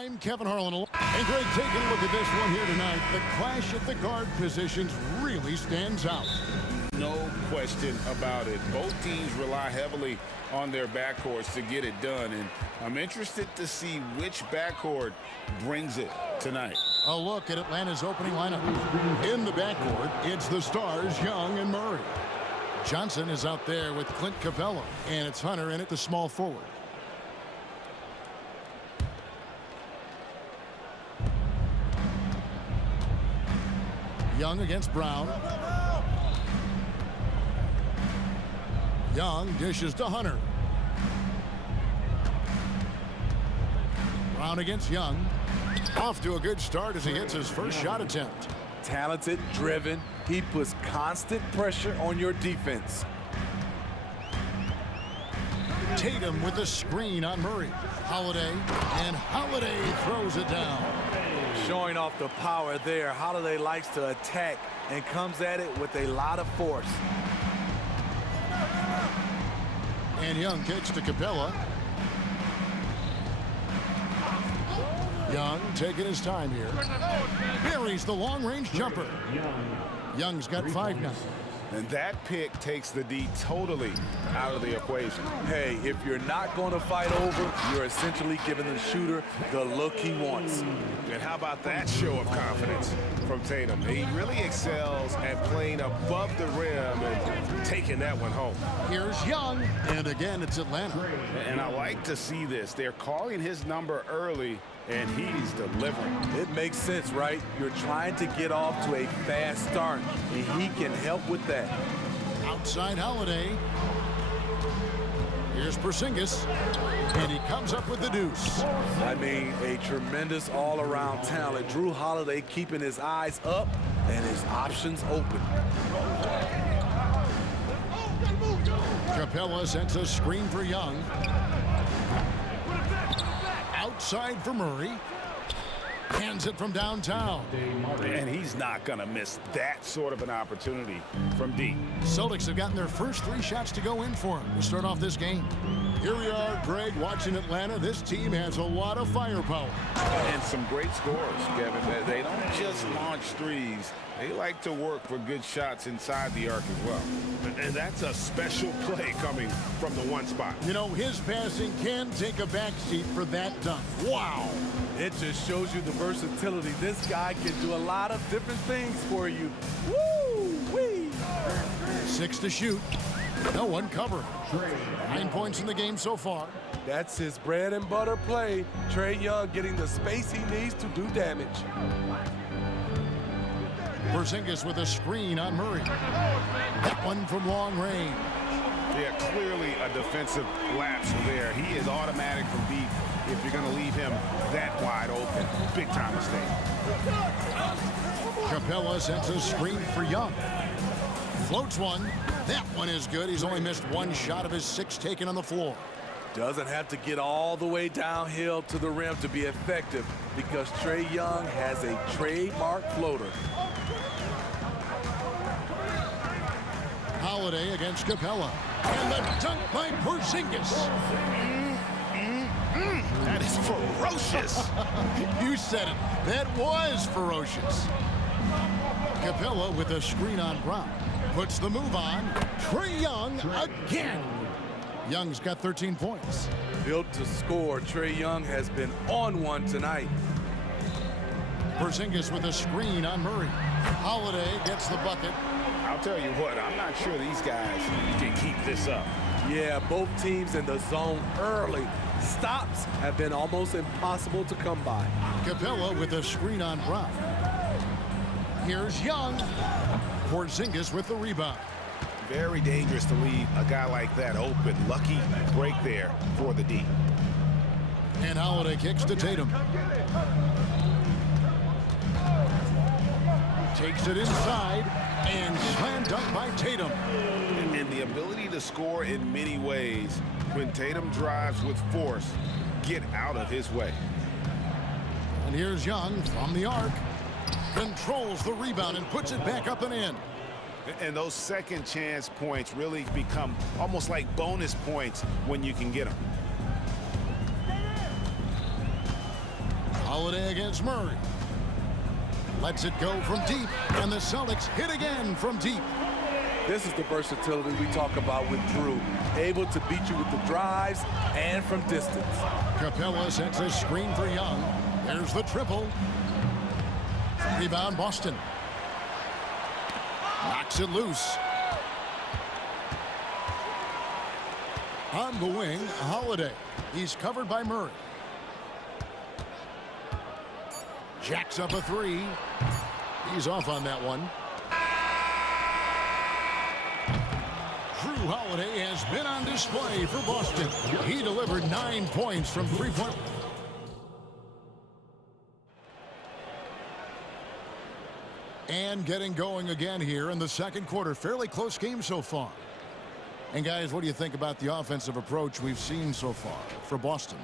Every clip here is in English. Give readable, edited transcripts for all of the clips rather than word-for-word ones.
I'm Kevin Harlan. And Greg, taking a look at this one here tonight, the clash at the guard positions really stands out. No question about it. Both teams rely heavily on their backcourts to get it done, and I'm interested to see which backcourt brings it tonight. A look at Atlanta's opening lineup. In the backcourt, it's the stars, Young and Murray. Johnson is out there with Clint Capella, and it's Hunter in at the small forward. Young against Brown. Young dishes to Hunter. Brown against Young. Off to a good start as he hits his first shot attempt. Talented, driven. He puts constant pressure on your defense. Tatum with a screen on Murray. Holiday, and Holiday throws it down. Showing off the power there. Holiday likes to attack and comes at it with a lot of force. And Young kicks to Capella. Young taking his time here. Buries the long-range jumper. Young's got 5 now. And that pick takes the D totally out of the equation. Hey, if you're not going to fight over, you're essentially giving the shooter the look he wants. And how about that show of confidence from Tatum? He really excels at playing above the rim and taking that one home. Here's Young, and again it's Atlanta. And I like to see this. They're calling his number early, and he's delivering. It makes sense, right? You're trying to get off to a fast start, and he can help with that. Outside Holiday. Here's Porzingis, and he comes up with the deuce. I mean, a tremendous all-around talent. Drew Holiday keeping his eyes up and his options open. Capella sends a screen for Young. Outside for Murray. Hands it from downtown. And he's not going to miss that sort of an opportunity from deep. Celtics have gotten their first 3 shots to go in for him to start off this game. Here we are, Greg, watching Atlanta. This team has a lot of firepower. And some great scores, Kevin. They don't just launch threes. They like to work for good shots inside the arc as well. And that's a special play coming from the one spot. You know, his passing can take a backseat for that dunk. Wow. It just shows you the versatility. This guy can do a lot of different things for you. Woo-wee! 6 to shoot. No one covering. 9 points in the game so far. That's his bread and butter play. Trae Young getting the space he needs to do damage. Porzingis with a screen on Murray. That one from long range. Yeah, clearly a defensive lapse there. He is automatic from deep if you're going to leave him that wide open. Big time mistake. Capella sends a screen for Young. Floats one. That one is good. He's only missed 1 shot of his 6 taken on the floor. Doesn't have to get all the way downhill to the rim to be effective because Trae Young has a trademark floater. Holiday against Capella. And the dunk by Porzingis. That is ferocious. You said it. That was ferocious. Capella with a screen on Brown. Puts the move on. Trae Young again. Young's got 13 points. Built to score. Trae Young has been on one tonight. Porzingis with a screen on Murray. Holiday gets the bucket. I'll tell you what, I'm not sure these guys can keep this up. Yeah, both teams in the zone early. Stops have been almost impossible to come by. Capella with a screen on Brown. Here's Young. Porzingis with the rebound. Very dangerous to leave a guy like that open. Lucky break there for the D. And Holiday kicks to Tatum. Takes it inside and slam dunk by Tatum. And the ability to score in many ways. When Tatum drives with force, get out of his way. And here's Young from the arc. Controls the rebound and puts it back up and in. And those second chance points really become almost like bonus points when you can get them. Holiday against Murray. Lets it go from deep, and the Celtics hit again from deep. This is the versatility we talk about with Drew. Able to beat you with the drives and from distance. Capella sets a screen for Young. There's the triple. Rebound Boston. Knocks it loose. On the wing, Holiday. He's covered by Murray. Jacks up a three. He's off on that one. Drew Holiday has been on display for Boston. He delivered 9 points from three-point. And getting going again here in the second quarter. Fairly close game so far. And guys, what do you think about the offensive approach we've seen so far for Boston?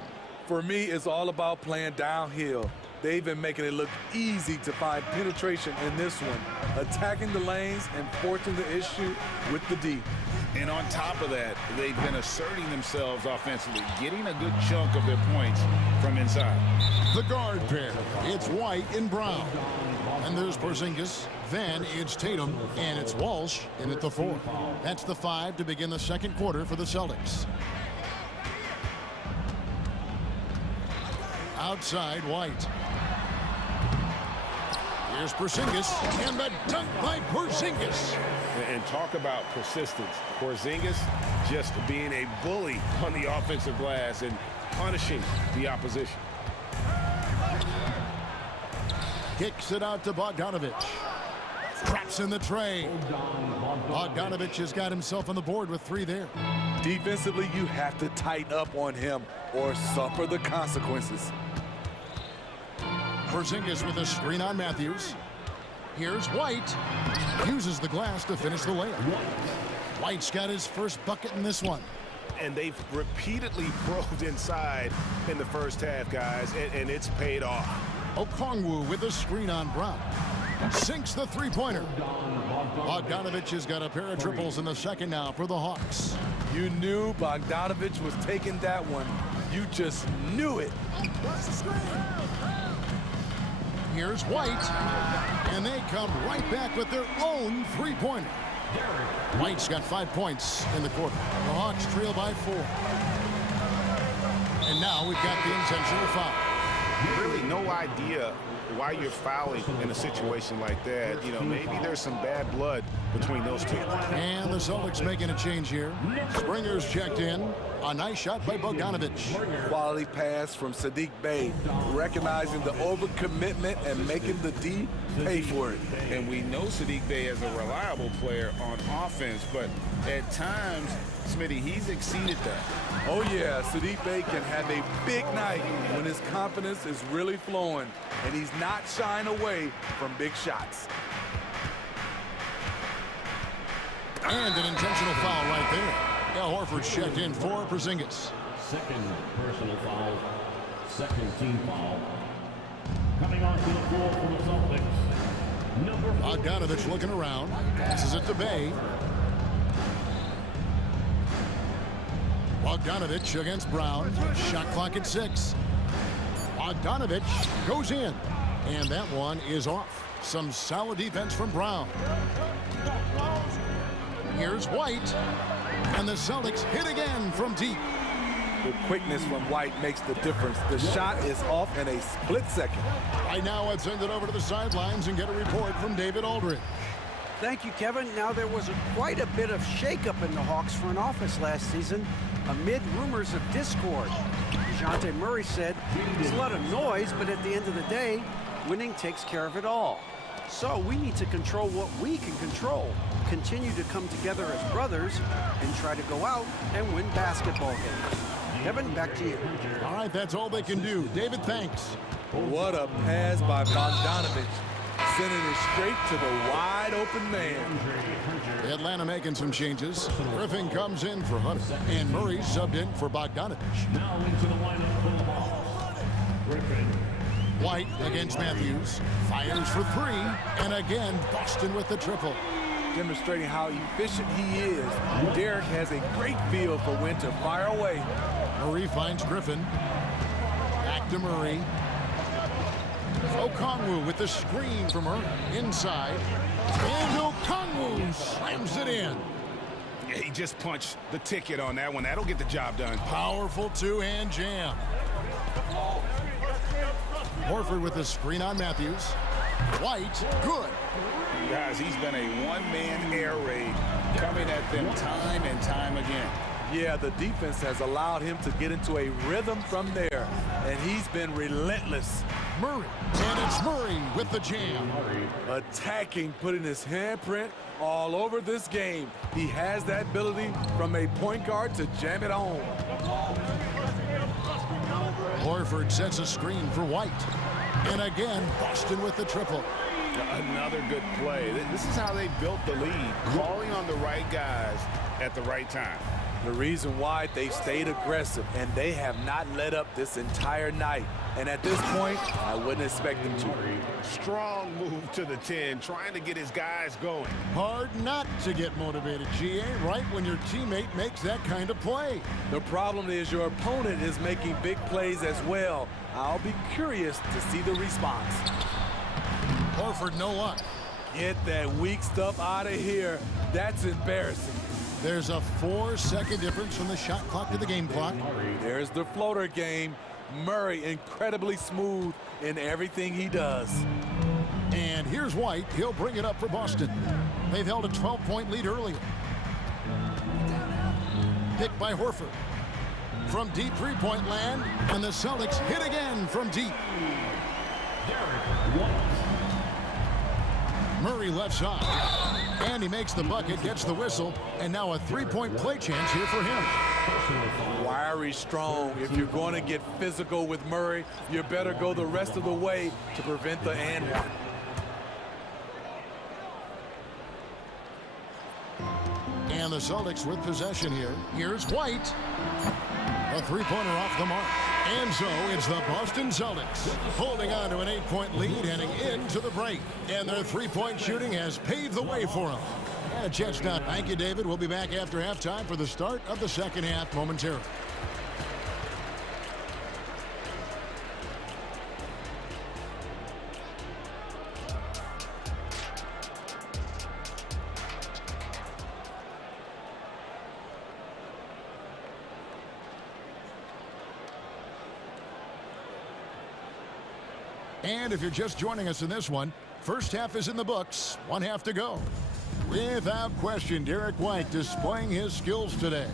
For me, it's all about playing downhill. They've been making it look easy to find penetration in this one, attacking the lanes and forcing the issue with the D. And on top of that, they've been asserting themselves offensively, getting a good chunk of their points from inside. The guard pair, it's White and Brown. And there's Porzingis. Then it's Tatum, and it's Walsh in at the 4. That's the 5 to begin the second quarter for the Celtics. Outside, White. Here's Porzingis, and the dunk by Porzingis. And talk about persistence. Porzingis just being a bully on the offensive glass and punishing the opposition. Kicks it out to Bogdanovich. Traps in the tray. Bogdanovich has got himself on the board with 3 there. Defensively, you have to tighten up on him or suffer the consequences. Porzingis with a screen on Matthews. Here's White. Uses the glass to finish the layup. White's got his first bucket in this one. And they've repeatedly probed inside in the first half, guys, and it's paid off. Okongwu with a screen on Brown. Sinks the three-pointer. Bogdanovich has got a pair of triples in the second now for the Hawks. You knew Bogdanovich was taking that one. You just knew it. Here's White, and they come right back with their own three-pointer. White's got 5 points in the quarter. The Hawks trail by 4. And now we've got the intentional foul. Really no idea why you're fouling in a situation like that. You know, maybe there's some bad blood between those two. And the Celtics making a change here. Springer's checked in. A nice shot by Bogdanovich. Quality pass from Saddiq Bey, recognizing the overcommitment and making the D pay for it. And we know Saddiq Bey is a reliable player on offense, but at times, Smitty, he's exceeded that. Oh yeah, Saddiq Bey can have a big night when his confidence is really flowing and he's not shying away from big shots. And an intentional foul right there. Al Horford's checked in for Porzingis. Second personal foul, second team foul. Coming onto the floor for the Celtics, number 4. Bogdanovich looking around. Passes it to Bey. Bogdanovich against Brown. Shot clock at 6. Bogdanovich goes in. And that one is off. Some solid defense from Brown. Here's White. And the Celtics hit again from deep. The quickness from White makes the difference. The shot is off in a split second. Right now, let's send it over to the sidelines and get a report from David Aldridge. Thank you, Kevin. Now, there was quite a bit of shakeup in the Hawks front office last season amid rumors of discord. DeJounte Murray said, "There's a lot of noise, but at the end of the day, winning takes care of it all. So we need to control what we can control, continue to come together as brothers, and try to go out and win basketball games." Kevin, back to you. All right, that's all they can do. David, thanks. What a pass by Bogdanovich, sending it straight to the wide open man. Atlanta making some changes. Griffin comes in for Hunter, and Murray subbed in for Bogdanovich. Now into the lineup for the Hawks, Griffin. White against Matthews. Fires for 3, and again, Boston with the triple. Demonstrating how efficient he is. Derek has a great feel for when to fire away. Murray finds Griffin. Back to Murray. Okongwu with the screen from her inside. And Okongwu slams it in. Yeah, he just punched the ticket on that one. That'll get the job done. Powerful two-hand jam. Horford with the screen on Matthews. White, good. Guys, he's been a one-man air raid coming at them time and time again. Yeah, the defense has allowed him to get into a rhythm from there, and he's been relentless. Murray, and it's Murray with the jam. Attacking, putting his handprint all over this game. He has that ability from a point guard to jam it home. Horford sets a screen for White. And again, Boston with the triple. Another good play. This is how they built the lead, calling on the right guys at the right time. The reason why they stayed aggressive, and they have not let up this entire night. And at this point, I wouldn't expect them to. Strong move to the 10, trying to get his guys going. Hard not to get motivated, GA, right when your teammate makes that kind of play. The problem is your opponent is making big plays as well. I'll be curious to see the response. Horford, no luck. Get that weak stuff out of here. That's embarrassing. There's a 4-second difference from the shot clock to the game clock. There's the floater game. Murray incredibly smooth in everything he does. And here's White. He'll bring it up for Boston. They've held a 12-point lead earlier. Picked by Horford. From deep three-point land, and the Celtics hit again from deep. Murray left side. And he makes the bucket, gets the whistle, and now a three-point play chance here for him. Wiry strong. If you're going to get physical with Murray, you better go the rest of the way to prevent the and one. And the Celtics with possession here. Here's White. A three-pointer off the mark. And so it's the Boston Celtics holding on to an 8-point lead heading into the break. And their three-point shooting has paved the way for them. And a chance not. Thank you, David. We'll be back after halftime for the start of the second half momentarily. And if you're just joining us in this one, first half is in the books, one half to go. Without question, Derek White displaying his skills today.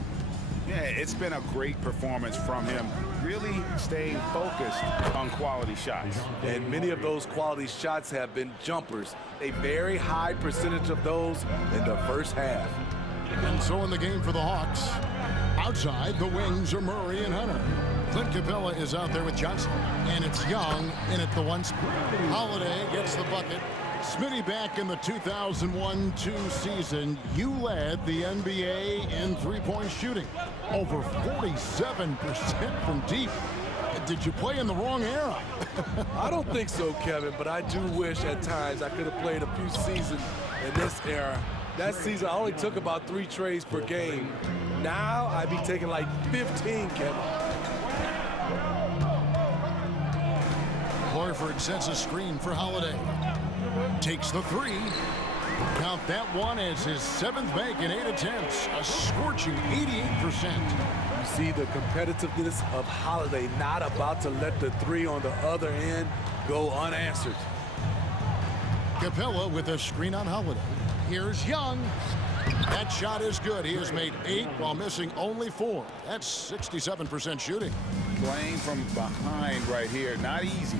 Yeah, it's been a great performance from him, really staying focused on quality shots. And many of those quality shots have been jumpers. A very high percentage of those in the first half. And so in the game for the Hawks, outside the wings are Murray and Hunter. Clint Capella is out there with Johnson, and it's Young in at the one spot. Holiday gets the bucket. Smitty, back in the 2001-2 season, you led the NBA in three-point shooting. Over 47% from deep. Did you play in the wrong era? I don't think so, Kevin, but I do wish at times I could have played a few seasons in this era. That season, I only took about 3 trades per game. Now, I'd be taking like 15, Kevin. Horford sets a screen for Holiday. Takes the three. Count that one as his 7th make in 8 attempts. A scorching 88%. You see the competitiveness of Holiday, not about to let the three on the other end go unanswered. Capella with a screen on Holiday. Here's Young. That shot is good. He has made 8 while missing only 4. That's 67% shooting. Playing from behind right here, not easy,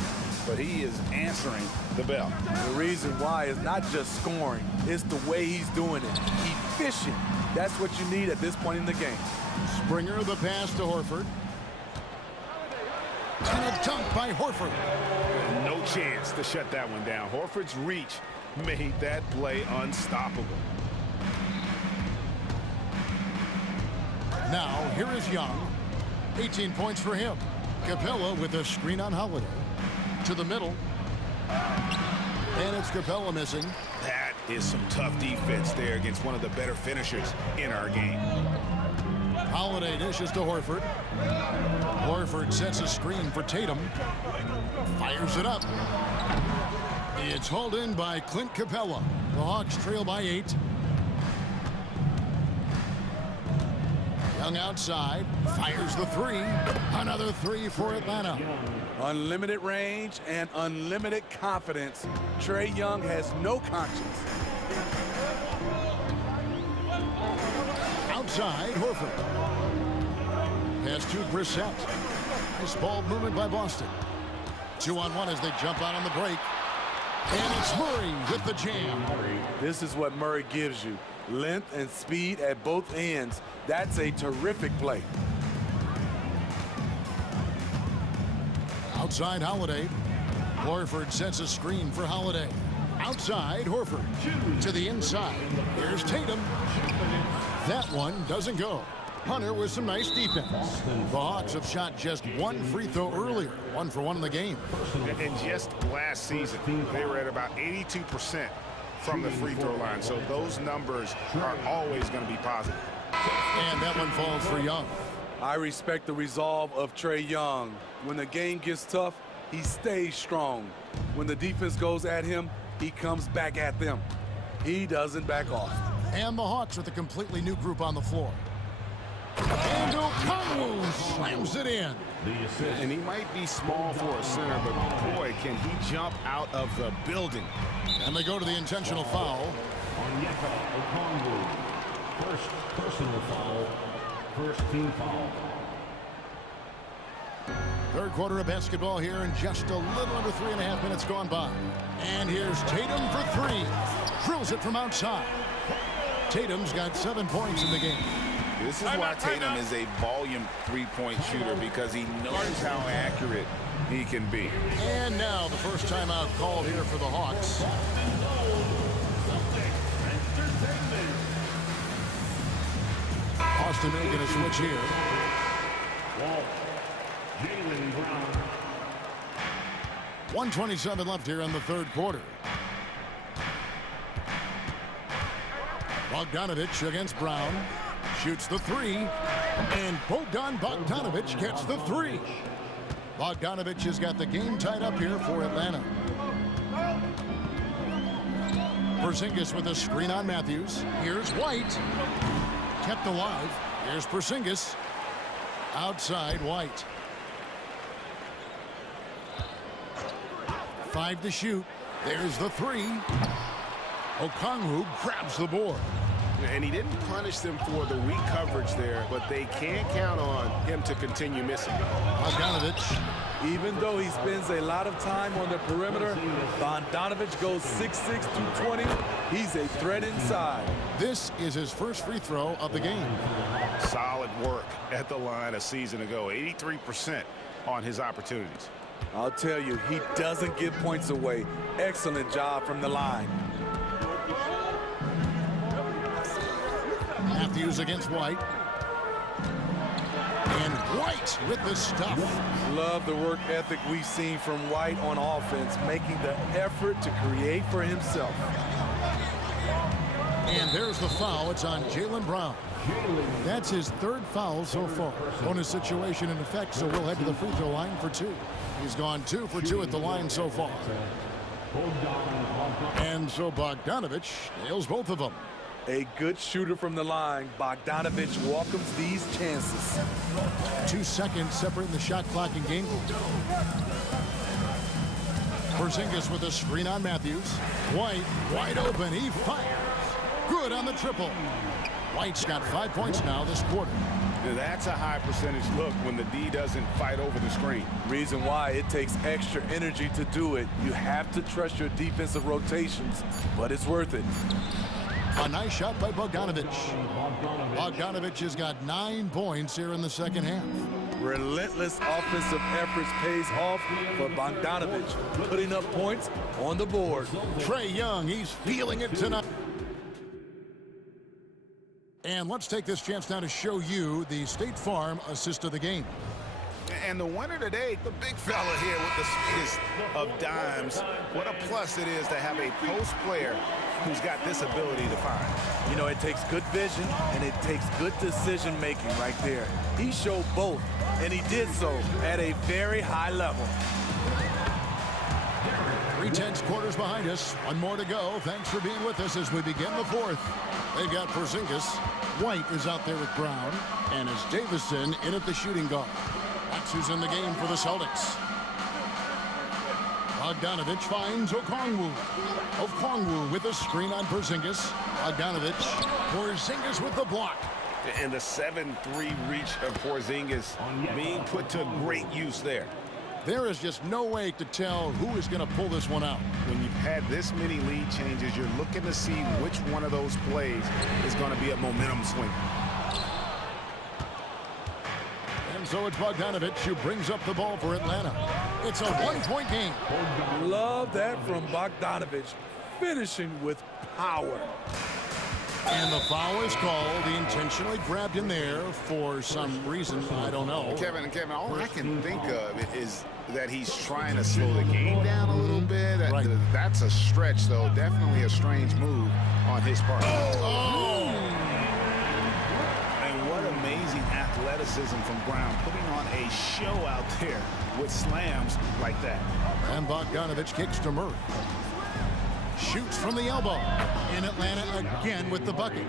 but he is answering the bell. The reason why is not just scoring, it's the way he's doing it. Efficient. That's what you need at this point in the game. Springer the pass to Horford. And a dunk by Horford. No chance to shut that one down. Horford's reach made that play unstoppable. Now, here is Young. 18 points for him. Capella with a screen on Holiday. To the middle. And it's Capella missing. That is some tough defense there against one of the better finishers in our game. Holiday dishes to Horford. Horford sets a screen for Tatum. Fires it up. It's hauled in by Clint Capella. The Hawks trail by 8. Young outside, fires the 3. Another 3 for Atlanta. Unlimited range and unlimited confidence. Trae Young has no conscience. Outside, Horford. Pass to Brissett. Nice ball movement by Boston. 2-on-1 as they jump out on the break. And it's Murray with the jam. This is what Murray gives you. Length and speed at both ends. That's a terrific play. Outside Holiday. Horford sets a screen for Holiday. Outside Horford. To the inside. Here's Tatum. That one doesn't go. Hunter with some nice defense. The Hawks have shot just 1 free throw earlier. 1 for 1 in the game. And just last season, they were at about 82% from the free throw line. So those numbers are always going to be positive. And that one falls for Young. I respect the resolve of Trae Young. When the game gets tough, he stays strong. When the defense goes at him, he comes back at them. He doesn't back off. And the Hawks with a completely new group on the floor. And Okongwu slams it in. And he might be small for a center, but boy, can he jump out of the building. And they go to the intentional foul. On Okongwu. First personal foul. First team foul. Third quarter of basketball here, and just a little under 3.5 minutes gone by. And here's Tatum for 3. Drills it from outside. Tatum's got 7 points in the game. This is why Tatum is a volume three-point shooter, because he knows how accurate he can be. And now the first timeout called here for the Hawks. Austin making a switch here. 1:27 left here in the third quarter. Bogdanovich against Brown. Shoots the 3. And Bogdan Bogdanovich gets the 3. Bogdanovich has got the game tied up here for Atlanta. Porzingis with a screen on Matthews. Here's White. Kept alive. Here's Porzingis. Outside White. 5 to shoot. There's the 3. Okongwu grabs the board. And he didn't punish them for the weak coverage there, but they can't count on him to continue missing. Bogdanovich. Even though he spends a lot of time on the perimeter, Bogdanovich goes 6'6", 220. He's a threat inside. This is his first free throw of the game. Solid work at the line a season ago. 83% on his opportunities. I'll tell you, he doesn't give points away. Excellent job from the line. Matthews against White. And White with the stuff. Love the work ethic we've seen from White on offense, making the effort to create for himself. And there's the foul. It's on Jaylen Brown. That's his 3rd foul so far. Bonus situation in effect, so we'll head to the free throw line for 2. He's gone 2 for 2 at the line so far. And so Bogdanovich nails both of them. A good shooter from the line. Bogdanovich welcomes these chances. 2 seconds separating the shot clock and game. Porzingis with a screen on Matthews. White wide open. He fires. Good on the triple. White's got 5 points now this quarter. That's a high percentage look when the D doesn't fight over the screen. Reason why it takes extra energy to do it. You have to trust your defensive rotations, but it's worth it. A nice shot by Bogdanovich. Bogdanovich has got 9 points here in the second half. Relentless offensive efforts pays off for Bogdanovich, putting up points on the board. Trae Young, he's feeling it tonight. And let's take this chance now to show you the State Farm assist of the game. And the winner today, the big fella here with the sweetest of dimes. What a plus it is to have a post player who's got this ability to find. You know, it takes good vision and it takes good decision making right there. He showed both, and he did so at a very high level. 3/10 quarters behind us. One more to go. Thanks for being with us as we begin the fourth. They've got Porzingis. White is out there with Brown. And it's Davison in at the shooting guard. That's who's in the game for the Celtics. Bogdanovic finds Okongwu. Okongwu with a screen on Porzingis. Bogdanovic. Porzingis with the block. And the 7-3 reach of Porzingis being put to great use there. There is just no way to tell who is going to pull this one out. When you've had this many lead changes, you're looking to see which one of those plays is going to be a momentum swing. And so it's Bogdanovic who brings up the ball for Atlanta. It's a one-point game. Love that from Bogdanovic, finishing with power. And the foul is called. He intentionally grabbed in there for some reason. I don't know. Kevin, all I can think of is that he's trying to slow the game down a little bit. Right. That's a stretch, though. Definitely a strange move on his part. Oh! And what amazing athleticism from Brown, putting on a show out there with slams like that. And Bogdanovic kicks to Murray. Shoots from the elbow. In Atlanta again with the bucket.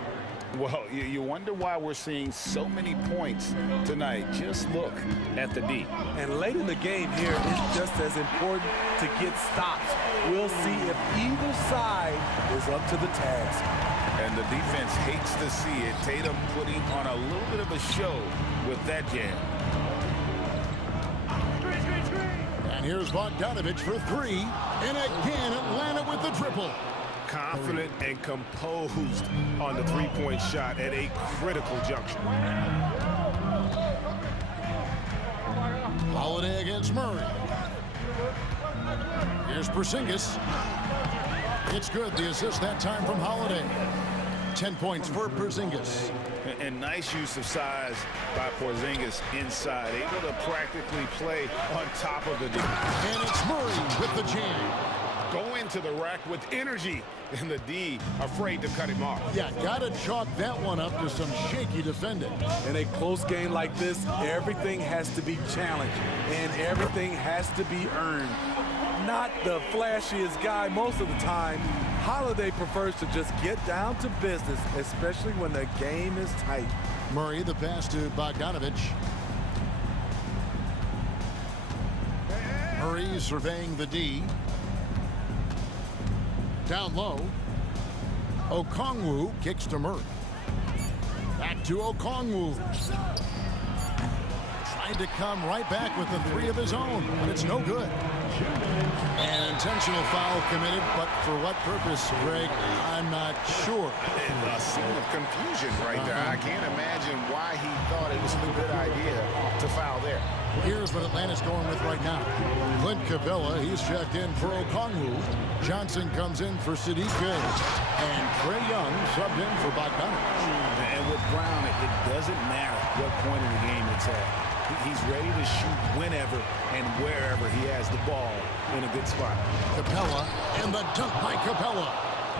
Well, you wonder why we're seeing so many points tonight. Just look at the D. And late in the game here, it's just as important to get stops. We'll see if either side is up to the task. And the defense hates to see it. Tatum putting on a little bit of a show with that jam. And here's Bogdanovic for three. And again, Atlanta with the triple. Confident and composed on the three-point shot at a critical juncture. Holiday against Murray. Here's Porzingis. It's good. The assist that time from Holiday. 10 points for Porzingis. And nice use of size by Porzingis inside, able to practically play on top of the defense. And it's Murray with the jam. Go into the rack with energy, and the D afraid to cut him off. Yeah, gotta chalk that one up to some shaky defending. In a close game like this, everything has to be challenged, and everything has to be earned. Not the flashiest guy most of the time. Holiday prefers to just get down to business, especially when the game is tight. Murray, the pass to Bogdanovic. Murray surveying the D. Down low. Okongwu kicks to Murray. Back to Okongwu. Tried to come right back with the three of his own, but it's no good. An intentional foul committed, but for what purpose, Greg? I'm not sure. A scene of confusion right there. I can't imagine why he thought it was a good idea to foul there. Here's what Atlanta's going with right now. Clint Capella, he's checked in for Okongwu. Johnson comes in for Sadiq Bey. And Trae Young subbed in for Bogdanovic. And with Brown, it doesn't matter what point in the game it's at. He's ready to shoot whenever and wherever he has the ball in a good spot. Capella and the dunk by Capella.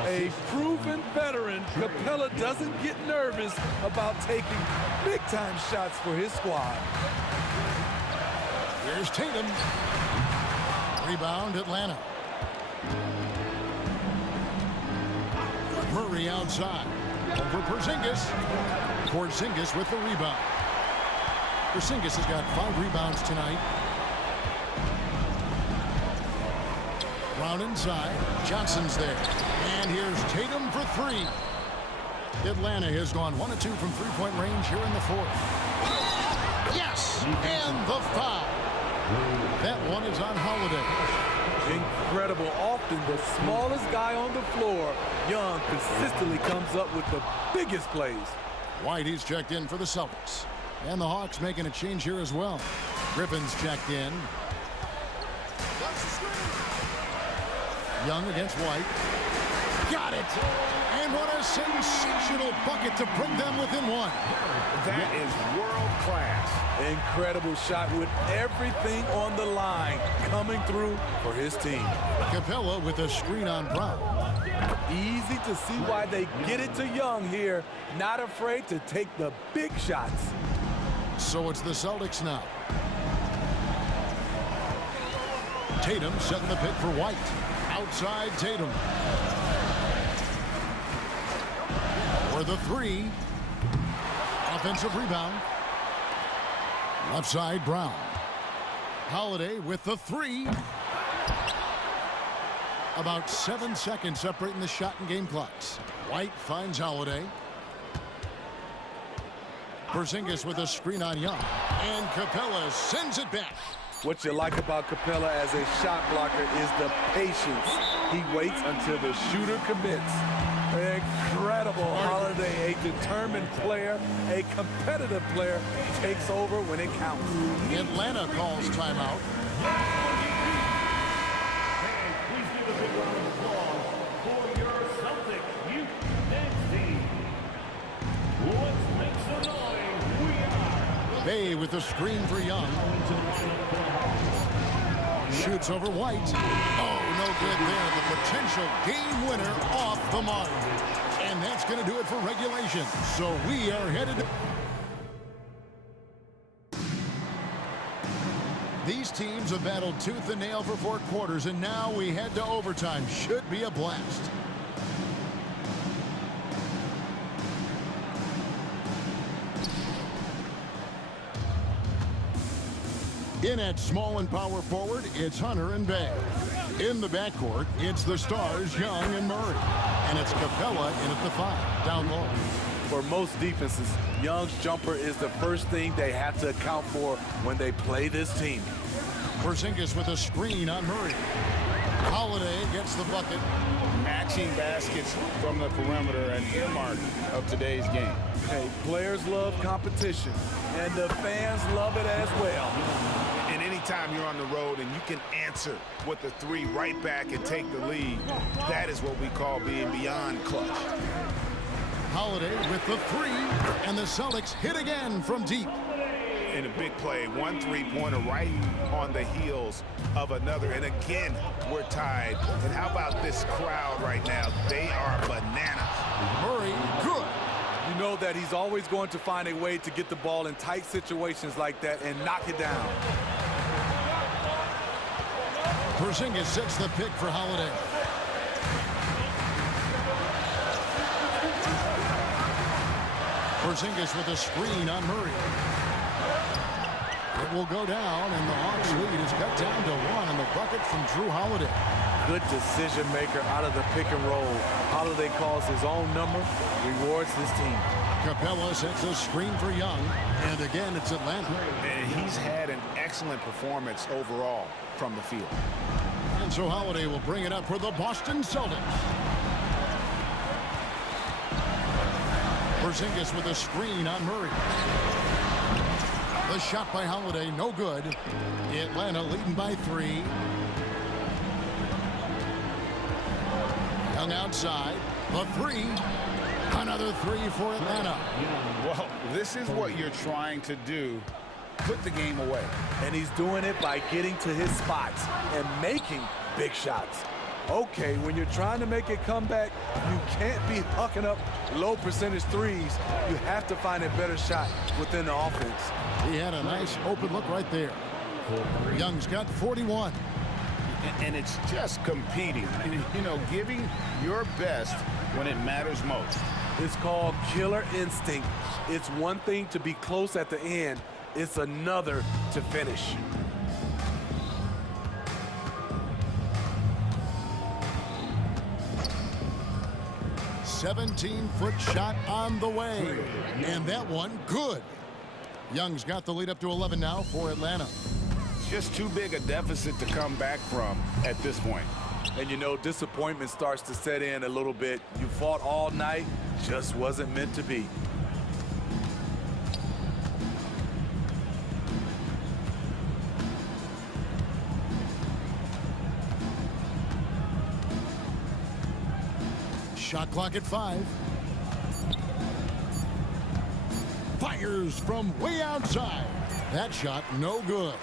A proven veteran, Capella doesn't get nervous about taking big-time shots for his squad. Here's Tatum. Rebound, Atlanta. Murray outside. Over Porzingis. Porzingis with the rebound. Porzingis has got 5 rebounds tonight. Brown inside. Johnson's there. And here's Tatum for 3. Atlanta has gone 1 of 2 from three-point range here in the fourth. Yes! And the foul. That one is on Holiday. Incredible. Often the smallest guy on the floor, Young consistently comes up with the biggest plays. White, he's checked in for the Celtics. And the Hawks making a change here as well. Griffin's checked in. Young against White. Got it! And what a sensational bucket to bring them within 1. That is world class. Incredible shot with everything on the line coming through for his team. Capella with a screen on Brown. Easy to see why they get it to Young here. Not afraid to take the big shots. So it's the Celtics now. Tatum setting the pick for White. Outside Tatum. For the three. Offensive rebound. Left side, Brown. Holiday with the three. About 7 seconds separating the shot and game clocks. White finds Holiday. Porzingis with a screen on Young. And Capella sends it back. What you like about Capella as a shot blocker is the patience. He waits until the shooter commits. Incredible. Holiday, a determined player, a competitive player, takes over when it counts. Atlanta calls timeout. Please give a big round of applause for your Celtic youth dance team. Let's make some noise. We are Bay with the screen for Young. Shoots over White. Oh, no good there. The potential game winner off the mark. And that's going to do it for regulation. So we are headed to... These teams have battled tooth and nail for 4 quarters, and now we head to overtime. Should be a blast. In at small and power forward, it's Hunter and Bay. In the backcourt, it's the stars, Young and Murray. And it's Capella in at the 5, down low. For most defenses, Young's jumper is the first thing they have to account for when they play this team. Porzingis with a screen on Murray. Holiday gets the bucket. Matching baskets from the perimeter, an earmark of today's game. Hey, players love competition, and the fans love it as well. And anytime you're on the road and you can answer with the three right back and take the lead, that is what we call being beyond clutch. Holiday with the 3, and the Celtics hit again from deep. In a big play, 1 3-pointer right on the heels of another. And again, we're tied. And how about this crowd right now? They are bananas. Murray, good. You know that he's always going to find a way to get the ball in tight situations like that and knock it down. Porzingis sets the pick for Holiday. Porzingis with a screen on Murray. It will go down, and the Hawks lead is cut down to 1 on the bucket from Drew Holiday. Good decision maker out of the pick and roll. Holiday calls his own number, rewards his team. Capella sets a screen for Young, and again it's Atlanta. And he's had an excellent performance overall from the field. And so Holiday will bring it up for the Boston Celtics. Porzingis with a screen on Murray. The shot by Holiday, no good. Atlanta leading by 3. Young outside, the 3. Another 3 for Atlanta. Well, this is what you're trying to do. Put the game away. And he's doing it by getting to his spots and making big shots. Okay, when you're trying to make a comeback, you can't be hucking up low percentage threes. You have to find a better shot within the offense. He had a nice open look right there. Young's got 41. And it's just competing. You know, giving your best when it matters most. It's called killer instinct. It's one thing to be close at the end. It's another to finish. "17-foot shot on the way, and that one good." Young's got the lead up to 11 now for Atlanta. Just too big a deficit to come back from at this point. And you know, disappointment starts to set in a little bit. You fought all night, just wasn't meant to be. Shot clock at 5. Fires from way outside. That shot no good.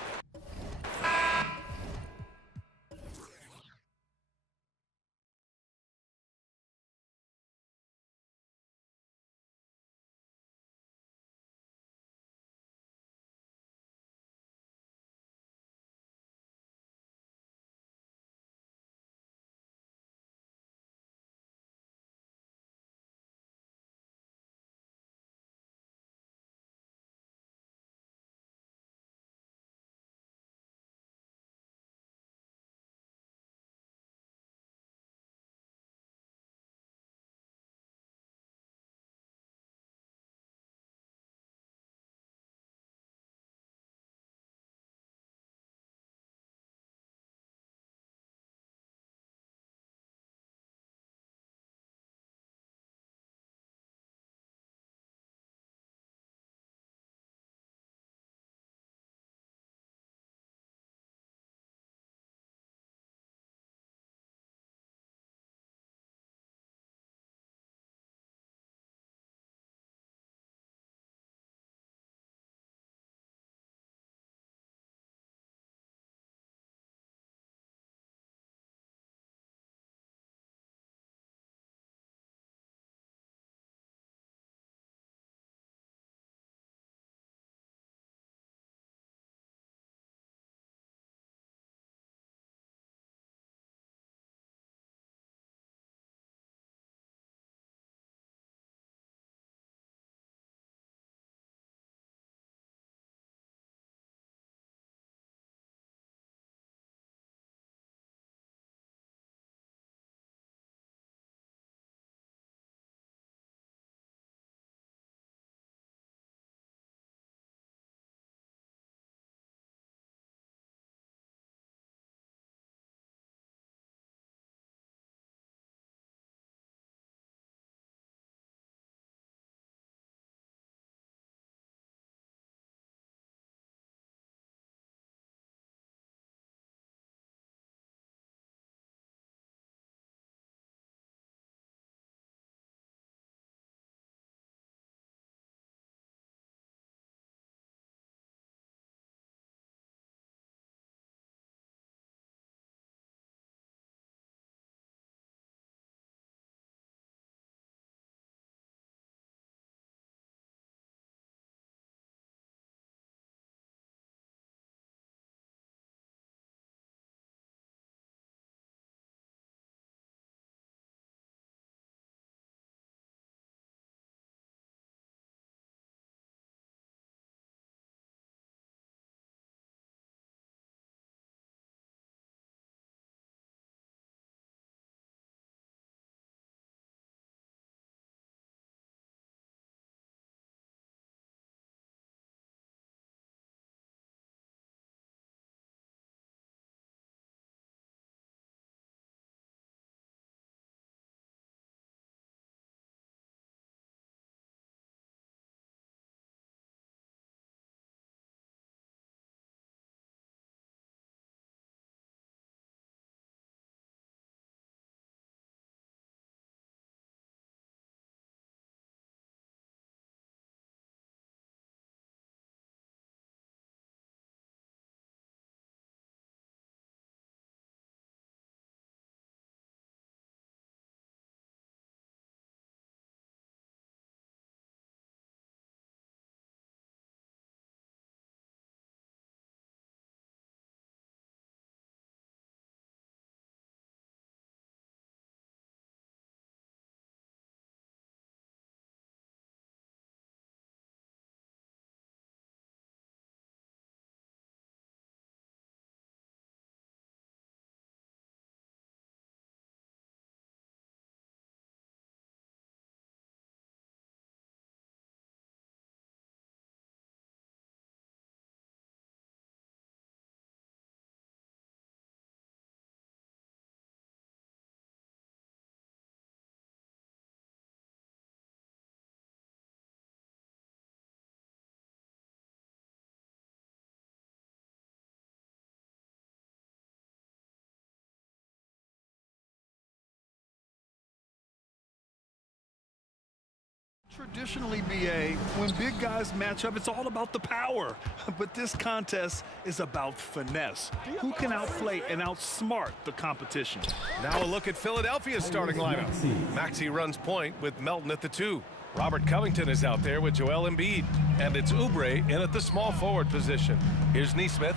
Traditionally, BA, when big guys match up, it's all about the power. But this contest is about finesse. Who can outplay and outsmart the competition? Now a look at Philadelphia's starting lineup. Maxey runs point with Melton at the 2. Robert Covington is out there with Joel Embiid. And it's Oubre in at the small forward position. Here's Neesmith.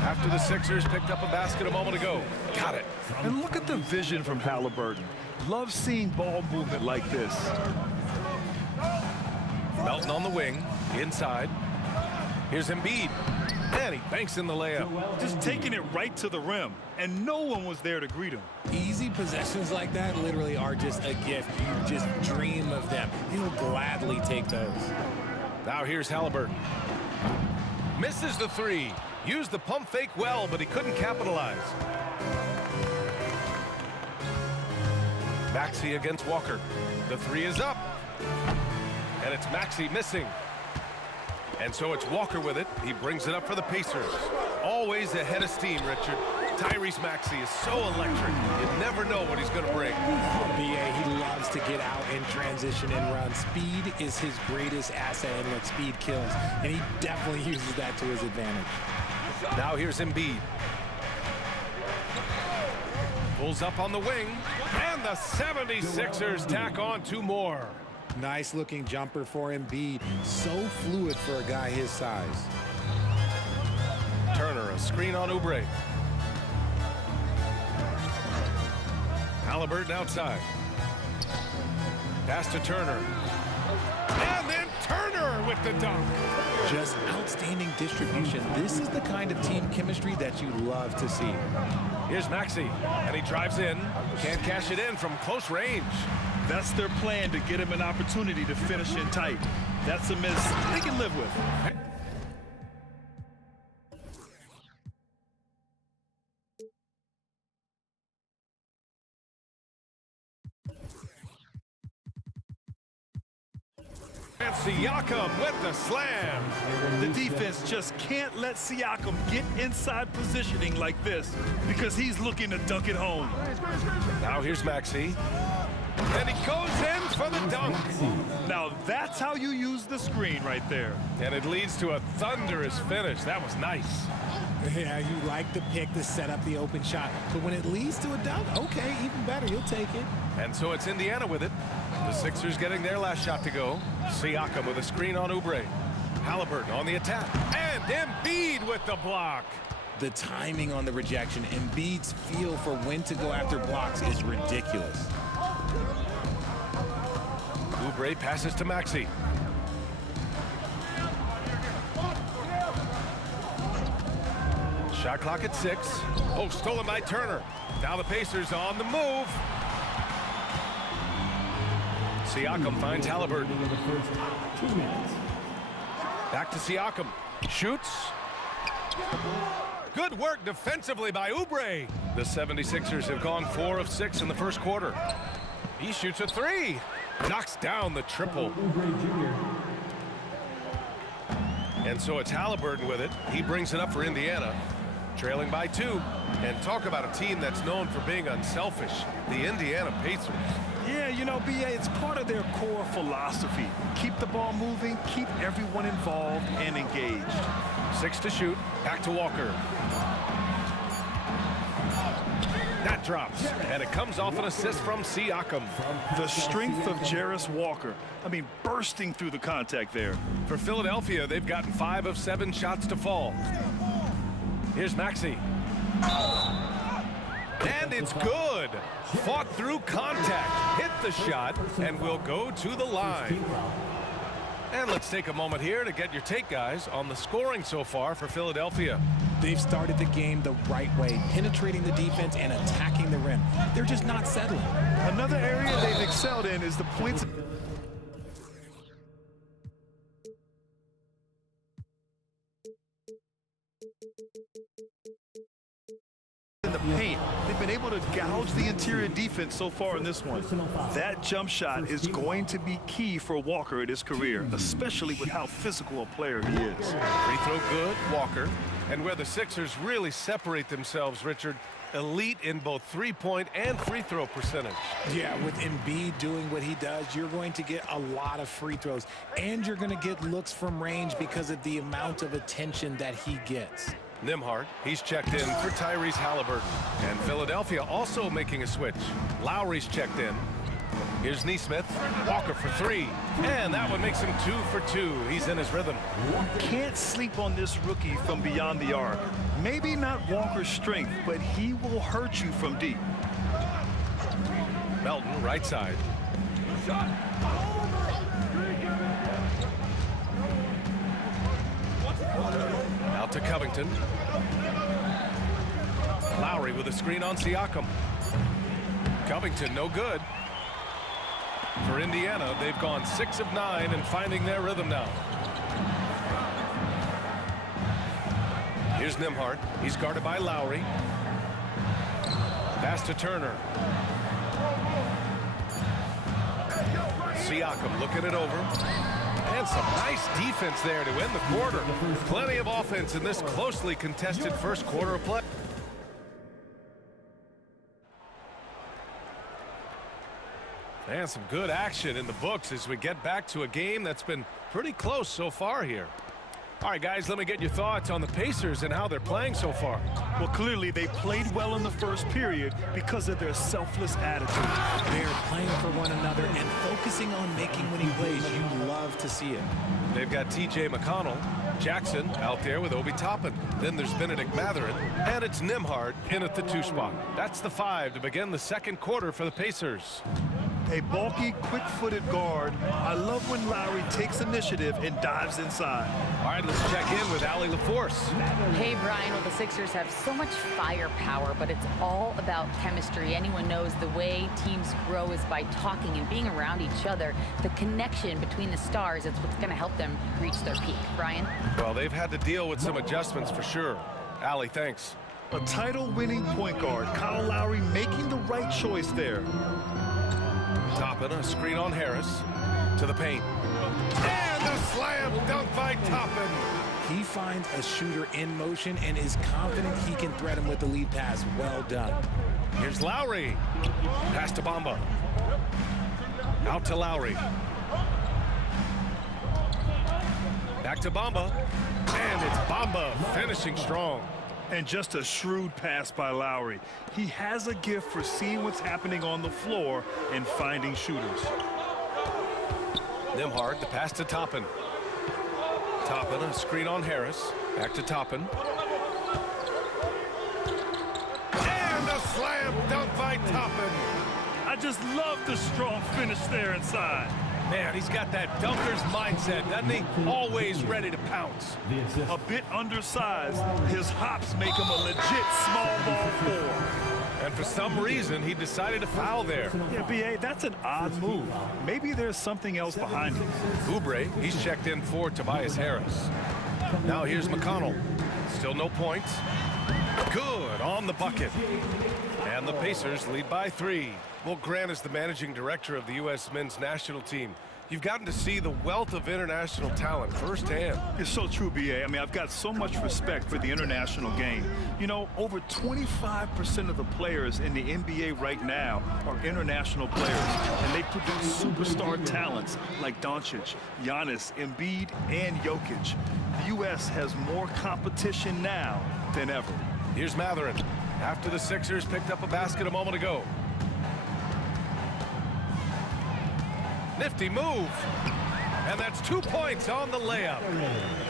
After the Sixers picked up a basket a moment ago. Got it. And look at the vision from Halliburton. Love seeing ball movement like this. Melton on the wing, inside. Here's Embiid. And he banks in the layup. Just taking it right to the rim, and no one was there to greet him. Easy possessions like that literally are just a gift. You just dream of them. He'll gladly take those. Now here's Halliburton. Misses the 3. Used the pump fake well, but he couldn't capitalize. Maxey against Walker. The 3 is up. And it's Maxey missing. And so it's Walker with it. He brings it up for the Pacers. Always ahead of steam, Richard. Tyrese Maxey is so electric. You never know what he's going to bring. BA, he loves to get out and transition and run. Speed is his greatest asset, and what speed kills. And he definitely uses that to his advantage. Now here's Embiid. Pulls up on the wing. And the 76ers tack on 2 more. Nice looking jumper for Embiid. So fluid for a guy his size. Turner, a screen on Oubre. Halliburton outside. Pass to Turner. And then Turner with the dunk. Just outstanding distribution. This is the kind of team chemistry that you love to see. Here's Maxey, and he drives in. Can't cash it in from close range. That's their plan, to get him an opportunity to finish in tight. That's a miss they can live with. And Siakam with the slam. The defense just can't let Siakam get inside positioning like this because he's looking to dunk it home. Now here's Maxey. And he goes in for the dunk. Now that's how you use the screen right there. And it leads to a thunderous finish. That was nice. Yeah, you like the pick to set up the open shot. But when it leads to a dunk, okay, even better, you'll take it. And so it's Indiana with it. The Sixers getting their last shot to go. Siakam with a screen on Oubre. Halliburton on the attack. And Embiid with the block. The timing on the rejection, Embiid's feel for when to go after blocks is ridiculous. Oubre passes to Maxey. Shot clock at 6. Oh, stolen by Turner. Now the Pacers on the move. Siakam finds Halliburton. Back to Siakam. Shoots. Good work defensively by Oubre. The 76ers have gone 4 of 6 in the first quarter. He shoots a 3. Knocks down the triple. And so it's Halliburton with it. He brings it up for Indiana. Trailing by 2. And talk about a team that's known for being unselfish. The Indiana Pacers. Yeah, you know, BA, it's part of their core philosophy. Keep the ball moving, keep everyone involved and engaged. 6 to shoot. Back to Walker. That drops, and it comes off an assist from Siakam. The strength of Jarris Walker. I mean, bursting through the contact there. For Philadelphia, they've gotten 5 of 7 shots to fall. Here's Maxey. And it's good. Fought through contact, hit the shot, and will go to the line. And let's take a moment here to get your take, guys, on the scoring so far for Philadelphia. They've started the game the right way, penetrating the defense and attacking the rim. They're just not settling. Another area they've excelled in is the points. In the paint, they've been able to gouge the interior defense so far in this one. That jump shot is going to be key for Walker in his career, especially with how physical a player he is. Free throw good, Walker. And where the Sixers really separate themselves, Richard, elite in both three-point and free throw percentage. Yeah, with Embiid doing what he does, you're going to get a lot of free throws, and you're going to get looks from range because of the amount of attention that he gets. Nembhard, he's checked in for Tyrese Halliburton. And Philadelphia also making a switch. Lowry's checked in. Here's Nesmith. Walker for three. And that one makes him 2 for 2. He's in his rhythm. Can't sleep on this rookie from beyond the arc. Maybe not Walker's strength, but he will hurt you from deep. Melton, right side. Out to Covington. Lowry with a screen on Siakam. Covington, no good. For Indiana, they've gone 6 of 9 and finding their rhythm now. Here's Nembhard. He's guarded by Lowry. Pass to Turner. Siakam looking it over. And some nice defense there to end the quarter. Plenty of offense in this closely contested first quarter of play. And some good action in the books as we get back to a game that's been pretty close so far here. All right, guys, let me get your thoughts on the Pacers and how they're playing so far. Well, clearly they played well in the first period because of their selfless attitude. They're playing for one another and focusing on making winning plays. You love to see it. They've got T.J. McConnell, Jackson out there with Obi Toppin. Then there's Benedict Mathurin, and it's Nembhard in at the 2 spot. That's the 5 to begin the second quarter for the Pacers. A bulky, quick-footed guard. I love when Lowry takes initiative and dives inside. All right, let's check in with Allie LaForce. Hey, Brian. Well, the Sixers have so much firepower, but it's all about chemistry. Anyone knows the way teams grow is by talking and being around each other. The connection between the stars is what's going to help them reach their peak. Brian? Well, they've had to deal with some adjustments for sure. Allie, thanks. A title-winning point guard, Kyle Lowry making the right choice there. Toppin, a screen on Harris. To the paint. And the slam dunk by Toppin. He finds a shooter in motion and is confident he can threat him with the lead pass. Well done. Here's Lowry. Pass to Bamba. Out to Lowry. Back to Bamba. And it's Bamba finishing strong. And just a shrewd pass by Lowry. He has a gift for seeing what's happening on the floor and finding shooters. Nembhard, the pass to Toppin. Toppin, a screen on Harris. Back to Toppin. And a slam dunk by Toppin. I just love the strong finish there inside. Man, he's got that dunker's mindset, doesn't he? Always ready to pounce. A bit undersized, his hops make him a legit small ball 4. And for some reason, he decided to foul there. Yeah, B.A., that's an odd move. Maybe there's something else behind it. Oubre, he's checked in for Tobias Harris. Now here's McConnell. Still no points. Good on the bucket. And the Pacers lead by 3. Well, Grant is the managing director of the U.S. men's national team. You've gotten to see the wealth of international talent firsthand. It's so true, B.A. I mean, I've got so much respect for the international game. You know, over 25% of the players in the NBA right now are international players, and they produce superstar talents like Doncic, Giannis, Embiid, and Jokic. The U.S. has more competition now than ever. Here's Mathurin after the Sixers picked up a basket a moment ago. Nifty move. And that's 2 points on the layup.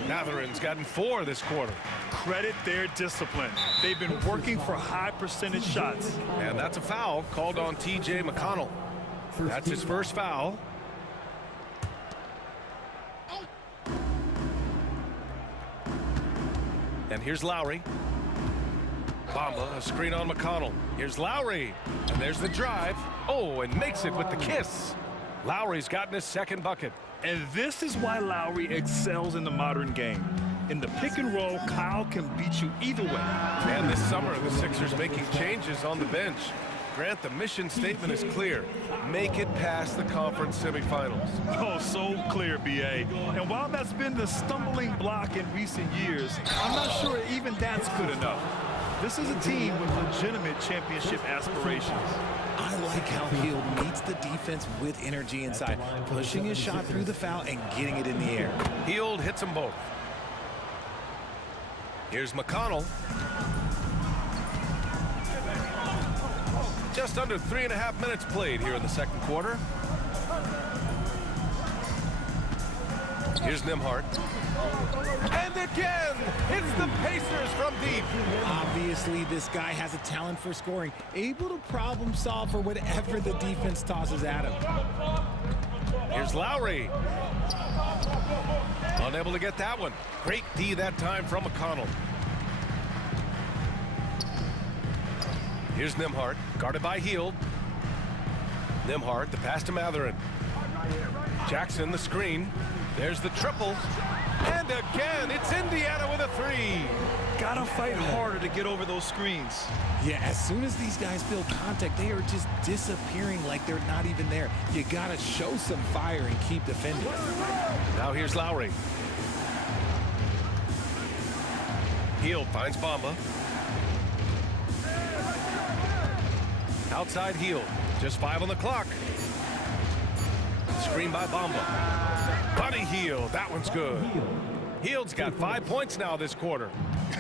Mathurin's gotten 4 this quarter. Credit their discipline. They've been working for high percentage shots. And that's a foul called on T.J. McConnell. That's his first foul. And here's Lowry. Bamba, a screen on McConnell. Here's Lowry. And there's the drive. Oh, and makes it with the kiss. Lowry's gotten his second bucket. And this is why Lowry excels in the modern game. In the pick and roll, Kyle can beat you either way. And this summer, the Sixers making changes on the bench. Grant, the mission statement is clear. Make it past the conference semifinals. Oh, so clear, B.A. And while that's been the stumbling block in recent years, I'm not sure even that's good enough. This is a team with legitimate championship aspirations. I like how Hield meets the defense with energy inside, pushing his shot through the foul and getting it in the air. Hield hits them both. Here's McConnell. Just under 3.5 minutes played here in the second quarter. Here's Nembhard. And again, it's the Pacers from deep. Obviously, this guy has a talent for scoring, able to problem solve for whatever the defense tosses at him. Here's Lowry. Unable to get that one. Great D that time from McConnell. Here's Nembhard, guarded by Hield. Nembhard, the pass to Mathurin. Jackson, the screen. There's the triple. And again, it's Indiana with a three. Gotta fight harder to get over those screens. Yeah, as soon as these guys feel contact, they are just disappearing like they're not even there. You gotta show some fire and keep defending. Now here's Lowry. Hield finds Bamba. Outside Hield, just 5 on the clock. Screen by Bamba. Buddy Hield, that one's good. Hield's got 5 points now this quarter.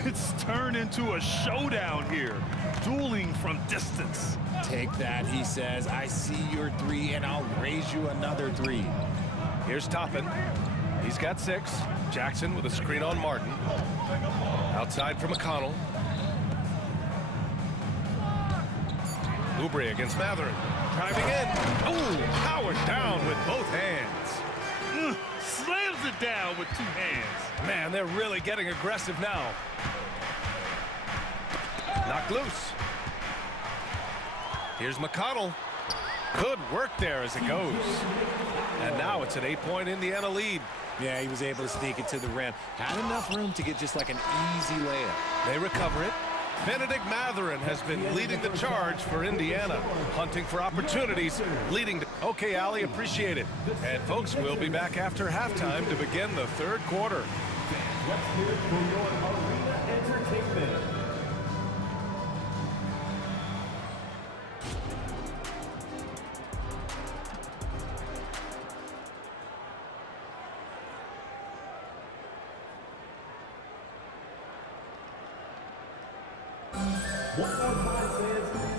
It's turned into a showdown here, dueling from distance. Take that, he says. I see your three, and I'll raise you another three. Here's Toppin. He's got 6. Jackson with a screen on Martin. Outside for McConnell. Oubre against Mathurin. Driving in. Ooh, powered down with both hands. Slams it down with 2 hands. Man, they're really getting aggressive now. Knocked loose. Here's McConnell. Good work there as it goes. And now it's an 8-point Indiana lead. Yeah, he was able to sneak it to the rim. Had enough room to get just like an easy layup. They recover it. Benedict Mathurin has been leading the charge for Indiana, hunting for opportunities, leading to... Okay, Ali, appreciate it. And folks, we'll be back after halftime to begin the third quarter. Let's hear it for your arena entertainment.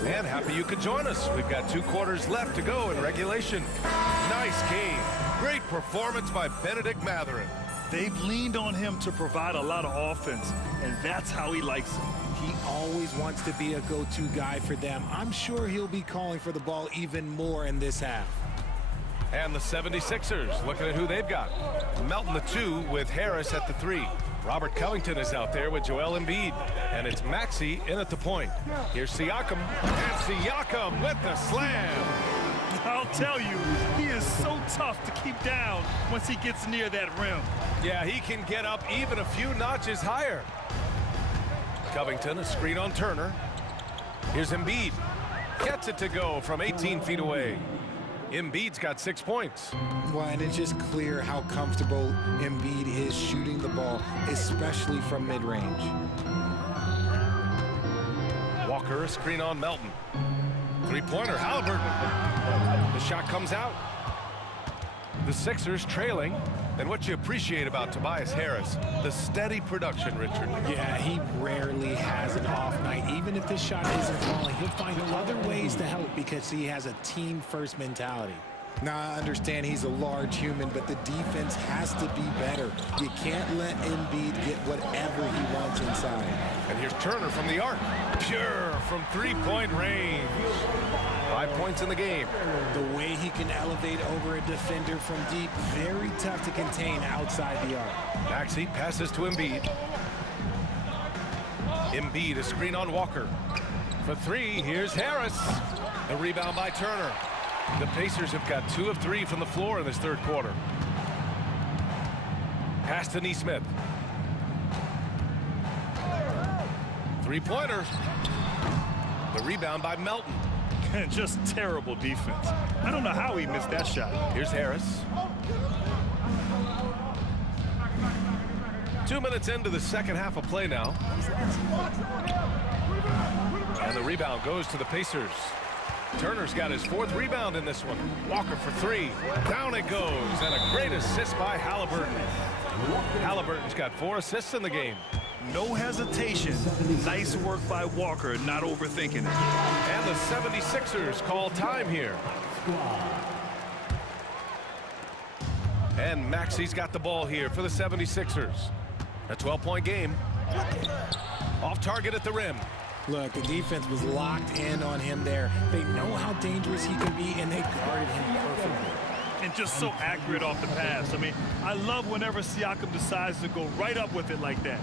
And happy you could join us. We've got 2 quarters left to go in regulation. Nice game. Great performance by Benedict Mathurin. They've leaned on him to provide a lot of offense, and that's how he likes it. He always wants to be a go-to guy for them. I'm sure he'll be calling for the ball even more in this half. And the 76ers, looking at who they've got. Melton the 2 with Harris at the 3. Robert Covington is out there with Joel Embiid. And it's Maxey in at the point. Here's Siakam. And Siakam with the slam. I'll tell you, he is so tough to keep down once he gets near that rim. Yeah, he can get up even a few notches higher. Covington, a screen on Turner. Here's Embiid. Gets it to go from 18 feet away. Embiid's got 6 points. Well, and it's just clear how comfortable Embiid is shooting the ball, especially from mid-range. Walker, a screen on Melton. 3-pointer, Halliburton. The shot comes out. The Sixers trailing. And what you appreciate about Tobias Harris, the steady production, Richard. Yeah, he rarely has an off night. Even if this shot isn't falling, he'll find other ways to help because he has a team-first mentality. Now, I understand he's a large human, but the defense has to be better. You can't let Embiid get whatever he wants inside. And here's Turner from the arc. Pure from 3-point range. 5 points in the game. The way he can elevate over a defender from deep, very tough to contain outside the arc. Maxey passes to Embiid. Embiid, a screen on Walker. For 3, here's Harris. The rebound by Turner. The Pacers have got 2 of 3 from the floor in this third quarter. Pass to Nesmith. 3-pointer. The rebound by Melton. Just terrible defense. I don't know how he missed that shot. Here's Harris. 2 minutes into the second half of play now. And the rebound goes to the Pacers. Turner's got his 4th rebound in this one. Walker for 3. Down it goes. And a great assist by Halliburton. Halliburton's got 4 assists in the game. No hesitation. Nice work by Walker, not overthinking it. And the 76ers call time here. And Maxi's got the ball here for the 76ers. A 12-point game. Off target at the rim. Look, the defense was locked in on him there. They know how dangerous he can be, and they guarded him perfectly. And just so accurate off the pass. I mean, I love whenever Siakam decides to go right up with it like that.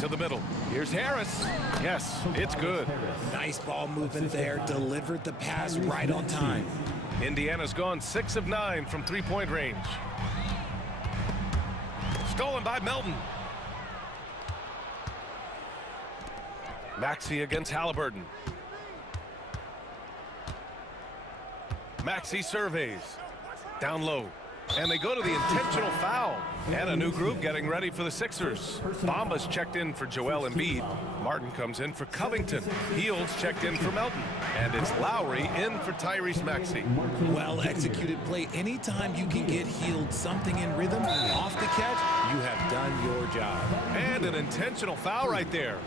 To the middle. Here's Harris. Yes, it's good. Nice ball movement there. Delivered the pass right on time. Indiana's gone 6 of 9 from 3-point range. Stolen by Melton. Maxey against Halliburton. Maxey surveys. Down low. And they go to the intentional foul. And a new group getting ready for the Sixers. Bamba's checked in for Joel Embiid. Martin comes in for Covington. Heald's checked in for Melton. And it's Lowry in for Tyrese Maxey. Well-executed play. Anytime you can get Hield something in rhythm off the catch, you have done your job. And an intentional foul right there.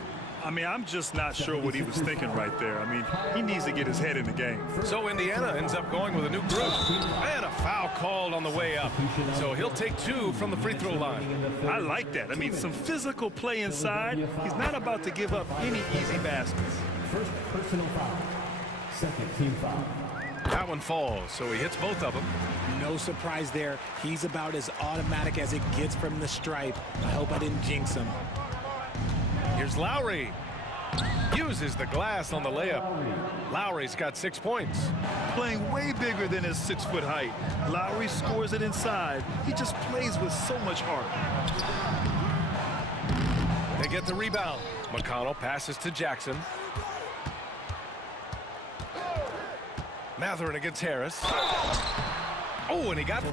I mean, I'm just not sure what he was thinking right there. I mean, he needs to get his head in the game. So Indiana ends up going with a new group. And a foul called on the way up. So he'll take 2 from the free throw line. I like that. I mean, some physical play inside. He's not about to give up any easy baskets. First personal foul. Second team foul. That one falls, so he hits both of them. No surprise there. He's about as automatic as it gets from the stripe. I hope I didn't jinx him. Here's Lowry. Uses the glass on the layup. Lowry's got 6 points. Playing way bigger than his 6-foot height. Lowry scores it inside. He just plays with so much heart. They get the rebound. McConnell passes to Jackson. Matherin against Harris. Oh, and he got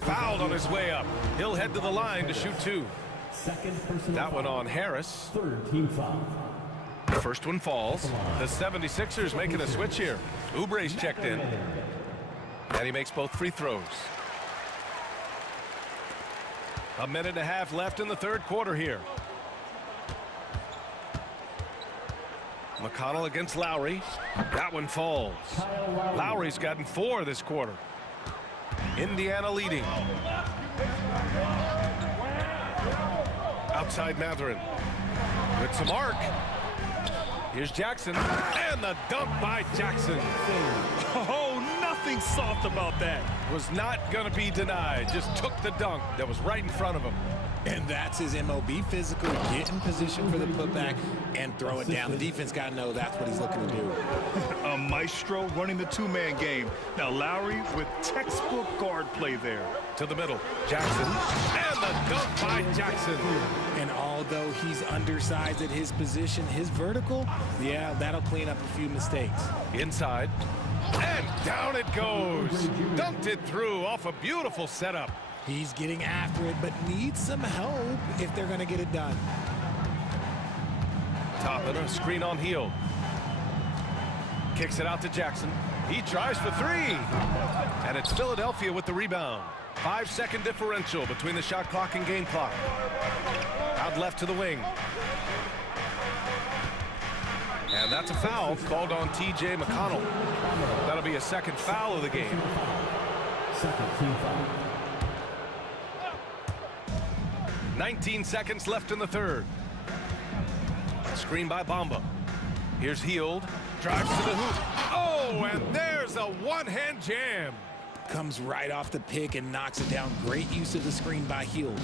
fouled on his way up. He'll head to the line to shoot 2. That one on Harris. Third team foul. The first one falls. The 76ers making a switch here. Oubre's checked in. And he makes both free throws. A minute and a half left in the 3rd quarter here. McConnell against Lowry. That one falls. Lowry's gotten 4 this quarter. Indiana leading. Outside Matherin. With some arc. Here's Jackson. And the dunk by Jackson. Oh, nothing soft about that. Was not going to be denied. Just took the dunk that was right in front of him. And that's his MO. Be physical, get in position for the putback, and throw it down. The defense got to know that's what he's looking to do. A maestro running the 2-man game. Now Lowry with textbook guard play there. To the middle. Jackson. And the dunk by Jackson. And although he's undersized at his position, his vertical, yeah, that'll clean up a few mistakes. Inside. And down it goes. Dunked it through off a beautiful setup. He's getting after it, but needs some help if they're going to get it done. Toppin, a screen on Hield. Kicks it out to Jackson. He tries for 3. And it's Philadelphia with the rebound. 5-second differential between the shot clock and game clock. Out left to the wing. And that's a foul called on T.J. McConnell. That'll be a 2nd foul of the game. Second team foul. 19 seconds left in the 3rd. Screen by Bamba. Here's Hield. Drives to the hoop. Oh, and there's a one-hand jam. Comes right off the pick and knocks it down. Great use of the screen by Hield.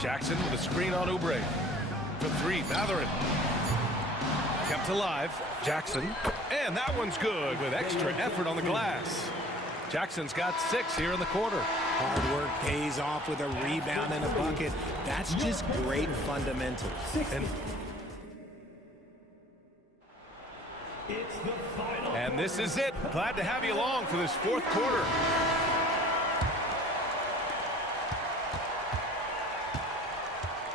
Jackson with a screen on Oubre. For 3, Matherin. Kept alive. Jackson. And that one's good with extra effort on the glass. Jackson's got 6 here in the quarter. Hard work pays off with a rebound and a bucket. That's just great fundamentals. And this is it. Glad to have you along for this 4th quarter.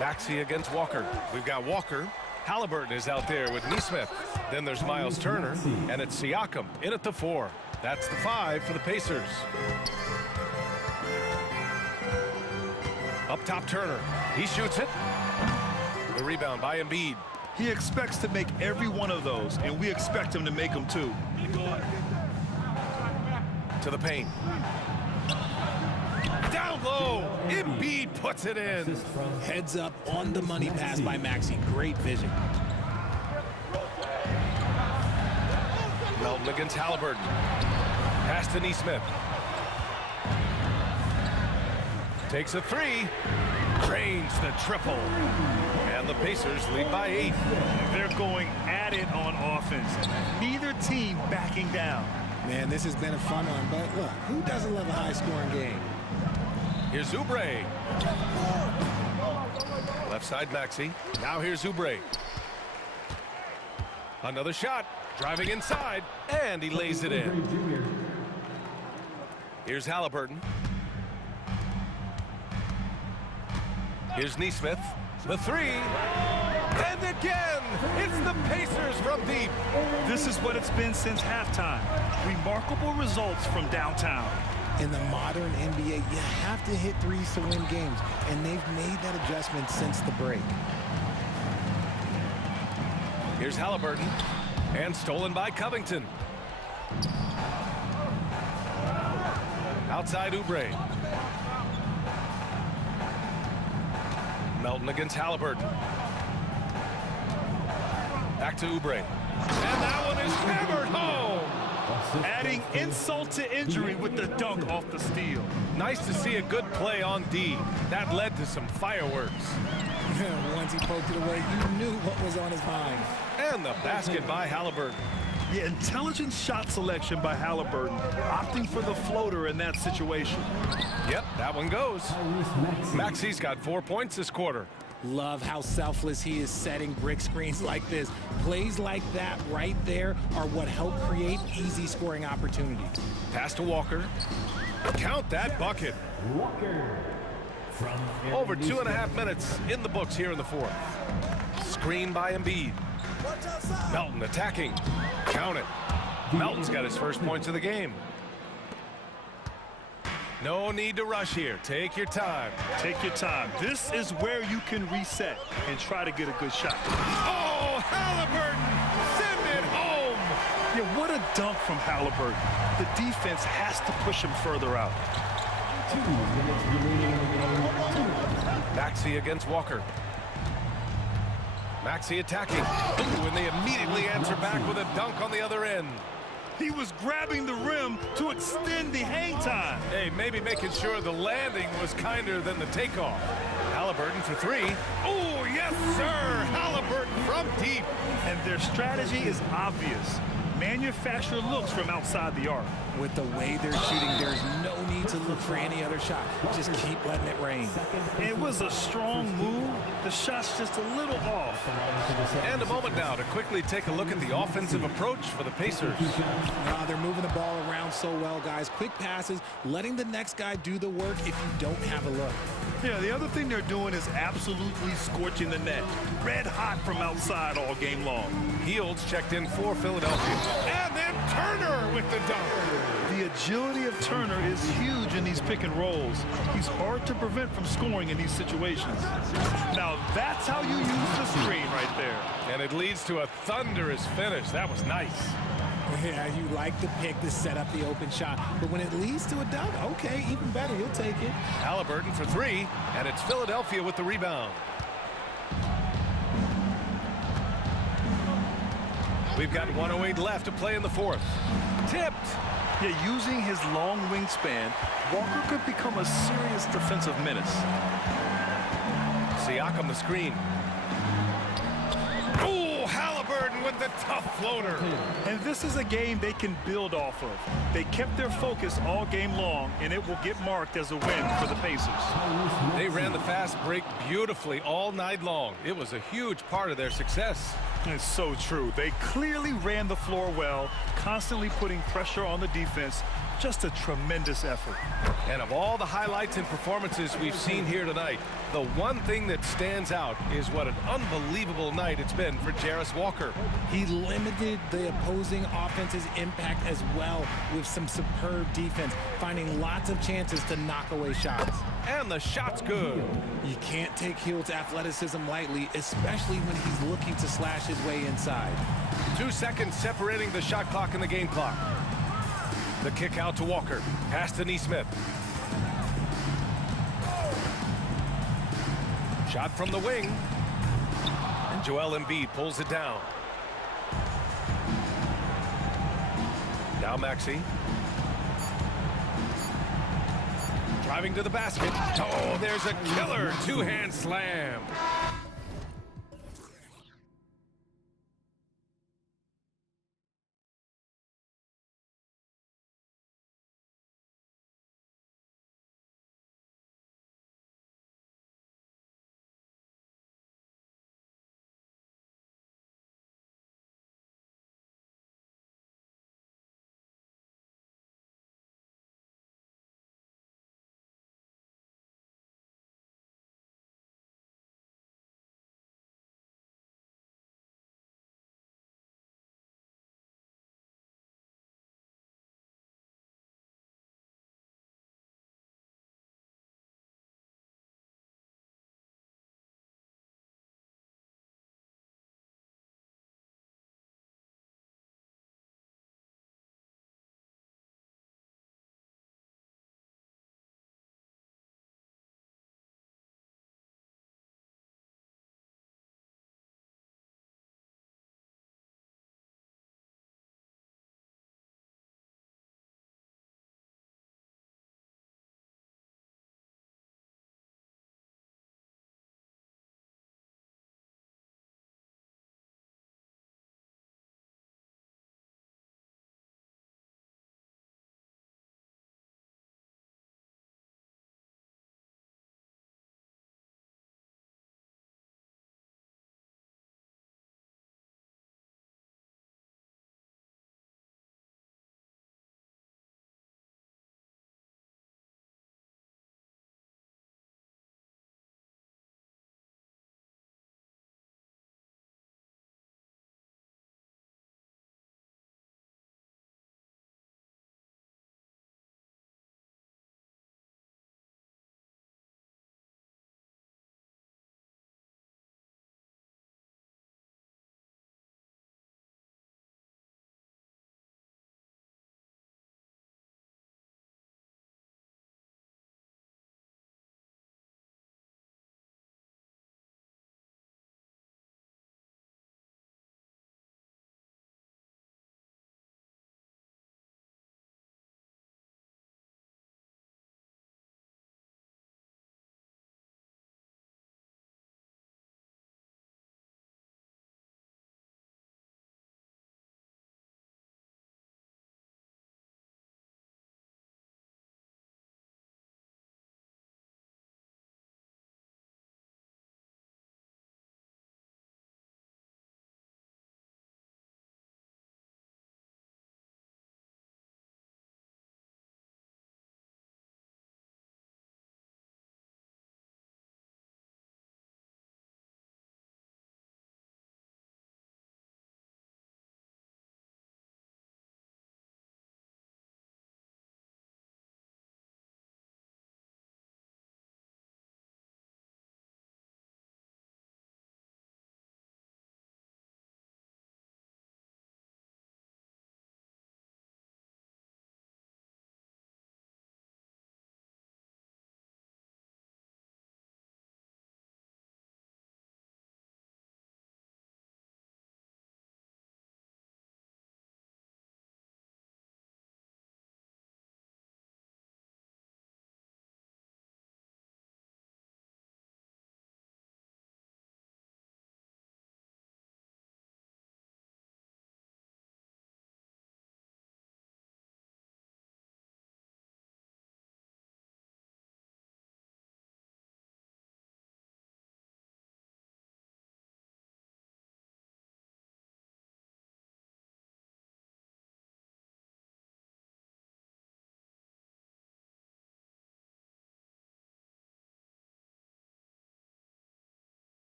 Maxey against Walker. We've got Walker. Halliburton is out there with Neesmith. Then there's Miles Turner, and it's Siakam in at the 4. That's the 5 for the Pacers. Up top, Turner. He shoots it. The rebound by Embiid. He expects to make every one of those, and we expect him to make them too. To the paint. Down low. Embiid puts it in. Heads up on the money pass by Maxey. Great vision. Melton against Halliburton. Pass to Neesmith. Takes a 3. Drains the triple. And the Pacers lead by 8. They're going at it on offense. Neither team backing down. Man, this has been a fun one, but look, who doesn't love a high-scoring game? Here's Oubre. Left side, Maxey. Now here's Oubre. Another shot. Driving inside. And he lays it in. Here's Halliburton. Here's Neesmith. The 3. And again, it's the Pacers from deep. This is what it's been since halftime. Remarkable results from downtown. In the modern NBA, you have to hit threes to win games, and they've made that adjustment since the break. Here's Halliburton, and stolen by Covington. Outside Oubre. Melton against Halliburton. Back to Oubre. And that one is hammered home. Adding insult to injury with the dunk off the steal. Nice to see a good play on D. That led to some fireworks. Once he poked it away, you knew what was on his mind. And the basket by Halliburton. Yeah, intelligent shot selection by Halliburton, opting for the floater in that situation. Yep, that one goes. Maxey's got 4 points this quarter. Love how selfless he is setting brick screens like this. Plays like that right there are what help create easy scoring opportunities. Pass to Walker. Count that bucket. Over 2.5 minutes in the books here in the 4th. Screen by Embiid. Melton attacking. Count it. Melton's got his first points of the game. No need to rush here. Take your time. Take your time. This is where you can reset and try to get a good shot. Oh, Halliburton! Send it home! Yeah, what a dunk from Halliburton. The defense has to push him further out. Maxey against Walker. Maxey attacking. Ooh, and they immediately answer back with a dunk on the other end. He was grabbing the rim to extend the hang time. Hey, maybe making sure the landing was kinder than the takeoff. Halliburton for 3. Oh, yes, sir! Halliburton from deep. And their strategy is obvious. Manufacture looks from outside the arc. With the way they're shooting, there's no need to look for any other shot. Just keep letting it rain. It was a strong move. The shot's just a little off. And a moment now to quickly take a look at the offensive approach for the Pacers. They're moving the ball around so well, guys. Quick passes, letting the next guy do the work if you don't have a look. Yeah, the other thing they're doing is absolutely scorching the net. Red hot from outside all game long. Fields checked in for Philadelphia. And then Turner with the dunk. The agility of Turner is huge in these pick and rolls. He's hard to prevent from scoring in these situations. Now that's how you use the screen right there. And it leads to a thunderous finish. That was nice. Yeah, you like the pick to set up the open shot. But when it leads to a dunk, okay, even better, you'll take it. Halliburton for 3, and it's Philadelphia with the rebound. We've got 1:08 left to play in the 4th. Tipped. Yeah, using his long wingspan, Walker could become a serious defensive menace. Siakam the screen. Oh, Halliburton with the tough floater. And this is a game they can build off of. They kept their focus all game long, and it will get marked as a win for the Pacers. They ran the fast break beautifully all night long. It was a huge part of their success. It's so true. They clearly ran the floor well, constantly putting pressure on the defense, Just a tremendous effort. And of all the highlights and performances we've seen here tonight, the one thing that stands out is what an unbelievable night it's been for Jarris Walker. He limited the opposing offense's impact as well with some superb defense, finding lots of chances to knock away shots. And the shot's good. You can't take Hield's athleticism lightly, especially when he's looking to slash his way inside. 2 seconds separating the shot clock and the game clock. The kick out to Walker. Pass to Neesmith. Shot from the wing. And Joel Embiid pulls it down. Now Maxey. Driving to the basket. Oh, there's a killer two-hand slam.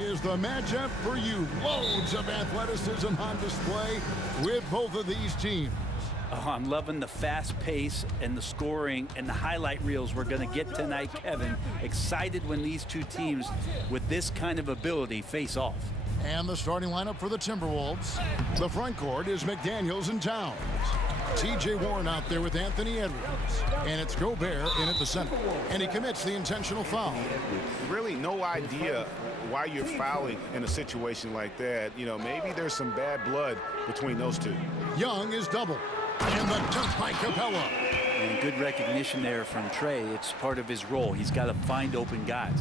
is the matchup for you. Loads of athleticism on display with both of these teams. Oh, I'm loving the fast pace and the scoring and the highlight reels we're going to get tonight, Kevin. Excited when these two teams with this kind of ability face off. And the starting lineup for the Timberwolves. The front court is McDaniels and Towns. TJ Warren out there with Anthony Edwards. And it's Gobert in at the center. And he commits the intentional foul. Really no idea why you're fouling in a situation like that. You know, maybe there's some bad blood between those two. Young is double. And the dunk by Capella. And good recognition there from Trey. It's part of his role. He's got to find open guys.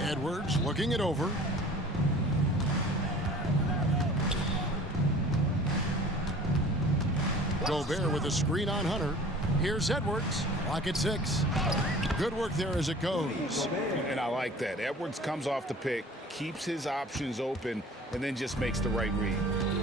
Edwards looking it over. Gobert with a screen on Hunter. Here's Edwards. Clock at 6. Good work there as it goes. And I like that. Edwards comes off the pick, keeps his options open, and then just makes the right read.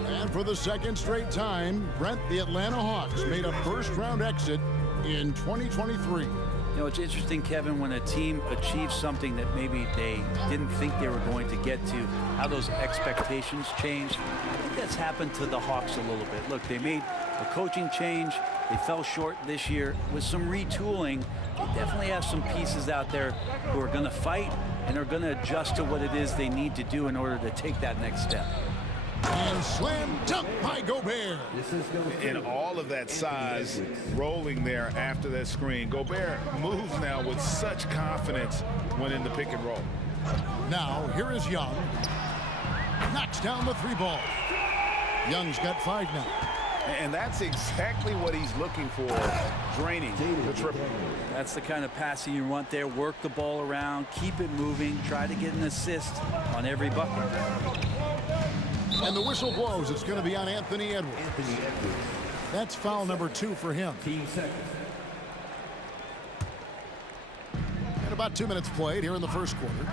And for the second straight time, Brent, the Atlanta Hawks made a first-round exit in 2023. You know, it's interesting, Kevin, when a team achieves something that maybe they didn't think they were going to get to, how those expectations change. I think that's happened to the Hawks a little bit. Look, they made a coaching change. They fell short this year. With some retooling, they definitely have some pieces out there who are going to fight and are going to adjust to what it is they need to do in order to take that next step. And slam dunk by Gobert. And all of that size rolling there after that screen. Gobert moves now with such confidence when in the pick and roll. Now, here is Young. Knocks down the 3 ball. Young's got 5 now. And that's exactly what he's looking for, draining the triple. That's the kind of passing you want there. Work the ball around, keep it moving, try to get an assist on every bucket. And the whistle blows. It's going to be on Anthony Edwards. That's foul number 2 for him. And about 2 minutes played here in the first quarter.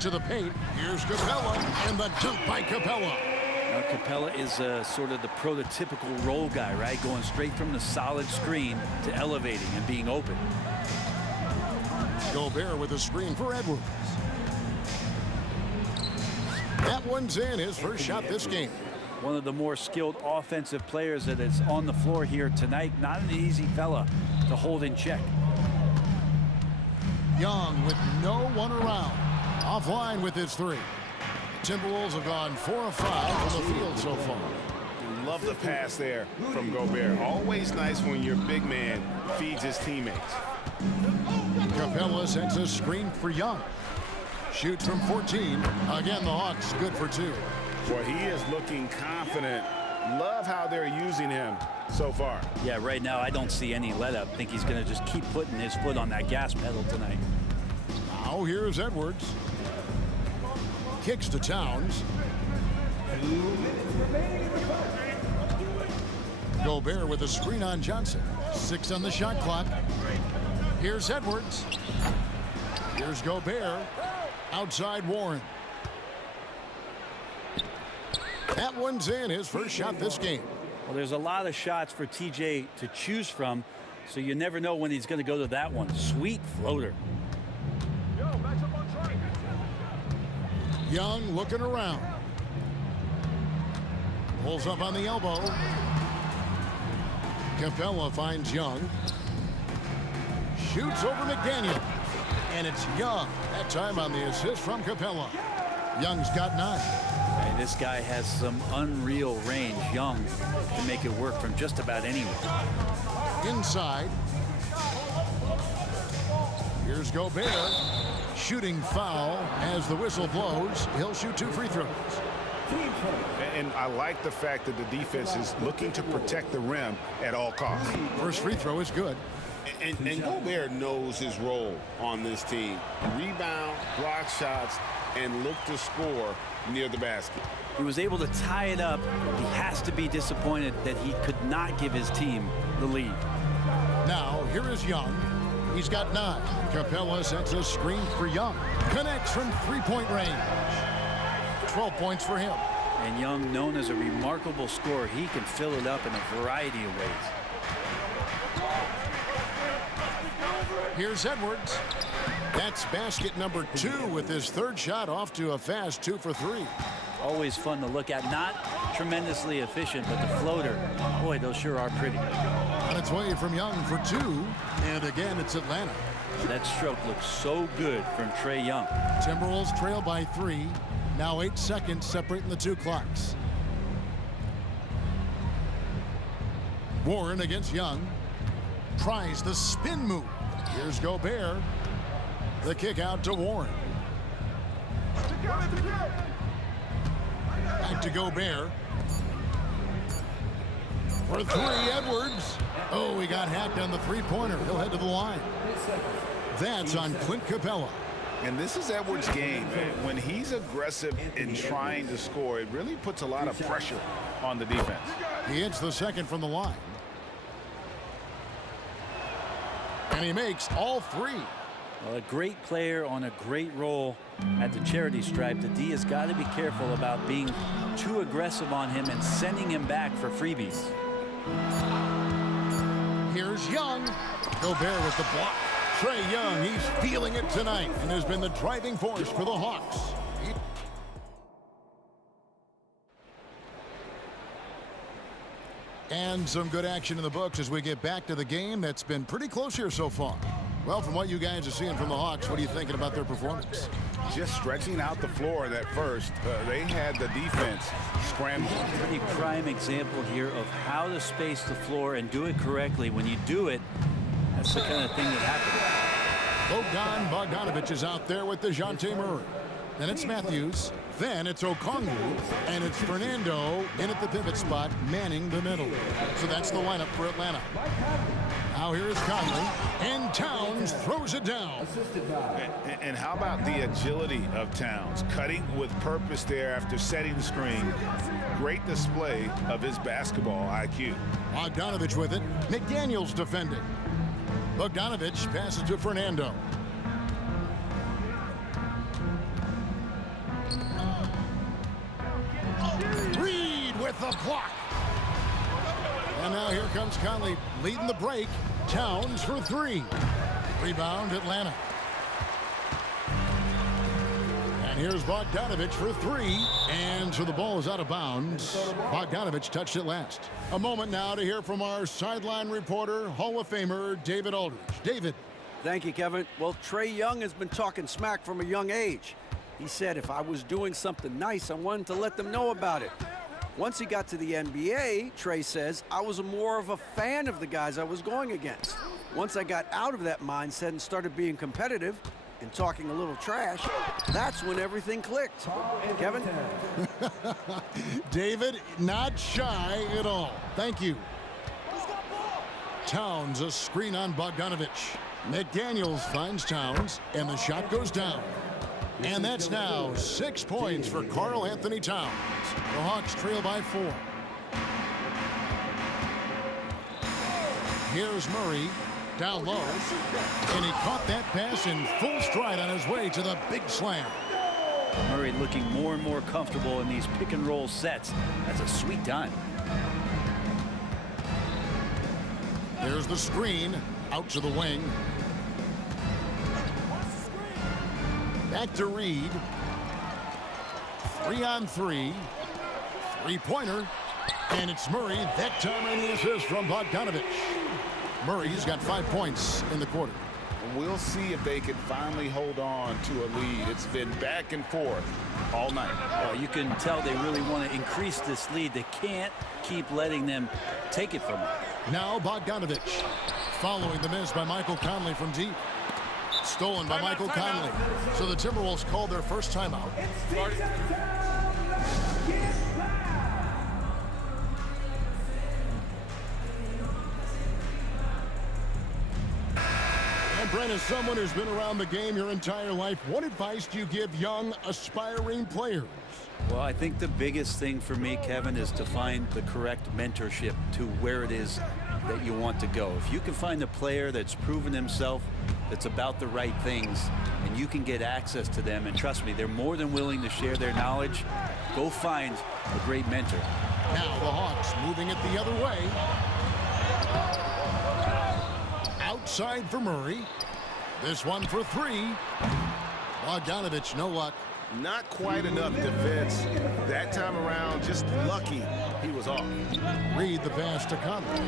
To the paint. Here's Capella. And the dunk by Capella. Now, Capella is sort of the prototypical role guy, right? Going straight from the solid screen to elevating and being open. Gobert with a screen for Edwards. That one's in, his first shot this game. One of the more skilled offensive players that is on the floor here tonight. Not an easy fella to hold in check. Young with no one around. Offline with his 3. Timberwolves have gone 4 of 5 from the field so far. Love the pass there from Gobert. Always nice when your big man feeds his teammates. Capella sends a screen for Young. Shoots from 14. Again, the Hawks good for 2. Boy, he is looking confident. Love how they're using him so far. Yeah, right now I don't see any let up. I think he's going to just keep putting his foot on that gas pedal tonight. Now here's Edwards. Kicks to Towns. Gobert with a screen on Johnson. 6 on the shot clock. Here's Edwards. Here's Gobert. Outside Warren. That one's in, his first shot this game. Well, there's a lot of shots for TJ to choose from, so you never know when he's going to go to that one. Sweet floater. Young looking around. Pulls up on the elbow. Capella finds Young. Shoots over McDaniel. And it's Young. That time on the assist from Capella. Young's got 9. And this guy has some unreal range. Young can make it work from just about anywhere. Inside. Here's Gobert. Shooting foul as the whistle blows. He'll shoot 2 free throws. And I like the fact that the defense is looking to protect the rim at all costs. First free throw is good. And Gobert knows his role on this team. Rebound, block shots, and look to score near the basket. He was able to tie it up. He has to be disappointed that he could not give his team the lead. Now, here is Young. He's got 9. Capella sets a screen for Young. Connects from 3-point range. 12 points for him. And Young, known as a remarkable scorer, he can fill it up in a variety of ways. Here's Edwards. That's basket number 2 with his third shot off to a fast 2 for 3. Always fun to look at. Not tremendously efficient, but the floater, boy, those sure are pretty. On its way from Young for 2, and again it's Atlanta. That stroke looks so good from Trae Young. Timberwolves trail by 3. Now 8 seconds separating the 2 clocks. Warren against Young. Tries the spin move. Here's Gobert. The kick out to Warren. Back to Gobert. For 3, Edwards. Oh, he got hacked on the three-pointer. He'll head to the line. That's on Clint Capella. And this is Edwards' game. When he's aggressive in trying to score, it really puts a lot of pressure on the defense. He hits the second from the line. And he makes all 3. Well, a great player on a great role at the charity stripe. The D has got to be careful about being too aggressive on him and sending him back for freebies. Here's Young. Gobert with the block. Trae Young, he's feeling it tonight and has been the driving force for the Hawks. And some good action in the books as we get back to the game that's been pretty close here so far. Well, from what you guys are seeing from the Hawks, what are you thinking about their performance? Just stretching out the floor that first. They had the defense scrambling. Pretty prime example here of how to space the floor and do it correctly. When you do it, that's the kind of thing that happens. Bogdanovic is out there with DeJounte Murray. Then it's Matthews. Then it's Okongwu. And it's Fernando in at the pivot spot, manning the middle. So that's the lineup for Atlanta. Now here's Conley. And Towns throws it down. And how about the agility of Towns? Cutting with purpose there after setting the screen. Great display of his basketball IQ. Bogdanovic with it. McDaniels defending. Bogdanovic passes to Fernando. Reed with the block. And now here comes Conley leading the break. Towns for 3. Rebound Atlanta. And here's Bogdanovic for 3. And so the ball is out of bounds. Bogdanovic touched it last. A moment now to hear from our sideline reporter, Hall of Famer David Aldridge. David. Thank you, Kevin. Well, Trae Young has been talking smack from a young age. He said if I was doing something nice, I wanted to let them know about it. Once he got to the NBA, Trae says, I was more of a fan of the guys I was going against. Once I got out of that mindset and started being competitive and talking a little trash, that's when everything clicked. Kevin? David, not shy at all. Thank you. Towns, a screen on Bogdanovic. McDaniels finds Towns, and the shot goes down. And that's now 6 points for Karl Anthony Towns. The Hawks trail by 4. Here's Murray down low. And he caught that pass in full stride on his way to the big slam. Murray looking more and more comfortable in these pick and roll sets. That's a sweet time. There's the screen out to the wing. Back to Reed. 3-on-3. Three-pointer. And it's Murray. That time on the assist from Bogdanovic. Murray's got 5 points in the quarter. We'll see if they can finally hold on to a lead. It's been back and forth all night. Well, you can tell they really want to increase this lead. They can't keep letting them take it from them. Now Bogdanovic. Following the miss by Michael Conley from deep. Stolen by Michael Conley. So the Timberwolves called their first timeout. And Brent, as someone who's been around the game your entire life, what advice do you give young, aspiring players? Well, I think the biggest thing for me, Kevin, is to find the correct mentorship to where it is that you want to go. If you can find a player that's proven himself, that's about the right things, and you can get access to them, and trust me, they're more than willing to share their knowledge, go find a great mentor. Now the Hawks moving it the other way. Outside for Murray. This one for three. Bogdanovich, no luck. Not quite enough defense that time around. Just lucky he was off. Reed the pass to Conley.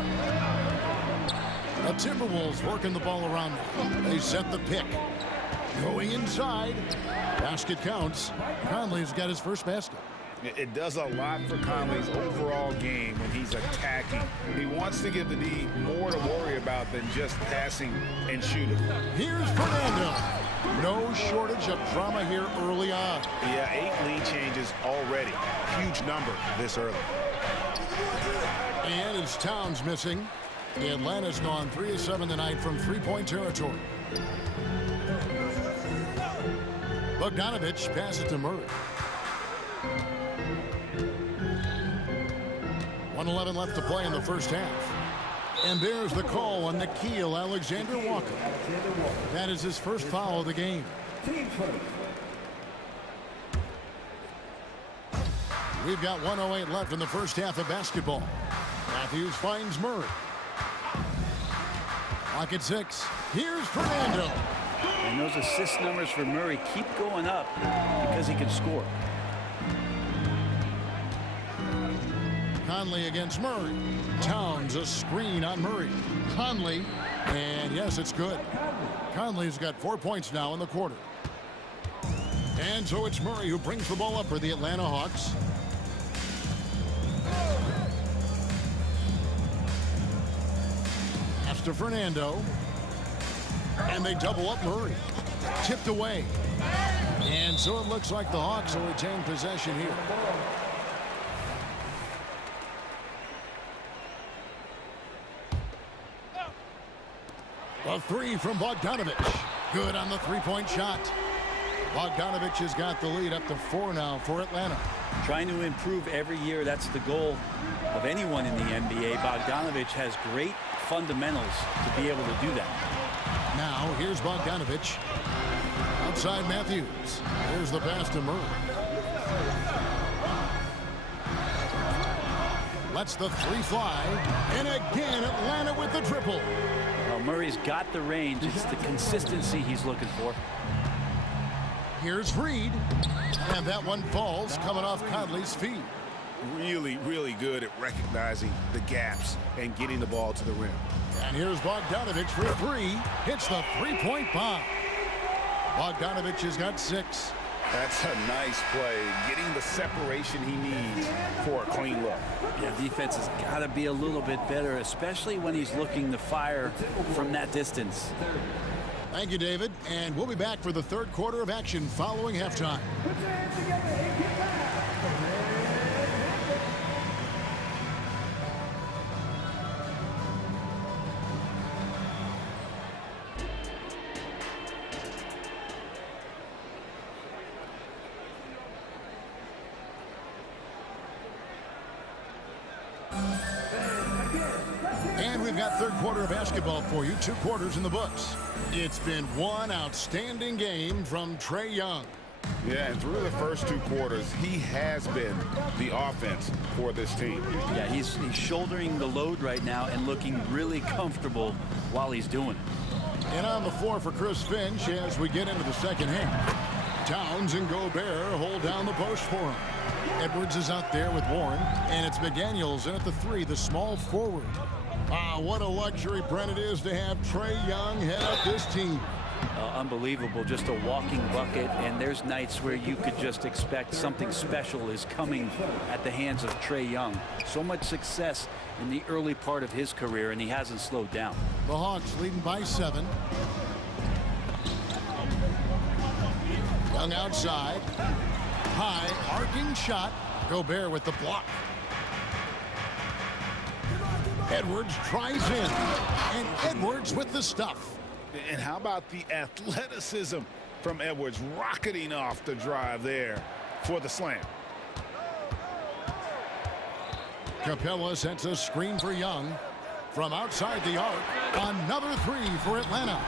The Timberwolves working the ball around now. They set the pick. Going inside. Basket counts. Conley's got his first basket. It does a lot for Conley's overall game when he's attacking. He wants to give the D more to worry about than just passing and shooting. Here's Fernando. No shortage of drama here early on. Yeah, 8 lead changes already. Huge number this early. And it's Towns missing. Atlanta's gone 3 of 7 tonight from three-point territory. Bogdanovich passes to Murray. 1:11 left to play in the first half. And there's the call on Nickeil Alexander-Walker. That is his first foul of the game. We've got 1:08 left in the first half of basketball. Matthews finds Murray. Clock at 6. Here's Fernando. And those assist numbers for Murray keep going up because he can score. Conley against Murray. Towns a screen on Murray. Conley, and yes, it's good. Conley's got 4 points now in the quarter. And so it's Murray who brings the ball up for the Atlanta Hawks. Pass to Fernando. And they double up Murray. Tipped away. And so it looks like the Hawks will retain possession here. A three from Bogdanovich. Good on the three-point shot. Bogdanovich has got the lead up to 4 now for Atlanta. Trying to improve every year, that's the goal of anyone in the NBA. Bogdanovich has great fundamentals to be able to do that. Now, here's Bogdanovich. Outside Matthews. Here's the pass to Murray. Lets the three fly. And again, Atlanta with the triple. Well, Murray's got the range. It's the consistency he's looking for. Here's Reed. And that one falls, coming off Conley's feet. Really, really good at recognizing the gaps and getting the ball to the rim. And here's Bogdanovich for three. Hits the three-point bomb. Bogdanovich has got 6. That's a nice play, getting the separation he needs for a clean look. Yeah, defense has got to be a little bit better, especially when he's looking to fire from that distance. Thank you, David. And we'll be back for the third quarter of action following halftime. And we've got third quarter of basketball for you. 2 quarters in the books. It's been one outstanding game from Trae Young. Yeah, and through the first 2 quarters, he has been the offense for this team. Yeah, he's shouldering the load right now and looking really comfortable while he's doing it. And on the floor for Chris Finch as we get into the second half. Towns and Gobert hold down the post for him. Edwards is out there with Warren, and it's McDaniels in at the 3, the small forward. What a luxury, Brent, it is to have Trae Young head up this team. Unbelievable, just a walking bucket, and there's nights where you could just expect something special is coming at the hands of Trae Young. So much success in the early part of his career, and he hasn't slowed down. The Hawks leading by 7. Young outside. High, arcing shot. Gobert with the block. Edwards tries in. And Edwards with the stuff. And how about the athleticism from Edwards rocketing off the drive there for the slam. Capella sets a screen for Young. From outside the arc, another 3 for Atlanta.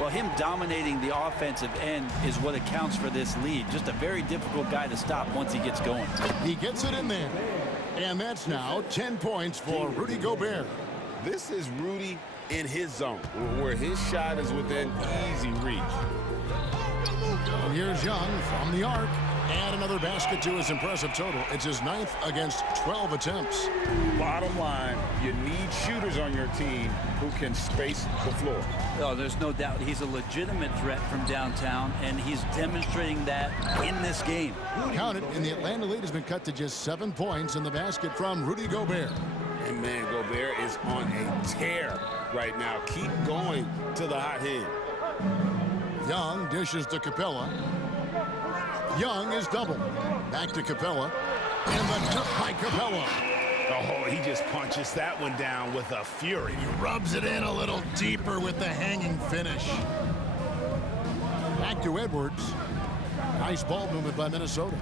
Well, him dominating the offensive end is what accounts for this lead. Just a very difficult guy to stop once he gets going. He gets it in there. And that's now 10 points for Rudy Gobert. This is Rudy in his zone, where his shot is within easy reach. And here's Young from the arc. And another basket to his impressive total. It's his 9th against 12 attempts. Bottom line, you need shooters on your team who can space the floor. Oh, there's no doubt he's a legitimate threat from downtown, and he's demonstrating that in this game. Count it, and the Atlanta lead has been cut to just 7 points in the basket from Rudy Gobert. And man, Gobert is on a tear right now. Keep going to the hot hand. Young dishes to Capella. Young is doubled. Back to Capella. And the dunk by Capella. Oh, he just punches that one down with a fury. He rubs it in a little deeper with the hanging finish. Back to Edwards. Nice ball movement by Minnesota.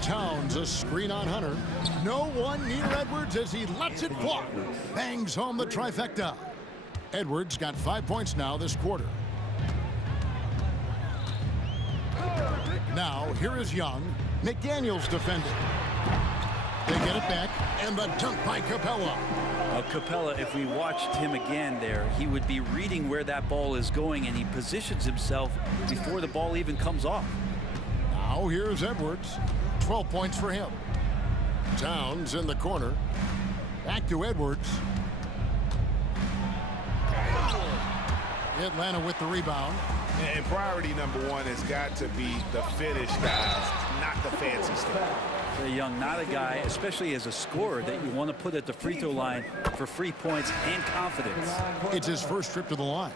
Towns a screen on Hunter. No one near Edwards as he lets it fly. Bangs home the trifecta. Edwards got 5 points now this quarter. Now, here is Young. McDaniels defending. They get it back, and the dunk by Capella. Capella, if we watched him again there, he would be reading where that ball is going, and he positions himself before the ball even comes off. Now, here's Edwards. 12 points for him. Towns in the corner. Back to Edwards. Atlanta with the rebound. And priority number one has got to be the finish, guys, not the fancy stuff. Trae Young, not a guy, especially as a scorer, that you want to put at the free throw line for free points and confidence. It's his first trip to the line.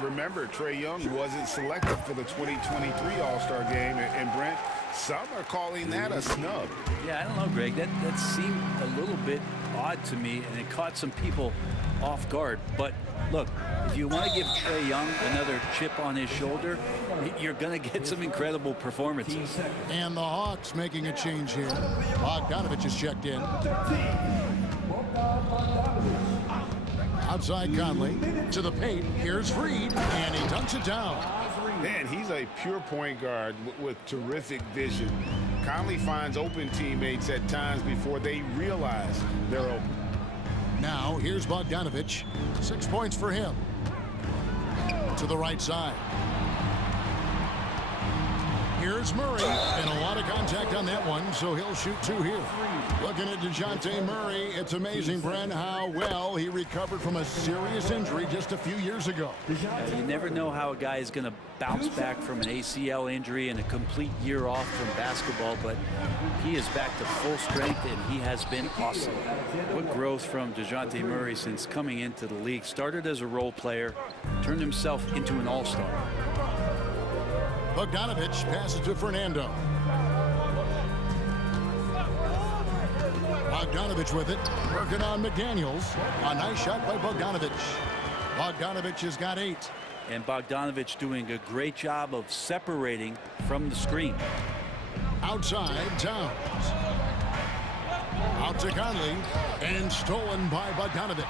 Remember, Trae Young wasn't selected for the 2023 All-Star game, and Brent, some are calling that a snub. Yeah, I don't know, Greg. That seemed a little bit odd to me, and it caught some people off guard. But look, if you want to give Trae Young another chip on his shoulder, you're going to get some incredible performances. And the Hawks making a change here. Bogdanovich is checked in. Outside Conley to the paint. Here's Reed, and he dunks it down. Man, he's a pure point guard with terrific vision. Conley finds open teammates at times before they realize they're open. Now, here's Bogdanovich. 6 points for him. To the right side. Here's Murray, and a lot of contact on that one, so he'll shoot 2 here. Looking at DeJounte Murray, it's amazing, Brent, how well he recovered from a serious injury just a few years ago. You never know how a guy is going to bounce back from an ACL injury and a complete year off from basketball, but he is back to full strength, and he has been awesome. What growth from DeJounte Murray since coming into the league. Started as a role player, turned himself into an all-star. Bogdanovich passes to Fernando. Bogdanovich with it, working on McDaniels. A nice shot by Bogdanovich. Bogdanovich has got 8. And Bogdanovich doing a great job of separating from the screen. Outside, Towns. Out to Conley, and stolen by Bogdanovich.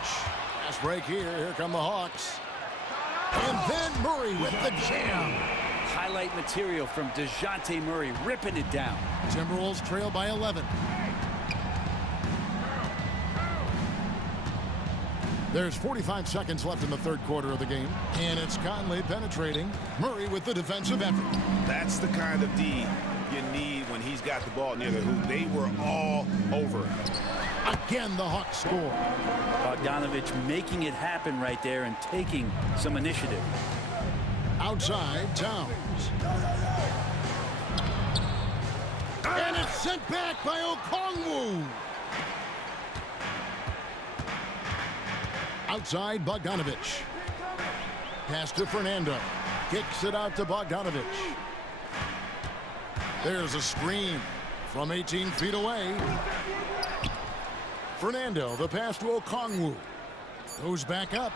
Fast break here. Here come the Hawks. And then Murray with the jam. Highlight material from DeJounte Murray, ripping it down. Timberwolves trail by 11. There's 45 seconds left in the third quarter of the game, and it's Conley penetrating. Murray with the defensive effort. That's the kind of D you need when he's got the ball near the hoop. They were all over it. Again, the Hawks score. Bogdanovich making it happen right there and taking some initiative. Outside, Towns. And it's sent back by Okongwu. Outside, Bogdanovich. Pass to Fernando. Kicks it out to Bogdanovich. There's a screen from 18 feet away. Fernando, the pass to Okongwu. Goes back up.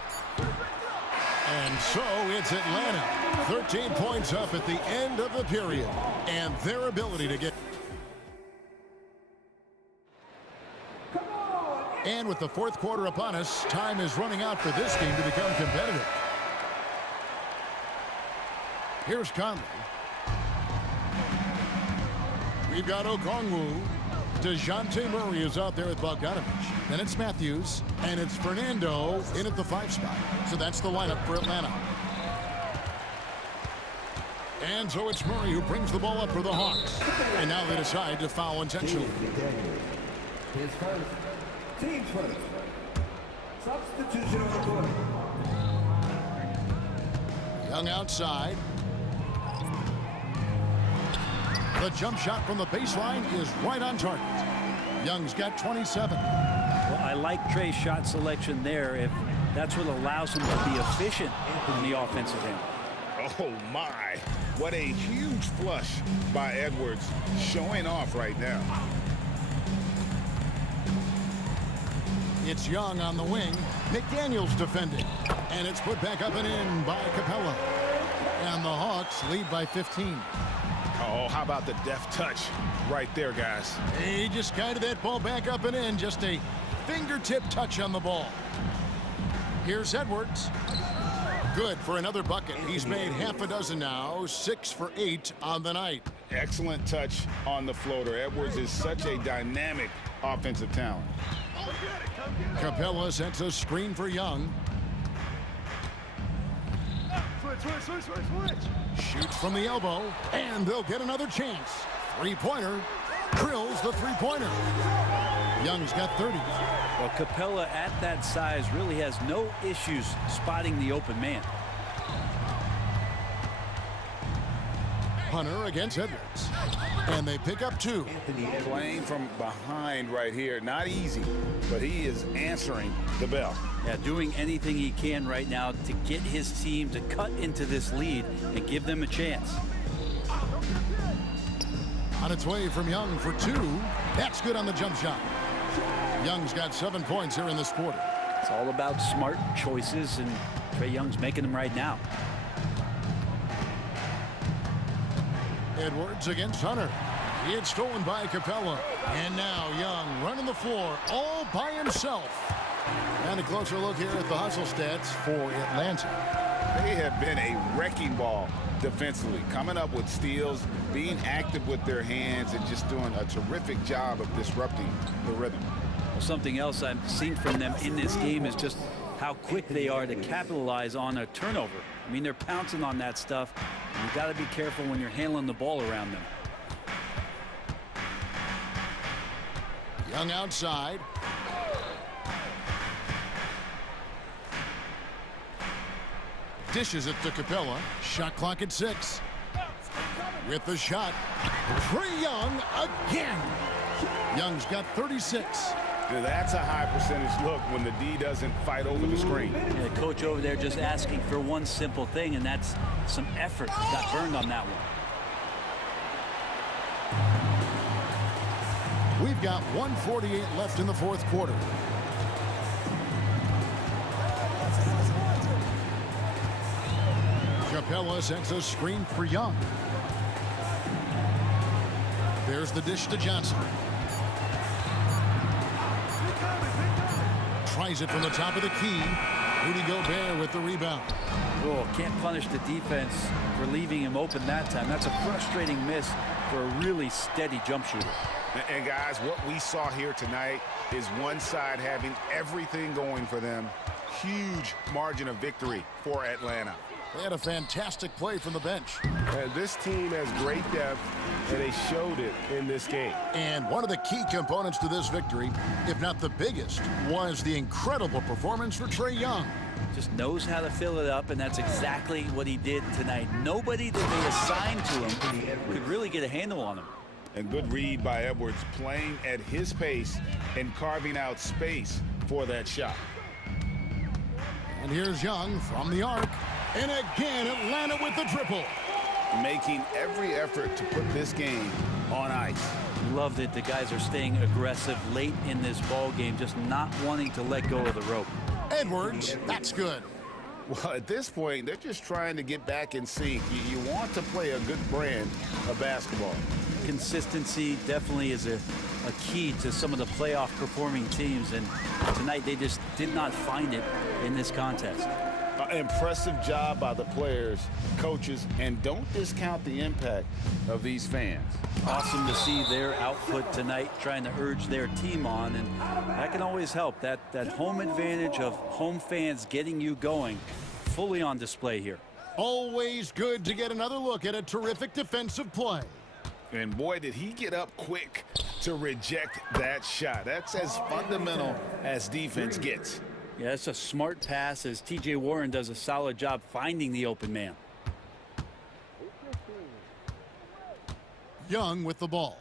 And so it's Atlanta. 13 points up at the end of the period. And their ability to get... And with the fourth quarter upon us, time is running out for this game to become competitive. Here's Conley. We've got Okongwu. DeJounte Murray is out there with Bogdanovich. Then it's Matthews, and it's Fernando in at the 5 spot. So that's the lineup for Atlanta. And so it's Murray who brings the ball up for the Hawks. And now they decide to foul intentionally. His first. Team's first. Substitution on the court. Young outside. The jump shot from the baseline is right on target. Young's got 27. Well, I like Trey's shot selection there if that's what allows him to be efficient in the offensive end. Oh, my. What a huge flush by Edwards, showing off right now. It's Young on the wing. McDaniels defending. And it's put back up and in by Capella. And the Hawks lead by 15. Oh, how about the deft touch right there, guys? He just guided that ball back up and in. Just a fingertip touch on the ball. Here's Edwards. Good for another bucket. He's made half a dozen now, 6 for 8 on the night. Excellent touch on the floater. Edwards is such a dynamic offensive talent. Capella sends a screen for Young. Shoots from the elbow, and they'll get another chance. Three-pointer, drills the three-pointer. Young's got 30. Well, Capella at that size really has no issues spotting the open man. Hunter against Edwards. And they pick up 2. Playing from behind right here. Not easy, but he is answering the bell. Yeah, doing anything he can right now to get his team to cut into this lead and give them a chance. On its way from Young for 2. That's good on the jump shot. Young's got 7 points here in this quarter. It's all about smart choices, and Trae Young's making them right now. Edwards against Hunter. It's stolen by Capella. And now Young running the floor all by himself. And a closer look here at the hustle stats for Atlanta. They have been a wrecking ball defensively, coming up with steals, being active with their hands, and just doing a terrific job of disrupting the rhythm. Well, something else I've seen from them in this game is just how quick they are to capitalize on a turnover. I mean, they're pouncing on that stuff. You've got to be careful when you're handling the ball around them. Young outside. Dishes it to Capella. Shot clock at 6. With the shot, Trae Young again. Young's got 36. That's a high percentage look when the D doesn't fight over the screen. Yeah, the coach over there just asking for one simple thing, and that's some effort. Got burned on that one. We've got 1:48 left in the fourth quarter. Capella sends a screen for Young. There's the dish to Johnson. Tries it from the top of the key. Rudy Gobert with the rebound. Oh, can't punish the defense for leaving him open that time. That's a frustrating miss for a really steady jump shooter. And guys, what we saw here tonight is one side having everything going for them. Huge margin of victory for Atlanta. They had a fantastic play from the bench. This team has great depth, and they showed it in this game. And one of the key components to this victory, if not the biggest, was the incredible performance for Trae Young. Just knows how to fill it up, and that's exactly what he did tonight. Nobody that they assigned to him could really get a handle on him. And good read by Edwards, playing at his pace and carving out space for that shot. And here's Young from the arc. And again, Atlanta with the triple. Making every effort to put this game on ice. Love that the guys are staying aggressive late in this ball game, just not wanting to let go of the rope. Edwards, that's good. Well, at this point, they're just trying to get back in sync. You want to play a good brand of basketball. Consistency definitely is a key to some of the playoff performing teams, and tonight they just did not find it in this contest. Impressive job by the players, coaches, and don't discount the impact of these fans. Awesome to see their output tonight, trying to urge their team on, and that can always help. That home advantage of home fans getting you going, fully on display here. Always good to get another look at a terrific defensive play. And boy, did he get up quick to reject that shot. That's as fundamental as defense gets. Yeah, that's a smart pass as TJ Warren does a solid job finding the open man. Young with the ball.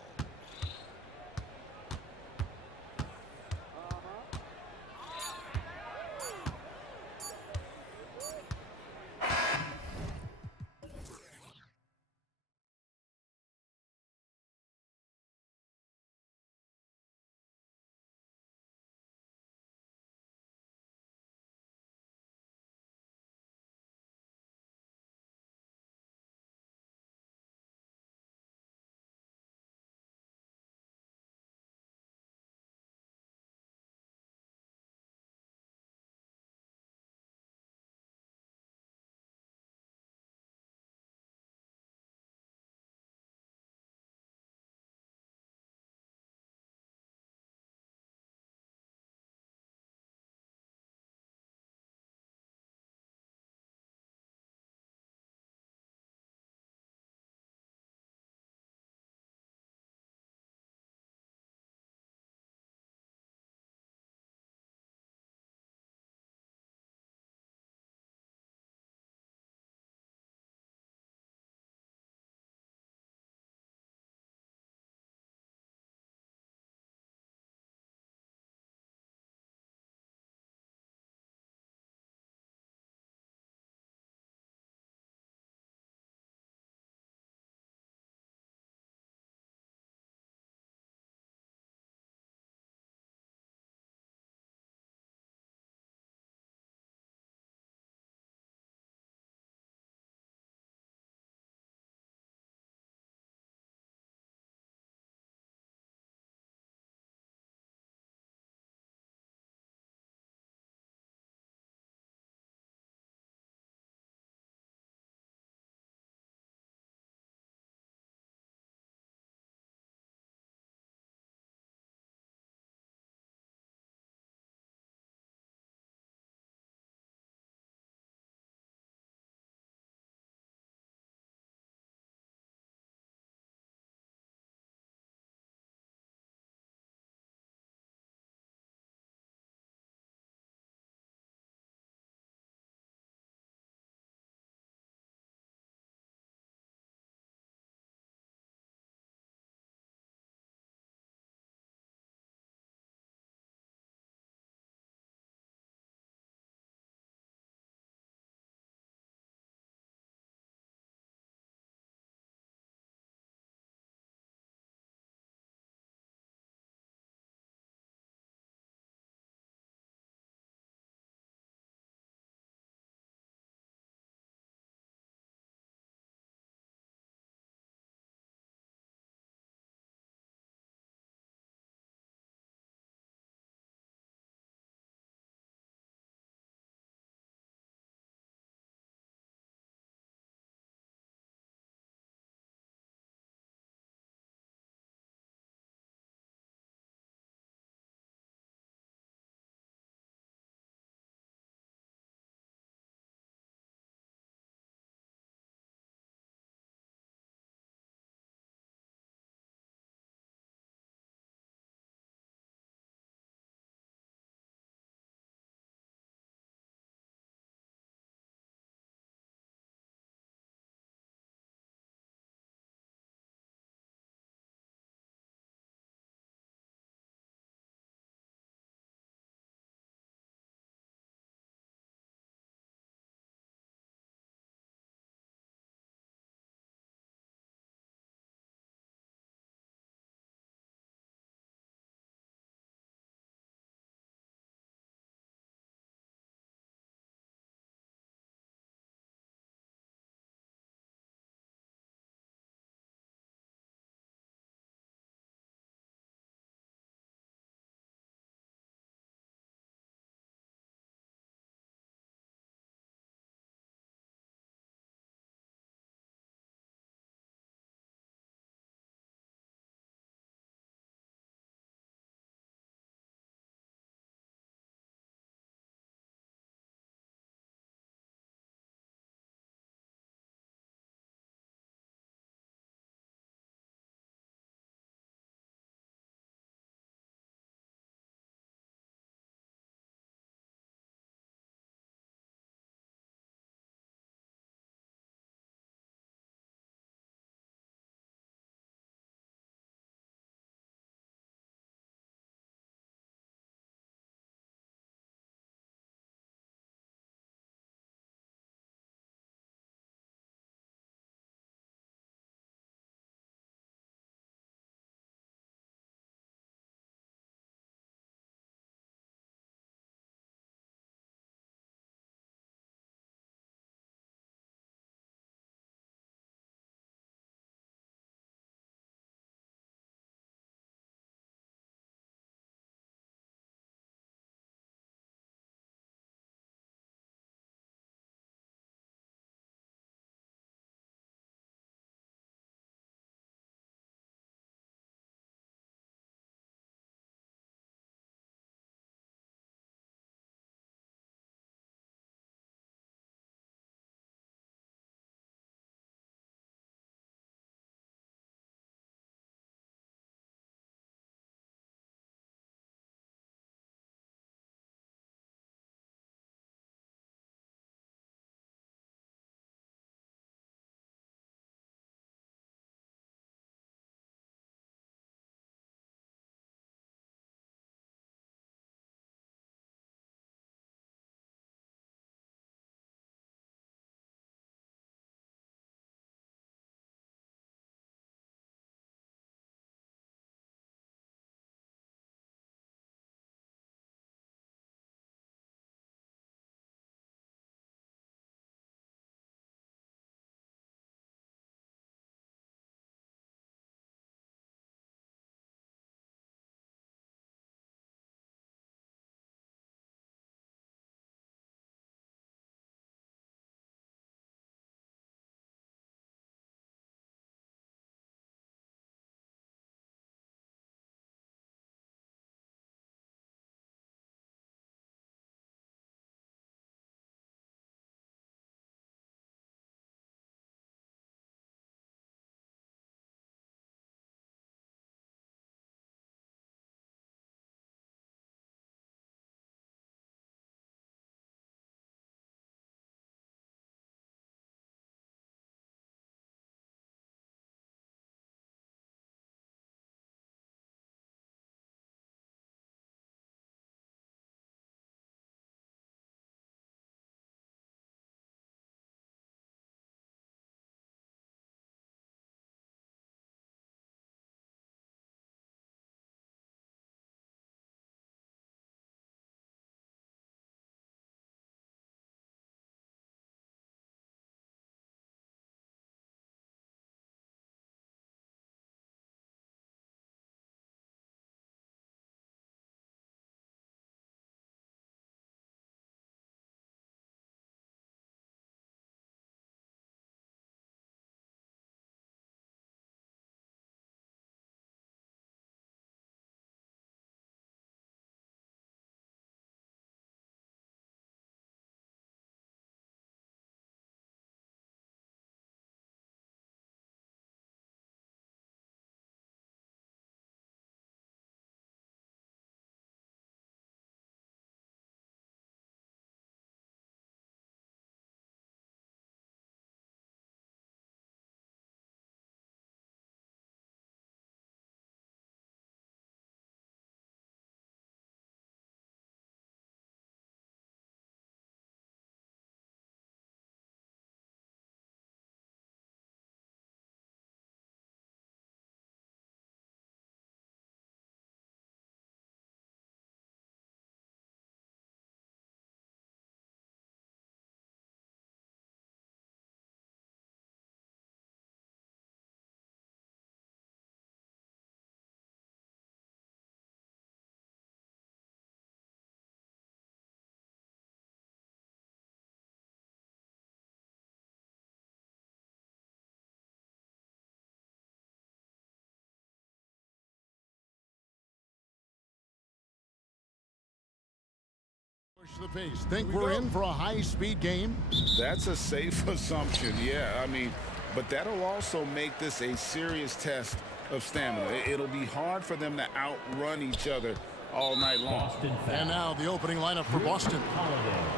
the pace. Think we're in for a high-speed game? That's a safe assumption, yeah. I mean, but that'll also make this a serious test of stamina. It'll be hard for them to outrun each other all night long. And now the opening lineup for Boston.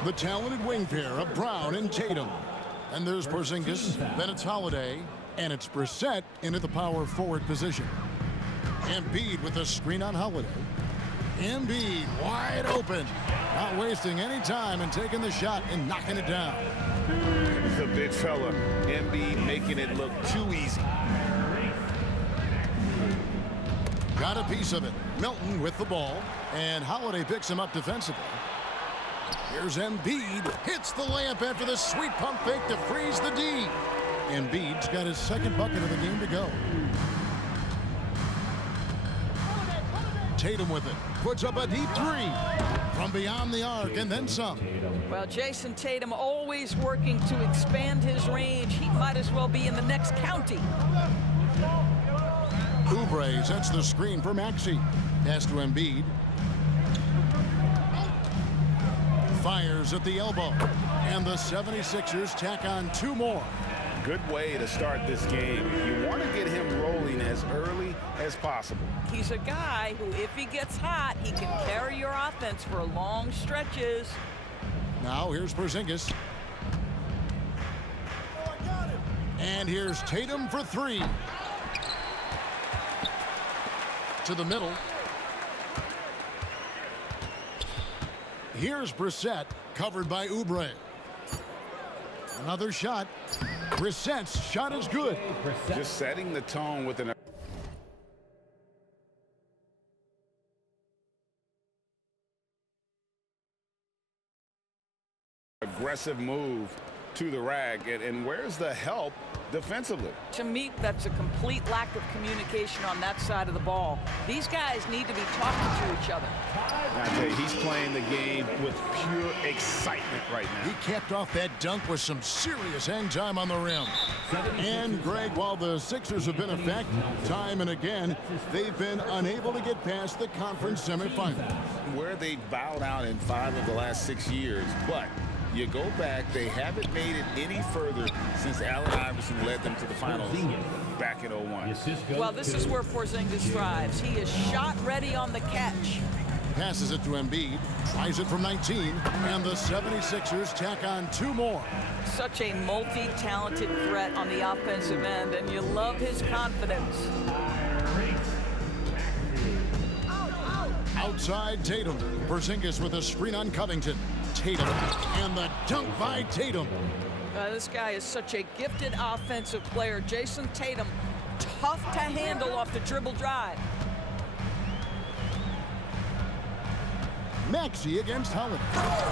The talented wing pair of Brown and Tatum. And there's Porzingis, then it's Holiday, and it's Brissett into the power forward position. Embiid with a screen on Holiday. Embiid wide open. Not wasting any time and taking the shot and knocking it down. The big fella, Embiid, making it look too easy. Got a piece of it. Milton with the ball, and Holiday picks him up defensively. Here's Embiid. Hits the layup after the sweet pump fake to freeze the D. Embiid's got his second bucket of the game to go. Tatum with it. Puts up a deep three from beyond the arc and then some. Well, Jason Tatum always working to expand his range. He might as well be in the next county. Oubre sets the screen for Maxey. Pass to Embiid. Fires at the elbow. And the 76ers tack on two more. Good way to start this game. You want to get him rolling as early as possible. He's a guy who, if he gets hot, he can carry your offense for long stretches. Now here's Porzingis. And here's Tatum for three. To the middle. Here's Brissett, covered by Oubre. Another shot. Brissett's shot is good. Just setting the tone with an aggressive move to the rag. And where's the help defensively? To me, that's a complete lack of communication on that side of the ball. These guys need to be talking to each other. I tell you, he's playing the game with pure excitement right now. He capped off that dunk with some serious hang time on the rim. And Greg, while the Sixers have been a fact time and again, they've been unable to get past the conference semifinal. Where they bowed out in 5 of the last 6 years, but you go back, they haven't made it any further since Allen Iverson led them to the finals back in 01. Well, this is where Porzingis thrives. He is shot ready on the catch. Passes it to Embiid, tries it from 19, and the 76ers tack on two more. Such a multi-talented threat on the offensive end, and you love his confidence. Outside Tatum. Porzingis with a screen on Covington. Tatum, and the dunk by Tatum. This guy is such a gifted offensive player. Jason Tatum, tough to handle off the dribble drive. Maxey against Holiday.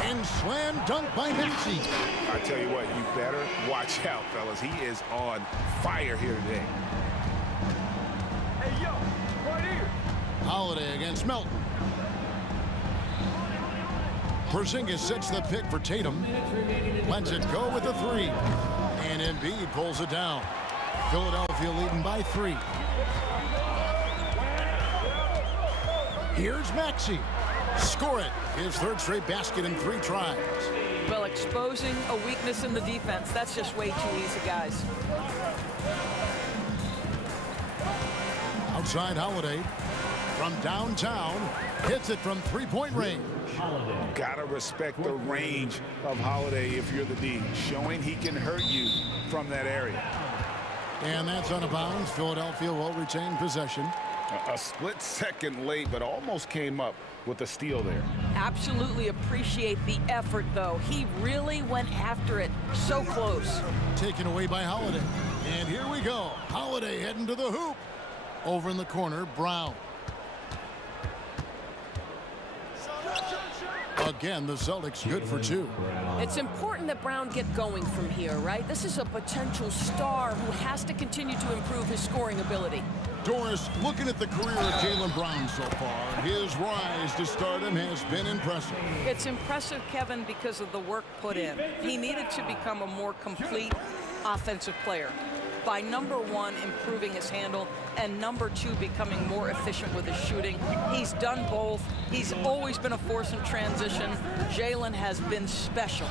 And slam dunk by Maxey. I tell you what, you better watch out, fellas. He is on fire here today. Hey, yo, right here. Holiday against Melton. Porzingis sets the pick for Tatum. Lets it go with a three. And Embiid pulls it down. Philadelphia leading by 3. Here's Maxey. Score it. His third straight basket in 3 tries. Well, exposing a weakness in the defense, that's just way too easy, guys. Outside Holiday. From downtown. Hits it from 3-point range. Gotta respect the range of Holiday if you're the D. Showing he can hurt you from that area. And that's out of bounds. Philadelphia will retain possession. A split second late, but almost came up with a steal there. Absolutely appreciate the effort, though. He really went after it. So close. Taken away by Holiday. And here we go. Holiday heading to the hoop. Over in the corner, Brown. Again, the Celtics good for 2. It's important that Brown get going from here, right? This is a potential star who has to continue to improve his scoring ability. Doris, looking at the career of Jaylen Brown so far, his rise to stardom has been impressive. It's impressive, Kevin, because of the work put in. He needed to become a more complete offensive player. by number one, improving his handle, and number two, becoming more efficient with his shooting. He's done both. He's always been a force in transition. Jalen has been special.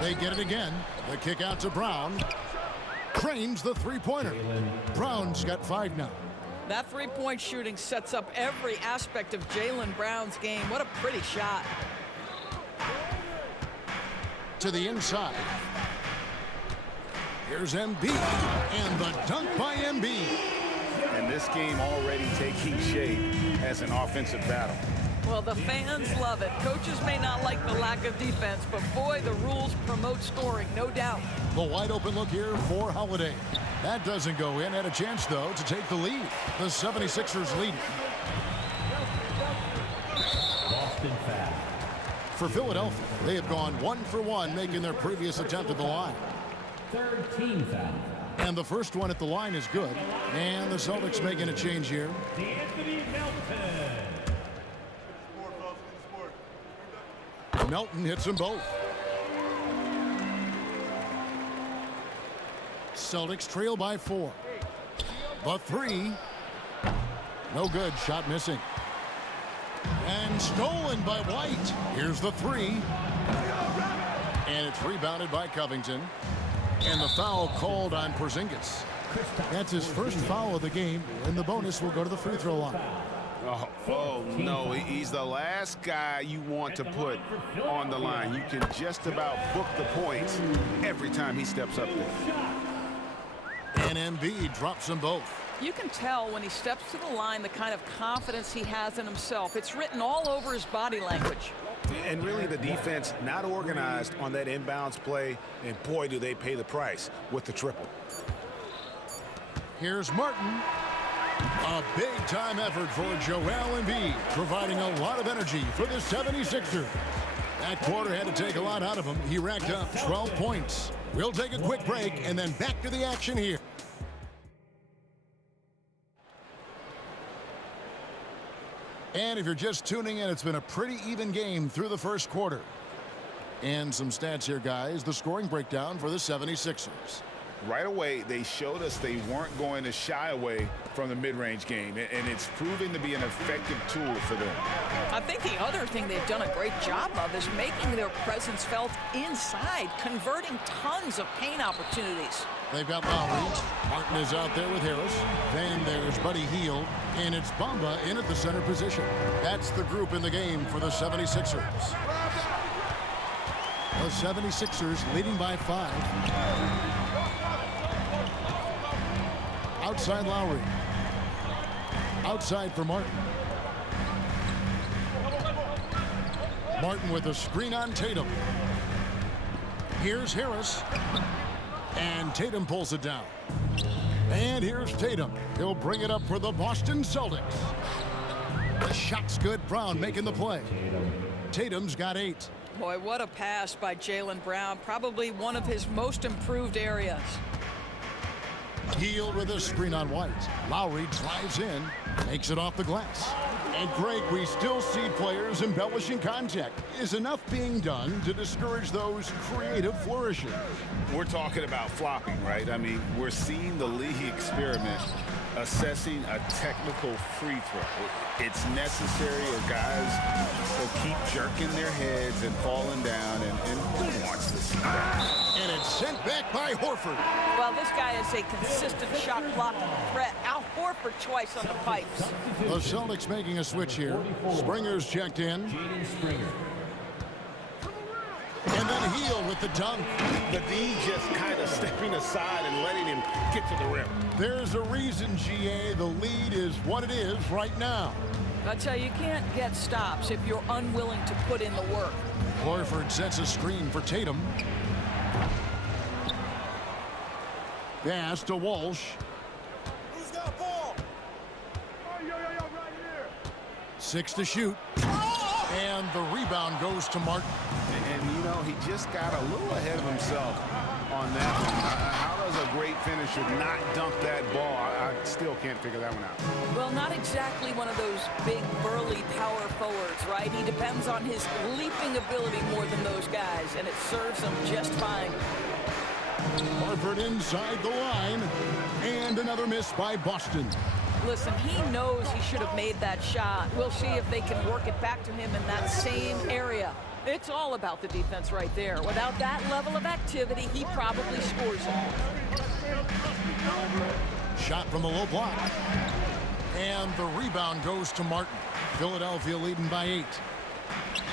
They get it again. The kick out to Brown. Cranes the three-pointer. Brown's got 5 now. That three-point shooting sets up every aspect of Jalen Brown's game. What a pretty shot. To the inside. Here's Embiid, and the dunk by Embiid. And this game already taking shape as an offensive battle. Well, the fans love it. Coaches may not like the lack of defense, but boy, the rules promote scoring, no doubt. The wide open look here for Holiday. That doesn't go in. Had a chance, though, to take the lead. The 76ers lead. Boston foul. For Philadelphia, they have gone 1 for 1, making their previous attempt at the line. 13 foul. And the first one at the line is good. And the Celtics making a change here. Anthony Melton. Melton hits them both. Celtics trail by 4. The 3. No good. Shot missing. And stolen by White. Here's the 3. And it's rebounded by Covington. And the foul called on Porzingis. That's his first foul of the game, and the bonus will go to the free throw line. Oh, no, he's the last guy you want to put on the line. You can just about book the points every time he steps up there. And Embiid drops them both. You can tell when he steps to the line the kind of confidence he has in himself. It's written all over his body language. And really the defense not organized on that inbounds play, and boy, do they pay the price with the triple. Here's Martin. A big-time effort for Joel Embiid, providing a lot of energy for the 76ers. That quarter had to take a lot out of him. He racked up 12 points. We'll take a quick break and then back to the action here. And if you're just tuning in, it's been a pretty even game through the first quarter. And some stats here, guys. The scoring breakdown for the 76ers. Right away, they showed us they weren't going to shy away from the mid-range game, and it's proving to be an effective tool for them. I think the other thing they've done a great job of is making their presence felt inside, converting tons of paint opportunities. They've got Lowry. Martin is out there with Harris. Then there's Buddy Hield, and it's Bamba in at the center position. That's the group in the game for the 76ers. The 76ers leading by 5. Outside Lowry. Outside for Martin. Martin with a screen on Tatum. Here's Harris. And Tatum pulls it down. And here's Tatum. He'll bring it up for the Boston Celtics. The shot's good. Brown making the play. Tatum's got 8. Boy, what a pass by Jalen Brown. Probably one of his most improved areas. Hield with a screen on White. Lowry drives in, makes it off the glass. And Greg, we still see players embellishing contact. Is enough being done to discourage those creative flourishes? We're talking about flopping, right? I mean, we're seeing the league experiment assessing a technical free throw. It's necessary, or guys will keep jerking their heads and falling down, and who wants to see that? And it's sent back by Horford. Well, this guy is a consistent shot blocking threat. Al Horford twice on the pipes. The Celtics making a switch here. Springer's checked in. And then Hield with the dunk. The D just kind of stepping aside and letting him get to the rim. There's a reason, GA. The lead is what it is right now. I tell you, you can't get stops if you're unwilling to put in the work. Horford sets a screen for Tatum. Pass to Walsh. Who's got ball? 6 to shoot. And the rebound goes to Martin. And you know, he just got a little ahead of himself on that one. How does a great finisher not dunk that ball? I still can't figure that one out. Well, not exactly one of those big, burly power forwards, right? He depends on his leaping ability more than those guys, and it serves him just fine. Horford inside the line. And another miss by Boston. Listen, he knows he should have made that shot. We'll see if they can work it back to him in that same area. It's all about the defense right there. Without that level of activity, he probably scores it. Shot from the low block. And the rebound goes to Martin. Philadelphia leading by 8.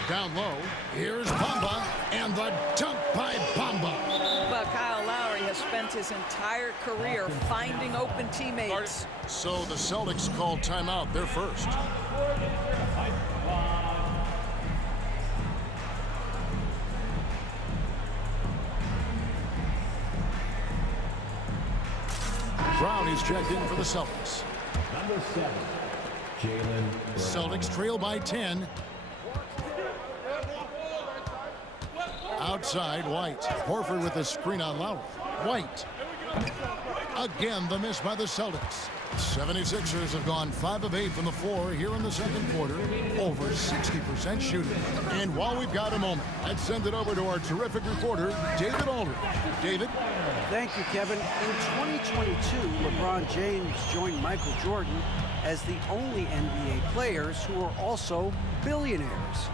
Down low, here's Bamba, and the dunk by Bamba. But Kyle Lowry has spent his entire career finding open teammates. So the Celtics called timeout. They're first. Brown is checked in for the Celtics. Number 7, Jaylen. Celtics trail by 10. Outside, White. Horford with a screen on Lowry. White. Again, the miss by the Celtics. 76ers have gone 5 of 8 from the floor here in the second quarter. Over 60% shooting. And while we've got a moment, let's send it over to our terrific reporter, David Aldridge. David? Thank you, Kevin. In 2022, LeBron James joined Michael Jordan as the only NBA players who are also billionaires.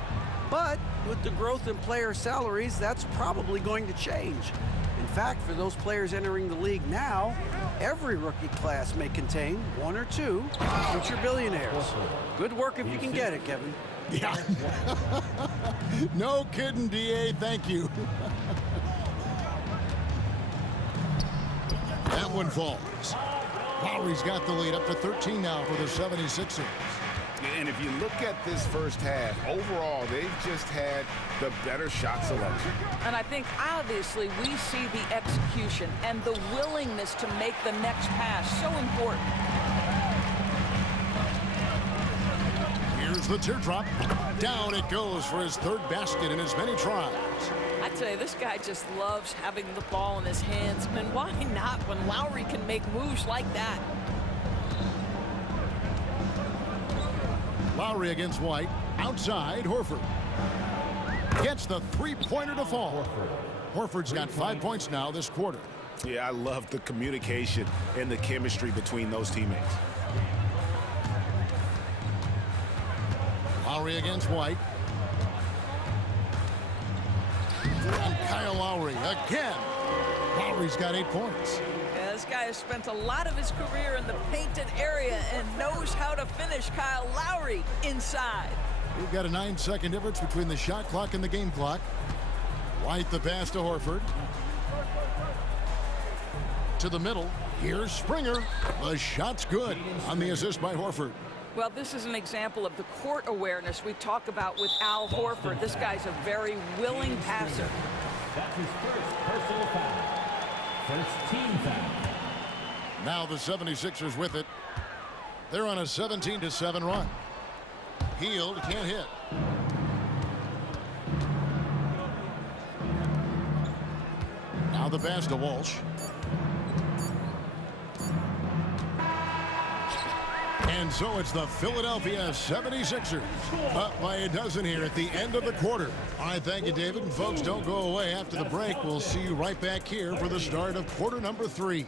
But with the growth in player salaries, that's probably going to change. In fact, for those players entering the league now, every rookie class may contain 1 or 2 future billionaires. Good work if you can get it, Kevin. Yeah. No kidding, DA. Thank you. That one falls. Lowry's got the lead up to 13 now for the 76ers. And if you look at this first half, overall, they've just had the better shot selection. And I think, obviously, we see the execution and the willingness to make the next pass so important. Here's the teardrop. Down it goes for his 3rd basket in as many tries. I tell you, this guy just loves having the ball in his hands. And why not when Lowry can make moves like that? Lowry against White. Outside, Horford. Gets the three-pointer to fall. Horford's got 5 points now this quarter. Yeah, I love the communication and the chemistry between those teammates. Lowry against White. And Kyle Lowry again. Lowry's got 8 points. Yeah, this guy has spent a lot of his career in the painted area and knows how to finish. Kyle Lowry inside. We've got a 9-second difference between the shot clock and the game clock. White the pass to Horford. To the middle. Here's Springer. The shot's good on the assist by Horford. Well, this is an example of the court awareness we talk about with Al Horford. This guy's a very willing passer. That's his first personal foul. First team foul. Now the 76ers with it. They're on a 17-7 run. Healed, can't hit. Now the pass to Walsh. And so it's the Philadelphia 76ers up by a dozen here at the end of the quarter. All right, thank you, David. And folks, don't go away. After the break, we'll see you right back here for the start of quarter number 3.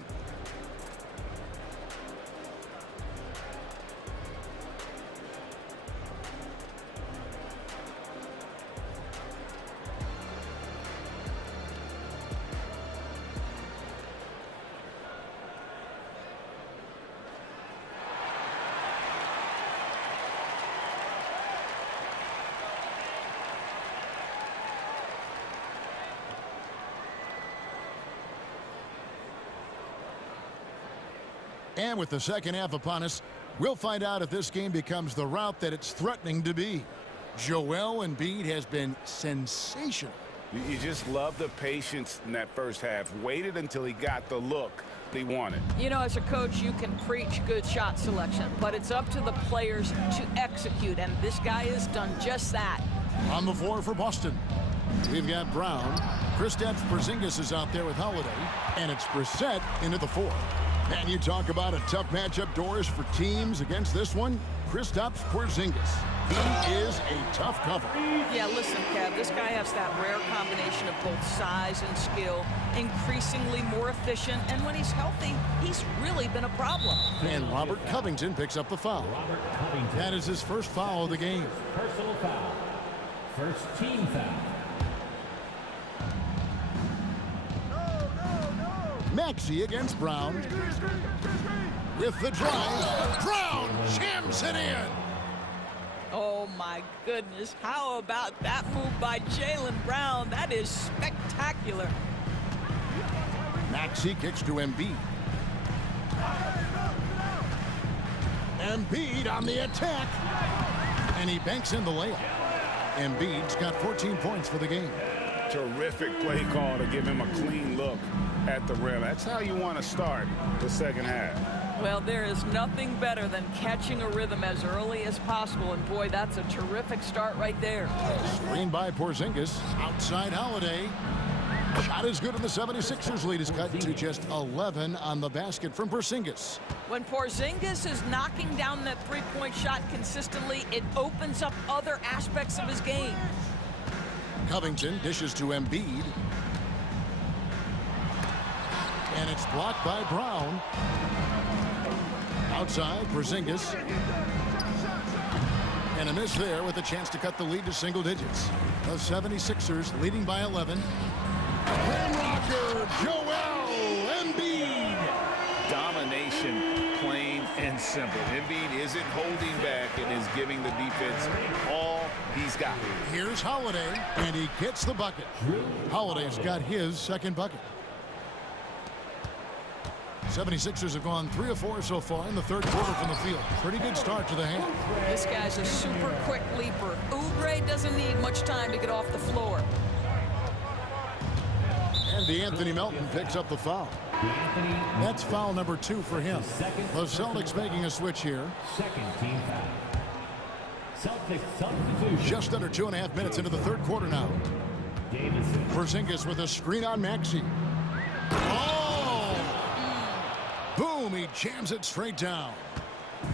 And with the second half upon us, we'll find out if this game becomes the route that it's threatening to be. Joel Embiid has been sensational. You just love the patience in that first half. Waited until he got the look he wanted. You know, as a coach, you can preach good shot selection, but it's up to the players to execute, and this guy has done just that. On the floor for Boston, we've got Brown. Kristaps Porzingis is out there with Holiday, and it's Brissett into the 4. And you talk about a tough matchup, Doris, for teams against this one. Kristaps Porzingis. He is a tough cover. Yeah, listen, Kev, this guy has that rare combination of both size and skill, increasingly more efficient, and when he's healthy, he's really been a problem. And Robert Covington picks up the foul. That is his first foul of the game. Personal foul. First team foul. Maxey against Brown. With the drive, Brown jams it in. Oh, my goodness. How about that move by Jaylen Brown? That is spectacular. Maxey kicks to Embiid. Embiid on the attack. And he banks in the layup. Embiid's got 14 points for the game. Terrific play call to give him a clean look at the rim. That's how you want to start the second half. Well, there is nothing better than catching a rhythm as early as possible, and boy, that's a terrific start right there. Screen by Porzingis, outside Holiday. Shot is good, and the 76ers lead is cut to just 11 on the basket from Porzingis. When Porzingis is knocking down that three-point shot consistently, it opens up other aspects of his game. Covington dishes to Embiid. And it's blocked by Brown. Outside, Porzingis. And a miss there with a chance to cut the lead to single digits. The 76ers leading by 11. Rim rocker, Joel Embiid. Domination, plain and simple. Embiid isn't holding back and is giving the defense all he's got. Here's Holiday, and he gets the bucket. Holiday's got his second bucket. 76ers have gone 3 of 4 so far in the third quarter from the field. Pretty good start to the half. This guy's a super quick leaper. Oubre doesn't need much time to get off the floor. And DeAnthony Melton picks up the foul. That's foul number 2 for him. The Celtics making a switch here. Second team foul. Celtics substitution. Just under 2.5 minutes into the third quarter now. Porzingis with a screen on Maxey. Oh! Boom, he jams it straight down.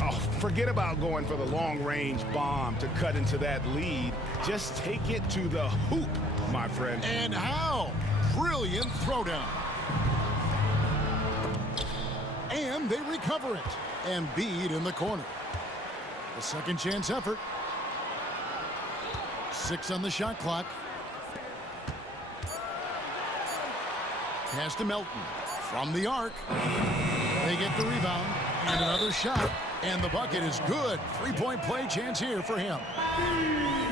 Oh, forget about going for the long-range bomb to cut into that lead. Just take it to the hoop, my friend. And how? Brilliant throwdown. And they recover it. Embiid in the corner. A second chance effort. 6 on the shot clock. Pass to Melton. From the arc. They get the rebound. And another shot. And the bucket is good. 3-point play chance here for him.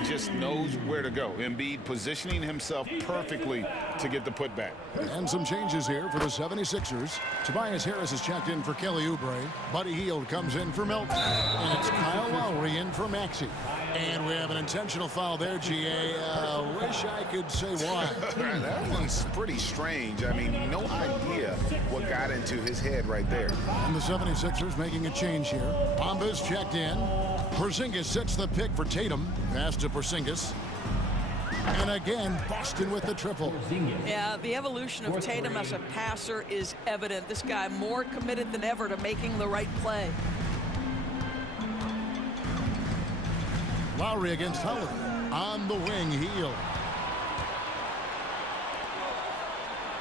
Just knows where to go. Embiid positioning himself perfectly to get the putback. And some changes here for the 76ers. Tobias Harris is checked in for Kelly Oubre. Buddy Hield comes in for Melton. And it's Kyle Lowry in for Maxey. And we have an intentional foul there, GA. Wish I could say why. That one's pretty strange. I mean, no idea what got into his head right there. And the 76ers making a change here. Bomba's checked in. Porzingis sets the pick for Tatum. Pass to Porzingis. And again, Boston with the triple. Yeah, the evolution of Tatum as a passer is evident. This guy more committed than ever to making the right play. Lowry against Howard. On the wing, Hield.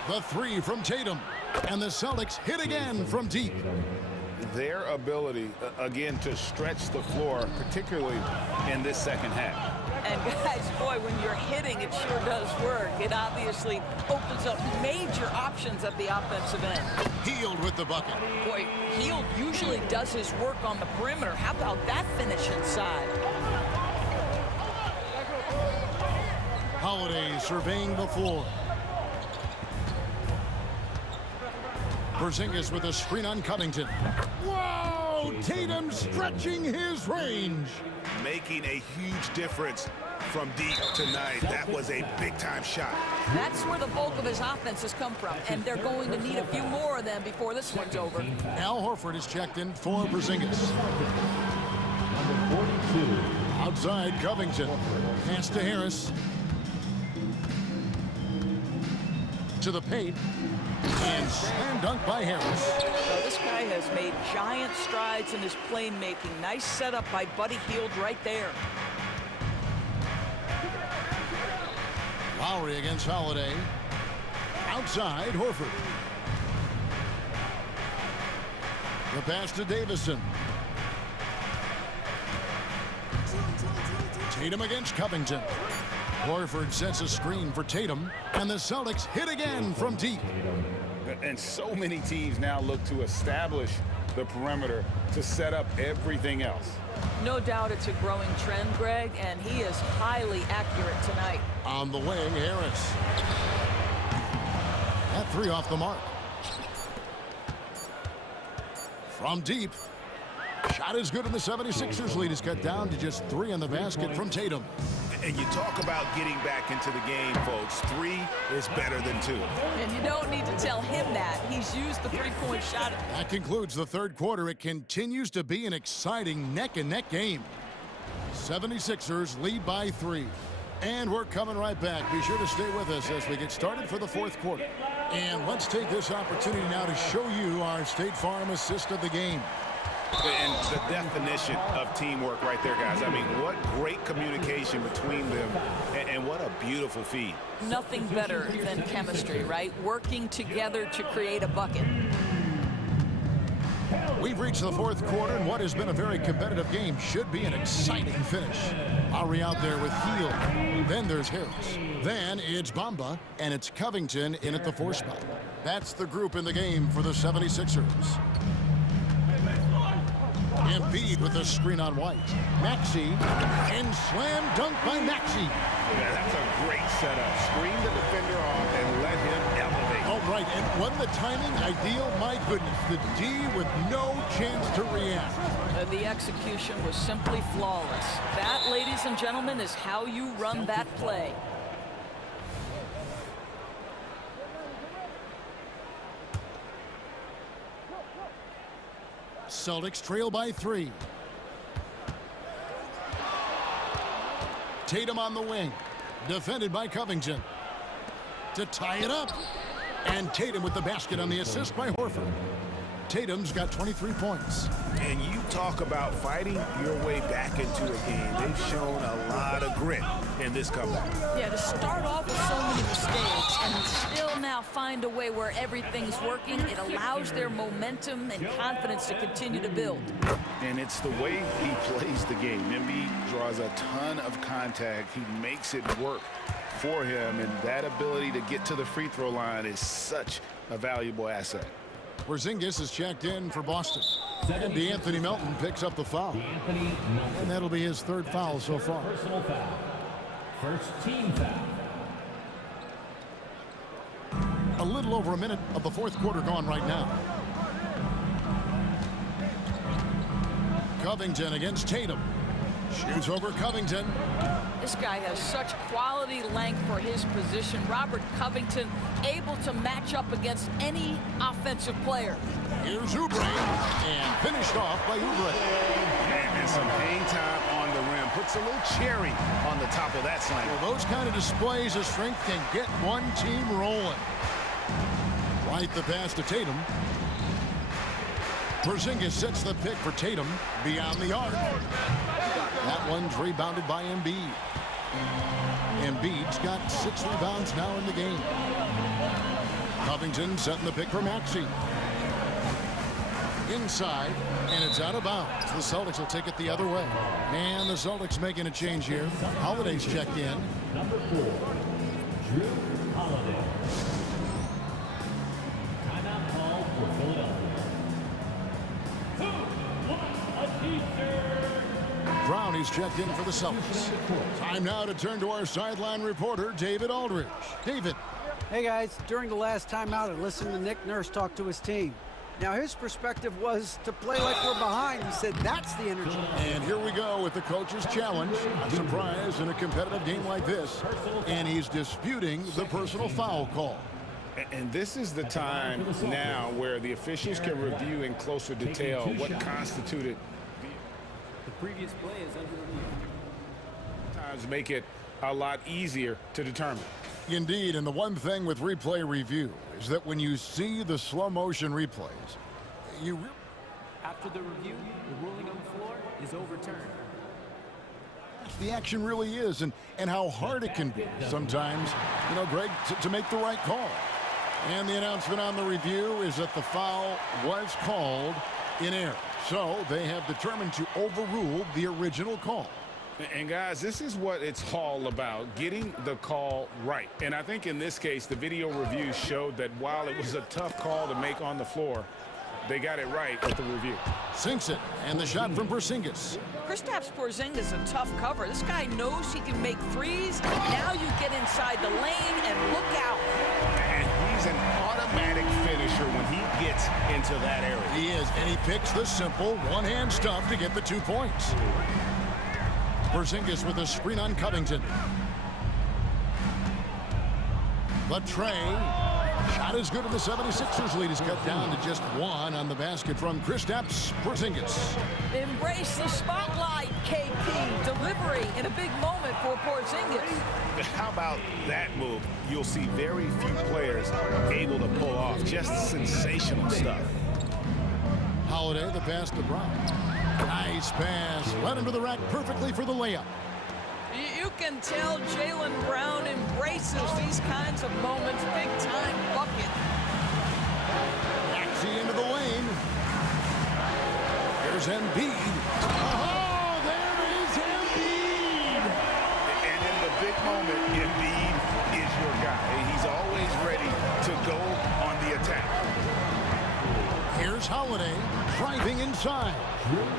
The 3 from Tatum. And the Celtics hit again from deep. Their ability, again, to stretch the floor, particularly in this second half. And guys, boy, when you're hitting, it sure does work. It obviously opens up major options at the offensive end. Hield with the bucket. Boy, Hield usually does his work on the perimeter. How about that finish inside? Holiday surveying the floor. Porzingis with a screen on Covington. Whoa! Tatum stretching his range. Making a huge difference from deep tonight. That was a big-time shot. That's where the bulk of his offense has come from, and they're going to need a few more of them before this one's over. Al Horford is checked in for Porzingis. Number 42. Outside, Covington. Pass to Harris. To the paint. And slam dunk by Harris. So this guy has made giant strides in his playmaking. Nice setup by Buddy Hield right there. Lowry against Holiday. Outside, Horford. The pass to Davison. Tatum against Covington. Horford sets a screen for Tatum, and the Celtics hit again from deep. And so many teams now look to establish the perimeter to set up everything else. No doubt it's a growing trend, Greg, and he is highly accurate tonight. On the wing, Harris. That three off the mark. From deep. Shot is good, and the 76ers lead is cut down to just 3 in the basket from Tatum. And you talk about getting back into the game, folks. 3 is better than 2. And you don't need to tell him that. He's used the three-point shot. That concludes the third quarter. It continues to be an exciting neck-and-neck game. 76ers lead by 3. And we're coming right back. Be sure to stay with us as we get started for the fourth quarter. And let's take this opportunity now to show you our State Farm assist of the game. And the definition of teamwork right there, guys. I mean, what great communication between them, and what a beautiful feed. Nothing better than chemistry, right? Working together to create a bucket. We've reached the fourth quarter, and what has been a very competitive game should be an exciting finish. Lowry out there with Heel. Then there's Harris. Then it's Bamba, and it's Covington in at the 4 spot. That's the group in the game for the 76ers. Embiid with a screen on White. Maxey, and slam dunk by Maxey. Yeah, that's a great setup. Screen the defender off and let him elevate. All right, and wasn't the timing ideal? My goodness, the D with no chance to react. The execution was simply flawless. That, ladies and gentlemen, is how you run that play. Celtics trail by 3. Tatum on the wing. Defended by Covington. To tie it up. And Tatum with the basket on the assist by Horford. Tatum's got 23 points. And you talk about fighting your way back into a game. They've shown a lot of grit in this comeback. Yeah, to start off with so many mistakes and still now find a way where everything's working, it allows their momentum and confidence to continue to build. And it's the way he plays the game. Embiid draws a ton of contact. He makes it work for him, and that ability to get to the free throw line is such a valuable asset. Porzingis is checked in for Boston. And DeAnthony Melton picks up the foul. And that'll be his 3rd foul so far. Personal foul. First team foul. A little over a minute of the fourth quarter gone right now. Covington against Tatum. Shoots over Covington. This guy has such quality length for his position. Robert Covington able to match up against any offensive player. Here's Oubre, and finished off by Oubre. And some hang time on the rim. Puts a little cherry on the top of that slam. Well, those kind of displays of strength can get one team rolling. Right the pass to Tatum. Porzingis sets the pick for Tatum beyond the arc. That one's rebounded by Embiid. Embiid's got 6 rebounds now in the game. Covington setting the pick for Maxey. Inside, and it's out of bounds. The Celtics will take it the other way. And the Celtics making a change here. Holiday's checked in. Number 4, Drew Holiday. Timeout call for Philadelphia. 2-1, Brownie's checked in for the Celtics. Time now to turn to our sideline reporter, David Aldridge. David. Hey, guys. During the last timeout, I listened to Nick Nurse talk to his team. Now, his perspective was to play like we're behind. He said that's the energy. And here we go with the coach's challenge. A surprise in a competitive game like this. And he's disputing the personal foul call. And this is the time now where the officials can review in closer detail what constituted the previous play is under review. Sometimes make it a lot easier to determine. Indeed, and the one thing with replay review is that when you see the slow motion replays, after the review, the ruling on the floor is overturned. the action really is and how hard it can be sometimes, you know, Greg, to make the right call. And the announcement on the review is that the foul was called in error. So they have determined to overrule the original call. And guys, this is what it's all about, getting the call right. And I think in this case, the video review showed that while it was a tough call to make on the floor, they got it right at the review. Sinks it, and the shot from Porzingis. Kristaps Porzingis a tough cover. This guy knows he can make threes. Now you get inside the lane and look out. And he's an automatic finisher when he gets into that area. He is, and he picks the simple one-hand stuff to get the 2 points. Porzingis with a screen on Covington. The tray. Shot is good, and the 76ers lead is cut down to just 1 on the basket from Kristaps Porzingis. Embrace the spotlight, KP. Delivery in a big moment for Porzingis. How about that move? You'll see very few players able to pull off just sensational stuff. Holiday, the pass to Brown. Nice pass. Led him to the rack perfectly for the layup. You can tell Jaylen Brown embraces these kinds of moments. Big-time bucket. Maxey into the lane. There's Embiid. Oh, there is Embiid. And in the big moment, Embiid is your guy. He's always ready to go on the attack. Here's Holiday driving inside.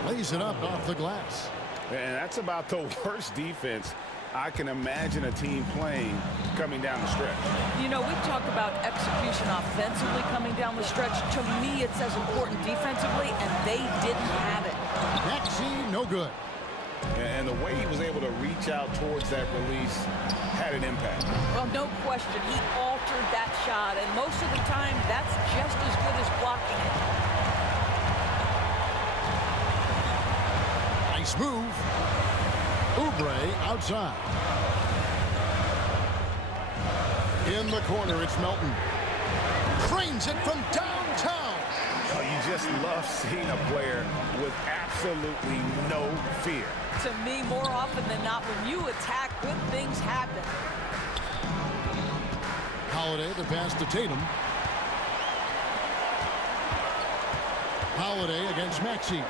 Lays it up off the glass. And that's about the worst defense I can imagine a team playing coming down the stretch. You know, we talked about execution offensively coming down the stretch. To me, it's as important defensively, and they didn't have it. Maxey, no good. And the way he was able to reach out towards that release had an impact. Well, no question. He altered that shot, and most of the time, that's just as good as blocking it. Nice move. Oubre outside. In the corner, it's Melton. Trains it from downtown. Oh, you just love seeing a player with absolutely no fear. To me, more often than not, when you attack, good things happen. Holiday, the pass to Tatum. Holiday against Maxey.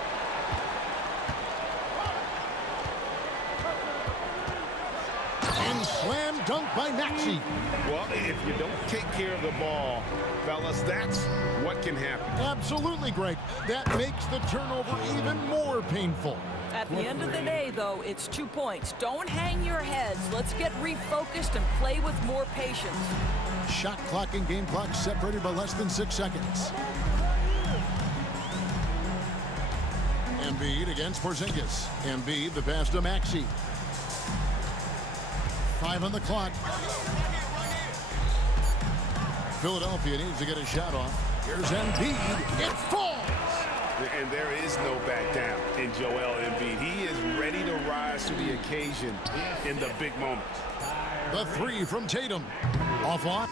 And slam dunk by Maxey. Well, if you don't take care of the ball, fellas, that's what can happen. Absolutely, Greg. That makes the turnover even more painful. At the end of the day, though, it's 2 points. Don't hang your heads. Let's get refocused and play with more patience. Shot clock and game clock separated by less than 6 seconds. Embiid against Porzingis. Embiid, the pass to Maxey. 5 on the clock. Philadelphia needs to get a shot off. Here's Embiid. It falls. And there is no back down in Joel Embiid. He is ready to rise to the occasion in the big moments. The 3 from Tatum. Off on.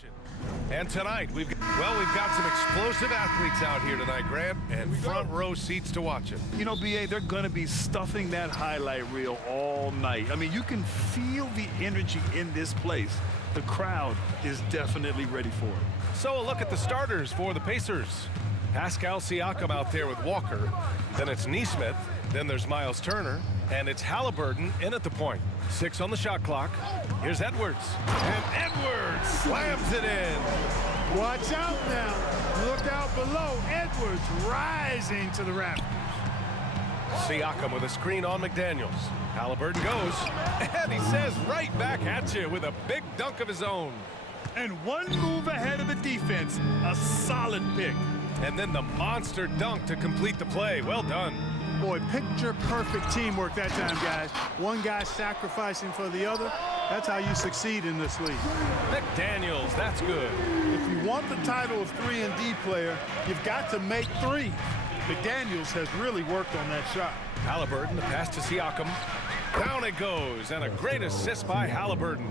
action. And tonight, we've got some explosive athletes out here tonight, Grant, and front row seats to watch it. You know, BA, they're going to be stuffing that highlight reel all night. I mean, you can feel the energy in this place. The crowd is definitely ready for it. So a look at the starters for the Pacers. Pascal Siakam out there with Walker. Then it's Neesmith. Then there's Miles Turner. And it's Halliburton in at the point. 6 on the shot clock. Here's Edwards. And Edwards slams it in. Watch out now. Look out below. Edwards rising to the rafters. Siakam with a screen on McDaniels. Halliburton goes. And he says right back at you with a big dunk of his own. And one move ahead of the defense. A solid pick. And then the monster dunk to complete the play. Well done. Boy, picture-perfect teamwork that time, guys. One guy sacrificing for the other. That's how you succeed in this league. McDaniels, that's good. If you want the title of 3-and-D player, you've got to make three. McDaniels has really worked on that shot. Halliburton, the pass to Siakam. Down it goes, and a great assist by Halliburton.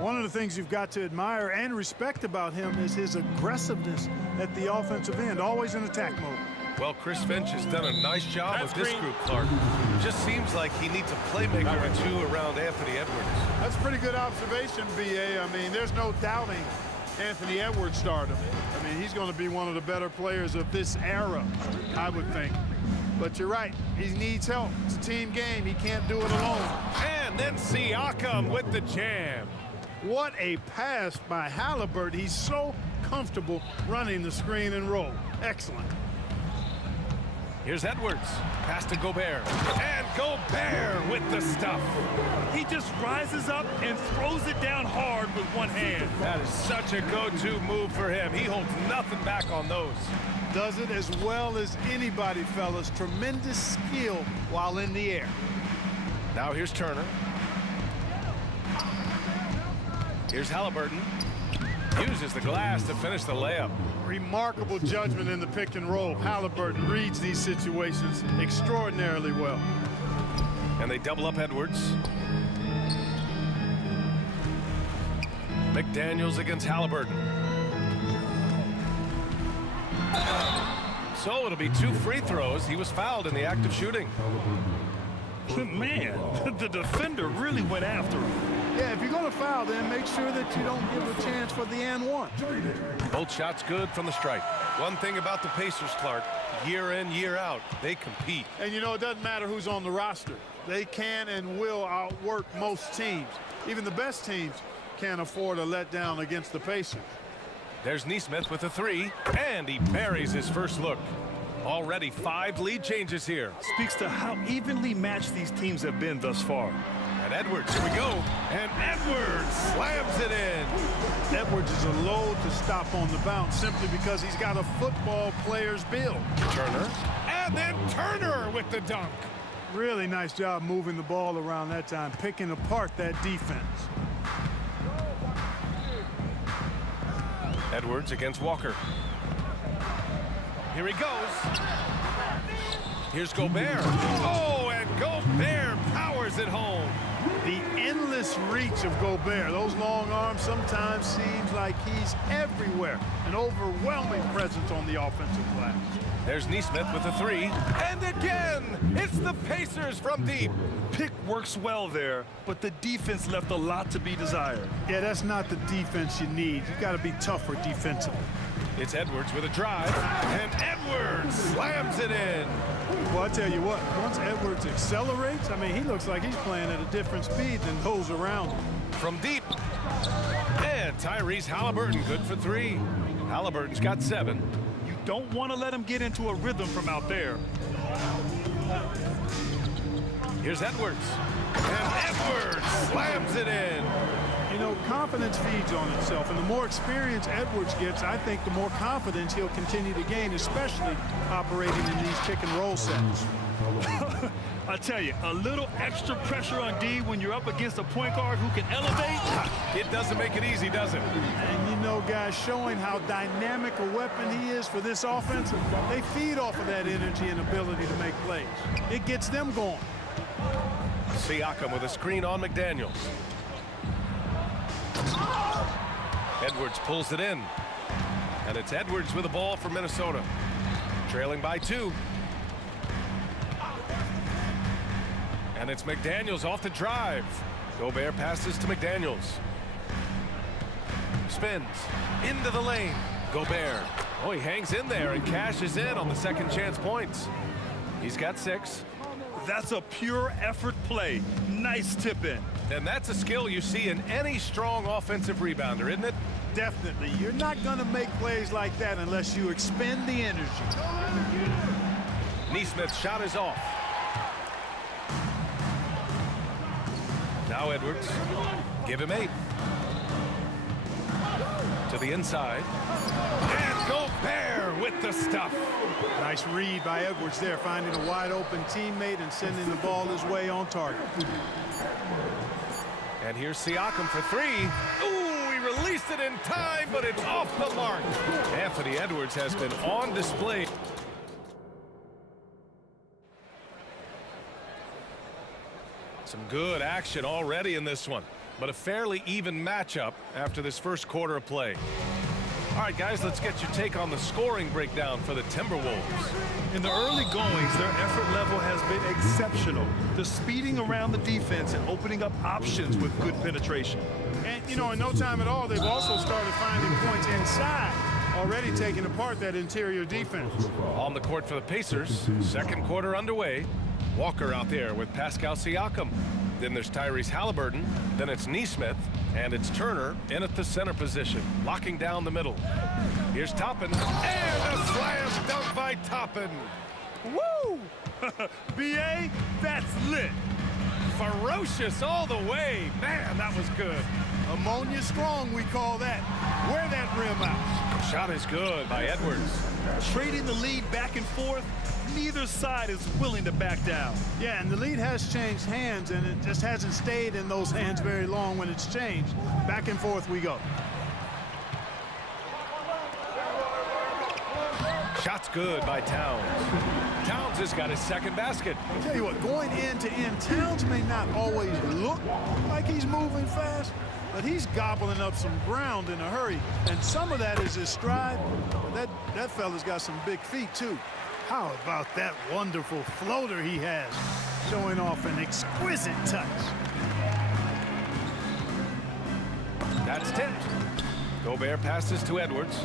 One of the things you've got to admire and respect about him is his aggressiveness at the offensive end, always in attack mode. Well, Chris Finch has done a nice job with this group, Clark. Just seemes like he needs a playmaker or two around Anthony Edwards. That's a pretty good observation, B.A. I mean, there's no doubting Anthony Edwards' stardom. I mean, he's going to be one of the better players of this era, I would think. But you're right, he needs help. It's a team game. He can't do it alone. And then Siakam with the jam. What a pass by Halliburton. He's so comfortable running the screen and roll. Excellent. Here's Edwards. Pass to Gobert. And Gobert with the stuff. He just rises up and throws it down hard with one hand. That is such a go-to move for him. He holds nothing back on those. Does it as well as anybody, fellas. Tremendous skill while in the air. Now here's Turner. Here's Halliburton. Uses the glass to finish the layup. Remarkable judgment in the pick and roll. Halliburton reads these situations extraordinarily well. And they double up Edwards. McDaniels against Halliburton. So it'll be 2 free throws. He was fouled in the act of shooting. Man, the defender really went after him. Yeah, if you're going to foul, then make sure that you don't give a chance for the and one. Both shots good from the stripe. One thing about the Pacers, Clark, year in, year out, they compete. And, you know, it doesn't matter who's on the roster. They can and will outwork most teams. Even the best teams can't afford a letdown against the Pacers. There's Neesmith with a 3, and he buries his first look. Already 5 lead changes here. Speaks to how evenly matched these teams have been thus far. And Edwards, here we go. And Edwards slams it in. Edwards is a load to stop on the bounce simply because he's got a football player's build. Turner. And then Turner with the dunk. Really nice job moving the ball around that time, picking apart that defense. Edwards against Walker. Here he goes. Here's Gobert. Oh, and Gobert powers it home. The endless reach of Gobert. Those long arms sometimes seems like he's everywhere. An overwhelming presence on the offensive glass. There's Neesmith with a 3. And again, it's the Pacers from deep. Pick works well there, but the defense left a lot to be desired. Yeah, that's not the defense you need. You got to be tougher defensively. It's Edwards with a drive, and Edwards slams it in. Well, I tell you what, once Edwards accelerates, I mean, he looks like he's playing at a different speed than those around him. From deep. And Tyrese Halliburton good for 3. Halliburton's got 7. You don't want to let him get into a rhythm from out there. Here's Edwards. And Edwards slams it in. You know, confidence feeds on itself, and the more experience Edwards gets, I think the more confidence he'll continue to gain, especially operating in these pick and roll sets. I tell you, a little extra pressure on D when you're up against a point guard who can elevate. It doesn't make it easy, does it? And you know, guys, showing how dynamic a weapon he is for this offense, they feed off of that energy and ability to make plays. It gets them going. Siakam with a screen on McDaniels. Edwards pulls it in. And it's Edwards with the ball for Minnesota. Trailing by 2. And it's McDaniels off the drive. Gobert passes to McDaniels. Spins into the lane. Gobert. Oh, he hangs in there and cashes in on the second chance points. He's got 6. That's a pure effort play. Nice tip in. And that's a skill you see in any strong offensive rebounder, isn't it? Definitely. You're not going to make plays like that unless you expend the energy. Neesmith's shot is off. Now Edwards. Give him 8. To the inside. And Gobert with the stuff. Nice read by Edwards there, finding a wide open teammate and sending the ball his way on target. And here's Siakam for 3. Ooh, he released it in time, but it's off the mark. Anthony Edwards has been on display. Some good action already in this one, but a fairly even matchup after this first quarter of play. All right, guys, let's get your take on the scoring breakdown for the Timberwolves. In the early goings, their effort level has been exceptional. The speeding around the defense and opening up options with good penetration. And, you know, in no time at all, they've also started finding points inside, already taking apart that interior defense. On the court for the Pacers, second quarter underway. Walker out there with Pascal Siakam. Then there's Tyrese Halliburton. Then it's Neesmith. And it's Turner in at the center position, locking down the middle. Here's Toppin. And a slam dunk by Toppin. Woo! B.A., that's lit. Ferocious all the way. Man, that was good. Ammonia strong, we call that. Wear that rim out. Shot is good by Edwards. Trading the lead back and forth. Neither side is willing to back down. Yeah, and the lead has changed hands, and it just hasn't stayed in those hands very long when it's changed. Back and forth we go. Shot's good by Towns. Towns has got his second basket. I tell you what, going end to end, Towns may not always look like he's moving fast, but he's gobbling up some ground in a hurry, and some of that is his stride. That fella's got some big feet, too. How about that wonderful floater he has, showing off an exquisite touch. That's tipped. Gobert passes to Edwards.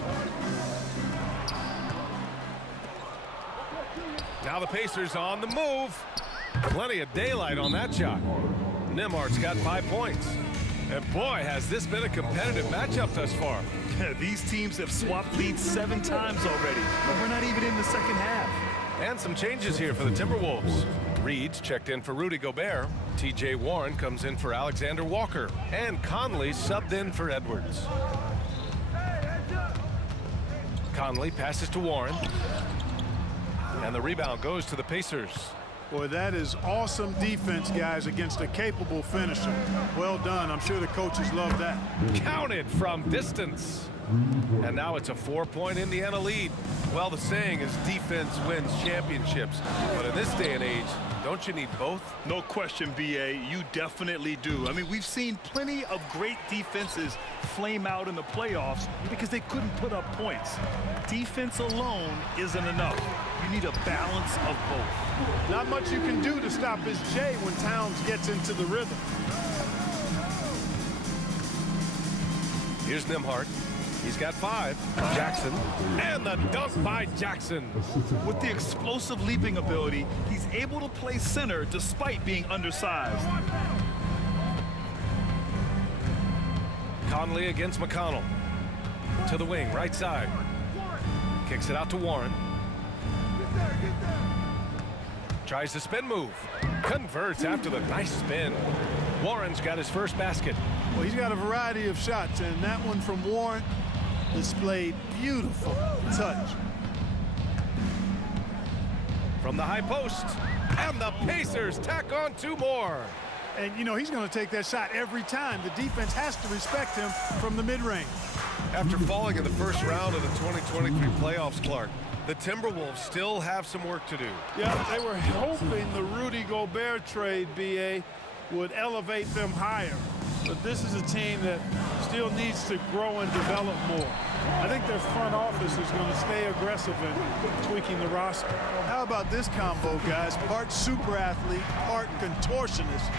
Now the Pacers on the move. Plenty of daylight on that shot. Nembhard's got 5 points. And boy, has this been a competitive matchup thus far. These teams have swapped leads 7 times already, but we're not even in the second half. And some changes here for the Timberwolves. Reed's checked in for Rudy Gobert. T.J. Warren comes in for Alexander Walker. And Conley subbed in for Edwards. Conley passes to Warren. And the rebound goes to the Pacers. Boy, that is awesome defense, guys, against a capable finisher. Well done. I'm sure the coaches love that. Counted from distance. And now it's a 4-point Indiana lead. Well, the saying is defense wins championships. But in this day and age, don't you need both? No question, B.A. You definitely do. I mean, we've seen plenty of great defenses flame out in the playoffs because they couldn't put up points. Defense alone isn't enough. You need a balance of both. Not much you can do to stop his J when Towns gets into the rhythm. Here's Nembhard. He's got 5. Jackson. And the dunk by Jackson. With the explosive leaping ability, he's able to play center despite being undersized. Conley against McConnell. To the wing, right side. Kicks it out to Warren. Tries the spin move. Converts after the nice spin. Warren's got his first basket. Well, he's got a variety of shots, and that one from Warren displayed beautiful touch. From the high post. And the Pacers tack on 2 more. And, you know, he's going to take that shot every time. The defense has to respect him from the mid-range. After falling in the first round of the 2023 playoffs, Clark, the Timberwolves still have some work to do. Yeah, they were hoping the Rudy Gobert trade, B.A., would elevate them higher. But this is a team that still needs to grow and develop more. I think their front office is going to stay aggressive in tweaking the roster. How about this combo, guys? Part super athlete, part contortionist.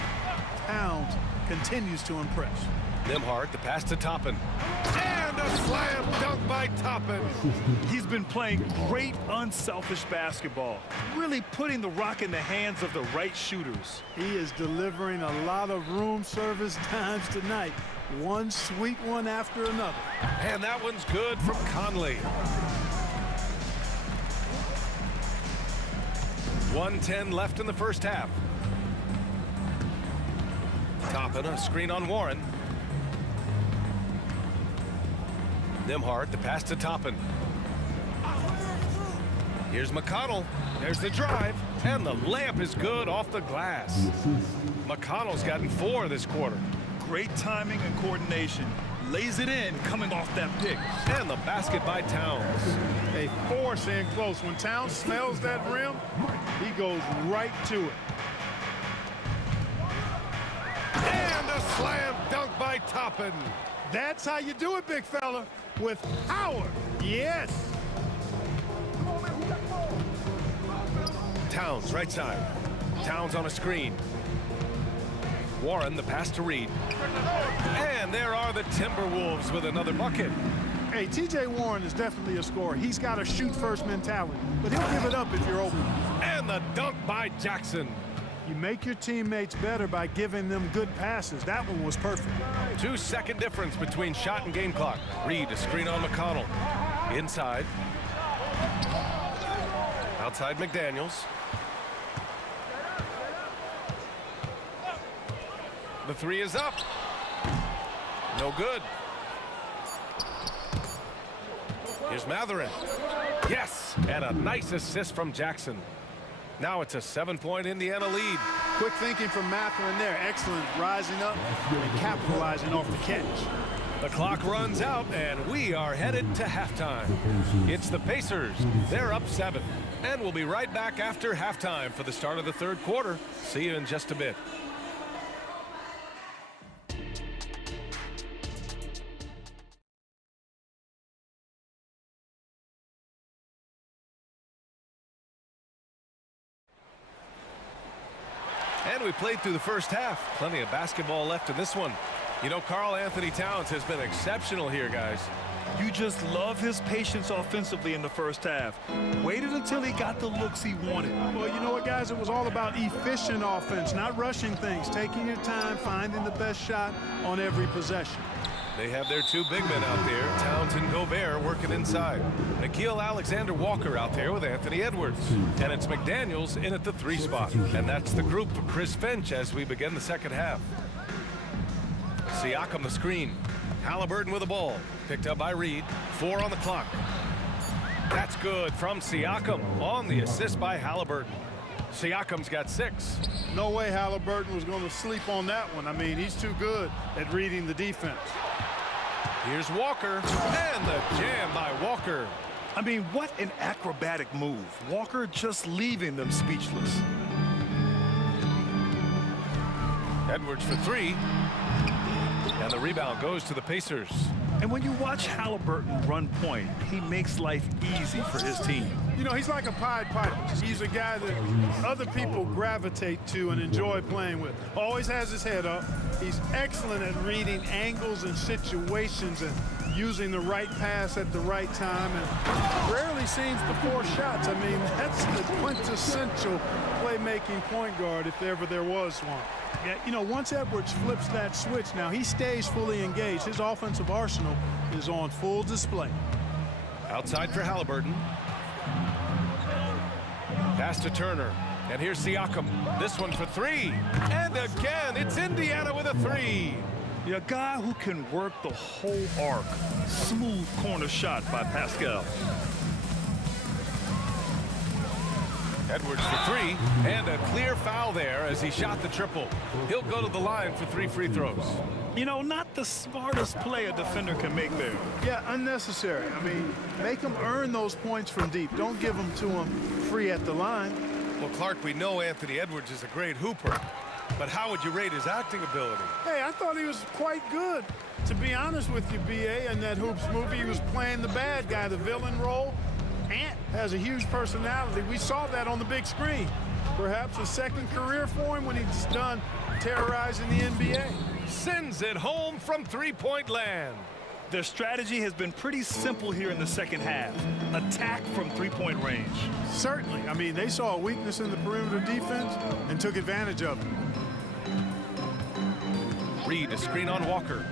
Towns continues to impress. Nimhard, the pass to Toppin. And a slam dunk by Toppin. He's been playing great, unselfish basketball, really putting the rock in the hands of the right shooters. He is delivering a lot of room service times tonight. One sweet one after another. And that one's good from Conley. 1:10 left in the first half. Toppin, a screen on Warren. Nimhard, the pass to Toppin. Here's McConnell. There's the drive. And the layup is good off the glass. McConnell's gotten 4 this quarter. Great timing and coordination. Lays it in, coming off that pick. And the basket by Towns. A force in close. When Towns smells that rim, he goes right to it. And a slam dunk by Toppin. That's how you do it, big fella. With power. Yes. Towns, right side. Towns on a screen. Warren, the pass to Reed. And there are the Timberwolves with another bucket. Hey, T.J. Warren is definitely a scorer. He's got a shoot-first mentality, but he'll give it up if you're open. And the dunk by Jackson. You make your teammates better by giving them good passes. That one was perfect. 2-second difference between shot and game clock. Reed, a screen on McConnell. Inside. Outside McDaniels. The 3 is up. No good. Here's Matherin. Yes, and a nice assist from Jackson. Now it's a 7-point Indiana lead. Quick thinking from Matherin there. Excellent rising up and capitalizing off the catch. The clock runs out, and we are headed to halftime. It's the Pacers. They're up 7. And we'll be right back after halftime for the start of the third quarter. See you in just a bit. And we played through the first half. Plenty of basketball left in this one. You know, Karl Anthony Towns has been exceptional here, guys. You just love his patience offensively in the first half. Waited until he got the looks he wanted. Well, you know what, guys? It was all about efficient offense, not rushing things, taking your time, finding the best shot on every possession. They have their 2 big men out there, Towns and Gobert, working inside. Nikhil Alexander-Walker out there with Anthony Edwards. And it's McDaniels in at the 3 spot. And that's the group for Chris Finch as we begin the second half. Siakam the screen. Halliburton with the ball. Picked up by Reed. 4 on the clock. That's good from Siakam on the assist by Halliburton. Siakam's got 6. No way Halliburton was going to sleep on that one. I mean, he's too good at reading the defense. Here's Walker, and the jam by Walker. I mean, what an acrobatic move. Walker just leaving them speechless. Edwards for 3. And the rebound goes to the Pacers. And when you watch Halliburton run point, he makes life easy for his team. You know, he's like a Pied Piper. He's a guy that other people gravitate to and enjoy playing with. Always has his head up. He's excellent at reading angles and situations and using the right pass at the right time, and rarely seems to force shots. I mean, that's the quintessential playmaking point guard if ever there was one. Yeah, you know, once Edwards flips that switch, now he stays fully engaged. His offensive arsenal is on full display. Outside for Halliburton. Pass to Turner. And here's Siakam. This one for 3. And again, it's Indiana with a 3. A guy who can work the whole arc. Smooth corner shot by Pascal. Edwards for 3, and a clear foul there as he shot the triple. He'll go to the line for 3 free throws. You know, not the smartest play a defender can make there. Yeah, unnecessary. I mean, make them earn those points from deep. Don't give them to them free at the line. Well, Clark, we know Anthony Edwards is a great hooper. But how would you rate his acting ability? Hey, I thought he was quite good. To be honest with you, B.A., in that Hoops movie, he was playing the bad guy, the villain role. Ant has a huge personality. We saw that on the big screen. Perhaps a second career for him when he's done terrorizing the NBA. Sends it home from three-point land. Their strategy has been pretty simple here in the second half. Attack from three-point range. Certainly. I mean, they saw a weakness in the perimeter defense and took advantage of it. Reed, a screen on Walker.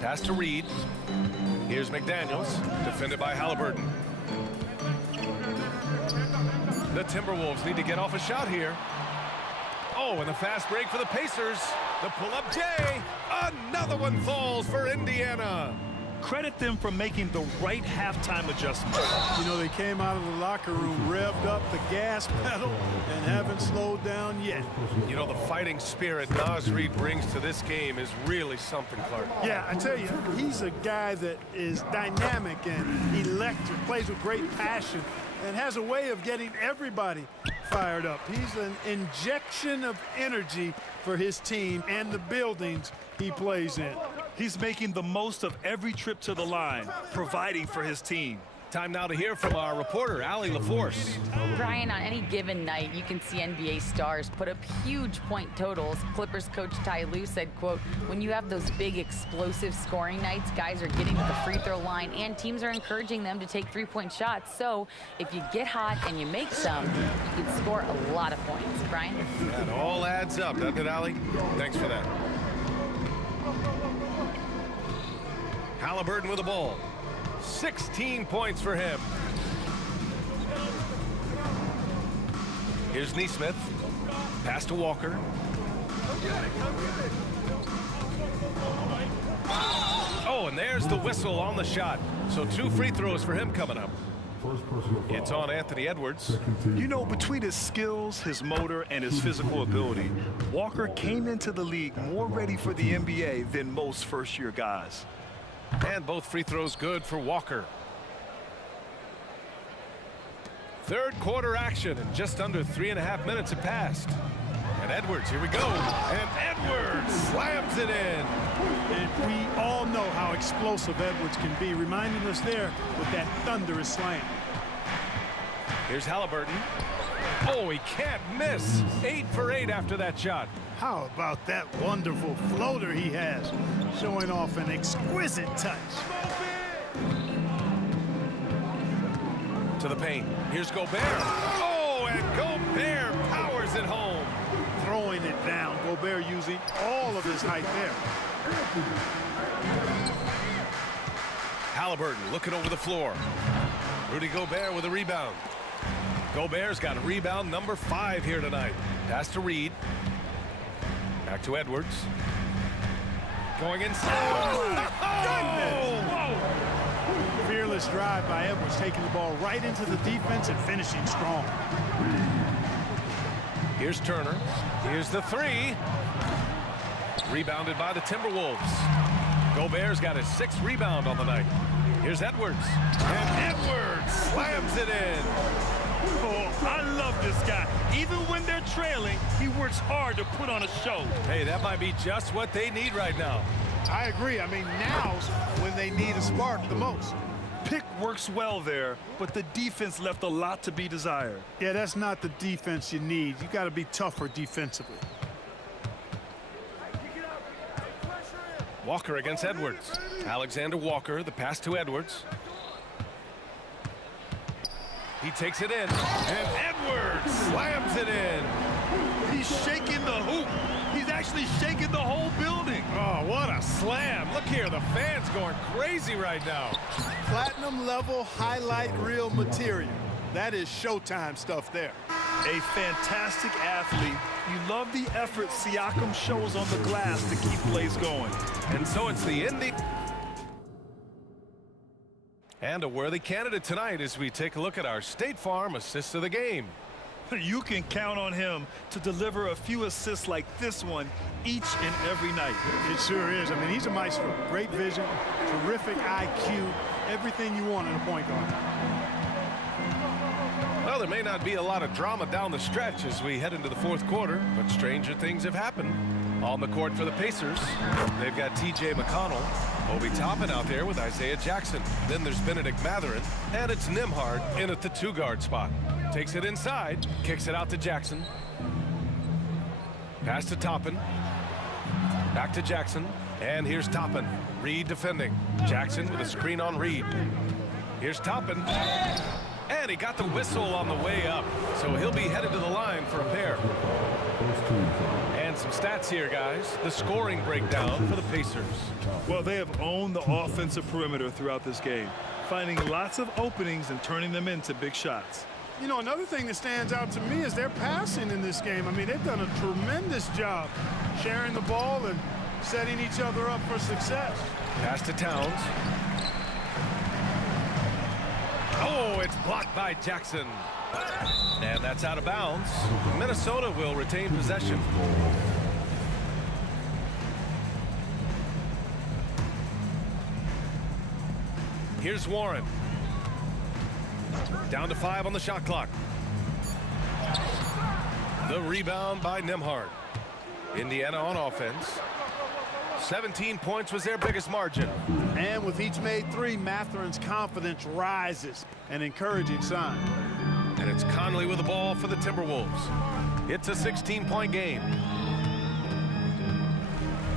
Pass to Reed. Here's McDaniels, defended by Halliburton. The Timberwolves need to get off a shot here. Oh, and the fast break for the Pacers. The pull-up J. Another one falls for Indiana. Credit them for making the right halftime adjustment. You know, they came out of the locker room, revved up the gas pedal, and haven't slowed down yet. You know, the fighting spirit Naz Reid brings to this game is really something, Clark. Yeah, I tell you, he's a guy that is dynamic and electric, plays with great passion, and has a way of getting everybody fired up. He's an injection of energy for his team and the buildings he plays in. He's making the most of every trip to the line, providing for his team. Time now to hear from our reporter, Allie LaForce. Brian, on any given night, you can see NBA stars put up huge point totals. Clippers coach Ty Lue said, quote, when you have those big explosive scoring nights, guys are getting to the free throw line and teams are encouraging them to take three-point shots. So if you get hot and you make some, you can score a lot of points. Brian? That all adds up, doesn't it, Allie? Thanks for that. Halliburton with the ball. 16 points for him. Here's Neesmith. Pass to Walker. Oh, and there's the whistle on the shot. So 2 free throws for him coming up. It's on Anthony Edwards. You know, between his skills, his motor, and his physical ability, Walker came into the league more ready for the NBA than most first-year guys. And both free throws good for Walker. Third quarter action, and just under 3.5 minutes have passed. And Edwards, here we go. And Edwards slams it in. And we all know how explosive Edwards can be, reminding us there with that thunderous slam. Here's Halliburton. Oh, he can't miss. 8 for 8 after that shot. How about that wonderful floater he has, showing off an exquisite touch. To the paint. Here's Gobert. Oh, and Gobert powers it home. Throwing it down. Gobert using all of his height there. Halliburton looking over the floor. Rudy Gobert with a rebound. Gobert's got a rebound number 5 here tonight. Pass to Reed. Back to Edwards. Going inside. Oh, whoa. Fearless drive by Edwards, taking the ball right into the defense and finishing strong. Here's Turner. Here's the 3. Rebounded by the Timberwolves. Gobert's got his 6th rebound on the night. Here's Edwards. And Edwards slams it in. Oh, I love this guy. Even when they're trailing, he works hard to put on a show. Hey, that might be just what they need right now. I agree. I mean, now's when they need a spark the most. Pick works well there, but the defense left a lot to be desired. Yeah, that's not the defense you need. You got to be tougher defensively. Walker against Edwards. Alexander Walker, the pass to Edwards. He takes it in, and Edwards slams it in. He's shaking the hoop. He's actually shaking the whole building. Oh, what a slam. Look here, the fans going crazy right now. Platinum level highlight reel material. That is Showtime stuff there. A fantastic athlete. You love the effort Siakam shows on the glass to keep plays going. And so it's the Indy. And a worthy candidate tonight as we take a look at our State Farm assist of the game. You can count on him to deliver a few assists like this one each and every night. It sure is. I mean, he's a maestro. Great vision, terrific IQ, everything you want in a point guard. Well, there may not be a lot of drama down the stretch as we head into the fourth quarter, but stranger things have happened. On the court for the Pacers, they've got T.J. McConnell, Obi Toppin out there with Isaiah Jackson. Then there's Benedict Mathurin, and it's Nembhard in at the two-guard spot. Takes it inside, kicks it out to Jackson. Pass to Toppin. Back to Jackson, and here's Toppin. Reed defending. Jackson with a screen on Reed. Here's Toppin. And he got the whistle on the way up, so he'll be headed to the line for a pair. And some stats here, guys. The scoring breakdown for the Pacers. Well, they have owned the offensive perimeter throughout this game, finding lots of openings and turning them into big shots. You know, another thing that stands out to me is their passing in this game. I mean, they've done a tremendous job sharing the ball and setting each other up for success. Pass to Towns. Oh, it's blocked by Jackson. And that's out of bounds. Minnesota will retain possession. Here's Warren. Down to 5 on the shot clock. The rebound by Nembhard. Indiana on offense. 17 points was their biggest margin. And with each made three, Mathurin's confidence rises, an encouraging sign. And it's Conley with the ball for the Timberwolves. It's a 16-point game.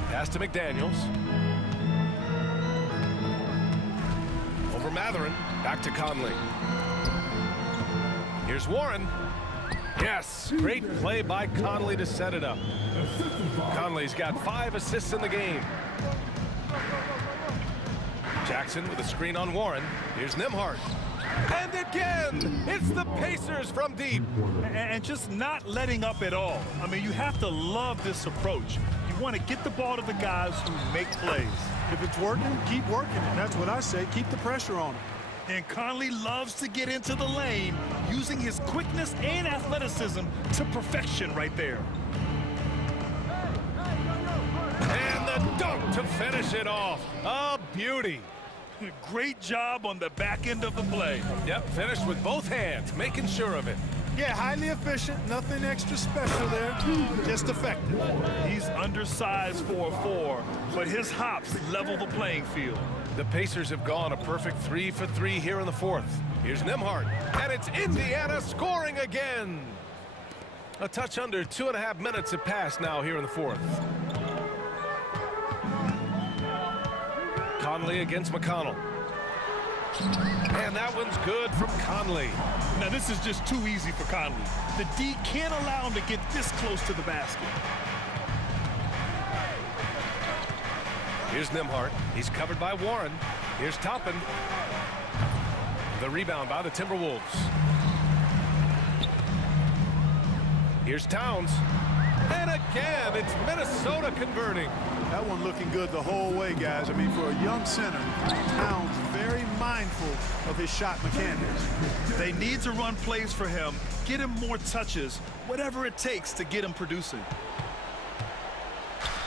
Pass to McDaniels. Over Mathurin. Back to Conley. Here's Warren. Yes, great play by Conley to set it up. Conley's got 5 assists in the game. Jackson with a screen on Warren. Here's Nembhard. And again, it's the Pacers from deep. And just not letting up at all. I mean, you have to love this approach. You want to get the ball to the guys who make plays. If it's working, keep working it. That's what I say. Keep the pressure on him. And Conley loves to get into the lane, using his quickness and athleticism to perfection right there. And the dunk to finish it off. A beauty. Great job on the back end of the play. Yep, finished with both hands, making sure of it. Yeah, highly efficient. Nothing extra special there. Just effective. He's undersized for a 4, but his hops level the playing field. The Pacers have gone a perfect 3 for 3 here in the fourth. Here's Nembhard, and it's Indiana scoring again. A touch under 2.5 minutes have passed now here in the fourth. Conley against McConnell. And that one's good from Conley. Now this is just too easy for Conley. The D can't allow him to get this close to the basket. Here's Nembhard. He's covered by Warren. Here's Toppin. The rebound by the Timberwolves. Here's Towns. And again, it's Minnesota converting. That one looking good the whole way, guys. I mean, for a young center, Towns very mindful of his shot mechanics. They need to run plays for him, get him more touches, whatever it takes to get him producing.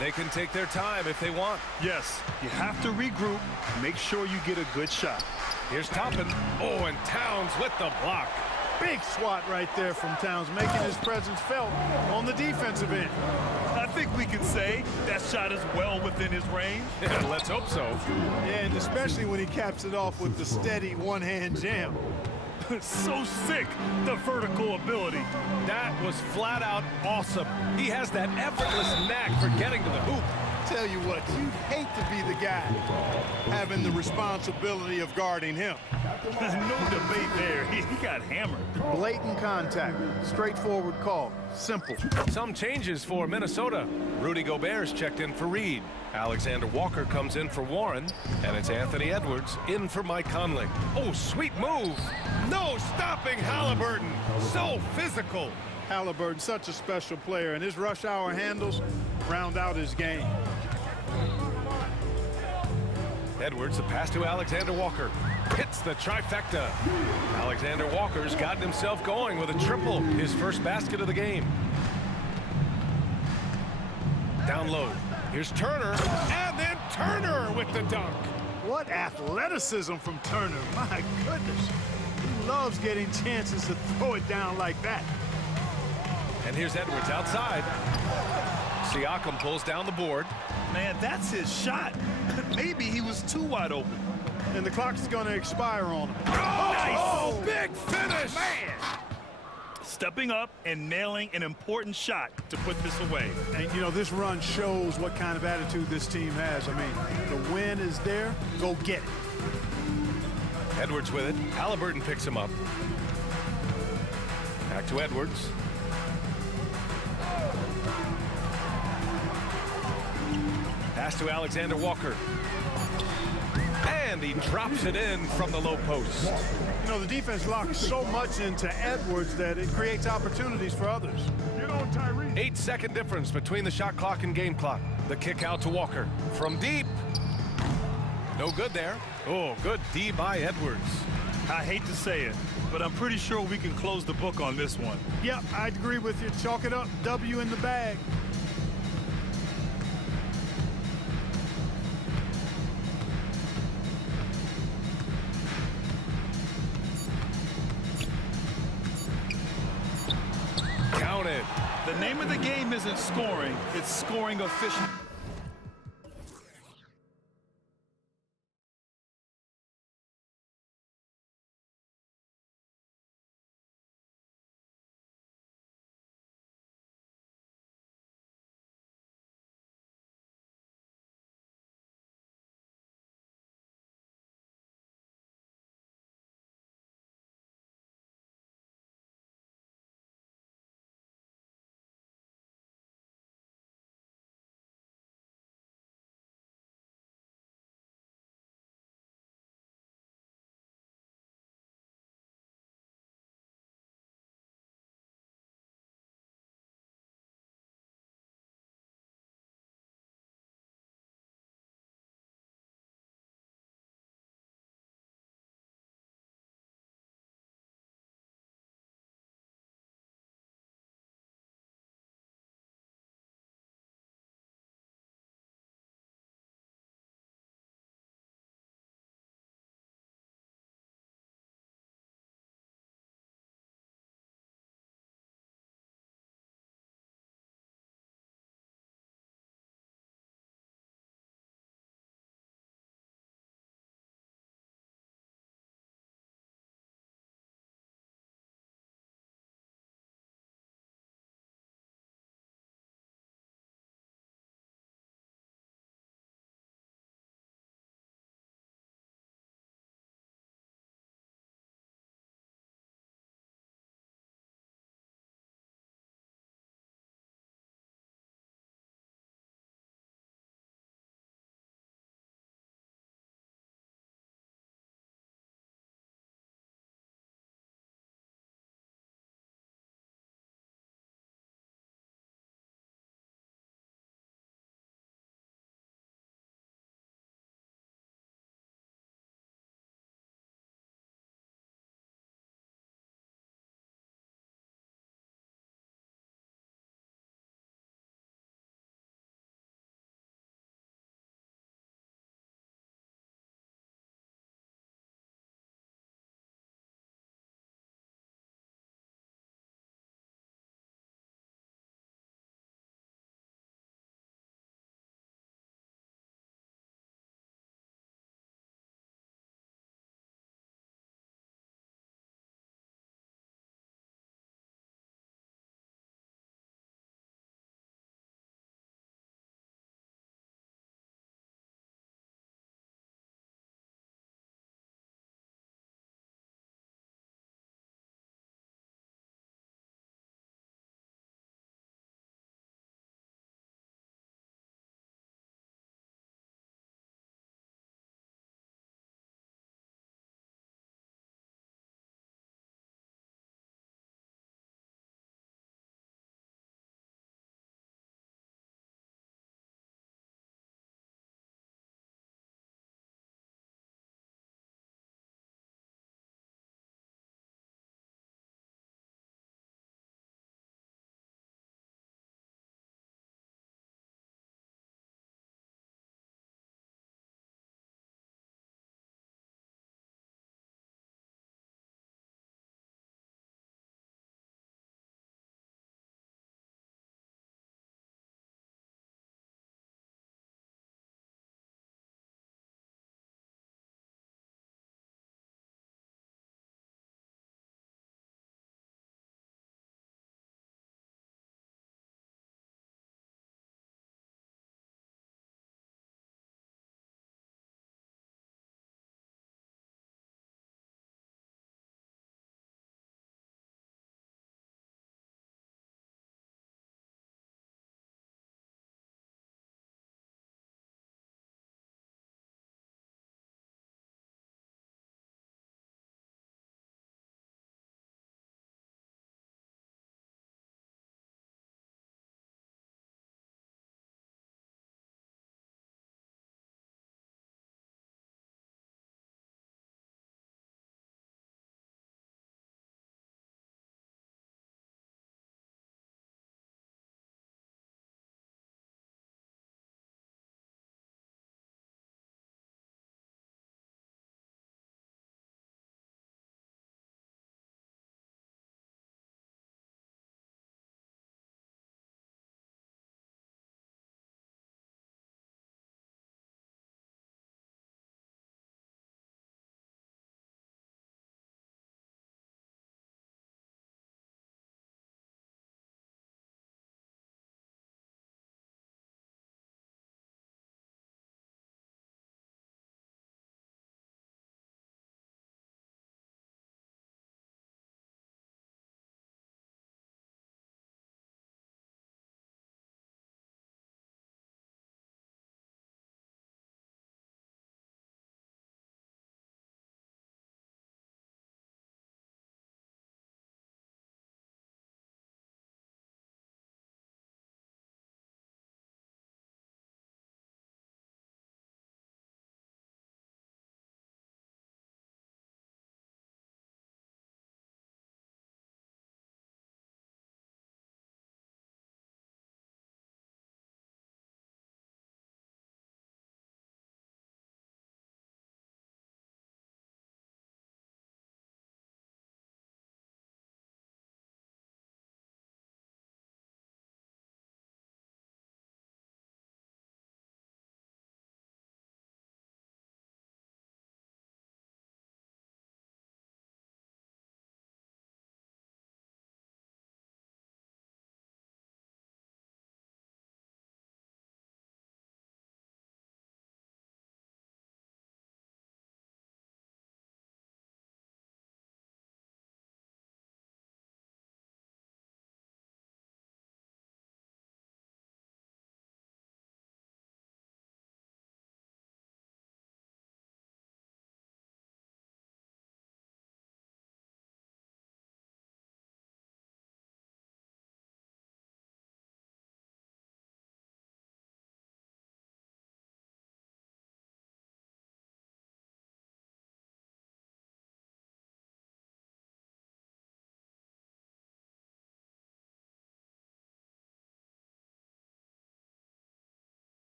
They can take their time if they want. Yes, you have to regroup, make sure you get a good shot. Here's Toppin. Oh, and Towns with the block. Big swat right there from Towns, making his presence felt on the defensive end. I think we can say that shot is well within his range. Yeah, let's hope so. Yeah, and especially when he caps it off with the steady one-hand jam. So sick, the vertical ability. That was flat out awesome. He has that effortless knack for getting to the hoop. Tell you what, you'd hate to be the guy having the responsibility of guarding him. No debate there. He got hammered. Blatant contact. Straightforward call. Simple. Some changes for Minnesota. Rudy Gobert's checked in for Reed. Alexander Walker comes in for Warren. And it's Anthony Edwards in for Mike Conley. Oh, sweet move. No stopping Halliburton. So physical. Halliburton, such a special player, and his rush hour handles round out his game. Edwards, the pass to Alexander Walker. Hits the trifecta. Alexander Walker's gotten himself going with a triple, his first basket of the game. Down low. Here's Turner, and then Turner with the dunk. What athleticism from Turner. My goodness. He loves getting chances to throw it down like that. And here's Edwards outside. Siakam pulls down the board. Man, that's his shot. Maybe he was too wide open. And the clock is going to expire on him. Oh, nice! Big finish! Man! Stepping up and nailing an important shot to put this away. And, you know, this run shows what kind of attitude this team has. I mean, the win is there. Go get it. Edwards with it. Halliburton picks him up. Back to Edwards. Pass to Alexander Walker. And he drops it in from the low post. You know, the defense locks so much into Edwards that it creates opportunities for others. Get on, Tyree. 8-second difference between the shot clock and game clock. The kick out to Walker. From deep. No good there. Oh, good D by Edwards. I hate to say it, but I'm pretty sure we can close the book on this one. Yep, I'd agree with you. Chalk it up. W in the bag. Counted. The name of the game isn't scoring, it's scoring efficiently.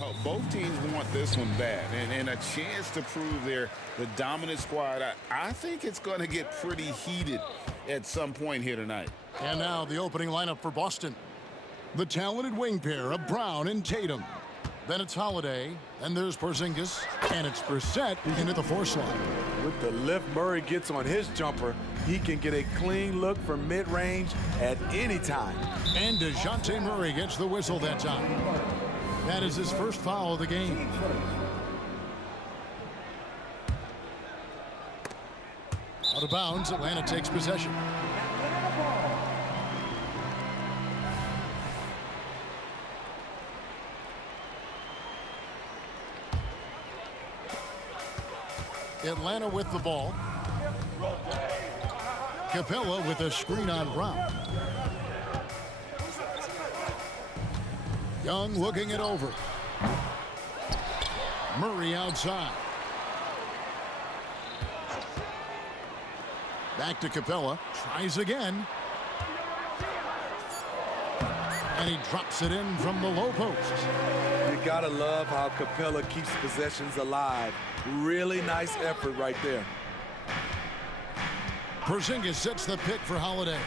Well, both teams want this one bad, and a chance to prove they're the dominant squad. I think it's going to get pretty heated at some point here tonight. And now the opening lineup for Boston. The talented wing pair of Brown and Tatum. Then it's Holiday, and there's Porzingis, and it's Brissett into the four slot. With the lift Murray gets on his jumper, he can get a clean look from mid-range at any time. And DeJounte Murray gets the whistle that time. That is his first foul of the game. Out of bounds, Atlanta takes possession. Atlanta with the ball. Capella with a screen on Brown. Young looking it over. Murray outside. Back to Capella. Tries again. And he drops it in from the low post. You gotta love how Capella keeps possessions alive. Really nice effort right there. Porzingis sets the pick for Holiday.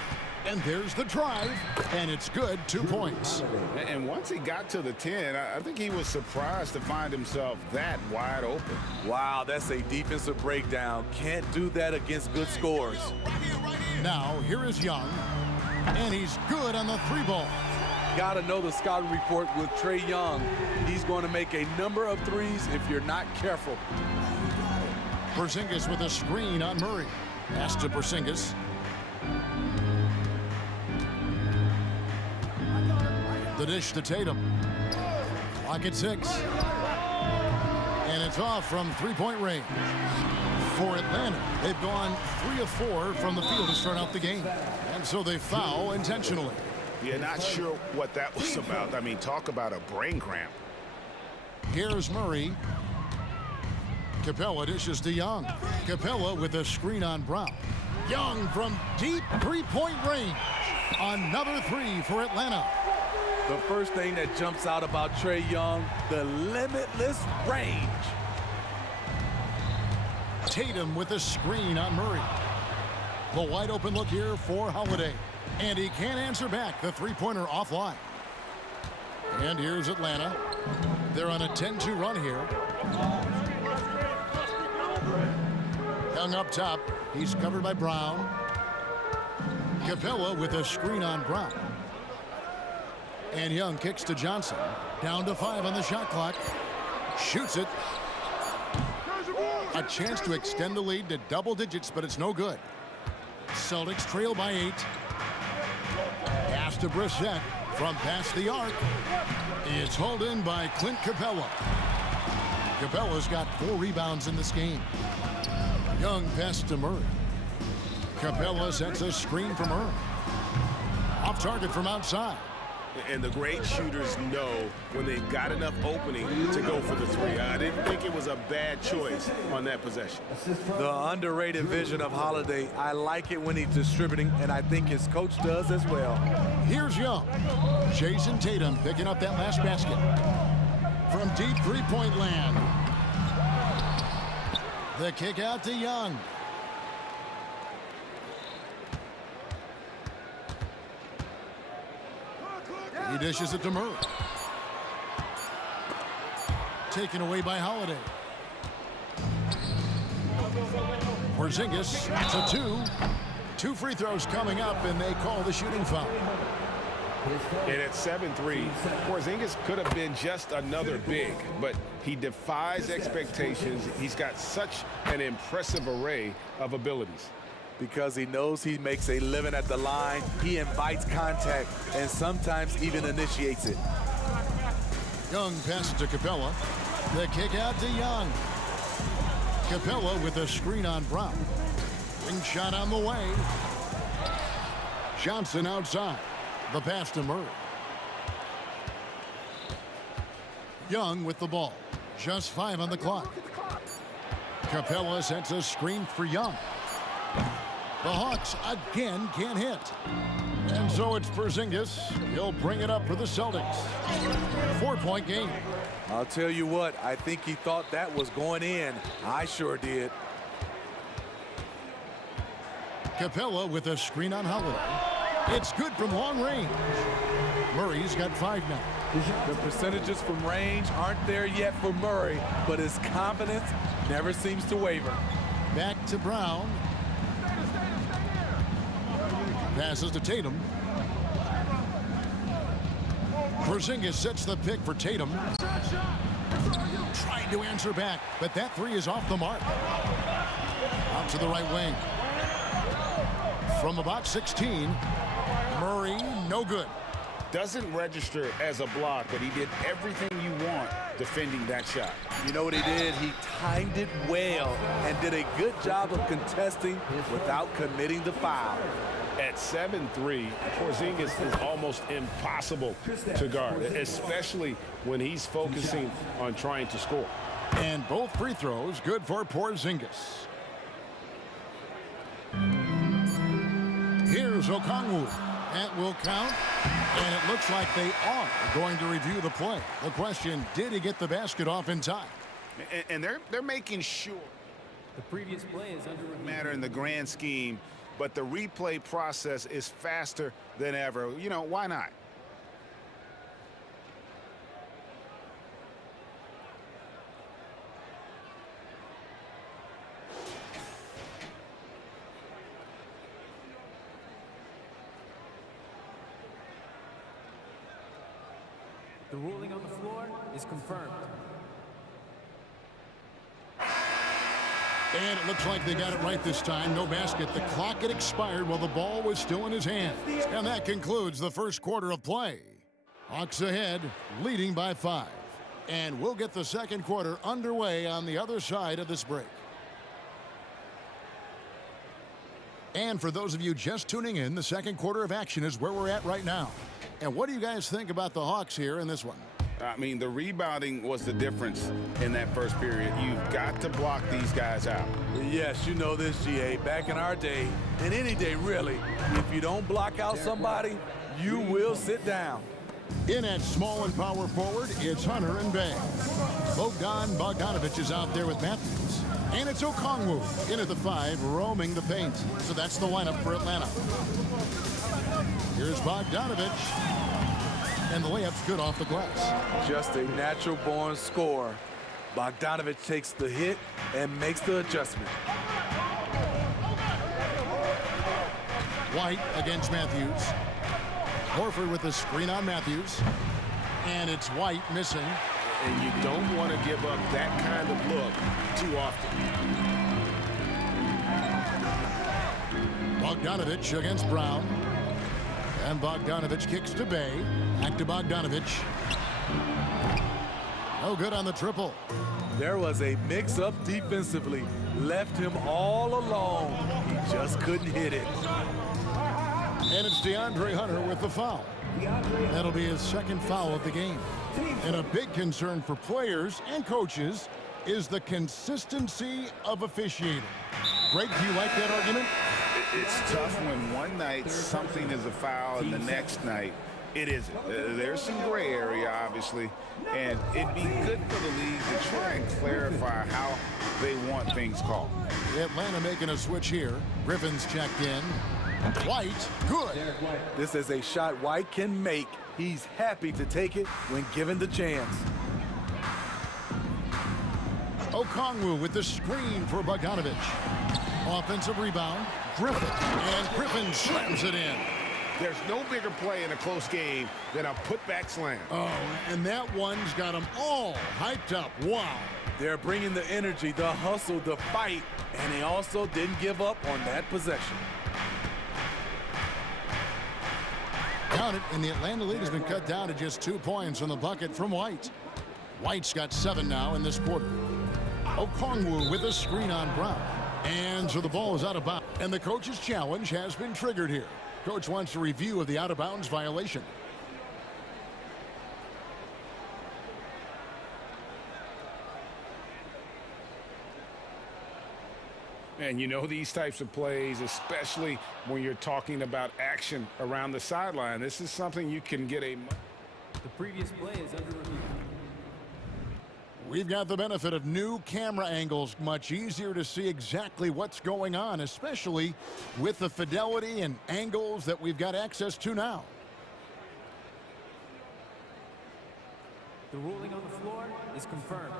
And there's the drive, and it's good, 2 points. And once he got to the 10, I think he was surprised to find himself that wide open. Wow, that's a defensive breakdown. Can't do that against good scores. Now, here is Young, and he's good on the three ball. Gotta know the scouting report with Trae Young. He's going to make a number of threes if you're not careful. Porzingis with a screen on Murray. Pass to Porzingis. The dish to Tatum. Clock at 6. And it's off from three-point range. For Atlanta, they've gone 3 of 4 from the field to start out the game. And so they foul intentionally. Yeah, not sure what that was about. I mean, talk about a brain cramp. Here's Murray. Capella dishes to Young. Capella with a screen on Brown. Young from deep three-point range. Another 3 for Atlanta. The first thing that jumps out about Trae Young, the limitless range. Tatum with a screen on Murray. The wide open look here for Holiday. And he can't answer back. The three-pointer offline. And here's Atlanta. They're on a 10-2 run here. Young up top. He's covered by Brown. Capella with a screen on Brown. And Young kicks to Johnson. Down to 5 on the shot clock. Shoots it. A chance to extend the lead to double digits, but it's no good. Celtics trail by 8. Pass to Brissett from past the arc. It's hauled in by Clint Capella. Capella's got 4 rebounds in this game. Young pass to Murray. Capella sets a screen from Murray. Off target from outside. And the great shooters know when they've got enough opening to go for the 3. I didn't think it was a bad choice on that possession. The underrated vision of Holiday. I like it when he's distributing, and I think his coach does as well. Here's Young. Jason Tatum picking up that last basket. From deep three-point land. The kick out to Young. He dishes it to Murray. Taken away by Holiday. Porzingis, it's a 2. 2 free throws coming up, and they call the shooting foul. And at 7-3, Porzingis could have been just another big, but he defies expectations. He's got such an impressive array of abilities. Because he knows he makes a living at the line, he invites contact and sometimes even initiates it. Young passes to Capella. The kick out to Young. Capella with a screen on Brown. Ring shot on the way. Johnson outside. The pass to Murray. Young with the ball. Just 5 on the clock. Capella sets a screen for Young. The Hawks again can't hit. And so it's Porzingis. He'll bring it up for the Celtics. 4-point game. I'll tell you what, I think he thought that was going in. I sure did. Capella with a screen on Holiday. It's good from long range. Murray's got 5 now. The percentages from range aren't there yet for Murray, but his confidence never seems to waver. Back to Brown. Passes to Tatum. Porzingis sets the pick for Tatum. Trying to answer back, but that three is off the mark. Out to the right wing. From about 16, Murray, no good. Doesn't register as a block, but he did everything you want defending that shot. You know what he did? He timed it well and did a good job of contesting without committing the foul. At 7'3", Porzingis is almost impossible to guard, especially when he's focusing on trying to score. And both free throws good for Porzingis. Here's Okongwu. That will count, and it looks like they are going to review the play. The question, did he get the basket off in time? And they're making sure. The previous play is under review. Matter in the grand scheme, but the replay process is faster than ever. You know, why not? The ruling on the floor is confirmed. And it looks like they got it right this time. No basket. The clock had expired while the ball was still in his hand. And that concludes the first quarter of play. Hawks ahead, leading by 5. And we'll get the second quarter underway on the other side of this break. And for those of you just tuning in, the second quarter of action is where we're at right now. And what do you guys think about the Hawks here in this one? I mean, the rebounding was the difference in that first period. You've got to block these guys out. Yes, you know this, GA. Back in our day, and any day really, if you don't block out somebody, you will sit down. In at small and power forward, it's Hunter and Bay. Bogdanovich is out there with Matthews. And it's Okongwu in at the 5, roaming the paint. So that's the lineup for Atlanta. Here's Bogdanovich. And the layup's good off the glass. Just a natural-born scorer. Bogdanovich takes the hit and makes the adjustment. White against Matthews. Horford with the screen on Matthews. And it's White missing. And you don't want to give up that kind of look too often. Bogdanovich against Brown. And Bogdanovich kicks to Bay. Back to Bogdanovich. No good on the triple. There was a mix-up defensively. Left him all alone. He just couldn't hit it. And it's DeAndre Hunter with the foul. That'll be his second foul of the game. And a big concern for players and coaches is the consistency of officiating. Greg, do you like that argument? It's tough when one night something is a foul and the next night it isn't. There's some gray area, obviously, and it'd be good for the league to try and clarify how they want things called. Atlanta making a switch here. Griffin's checked in. White, good. This is a shot White can make. He's happy to take it when given the chance. Okongwu with the screen for Bogdanovich. Offensive rebound, Griffin, and Griffin slams it in. There's no bigger play in a close game than a putback slam. Oh, and that one's got them all hyped up. Wow. They're bringing the energy, the hustle, the fight, and they also didn't give up on that possession. Count it, and the Atlanta lead has been cut down to just 2 points on the bucket from White. White's got 7 now in this quarter. Okongwu with a screen on Brown. And so the ball is out of bounds. And the coach's challenge has been triggered here. Coach wants a review of the out-of-bounds violation. And you know these types of plays, especially when you're talking about action around the sideline, this is something you can get a... The previous play is under review. We've got the benefit of new camera angles, much easier to see exactly what's going on, especially with the fidelity and angles that we've got access to now. The ruling on the floor is confirmed.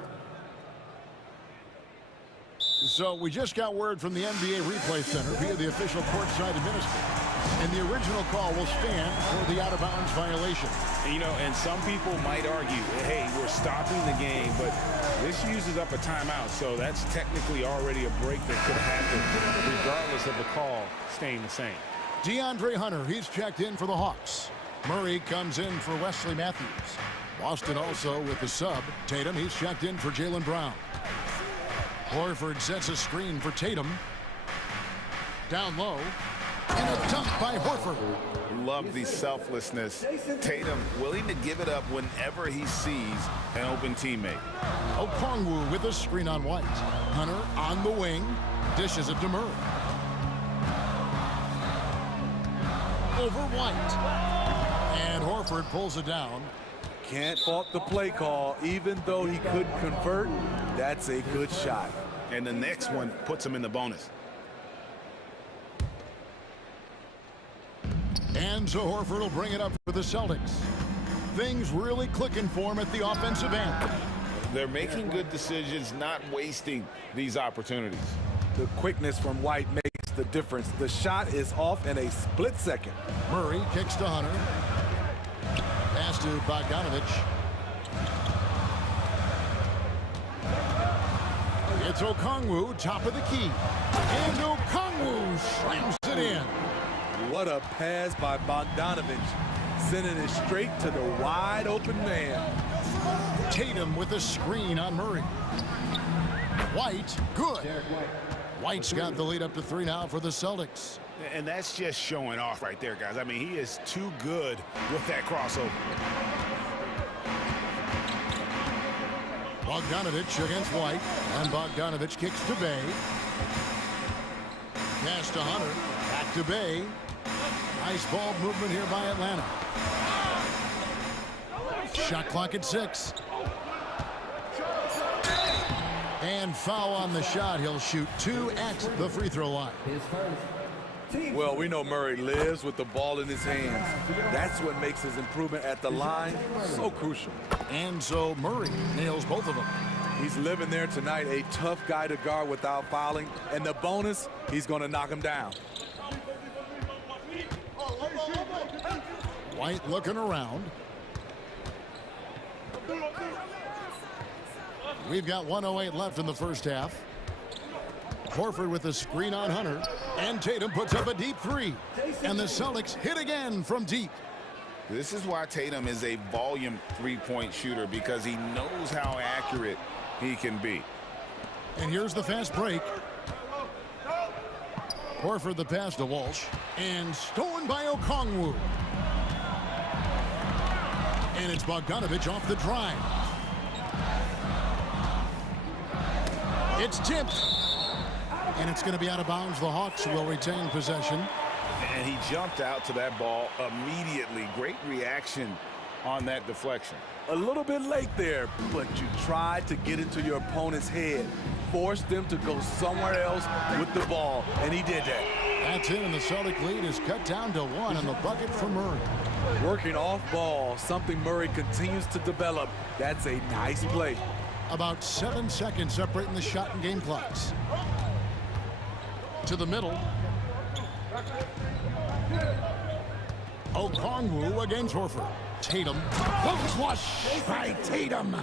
So we just got word from the NBA Replay Center via the official courtside administrator. And the original call will stand for the out-of-bounds violation. You know, and some people might argue, hey, we're stopping the game, but this uses up a timeout, so that's technically already a break that could happen, regardless of the call staying the same. DeAndre Hunter, he's checked in for the Hawks. Murray comes in for Wesley Matthews. Boston also with the sub. Tatum, he's checked in for Jaylen Brown. Horford sets a screen for Tatum. Down low. And a dunk by Horford. Love the selflessness. Tatum willing to give it up whenever he sees an open teammate. Okongwu with a screen on White. Hunter on the wing. Dishes it to Murray. Over White. And Horford pulls it down. Can't fault the play call. Even though he couldn't convert, that's a good shot. And the next one puts him in the bonus. And so Horford will bring it up for the Celtics. Things really clicking for him at the offensive end. They're making good decisions, not wasting these opportunities. The quickness from White makes the difference. The shot is off in a split second. Murray kicks to Hunter. Pass to Bogdanovich. It's Okongwu, top of the key. And Okongwu slams it in. What a pass by Bogdanovich, sending it straight to the wide open man. Tatum with a screen on Murray. White, good. White's got the lead up to 3 now for the Celtics. And that's just showing off right there, guys. I mean, he is too good with that crossover. Bogdanovich against White, and Bogdanovich kicks to Bay. Pass to Hunter, back to Bay. Nice ball movement here by Atlanta. Shot clock at 6. And foul on the shot. He'll shoot 2 at the free throw line. Well, we know Murray lives with the ball in his hands. That's what makes his improvement at the line so crucial. And so Murray nails both of them. He's living there tonight, a tough guy to guard without fouling. And the bonus, he's going to knock him down. White looking around. We've got 1:08 left in the first half. Horford with a screen on Hunter. And Tatum puts up a deep 3. And the Celtics hit again from deep. This is why Tatum is a volume three-point shooter, because he knows how accurate he can be. And here's the fast break. Horford the pass to Walsh. And stolen by Okongwu. And it's Bogdanovich off the drive. It's tipped. And it's going to be out of bounds. The Hawks will retain possession. And he jumped out to that ball immediately. Great reaction on that deflection. A little bit late there, but you tried to get into your opponent's head. Forced them to go somewhere else with the ball, and he did that. That's it, and the Celtic lead is cut down to 1 on the bucket for Murray. Working off ball, something Murray continues to develop. That's a nice play. About 7 seconds separating the shot and game clocks. To the middle. Okongwu against Horford. Tatum. Hook flush by Tatum.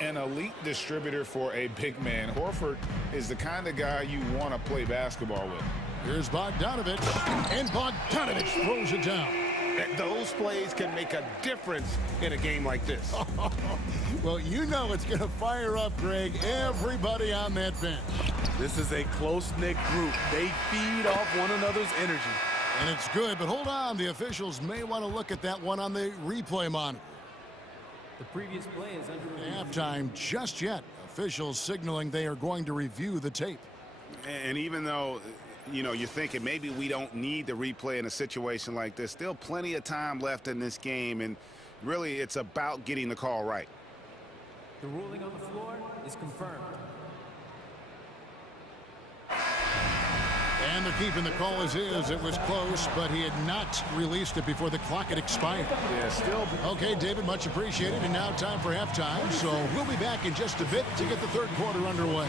An elite distributor for a big man. Horford is the kind of guy you want to play basketball with. Here's Bogdanovich. And Bogdanovich throws it down. Those plays can make a difference in a game like this. Well, you know it's going to fire up, Greg, everybody on that bench. This is a close-knit group. They feed off one another's energy. And it's good, but hold on. The officials may want to look at that one on the replay monitor. The previous play is under halftime just yet. Officials signaling they are going to review the tape. And even though, you know, you're thinking maybe we don't need the replay in a situation like this, still plenty of time left in this game, and really it's about getting the call right. The ruling on the floor is confirmed. And they're keeping the call as is. It was close, but he had not released it before the clock had expired. Yeah, still. Okay, David, much appreciated. And now time for halftime. So we'll be back in just a bit to get the third quarter underway.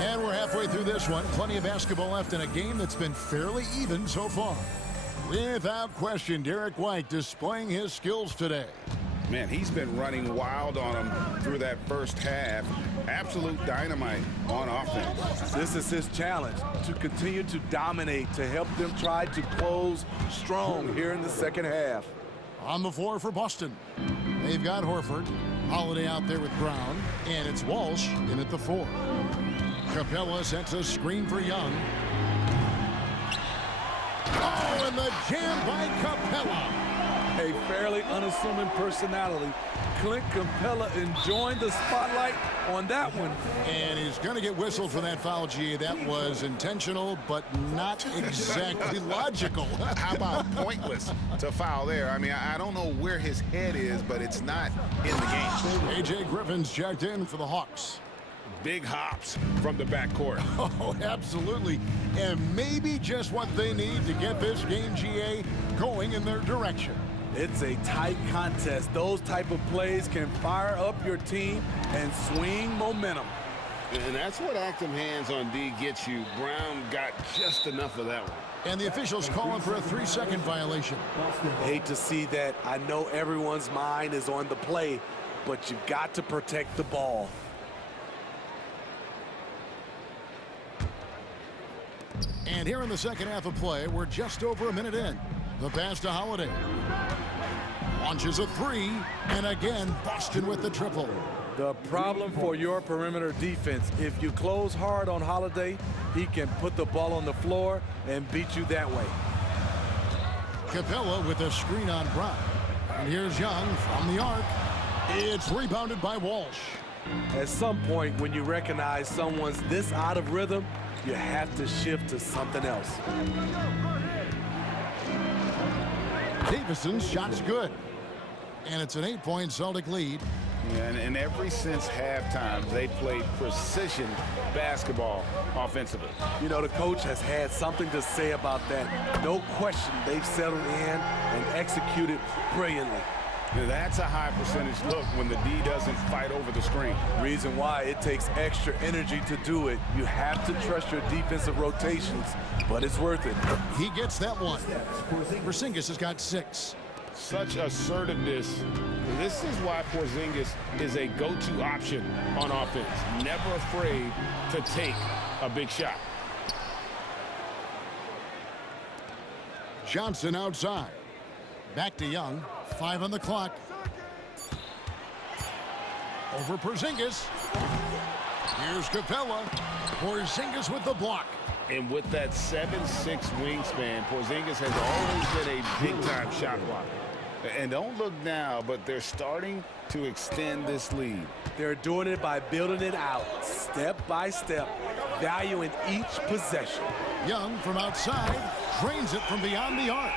And we're halfway through this one. Plenty of basketball left in a game that's been fairly even so far. Without question, Derek White displaying his skills today. Man, he's been running wild on him through that first half. Absolute dynamite on offense. This is his challenge, to continue to dominate, to help them try to close strong here in the second half. On the floor for Boston, they've got Horford, Holiday out there with Brown, and it's Walsh in at the 4. Capella sets a screen for Young. Oh, and the jam by Capella. A fairly unassuming personality. Clint Capella enjoying the spotlight on that one. And he's going to get whistled for that foul, G. That was intentional, but not exactly logical. How about pointless to foul there? I mean, I don't know where his head is, but it's not in the game. A.J. Griffin's checked in for the Hawks. Big hops from the backcourt. Oh, absolutely. And maybe just what they need to get this game, GA, going in their direction. It's a tight contest. Those type of plays can fire up your team and swing momentum. And that's what active hands on D gets you. Brown got just enough of that one. And the officials calling for a 3-second violation. Hate to see that. I know everyone's mind is on the play, but you've got to protect the ball. And here in the second half of play, we're just over a minute in. The pass to Holiday. Launches a 3, and again, Boston with the triple. The problem for your perimeter defense, if you close hard on Holiday, he can put the ball on the floor and beat you that way. Capella with a screen on Brown. And here's Young from the arc. It's rebounded by Walsh. At some point, when you recognize someone's this out of rhythm, you have to shift to something else. Davison's shot's good. And it's an 8-point Celtic lead. Yeah, and ever since halftime, they played precision basketball offensively. You know, the coach has had something to say about that. No question, they've settled in and executed brilliantly. Now, that's a high percentage look when the D doesn't fight over the screen. Reason why it takes extra energy to do it. You have to trust your defensive rotations, but it's worth it. He gets that one. Porzingis has got 6. Such assertiveness. This is why Porzingis is a go-to option on offense. Never afraid to take a big shot. Johnson outside. Back to Young. 5 on the clock. Over Porzingis. Here's Capella. Porzingis with the block. And with that 7'6" wingspan, Porzingis has always been a big-time shot blocker. And don't look now, but they're starting to extend this lead. They're doing it by building it out, step by step, valuing each possession. Young from outside drains it from beyond the arc.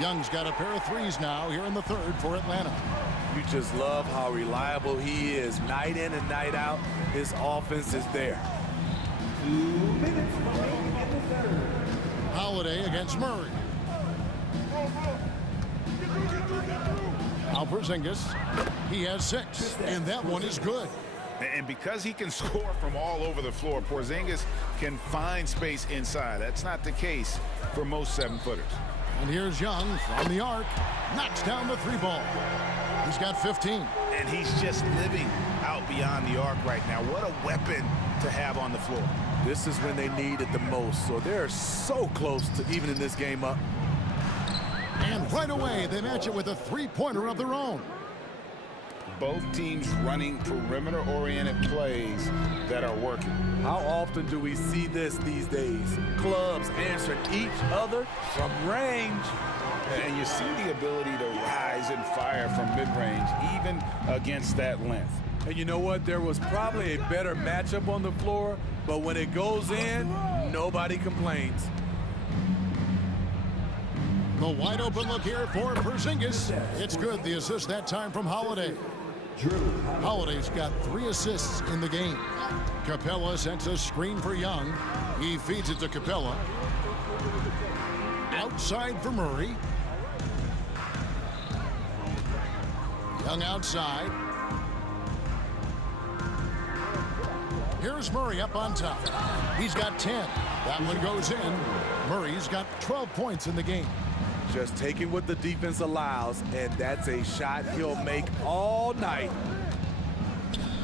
Young's got a pair of 3s now here in the third for Atlanta. You just love how reliable he is. Night in and night out, his offense is there. 2 minutes remaining in the third. Holiday against Murray. Now Porzingis, he has 6, and that one is good. And because he can score from all over the floor, Porzingis can find space inside. That's not the case for most 7-footers. And here's Young from the arc, knocks down the 3 ball. He's got 15. And he's just living out beyond the arc right now. What a weapon to have on the floor. This is when they need it the most, so they're so close to evening this game up. And right away, they match it with a 3-pointer of their own. Both teams running perimeter-oriented plays that are working. How often do we see this these days? Clubs answering each other from range. And you see the ability to rise and fire from mid-range, even against that length. And you know what? There was probably a better matchup on the floor, but when it goes in, nobody complains. The wide open look here for Porzingis. It's good. The assist that time from Holiday. Holiday's got 3 assists in the game. Capella sends a screen for Young. He feeds it to Capella. Outside for Murray. Young outside. Here's Murray up on top. He's got 10. That one goes in. Murray's got 12 points in the game. Just taking what the defense allows, and that's a shot he'll make all night.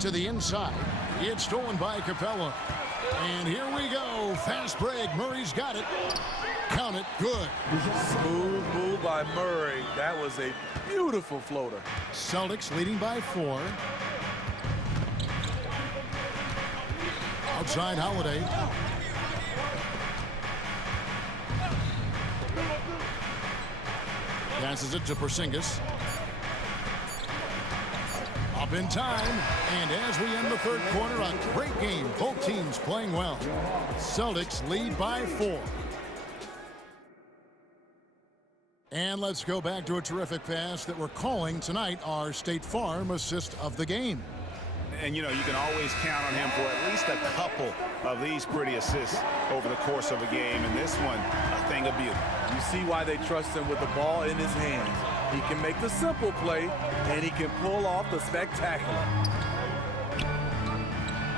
To the inside. It's stolen by Capella. And here we go. Fast break. Murray's got it. Count it. Good. Smooth move by Murray. That was a beautiful floater. Celtics leading by 4. Outside Holiday. Passes it to Porzingis. Up in time. And as we end the third quarter, a great game. Both teams playing well. Celtics lead by 4. And let's go back to a terrific pass that we're calling tonight our State Farm assist of the game. And, you know, you can always count on him for at least a couple of these pretty assists over the course of a game. And this one, a thing of beauty. You see why they trust him with the ball in his hands. He can make the simple play, and he can pull off the spectacular.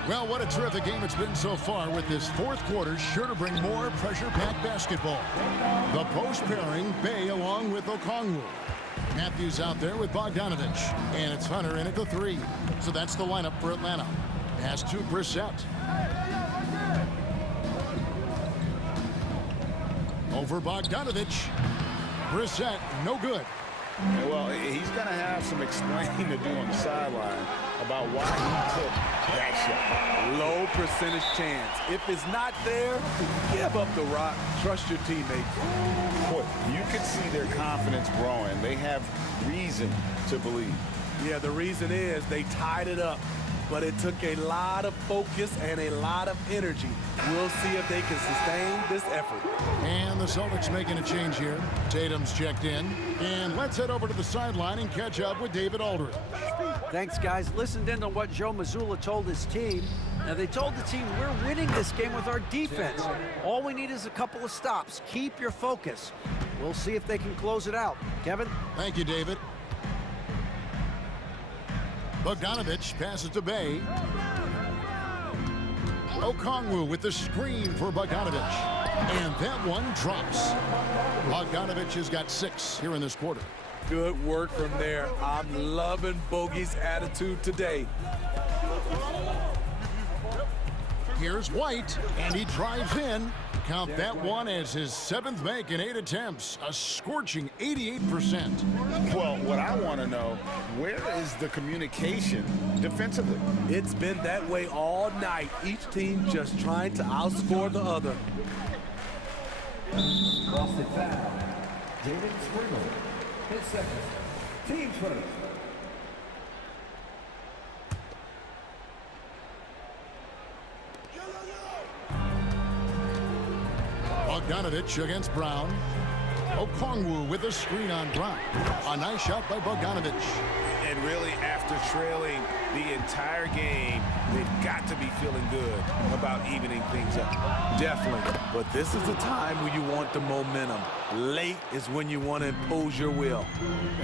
Well, what a terrific game it's been so far, with this fourth quarter sure to bring more pressure-packed basketball. The post pairing, Bay along with Okongwu. Matthews out there with Bogdanovich. And it's Hunter in at the 3. So that's the lineup for Atlanta. Pass to Brissett. Over Bogdanovich. Brissett, no good. Well, he's going to have some explaining to do on the sideline about why he took that shot. Low percentage chance. If it's not there, give up the rock. Trust your teammates. Boy, you can see their confidence growing. They have reason to believe. Yeah, the reason is they tied it up, but it took a lot of focus and a lot of energy. We'll see if they can sustain this effort. And the Celtics making a change here. Tatum's checked in. And let's head over to the sideline and catch up with David Aldridge. Thanks, guys. Listened in on what Joe Mazzulla told his team. Now, they told the team, we're winning this game with our defense. All we need is a couple of stops. Keep your focus. We'll see if they can close it out. Kevin? Thank you, David. Bogdanovich passes to Bay. Okongwu with the screen for Bogdanovich. And that one drops. Bogdanovich has got 6 here in this quarter. Good work from there. I'm loving Bogey's attitude today. Here's White, and he drives in. Count that one as his 7th make in 8 attempts, a scorching 88%. Well, what I want to know, where is the communication defensively? It's been that way all night. Each team just trying to outscore the other. Boston foul. Jaden Springer. 10 seconds. Team first. Bogdanovich against Brown. Okongwu with a screen on Brown. A nice shot by Bogdanovich. And really, after trailing the entire game, they've got to be feeling good about evening things up. Definitely. But this is the time when you want the momentum. Late is when you want to impose your will.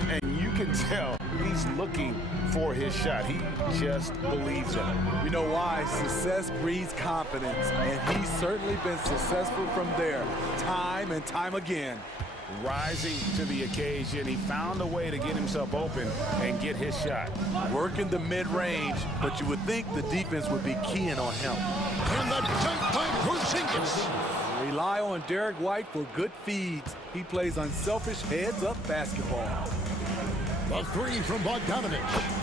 And you can tell he's looking for his shot. He just believes in it. You know why? Success breeds confidence, and he's certainly been successful from there, time and time again. Rising to the occasion, he found a way to get himself open and get his shot. Working the mid-range, but you would think the defense would be keying on him. And the dunk by Porzingis. Rely on Derek White for good feeds. He plays unselfish heads-up basketball. The 3 from Bogdanovich.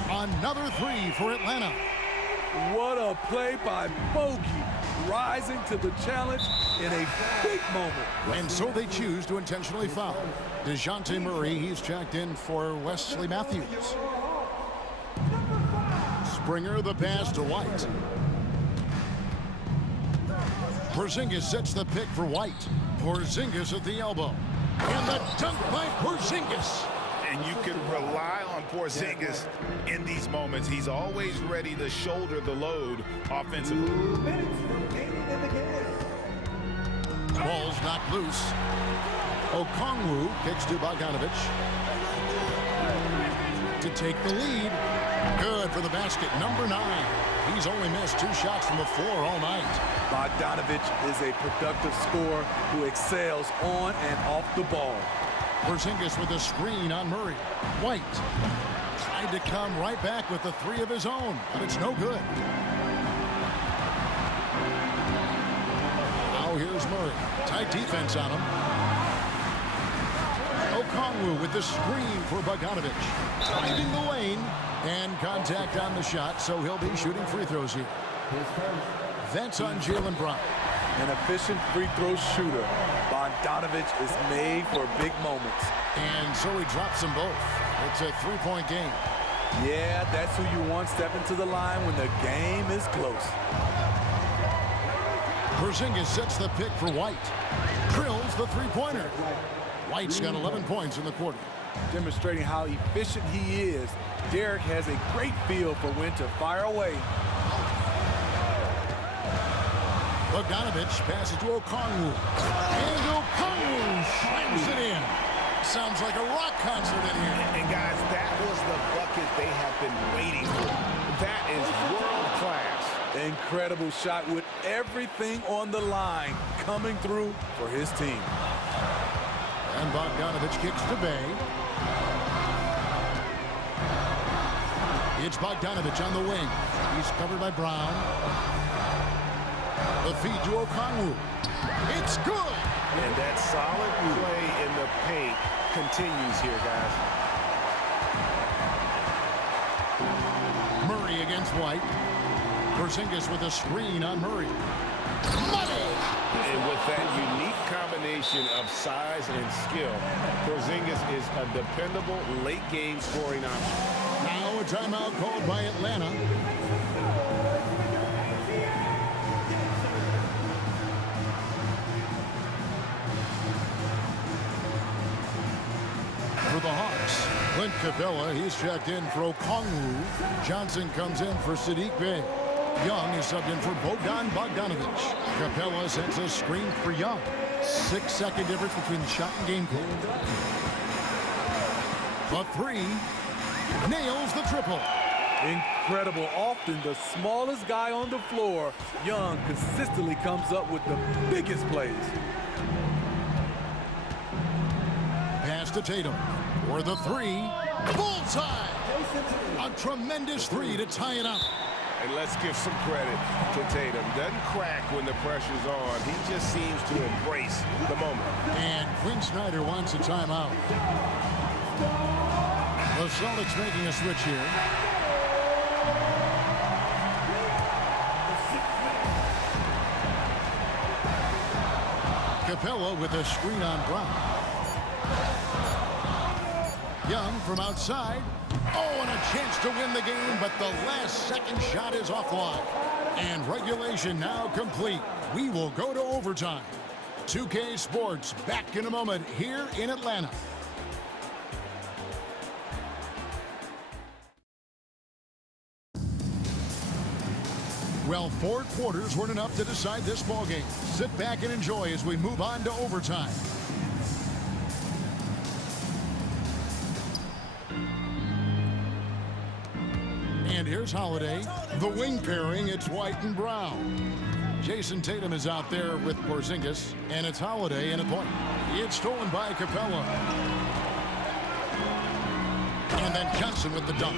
Another 3 for Atlanta. What a play by Bogey. Rising to the challenge in a big moment. And so they choose to intentionally foul. DeJounte Murray, he's checked in for Wesley Matthews. Springer the pass to White. Porzingis sets the pick for White. Porzingis at the elbow. And the dunk by Porzingis. And you can rely on Porzingis in these moments. He's always ready to shoulder the load offensively. Ball's knocked loose. Okongwu kicks to Bogdanovic. To take the lead. Good for the basket, number 9. He's only missed 2 shots from the floor all night. Bogdanovic is a productive scorer who excels on and off the ball. Porzingis with a screen on Murray. White tried to come right back with the 3 of his own, but it's no good. Now here's Murray. Tight defense on him. Okongwu with the screen for Bogdanovic. Driving the lane and contact on the shot, so he'll be shooting free throws here. That's on Jaylen Brown. An efficient free throw shooter. Bogdanovic is made for big moments. And so he drops them both. It's a 3-point game. Yeah, that's who you want stepping to the line when the game is close. Porzingis sets the pick for White. Drills the 3-pointer. White's got 11 points in the quarter. Demonstrating how efficient he is, Derek has a great feel for when to fire away. Bogdanovic passes to Okongwu. And Okongwu slams it in. Sounds like a rock concert in here. And guys, that was the bucket they have been waiting for. That is world class. Incredible shot with everything on the line coming through for his team. And Bogdanovic kicks to Bay. It's Bogdanovic on the wing. He's covered by Brown. The feed to Okongwu. It's good. And that solid play in the paint continues here, guys. Murray against White. Porzingis with a screen on Murray. Money! And with that unique combination of size and skill, Porzingis is a dependable late-game scoring option. Now a timeout called by Atlanta. For the Hawks, Clint Capella, he's checked in for Okongwu. Johnson comes in for Sadiq Bey. Young is subbed in for Bogdan Bogdanovic. Capella sends a screen for Young. 6-second difference between the shot and game clock. A 3. Nails the triple. Incredible. Often the smallest guy on the floor, Young consistently comes up with the biggest plays. Pass to Tatum. For the 3. Bullseye! A tremendous 3 to tie it up. And let's give some credit to Tatum. Doesn't crack when the pressure's on. He just seems to embrace the moment. And Quinn Snyder wants a timeout. The Celtics making a switch here. Capella with a screen on Brown. Young from outside. Oh, and a chance to win the game, but the last second shot is offline. And regulation now complete. We will go to overtime. 2K Sports back in a moment here in Atlanta. Well, 4 quarters weren't enough to decide this ballgame. Sit back and enjoy as we move on to overtime. And here's Holiday. The wing pairing, it's White and Brown. Jason Tatum is out there with Porzingis, and it's Holiday in a point. It's stolen by Capella. And then Johnson with the dunk.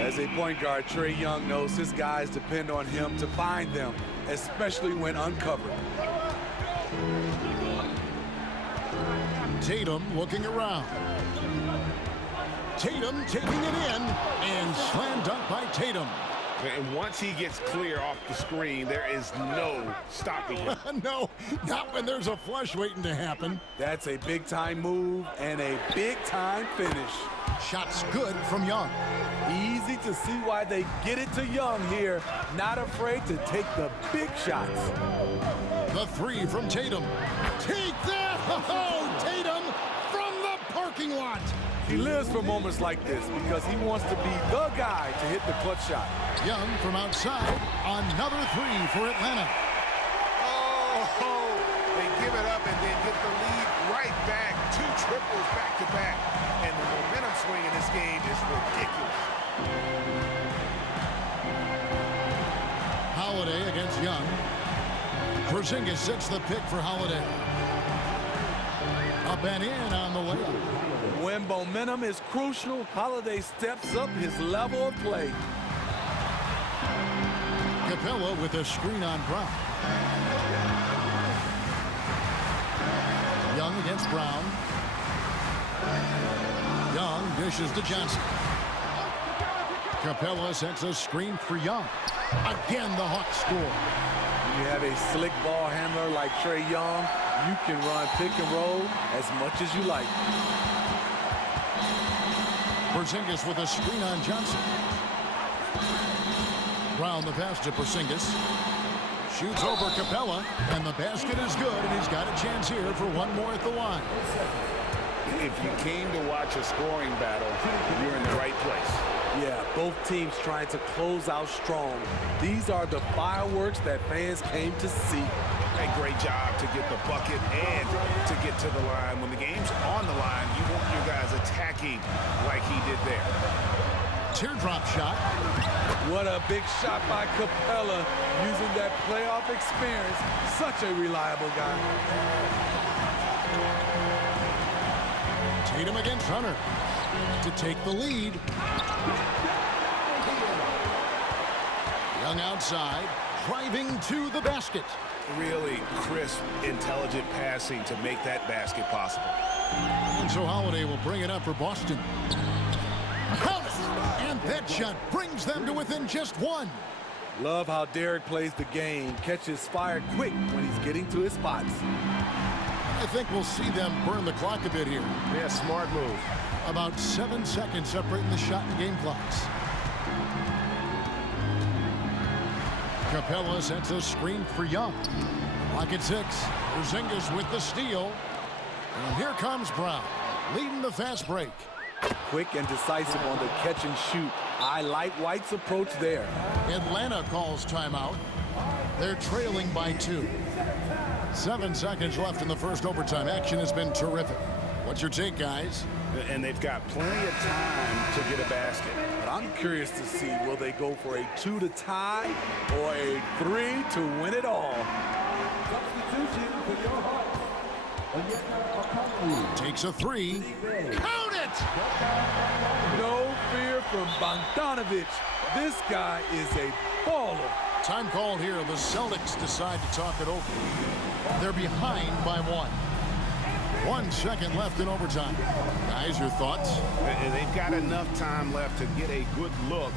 As a point guard, Trae Young knows his guys depend on him to find them, especially when uncovered. Tatum looking around. Tatum taking it in, and slam dunk by Tatum. And once he gets clear off the screen, there is no stopping him. No, not when there's a flush waiting to happen. That's a big-time move and a big-time finish. Shot's good from Young. Easy to see why they get it to Young here. Not afraid to take the big shots. The three from Tatum. Take that! Oh, Tatum from the parking lot. He lives for moments like this because he wants to be the guy to hit the clutch shot. Young from outside. Another three for Atlanta. Oh, they give it up and then get the lead right back. Two triples back-to-back. And the momentum swing in this game is ridiculous. Holiday against Young. Porzingis sets the pick for Holiday. Up and in on the layup. When momentum is crucial, Holiday steps up his level of play. Capella with a screen on Brown. Young against Brown. Young dishes to Johnson. Capella sets a screen for Young. Again, the Hawks score. When you have a slick ball handler like Trae Young, you can run pick and roll as much as you like. Porzingis with a screen on Johnson. Brown the pass to Porzingis. Shoots over Capella, and the basket is good, and he's got a chance here for one more at the line. If you came to watch a scoring battle, you're in the right place. Yeah, both teams trying to close out strong. These are the fireworks that fans came to see. A great job to get the bucket and to get to the line. When the game's on the line, you want your guys attacking like he did there. Teardrop shot. What a big shot by Capella, using that playoff experience. Such a reliable guy. Tatum against Hunter to take the lead. Young outside, driving to the basket. Really crisp, intelligent passing to make that basket possible. And so Holiday will bring it up for Boston. Count it! And that shot brings them to within just one. Love how Derek plays the game. Catches fire quick when he's getting to his spots. I think we'll see them burn the clock a bit here. Yeah, smart move. About 7 seconds separating the shot and game clocks. Capella sets a screen for Young. Clock at 6. Porzingis with the steal. And here comes Brown, leading the fast break. Quick and decisive on the catch and shoot. I like White's approach there. Atlanta calls timeout. They're trailing by 2. 7 seconds left in the first overtime. Action has been terrific. What's your take, guys? And they've got plenty of time to get a basket. But I'm curious to see, will they go for a 2 to tie or a 3 to win it all? Takes a 3. Count it! No fear from Bogdanovic. This guy is a baller. Time called here. The Celtics decide to talk it over. They're behind by 1. 1 second left in overtime. Guys, your thoughts? They've got enough time left to get a good look.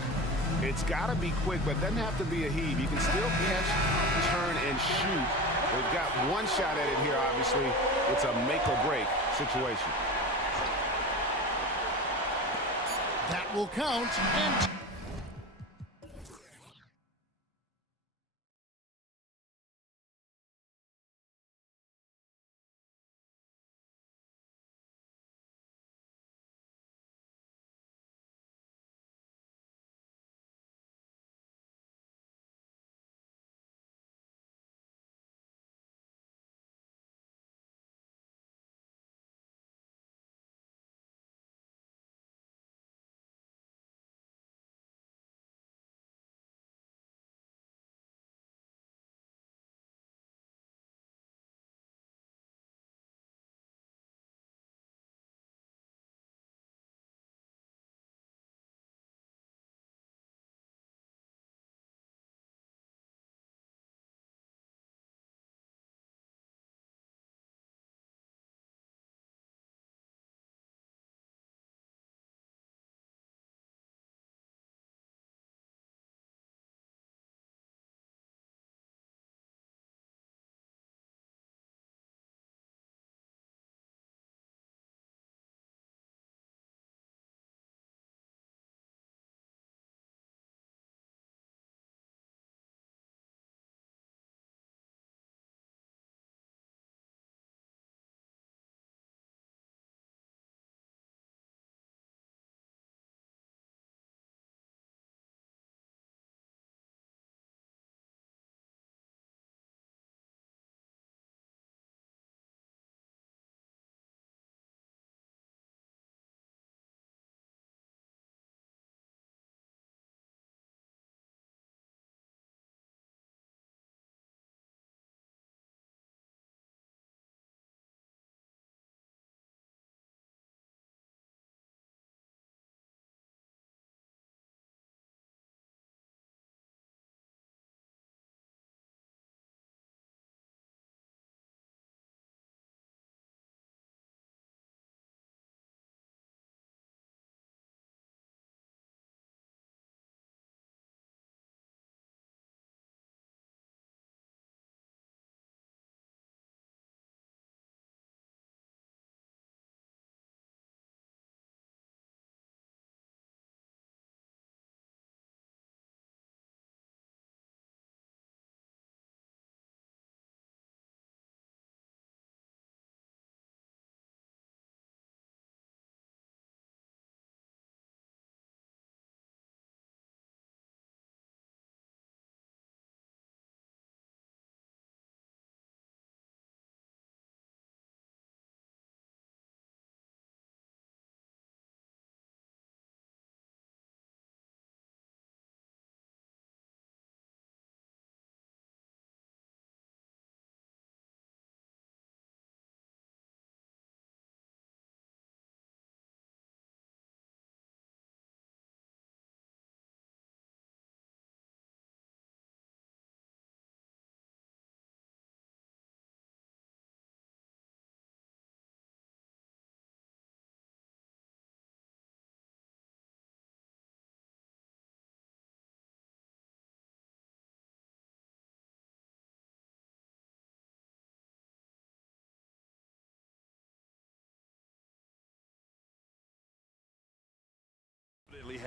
It's got to be quick, but it doesn't have to be a heave. You can still catch, turn, and shoot. They've got one shot at it here, obviously. It's a make-or-break situation. That will count. And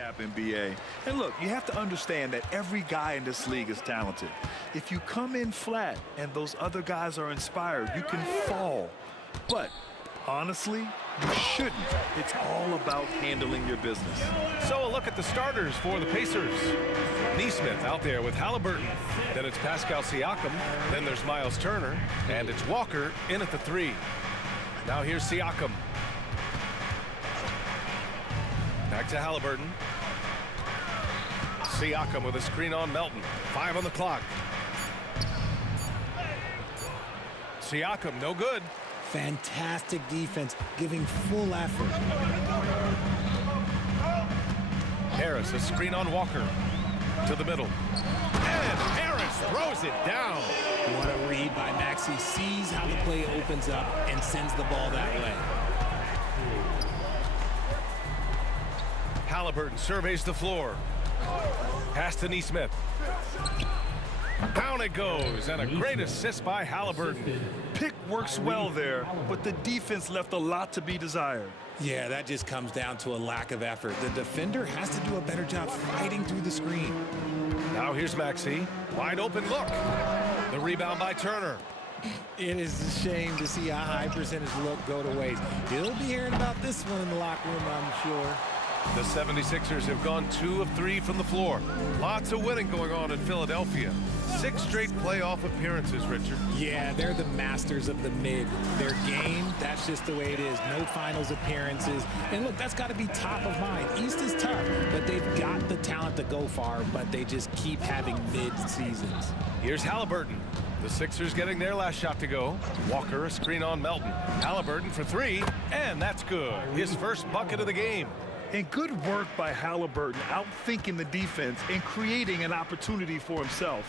happen, BA. And look, you have to understand that every guy in this league is talented. If you come in flat and those other guys are inspired, you can fall. But honestly, you shouldn't. It's all about handling your business. So a look at the starters for the Pacers. Neesmith out there with Halliburton. Then it's Pascal Siakam. Then there's Miles Turner. And it's Walker in at the 3. Now here's Siakam. Back to Halliburton. Siakam with a screen on Melton. 5 on the clock. Siakam, no good. Fantastic defense, giving full effort. Harris, a screen on Walker. To the middle. And Harris throws it down. What a read by Maxey. Sees how the play opens up and sends the ball that way. Halliburton surveys the floor. Pass to Neesmith. Down it goes, and a great assist by Halliburton. Pick works well there, but the defense left a lot to be desired. Yeah, that just comes down to a lack of effort. The defender has to do a better job fighting through the screen. Now here's Maxey. Wide open look. The rebound by Turner. It is a shame to see a high percentage look go to waste. He'll be hearing about this one in the locker room, I'm sure. The 76ers have gone 2 of 3 from the floor. Lots of winning going on in Philadelphia. 6 straight playoff appearances, Richard. Yeah, they're the masters of the mid. Their game, that's just the way it is. No finals appearances. And look, that's got to be top of mind. East is tough, but they've got the talent to go far, but they just keep having mid seasons. Here's Halliburton. The Sixers getting their last shot to go. Walker, a screen on Melton. Halliburton for 3, and that's good. His first bucket of the game. And good work by Halliburton, outthinking the defense and creating an opportunity for himself.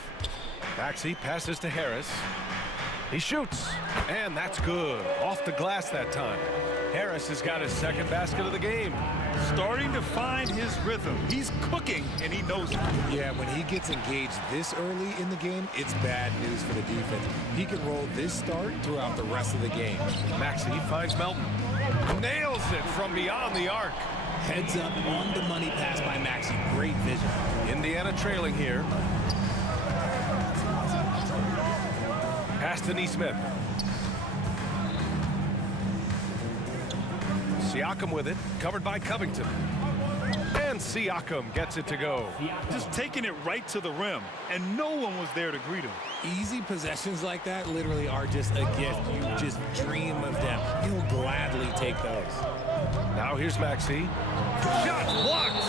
Maxey passes to Harris. He shoots, and that's good. Off the glass that time. Harris has got his second basket of the game. Starting to find his rhythm. He's cooking, and he knows it. Yeah, when he gets engaged this early in the game, it's bad news for the defense. He can roll this start throughout the rest of the game. Maxey finds Melton. Nails it from beyond the arc. Heads up on the money pass by Maxey. Great vision. Indiana trailing here. Pass to Neesmith. Siakam with it, covered by Covington. And Siakam gets it to go. Just taking it right to the rim, and no one was there to greet him. Easy possessions like that literally are just a gift. You just dream of them. You'll gladly take those. Now here's Maxey. Shot blocked!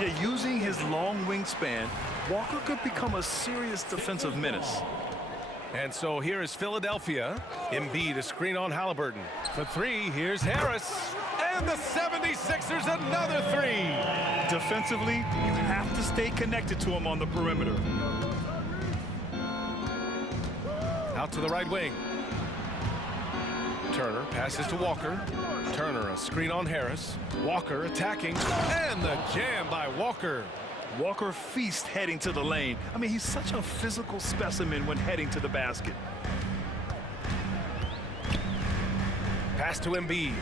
Yeah, using his long wingspan, Walker could become a serious defensive menace. And so here is Philadelphia. Embiid, a screen on Halliburton. For 3, here's Harris. And the 76ers another 3. Defensively, you have to stay connected to him on the perimeter. Out to the right wing. Turner passes to Walker. Turner, a screen on Harris. Walker attacking. And the jam by Walker. Walker feasts heading to the lane. I mean, he's such a physical specimen when heading to the basket. Pass to Embiid.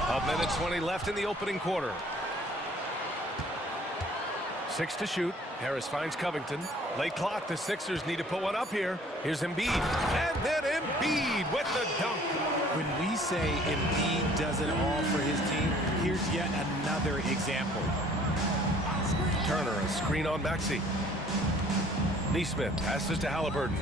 A minute 20 left in the opening quarter. 6 to shoot. Harris finds Covington. Late clock. The Sixers need to put one up here. Here's Embiid. And then Embiid with the dunk. When we say Embiid does it all for his team, here's yet another example. Turner, a screen on Maxey. Neesmith passes to Halliburton.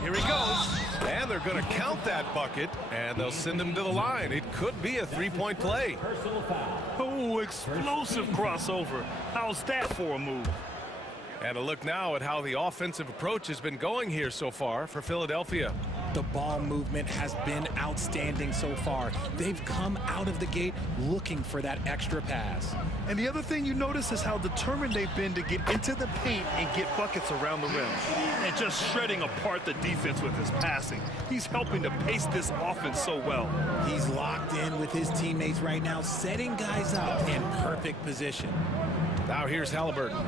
Here he goes. And they're going to count that bucket, and they'll send him to the line. It could be a 3-point play. Oh, explosive crossover. How's that for a move? And a look now at how the offensive approach has been going here so far for Philadelphia. The ball movement has been outstanding so far. They've come out of the gate looking for that extra pass. And the other thing you notice is how determined they've been to get into the paint and get buckets around the rim. And just shredding apart the defense with his passing. He's helping to pace this offense so well. He's locked in with his teammates right now, setting guys up in perfect position. Now here's Halliburton.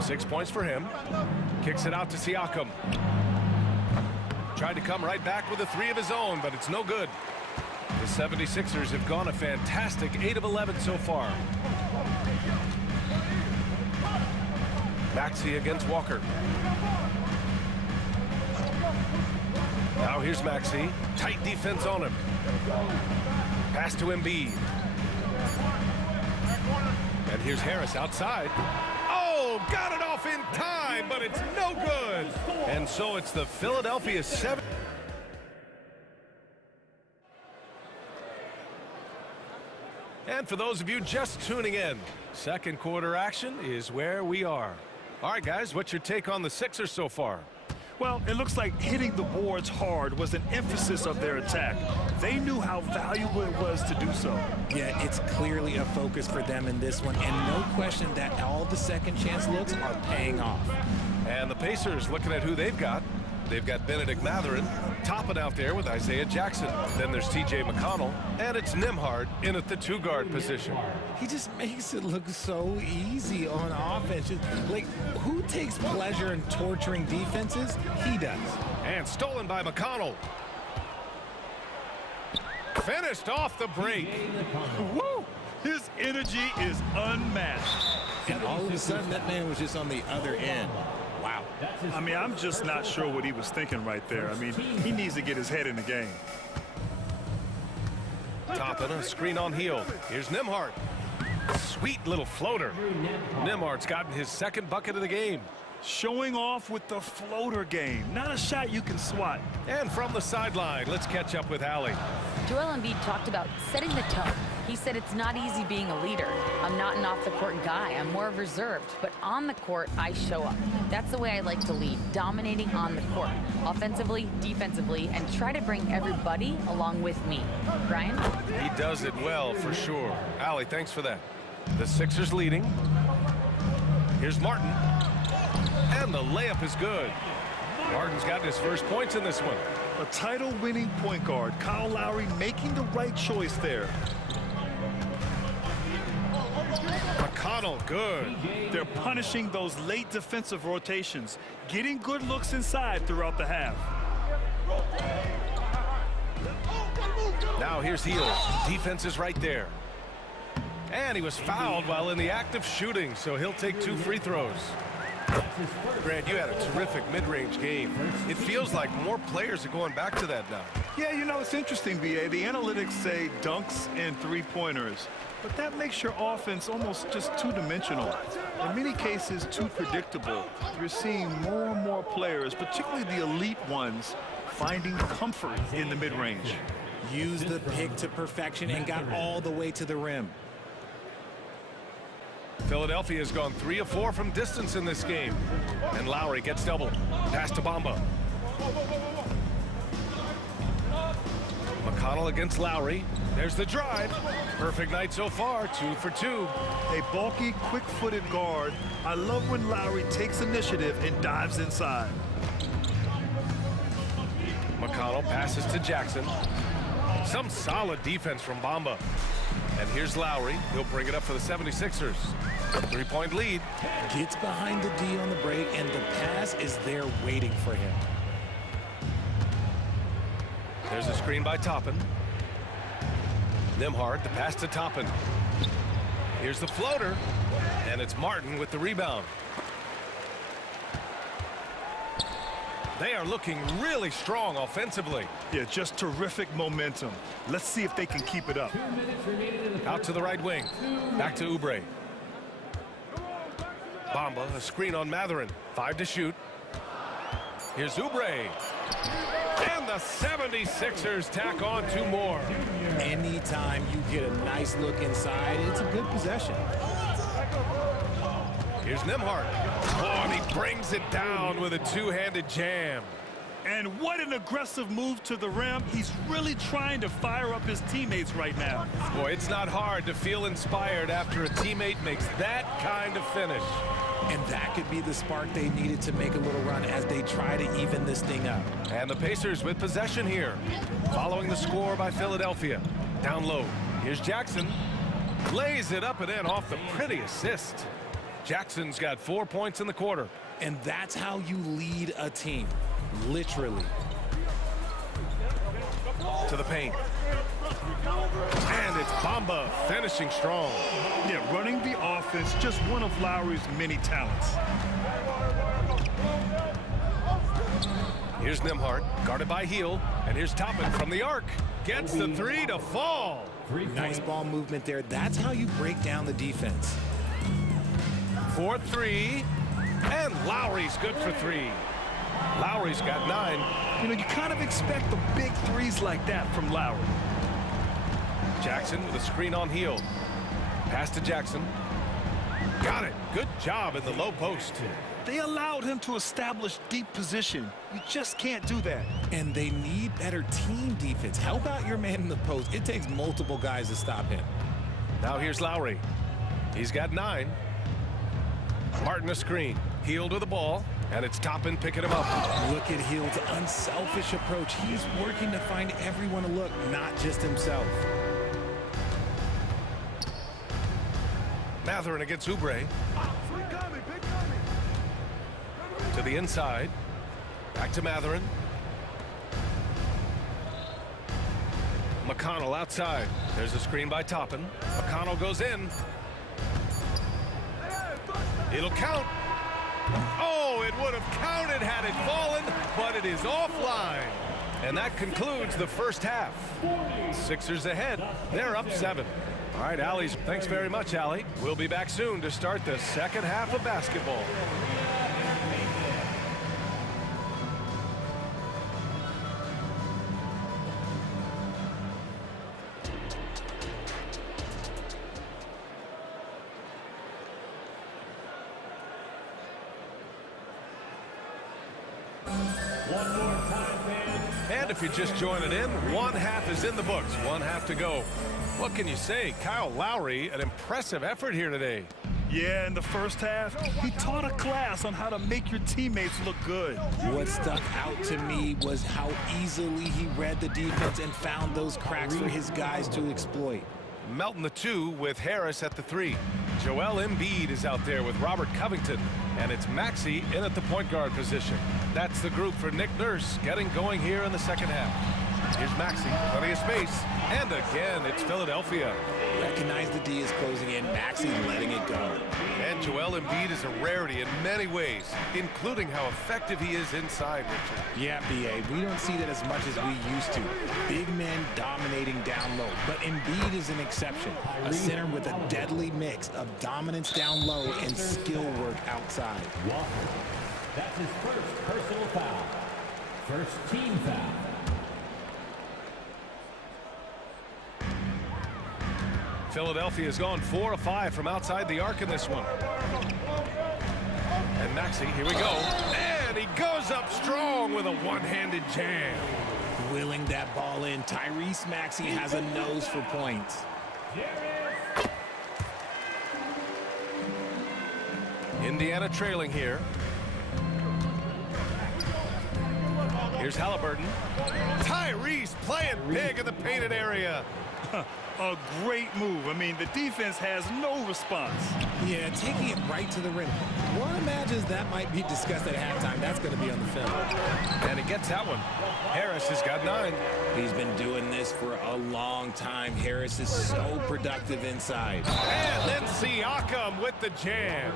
6 points for him. Kicks it out to Siakam. Tried to come right back with a 3 of his own, but it's no good. The 76ers have gone a fantastic 8 of 11 so far. Maxey against Walker. Now here's Maxey. Tight defense on him. Pass to Embiid. And here's Harris outside. Oh, got it off in time, but it's no good. And so it's the Philadelphia 7. And for those of you just tuning in, second quarter action is where we are. All right, guys, what's your take on the Sixers so far? Well, it looks like hitting the boards hard was an emphasis of their attack. They knew how valuable it was to do so. Yeah, it's clearly a focus for them in this one, and no question that all the second chance looks are paying off. And the Pacers looking at who they've got. They've got Benedict Mathurin topping out there with Isaiah Jackson. Then there's T.J. McConnell, and it's Nembhard in at the 2-guard position. He just makes it look so easy on offense. Like, who takes pleasure in torturing defenses? He does. And stolen by McConnell. Finished off the break. Woo! His energy is unmatched. And all of a sudden, that man was just on the other end. Wow. I mean, I'm just not sure what he was thinking right there. I mean, he needs to get his head in the game. Toppin, a screen on heel. Here's Nembhard. Sweet little floater. Nembhard's gotten his second bucket of the game. Showing off with the floater game. Not a shot you can swat. And from the sideline, let's catch up with Allie. Joel Embiid talked about setting the tone. He said it's not easy being a leader. I'm not an off-the-court guy. I'm more reserved. But on the court, I show up. That's the way I like to lead, dominating on the court, offensively, defensively, and try to bring everybody along with me. Brian? He does it well, for sure. Allie, thanks for that. The Sixers leading. Here's Martin. And the layup is good. Martin's gotten his first points in this one. A title-winning point guard, Kyle Lowry, making the right choice there. McConnell, good. They're punishing those late defensive rotations, getting good looks inside throughout the half. Now here's Heel. Defense is right there. And he was fouled while in the act of shooting, so he'll take 2 free throws. Grant, you had a terrific mid-range game. It feels like more players are going back to that now. Yeah, you know, it's interesting, B.A. The analytics say dunks and three-pointers, but that makes your offense almost just two-dimensional. In many cases, too predictable. You're seeing more and more players, particularly the elite ones, finding comfort in the mid-range. Use the pick to perfection and got all the way to the rim. Philadelphia has gone 3 of 4 from distance in this game. And Lowry gets double. Pass to Bamba. McConnell against Lowry. There's the drive. Perfect night so far, 2 for 2. A bulky, quick-footed guard. I love when Lowry takes initiative and dives inside. McConnell passes to Jackson. Some solid defense from Bamba. And here's Lowry. He'll bring it up for the 76ers. 3-point lead. Gets behind the D on the break, and the pass is there waiting for him. There's a screen by Toppin. Nembhard, the pass to Toppin. Here's the floater, and it's Martin with the rebound. They are looking really strong offensively. Yeah, just terrific momentum. Let's see if they can keep it up. Out to the right wing. Back to Oubre. Bamba, a screen on Mathurin. 5 to shoot. Here's Oubre. And the 76ers tack on 2 more. Anytime you get a nice look inside, it's a good possession. Here's Nembhard. Oh, and he brings it down with a 2-handed jam. And what an aggressive move to the rim. He's really trying to fire up his teammates right now. Boy, it's not hard to feel inspired after a teammate makes that kind of finish. And that could be the spark they needed to make a little run as they try to even this thing up. And the Pacers with possession here. Following the score by Philadelphia. Down low. Here's Jackson. Lays it up and in off the pretty assist. Jackson's got 4 points in the quarter. And that's how you lead a team. Literally. to the paint. And it's Bamba finishing strong. Yeah, running the offense, just one of Lowry's many talents. Here's Nembhard, guarded by Heel, and here's Toppin from the arc. Gets the three to fall. Nice ball movement there. That's how you break down the defense. 4-3, and Lowry's good for 3. Lowry's got 9. You know, you kind of expect the big threes like that from Lowry. Jackson with a screen on Heel. Pass to Jackson. Got it. Good job in the low post. They allowed him to establish deep position. You just can't do that. And they need better team defense. Help out your man in the post. It takes multiple guys to stop him. Now here's Lowry. He's got 9. Martin a screen. Heel to the ball, and it's Toppin picking him up. Look at Hield's unselfish approach. He's working to find everyone to look, not just himself. Mathurin against Oubre. To the inside. Back to Mathurin. McConnell outside. There's a screen by Toppin. McConnell goes in. It'll count. Oh, it would have counted had it fallen, but it is offline. And that concludes the first half. Sixers ahead. They're up 7. All right, Allie's. Thanks very much, Allie. We'll be back soon to start the second half of basketball. And if you're just joining in, one half is in the books. One half to go. What can you say? Kyle Lowry, an impressive effort here today. Yeah, in the first half, he taught a class on how to make your teammates look good. What stuck out to me was how easily he read the defense and found those cracks for his guys to exploit. Melton the 2 with Harris at the 3. Joel Embiid is out there with Robert Covington, and it's Maxey in at the point guard position. That's the group for Nick Nurse getting going here in the second half. Here's Maxey, plenty of space, and again, it's Philadelphia. Recognize the D is closing in, Maxey letting it go. And Joel Embiid is a rarity in many ways, including how effective he is inside, Richard. Yeah, B.A., we don't see that as much as we used to. Big men dominating down low, but Embiid is an exception. A center with a deadly mix of dominance down low and skill work outside. That's his first personal foul. First team foul. Philadelphia's gone 4 of 5 from outside the arc in this one. And Maxey, here we go. And he goes up strong with a one-handed jam. Willing that ball in. Tyrese Maxey has a nose for points. Indiana trailing here. Here's Halliburton. Tyrese playing big in the painted area. A great move. I mean, the defense has no response. Yeah, taking it right to the rim. One imagines that might be discussed at halftime. That's going to be on the film. And he gets that one. Harris has got 9. He's been doing this for a long time. Harris is so productive inside. And then Siakam with the jam.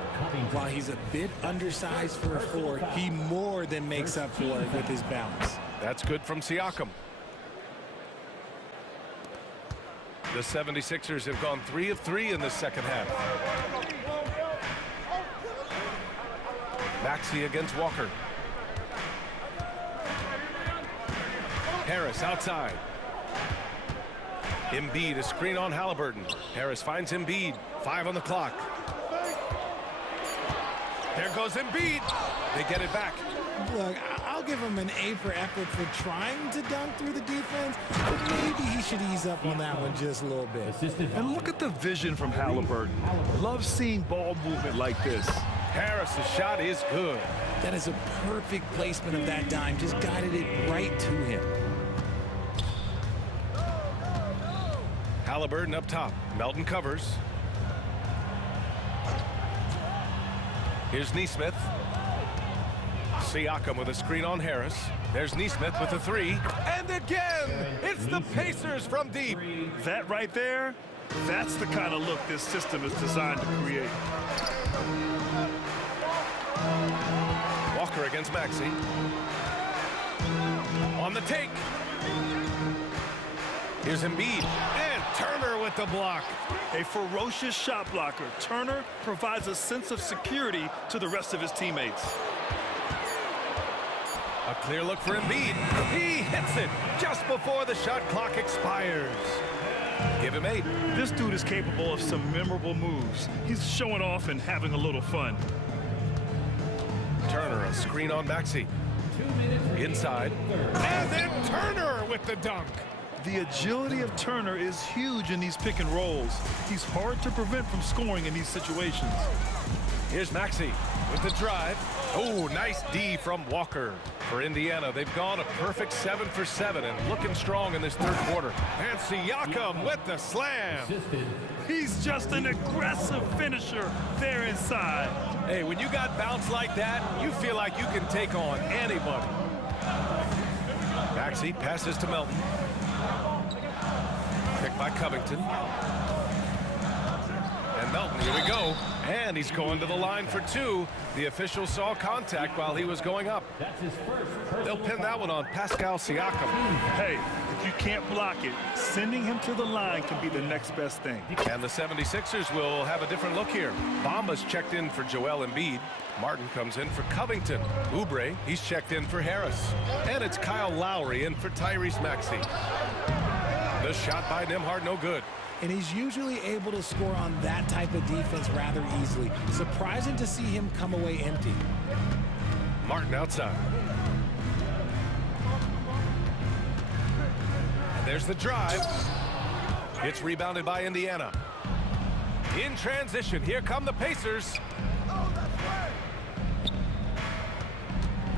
While he's a bit undersized for a 4, he more than makes up for it with his bounce. That's good from Siakam. The 76ers have gone 3 of 3 in the second half. Maxey against Walker. Harris outside. Embiid, a screen on Halliburton. Harris finds Embiid. 5 on the clock. There goes Embiid. They get it back. Look, I'll give him an A for effort for trying to dunk through the defense, but maybe he should ease up on that one just a little bit. And look at the vision from Halliburton. Love seeing ball movement like this. Harris's shot is good. That is a perfect placement of that dime. Just guided it right to him. Halliburton up top. Melton covers. Here's Nesmith. Siakam with a screen on Harris. There's Neesmith with a three. And again, it's the Pacers from deep. That right there, that's the kind of look this system is designed to create. Walker against Maxey. On the take. Here's Embiid. And Turner with the block. A ferocious shot blocker. Turner provides a sense of security to the rest of his teammates. A clear look for Embiid. He hits it just before the shot clock expires. Give him 8. This dude is capable of some memorable moves. He's showing off and having a little fun. Turner, a screen on Maxey. Inside. And then Turner with the dunk. The agility of Turner is huge in these pick and rolls. He's hard to prevent from scoring in these situations. Here's Maxey with the drive. Oh, nice D from Walker. For Indiana, they've gone a perfect 7 for 7 and looking strong in this third quarter. And Siakam with the slam. He's just an aggressive finisher there inside. Hey, when you got bounce like that, you feel like you can take on anybody. Maxey passes to Melton. Picked by Covington. And Melton, here we go. And he's going to the line for 2. The official saw contact while he was going up. They'll pin that one on Pascal Siakam. Hey, if you can't block it, sending him to the line can be the next best thing. And the 76ers will have a different look here. Bamba's checked in for Joel Embiid. Martin comes in for Covington. Oubre, he's checked in for Harris. And it's Kyle Lowry in for Tyrese Maxey. The shot by Nembhard, no good. And he's usually able to score on that type of defense rather easily. Surprising to see him come away empty. Martin outside. And there's the drive. It's rebounded by Indiana. In transition, here come the Pacers.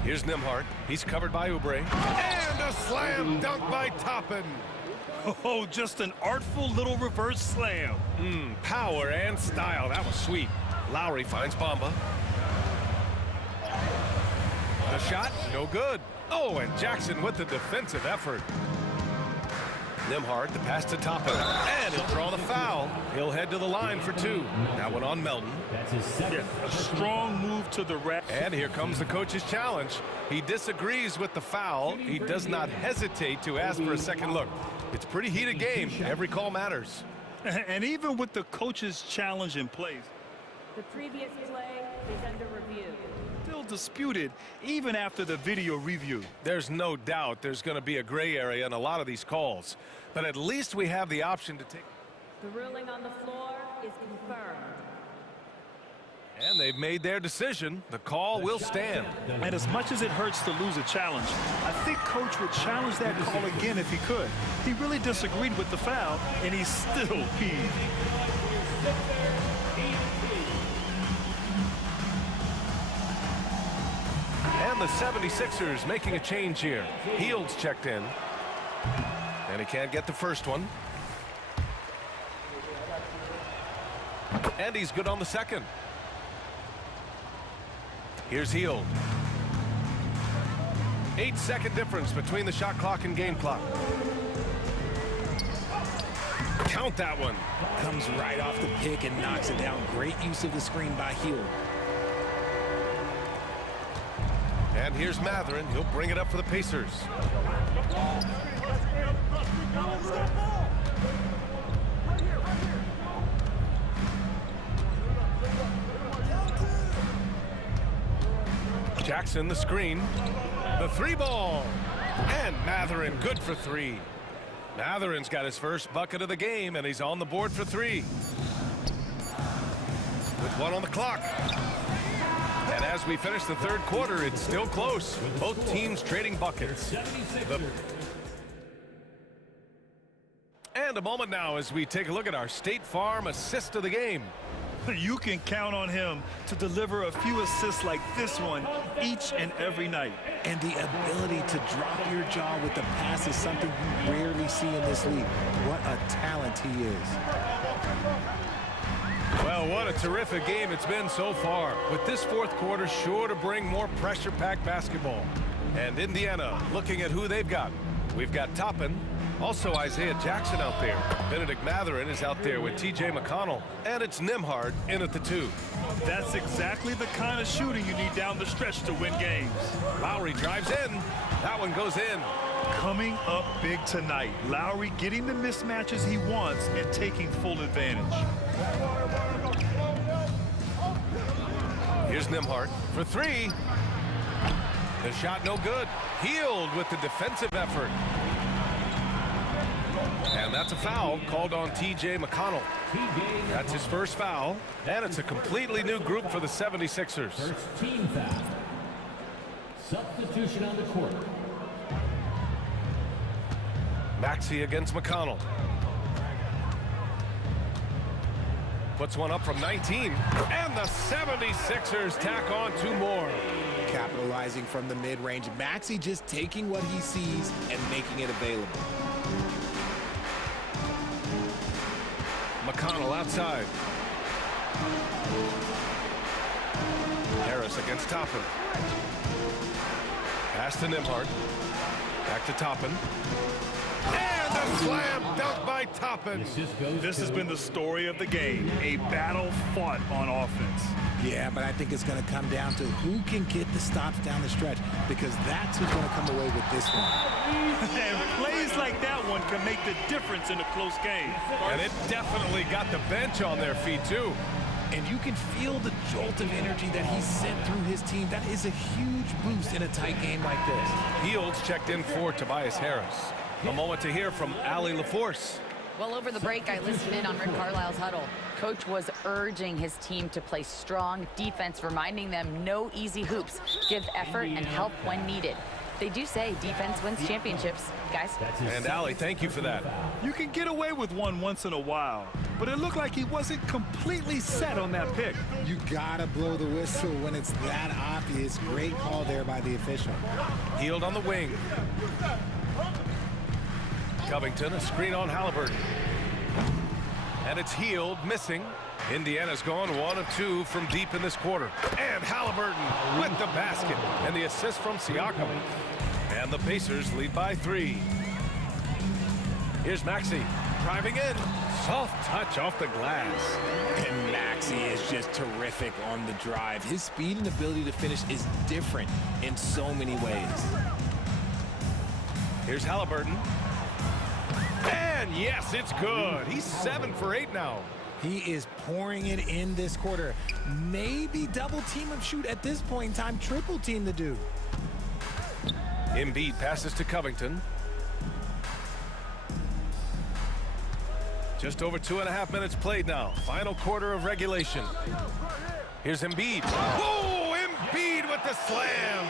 Here's Nembhard. He's covered by Oubre. And a slam dunk by Toppin. Oh, just an artful little reverse slam. Power and style. That was sweet. Lowry finds Bamba. The shot, no good. Oh, and Jackson with the defensive effort. Nembhard, the pass to Toppin. And he'll draw the foul. He'll head to the line for 2. That one on Melton. Yeah, a strong move to the rack. And here comes the coach's challenge. He disagrees with the foul. He does not hesitate to ask for a second look. It's a pretty heated game. Every call matters. And even with the coach's challenge in place, the previous play is under review. Still disputed even after the video review. There's no doubt there's going to be a gray area in a lot of these calls. But at least we have the option to take. The ruling on the floor is confirmed. And they've made their decision. The call will stand. And as much as it hurts to lose a challenge, I think Coach would challenge that call again if he could. He really disagreed with the foul, and he's still peeved. And the 76ers making a change here. Hield's checked in. And he can't get the first one. And he's good on the second. Here's Hield. 8-second difference between the shot clock and game clock. Count that one. Comes right off the pick and knocks it down. Great use of the screen by Hield. And here's Matherin. He'll bring it up for the Pacers. Jackson the screen. The 3-ball. And Matherin good for 3. Matherin's got his first bucket of the game, and he's on the board for 3. With 1 on the clock. And as we finish the third quarter, it's still close. Both teams trading buckets. And a moment now as we take a look at our State Farm assist of the game. You can count on him to deliver a few assists like this one each and every night. And the ability to drop your jaw with the pass is something you rarely see in this league. What a talent he is. Well, what a terrific game it's been so far, with this fourth quarter sure to bring more pressure-packed basketball. And Indiana looking at who they've got. We've got Toppin, also Isaiah Jackson out there. Benedict Matherin is out there with T.J. McConnell. And it's Nembhard in at the 2. That's exactly the kind of shooting you need down the stretch to win games. Lowry drives in. That one goes in. Coming up big tonight. Lowry getting the mismatches he wants and taking full advantage. Here's Nembhard for 3. The shot no good. Healed with the defensive effort. And that's a foul called on T.J. McConnell. That's his first foul. And it's a completely new group for the 76ers. First team foul. Substitution on the court. Maxey against McConnell. Puts one up from 19. And the 76ers tack on 2 more. Capitalizing from the mid-range. Maxey just taking what he sees and making it available. McConnell outside. Harris against Toppin. Pass to Nembhard. Back to Toppin. And a slam dunk by Toppin. This has been the story of the game. A battle fought on offense. Yeah, but I think it's going to come down to who can get the stops down the stretch, because that's who's going to come away with this one. And plays like that one can make the difference in a close game. And it definitely got the bench on their feet, too. And you can feel the jolt of energy that he sent through his team. That is a huge boost in a tight game like this. Fields checked in for Tobias Harris. A moment to hear from Allie LaForce. Well, over the break, I listened in on Rick Carlisle's huddle. Coach was urging his team to play strong defense, reminding them no easy hoops, give effort and help when needed. They do say defense wins championships, guys. And Allie, thank you for that. You can get away with one once in a while, but it looked like he wasn't completely set on that pick. You gotta blow the whistle when it's that obvious. Great call there by the official. Healed on the wing. Covington, a screen on Halliburton. And it's Healed, missing. Indiana's gone 1 of 2 from deep in this quarter. And Halliburton with the basket. And the assist from Siakam. And the Pacers lead by 3. Here's Maxey driving in. Soft touch off the glass. And Maxey is just terrific on the drive. His speed and ability to finish is different in so many ways. Here's Halliburton. And yes, it's good. He's 7 for 8 now. He is pouring it in this quarter. Maybe double team him, shoot at this point in time, triple team the dude. Embiid passes to Covington. Just over 2.5 minutes played now. Final quarter of regulation. Here's Embiid. Oh, Embiid with the slam.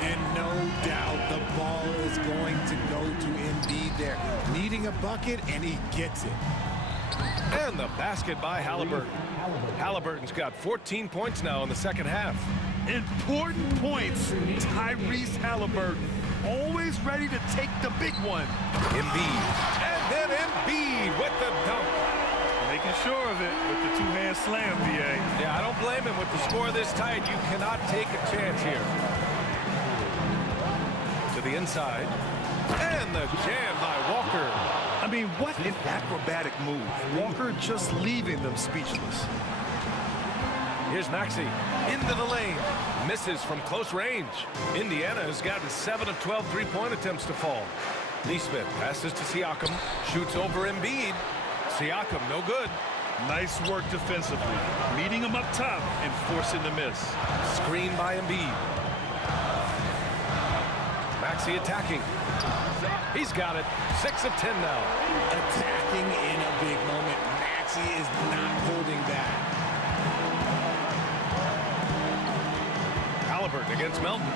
And no doubt the ball is going to go to Embiid there. Needing a bucket, and he gets it. And the basket by Halliburton. Halliburton's got 14 points now in the second half. Important points. Tyrese Halliburton, always ready to take the big one. Embiid. And then Embiid with the dunk. Making sure of it with the two-hand slam, BA. Yeah, I don't blame him. With the score this tight, you cannot take a chance here. To the inside. And the jam by Walker. I mean, what an acrobatic move. Walker just leaving them speechless. Here's Maxey into the lane. Misses from close range. Indiana has gotten 7 of 12 three-point attempts to fall. Neesmith passes to Siakam. Shoots over Embiid. Siakam, no good. Nice work defensively. Meeting him up top and forcing the miss. Screen by Embiid. Maxey attacking. He's got it. 6 of 10 now. Attacking in a big moment. Maxey is not holding back. Halliburton against Melton.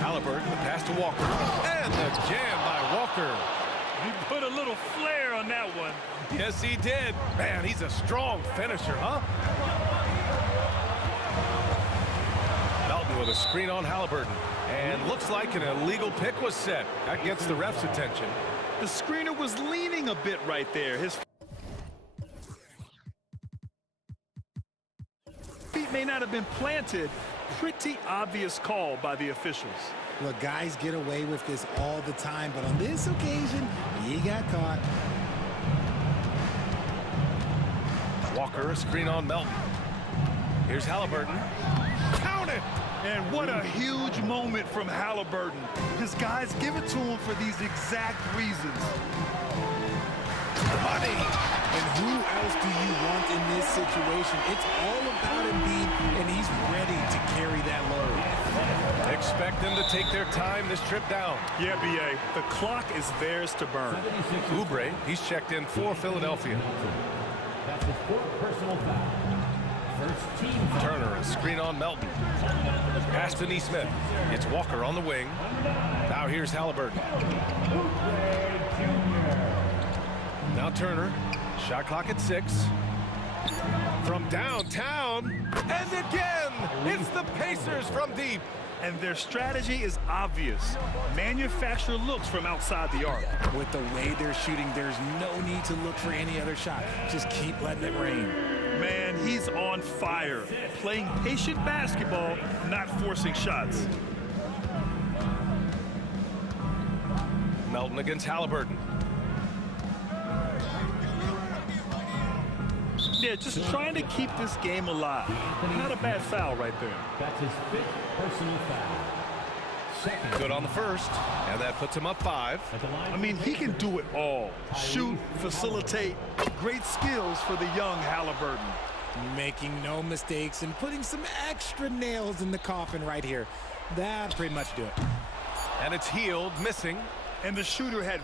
Halliburton, the pass to Walker. And the jam by Walker. He put a little flair on that one. Yes, he did. Man, he's a strong finisher, huh? Melton with a screen on Halliburton. And looks like an illegal pick was set. That gets the ref's attention. The screener was leaning a bit right there. His may not have been planted. Pretty obvious call by the officials. Look, guys get away with this all the time, but on this occasion, he got caught. Walker, a screen on Melton. Here's Halliburton. Count it! And what a huge moment from Halliburton. His guys give it to him for these exact reasons. Money! And who else do you want in this situation? It's all about Embiid, and he's ready to carry that load. Expect them to take their time this trip down. Yeah, B.A., the clock is theirs to burn. Oubre, he's checked in for Philadelphia. That's his fourth personal foul. First team foul. Turner, a screen on Melton. Pass to Neesmith. It's Walker on the wing. Now here's Halliburton. Now Turner. Shot clock at 6. From downtown. And again, it's the Pacers from deep. And their strategy is obvious. Manufacture looks from outside the arc. With the way they're shooting, there's no need to look for any other shot. Just keep letting it rain. Man, he's on fire. Playing patient basketball, not forcing shots. Melton against Halliburton. Yeah, just trying to keep this game alive. Not a bad foul right there. That's his fifth personal foul. Second. Good on the first, and that puts him up 5. I mean, he can do it all. Shoot, facilitate. Great skills for the young Halliburton. Making no mistakes and putting some extra nails in the coffin right here. That'll pretty much do it. And it's Healed, missing. And the shooter had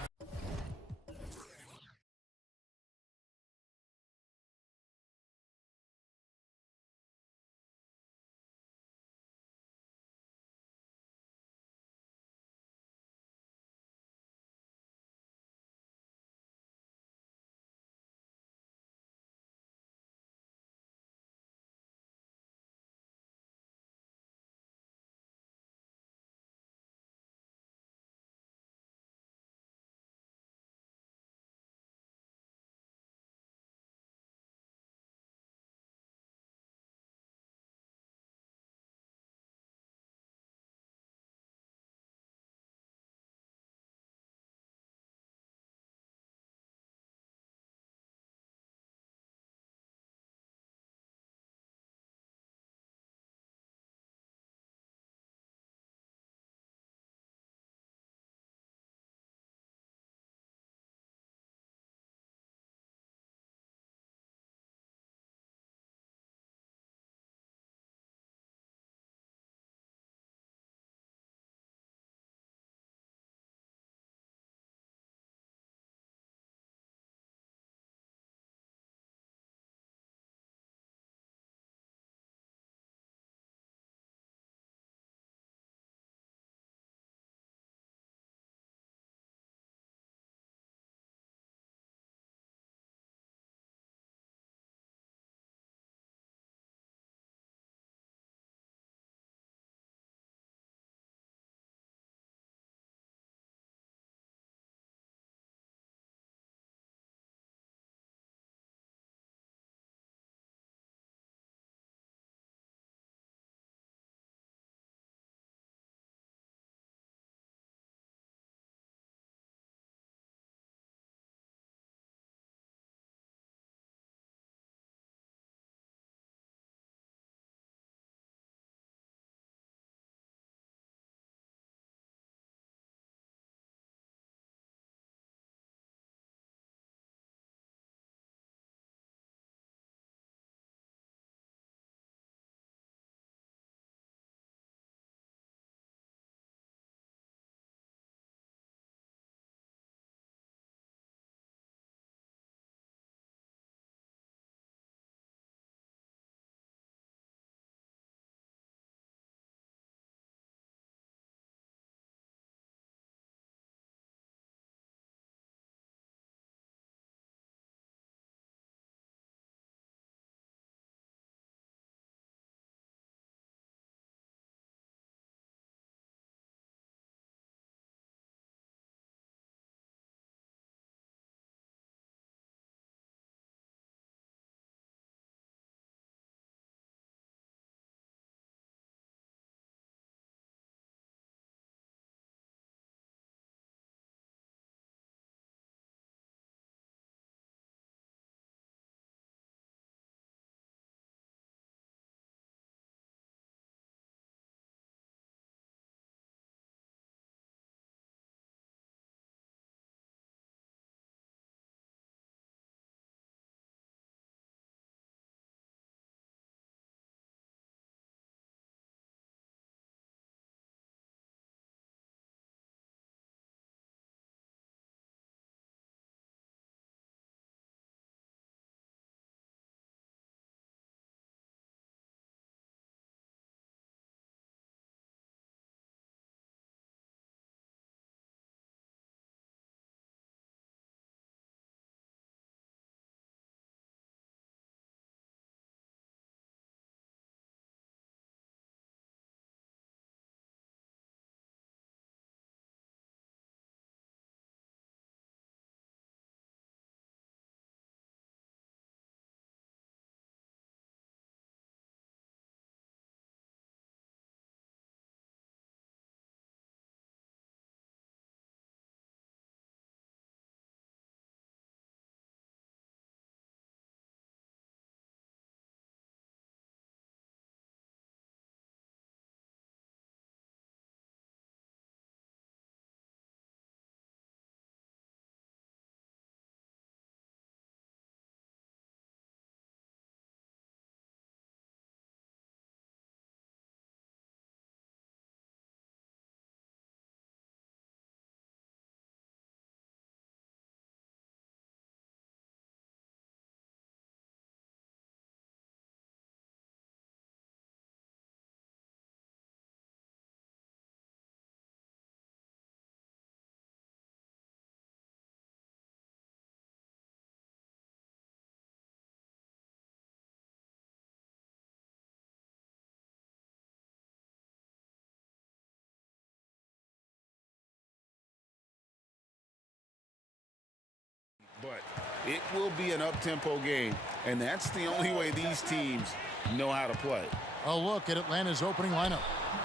It will be an up-tempo game, and that's the only way these teams know how to play. A look at Atlanta's opening lineup.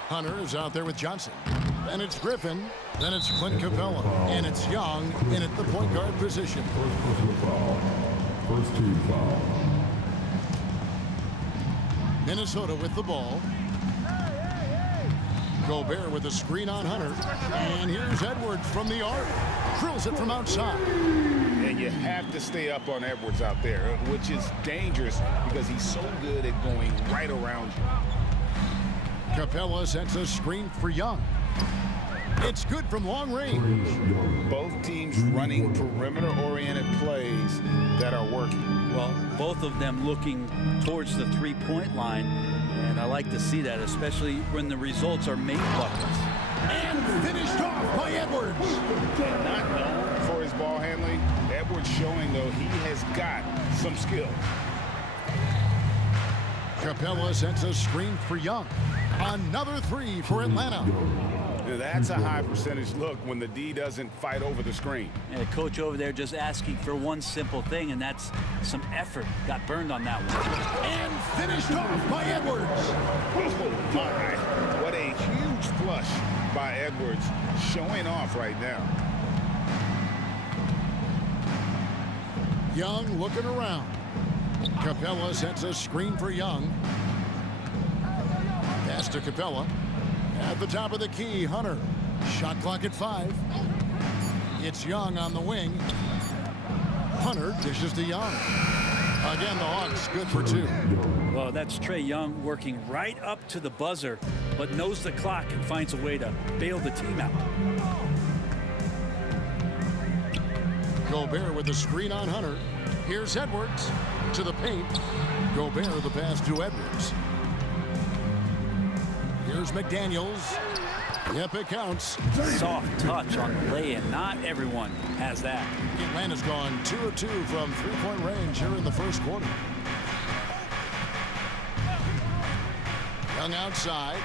Hunter is out there with Johnson. Then it's Griffin. Then it's Clint Capella. And it's Young in at the point guard position. First team foul. Minnesota with the ball. Gobert with a screen on Hunter. And here's Edwards from the arc. Drills it from outside. And you have to stay up on Edwards out there, which is dangerous because he's so good at going right around you. Capella sets a screen for Young. It's good from long range. Both teams running perimeter-oriented plays that are working. Well, both of them looking towards the three-point line, and I like to see that, especially when the results are made buckets. And finished off by Edwards. Not known for his ball handling. Edwards showing, though, he has got some skill. Capella sets a screen for Young. Another three for Atlanta. That's a high percentage look when the D doesn't fight over the screen. And the coach over there just asking for one simple thing, and that's some effort. Got burned on that one. And finished off by Edwards. Oh, my. What a huge flush by Edwards, showing off right now. Young looking around. Capella sets a screen for Young. Pass to Capella. At the top of the key, Hunter. Shot clock at 5. It's Young on the wing. Hunter dishes to Young. Again, the Hawks good for 2. Well, that's Trae Young working right up to the buzzer, but knows the clock and finds a way to bail the team out. Gobert with the screen on Hunter. Here's Edwards to the paint. Gobert the pass to Edwards. Here's McDaniels. Yep, it counts. Soft touch on the lay-in. Not everyone has that. Atlanta's gone 2 of 2 from three-point range here in the first quarter. Young outside.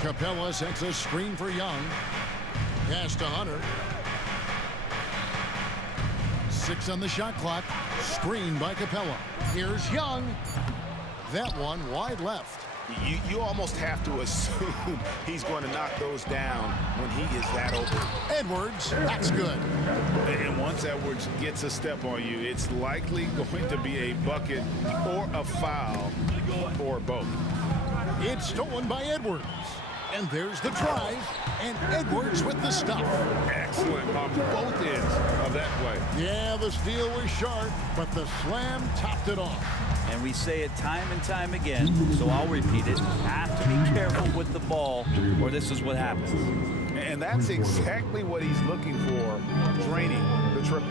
Capella sets a screen for Young. Pass to Hunter. 6 on the shot clock. Screen by Capella. Here's Young. That one wide left. You almost have to assume he's going to knock those down when he is that open. Edwards, that's good. And once Edwards gets a step on you, it's likely going to be a bucket or a foul or both. It's stolen by Edwards. And there's the drive, and Edwards with the stop. Excellent on both ends of that play. Yeah, the steal was sharp, but the slam topped it off. And we say it time and time again, so I'll repeat it. Have to be careful with the ball, or this is what happens. And that's exactly what he's looking for, draining the triple.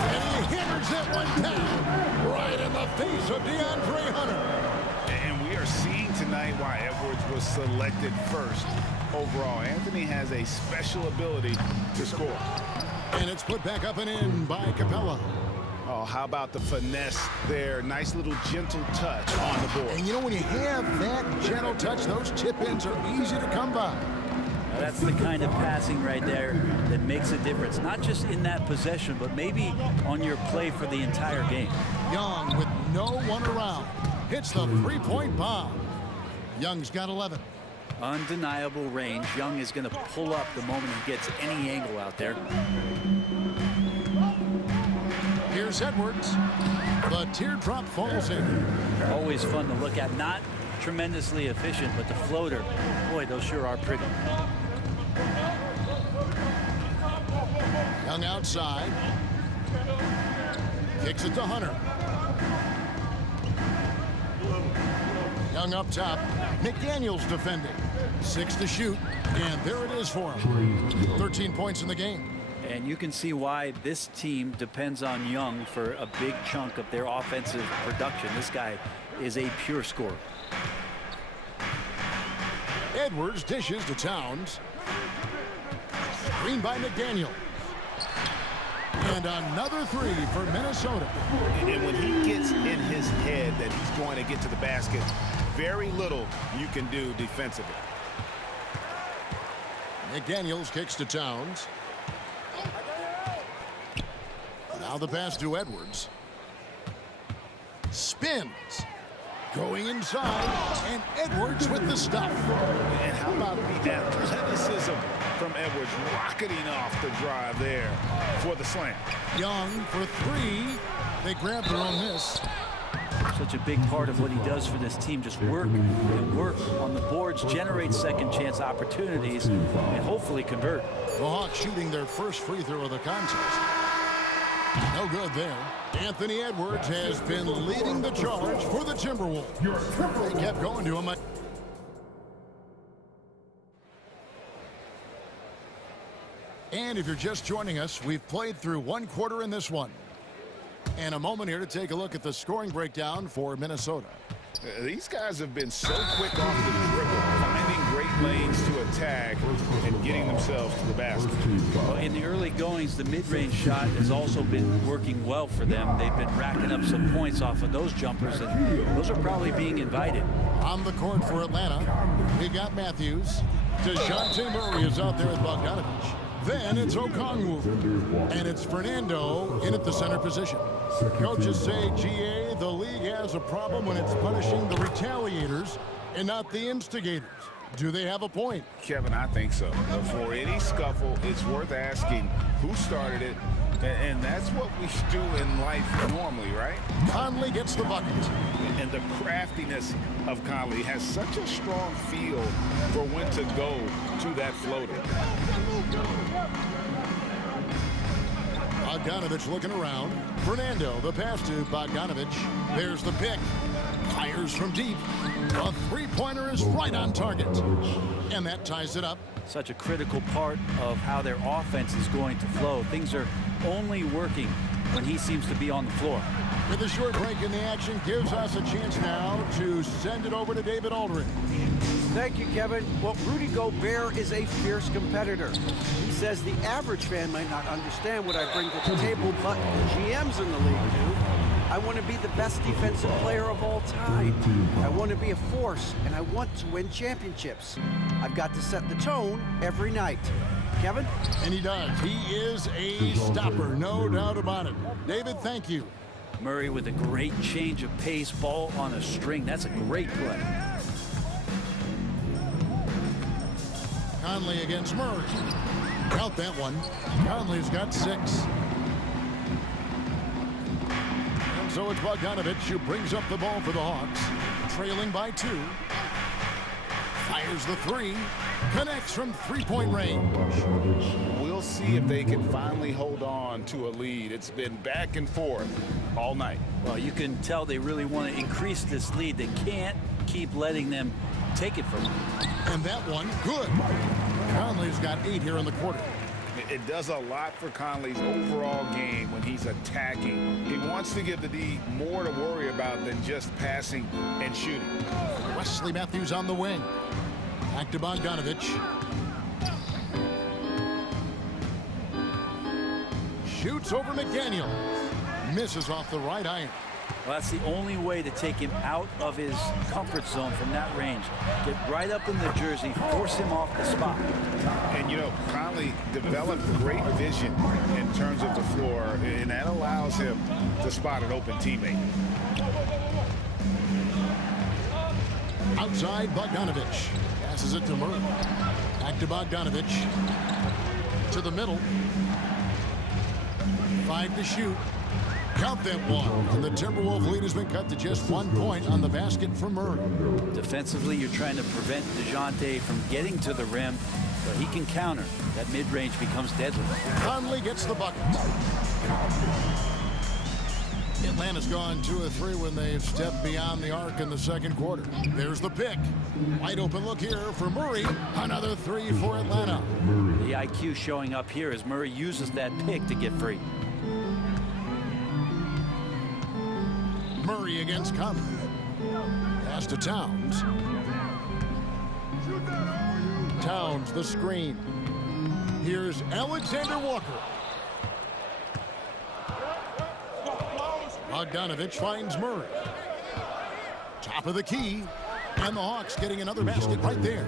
And he hammers that one down, right in the face of DeAndre Hunter. And we are seeing tonight why Edwards was selected first overall. Anthony has a special ability to score. And it's put back up and in by Capella. Oh, how about the finesse there? Nice little gentle touch on the board. And you know, when you have that gentle touch, those tip-ins are easy to come by. Now that's the kind of passing right there that makes a difference, not just in that possession, but maybe on your play for the entire game. Young with no one around. Hits the three-point bomb. Young's got 11. Undeniable range. Young is going to pull up the moment he gets any angle out there. Here's Edwards. The teardrop falls in. Always fun to look at. Not tremendously efficient, but the floater, boy, those sure are pretty. Young outside. Kicks it to Hunter. Young up top. McDaniels defending. 6 to shoot. And there it is for him. 13 points in the game. And you can see why this team depends on Young for a big chunk of their offensive production. This guy is a pure scorer. Edwards dishes to Towns. Screen by McDaniel. And another three for Minnesota. And when he gets in his head that he's going to get to the basket, very little you can do defensively. McDaniels kicks to Towns. Now the pass to Edwards. Spins. Going inside, and Edwards with the stuff. And how about the athleticism from Edwards rocketing off the drive there for the slam. Young for three. They grab their own miss. Such a big part of what he does for this team, just work and work on the boards, generate second chance opportunities, and hopefully convert. The Hawks shooting their first free throw of the contest. No good there. Anthony Edwards has been leading the charge for the Timberwolves. They kept going to him. And if you're just joining us, we've played through one quarter in this one. And a moment here to take a look at the scoring breakdown for Minnesota. These guys have been so quick off the dribble, finding great lanes to attack and getting themselves to the basket. Well, in the early goings, the mid-range shot has also been working well for them. They've been racking up some points off of those jumpers, and those are probably being invited. On the court for Atlanta, we got Matthews. DeJounte Murray is out there with Bogdanovich. Then it's Okongwu, and it's Fernando in at the center position. Coaches say, GA, the league has a problem when it's punishing the retaliators and not the instigators. Do they have a point? Kevin, I think so. For any scuffle, it's worth asking who started it, and that's what we do in life normally, right? Conley gets the bucket. And the craftiness of Conley has such a strong feel for when to go to that floater. Bogdanovich looking around. Fernando, the pass to Bogdanovich. There's the pick. Fires from deep. A three-pointer is right on target. And that ties it up. Such a critical part of how their offense is going to flow. Things are only working when he seems to be on the floor. With a short break in the action, gives us a chance now to send it over to David Aldridge. Thank you, Kevin. Well, Rudy Gobert is a fierce competitor. He says the average fan might not understand what I bring to the table, but GMs in the league do. I want to be the best defensive player of all time. I want to be a force, and I want to win championships. I've got to set the tone every night. Kevin? And he does. He is a stopper, no doubt about it. David, thank you. Murray with a great change of pace, ball on a string. That's a great play. Conley against Murray. Count that one. Conley's got 6. And so it's Bogdanovich who brings up the ball for the Hawks. Trailing by 2. Fires the 3. Connects from three-point range. We'll see if they can finally hold on to a lead. It's been back and forth all night. Well, you can tell they really want to increase this lead. They can't keep letting them take it from them. And that one, good. Conley's got 8 here in the quarter. It does a lot for Conley's overall game when he's attacking. He wants to give the D more to worry about than just passing and shooting. Wesley Matthews on the wing. Back to Bogdanovich. Shoots over McDaniel. Misses off the right iron. Well, that's the only way to take him out of his comfort zone from that range. Get right up in the jersey, force him off the spot. And, you know, Conley developed great vision in terms of the floor, and that allows him to spot an open teammate. Outside, Bogdanovich. Passes it to Murray. Back to Bogdanovich. To the middle. 5 to shoot. Count that one. And the Timberwolves lead has been cut to just 1 point on the basket from Murray. Defensively, you're trying to prevent DeJounte from getting to the rim, but he can counter. That mid-range becomes deadly. Conley gets the bucket. Atlanta's gone 2 of 3 when they've stepped beyond the arc in the second quarter. There's the pick. Wide open look here for Murray. Another 3 for Atlanta. The IQ showing up here as Murray uses that pick to get free. Murray against Conley. Pass to Towns. Towns, the screen. Here's Alexander Walker. Bogdanovich finds Murray. Top of the key. And the Hawks getting another basket right there.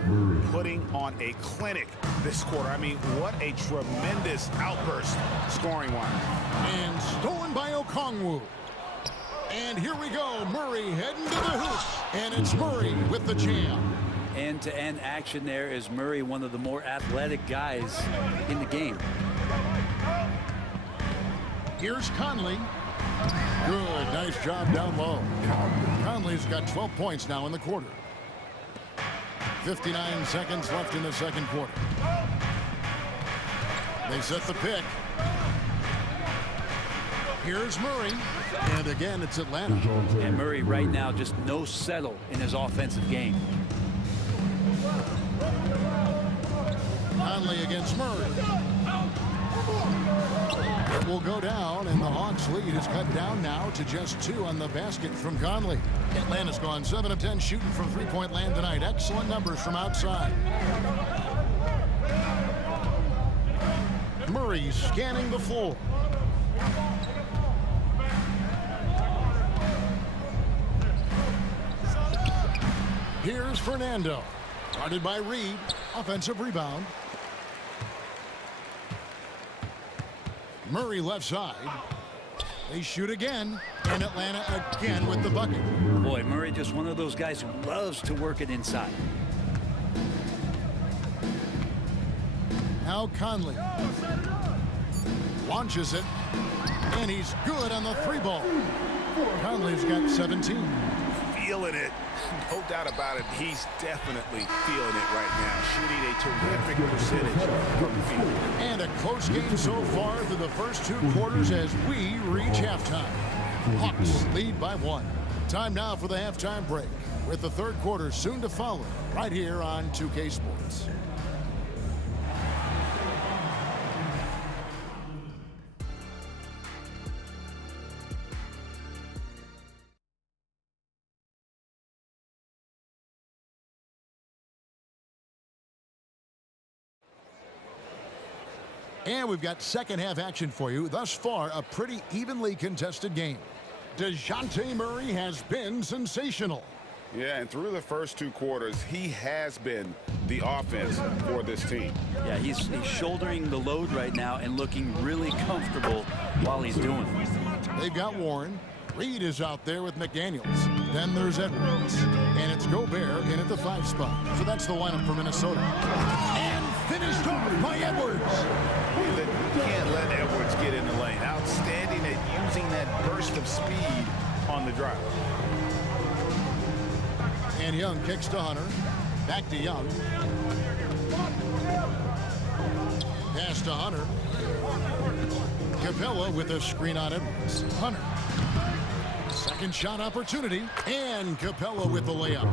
Putting on a clinic this quarter. I mean, what a tremendous outburst scoring-wise. And stolen by Okongwu. And here we go. Murray heading to the hoop. And it's Murray with the jam. End-to-end action there is Murray, one of the more athletic guys in the game. Here's Conley. Good, nice job down low. Conley's got 12 points now in the quarter. 59 seconds left in the second quarter. They set the pick. Here's Murray. And again, it's Atlanta. And Murray right now just no settle in his offensive game. Conley against Murray. It will go down, and the Hawks lead is cut down now to just 2 on the basket from Conley. Atlanta's gone 7 of 10 shooting from three-point land tonight. Excellent numbers from outside. Murray scanning the floor. Here's Fernando. Guarded by Reed. Offensive rebound. Murray left side. They shoot again. And Atlanta again with the bucket. Boy, Murray just one of those guys who loves to work it inside. Now Conley. Launches it. And he's good on the 3-ball. Conley's got 17. Feeling it. No doubt about it. He's definitely feeling it right now. Shooting a terrific percentage from the field. And a close game so far through the first 2 quarters as we reach halftime. Hawks lead by 1. Time now for the halftime break, with the third quarter soon to follow right here on 2K Sports. And we've got second half action for you. Thus far, a pretty evenly contested game. DeJounte Murray has been sensational. Yeah, and through the first 2 quarters, he has been the offense for this team. Yeah, he's shouldering the load right now and looking really comfortable while he's doing it. They've got Warren. Reed is out there with McDaniels. Then there's Edwards. And it's Gobert in at the 5 spot. So that's the lineup for Minnesota. And finished off by Edwards. You can't let Edwards get in the lane. Outstanding at using that burst of speed on the drive. And Young kicks to Hunter. Back to Young. Pass to Hunter. Capella with a screen on Edwards. Hunter. Second shot opportunity. And Capella with the layup.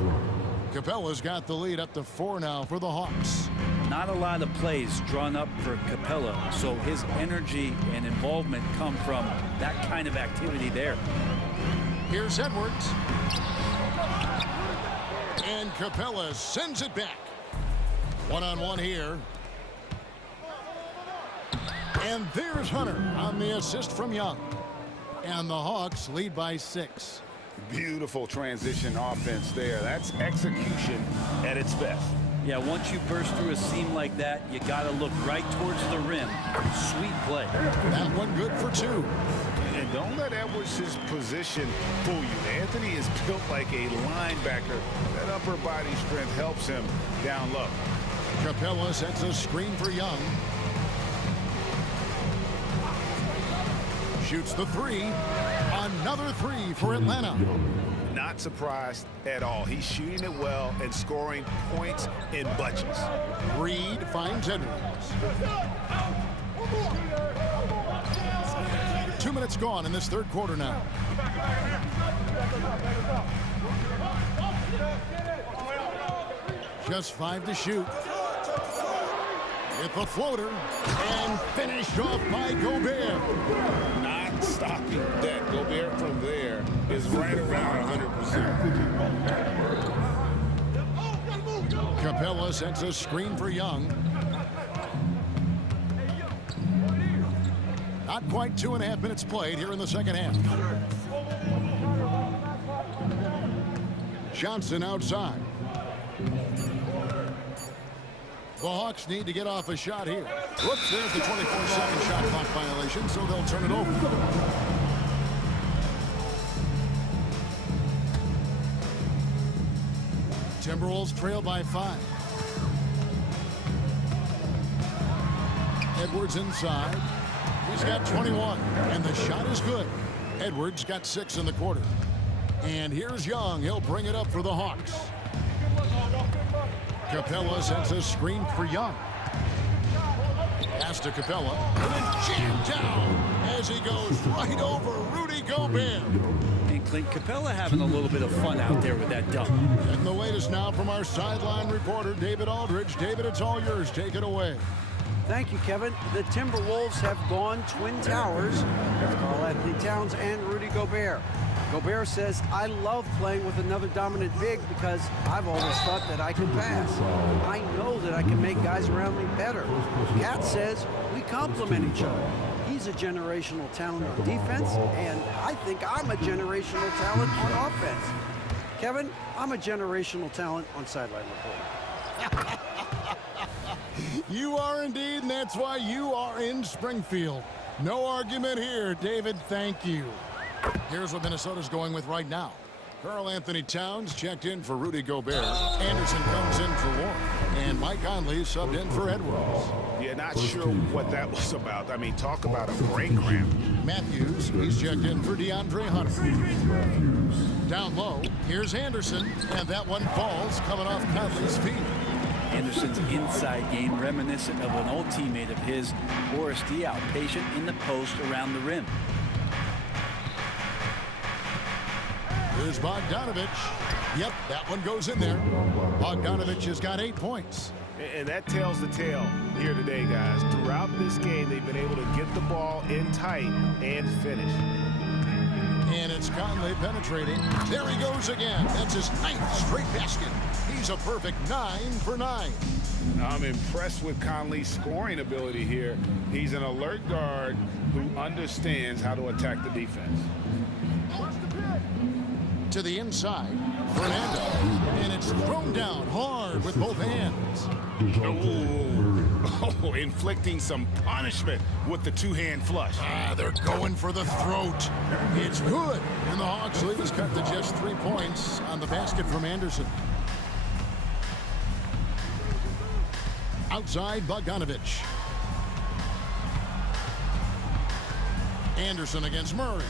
Capella's got the lead up to 4 now for the Hawks. Not a lot of plays drawn up for Capella, so his energy and involvement come from that kind of activity there. Here's Edwards. And Capella sends it back. One-on-one here. And there's Hunter on the assist from Young. And the Hawks lead by 6. Beautiful transition offense there. That's execution at its best. Yeah, once you burst through a seam like that, you got to look right towards the rim. Sweet play. That one good for 2. And don't let Edwards' position fool you. Anthony is built like a linebacker. That upper body strength helps him down low. Capella sets a screen for Young. Shoots the 3. Another 3 for Atlanta. Not surprised at all. He's shooting it well and scoring points in bunches. Reed finds Edwards. 2 minutes gone in this third quarter now. Just 5 to shoot. With the floater. And finished off by Gobert. Not stopping that. Gobert from there is right around 100%. Capella sets a screen for Young. Not quite 2.5 minutes played here in the second half. Johnson outside. The Hawks need to get off a shot here. Whoops, there's the 24-second shot clock violation, so they'll turn it over. Timberwolves trail by 5. Edwards inside. He's got 21, and the shot is good. Edwards got 6 in the quarter. And here's Young. He'll bring it up for the Hawks. Capella sends a screen for Young. Pass to Capella. And then jammed down as he goes right over Rudy Gobert. And Clint Capella having a little bit of fun out there with that dunk. And the latest now from our sideline reporter, David Aldridge. David, it's all yours. Take it away. Thank you, Kevin. The Timberwolves have gone Twin Towers with Karl-Anthony Towns and Rudy Gobert. Gobert says, I love playing with another dominant big because I've always thought that I could pass. I know that I can make guys around me better. Cat says, we complement each other. He's a generational talent on defense, and I think I'm a generational talent on offense. Kevin, I'm a generational talent on sideline reporting. You are indeed, and that's why you are in Springfield. No argument here, David. Thank you. Here's what Minnesota's going with right now. Karl-Anthony Towns checked in for Rudy Gobert. Anderson comes in for Warren. And Mike Conley subbed in for Edwards. Yeah, not sure what that was about. I mean, talk about a brain cramp. Matthews, he's checked in for DeAndre Hunter. Down low, here's Anderson. And that one falls coming off Conley's feet. Anderson's inside game reminiscent of an old teammate of his, Boris Diaw, patient in the post around the rim. Here's Bogdanovich. Yep, that one goes in there. Bogdanovich has got 8 points. And that tells the tale here today, guys. Throughout this game, they've been able to get the ball in tight and finish. And it's Conley penetrating. There he goes again. That's his 9th straight basket. He's a perfect 9 for 9. I'm impressed with Conley's scoring ability here. He's an alert guard who understands how to attack the defense. To the inside, Fernando. And it's thrown down hard with both hands. Oh, inflicting some punishment with the two-hand flush. They're going for the throat. It's good. And the Hawks lead is cut to just 3 points on the basket from Anderson. Outside, Bogdanovich. Anderson against Murray.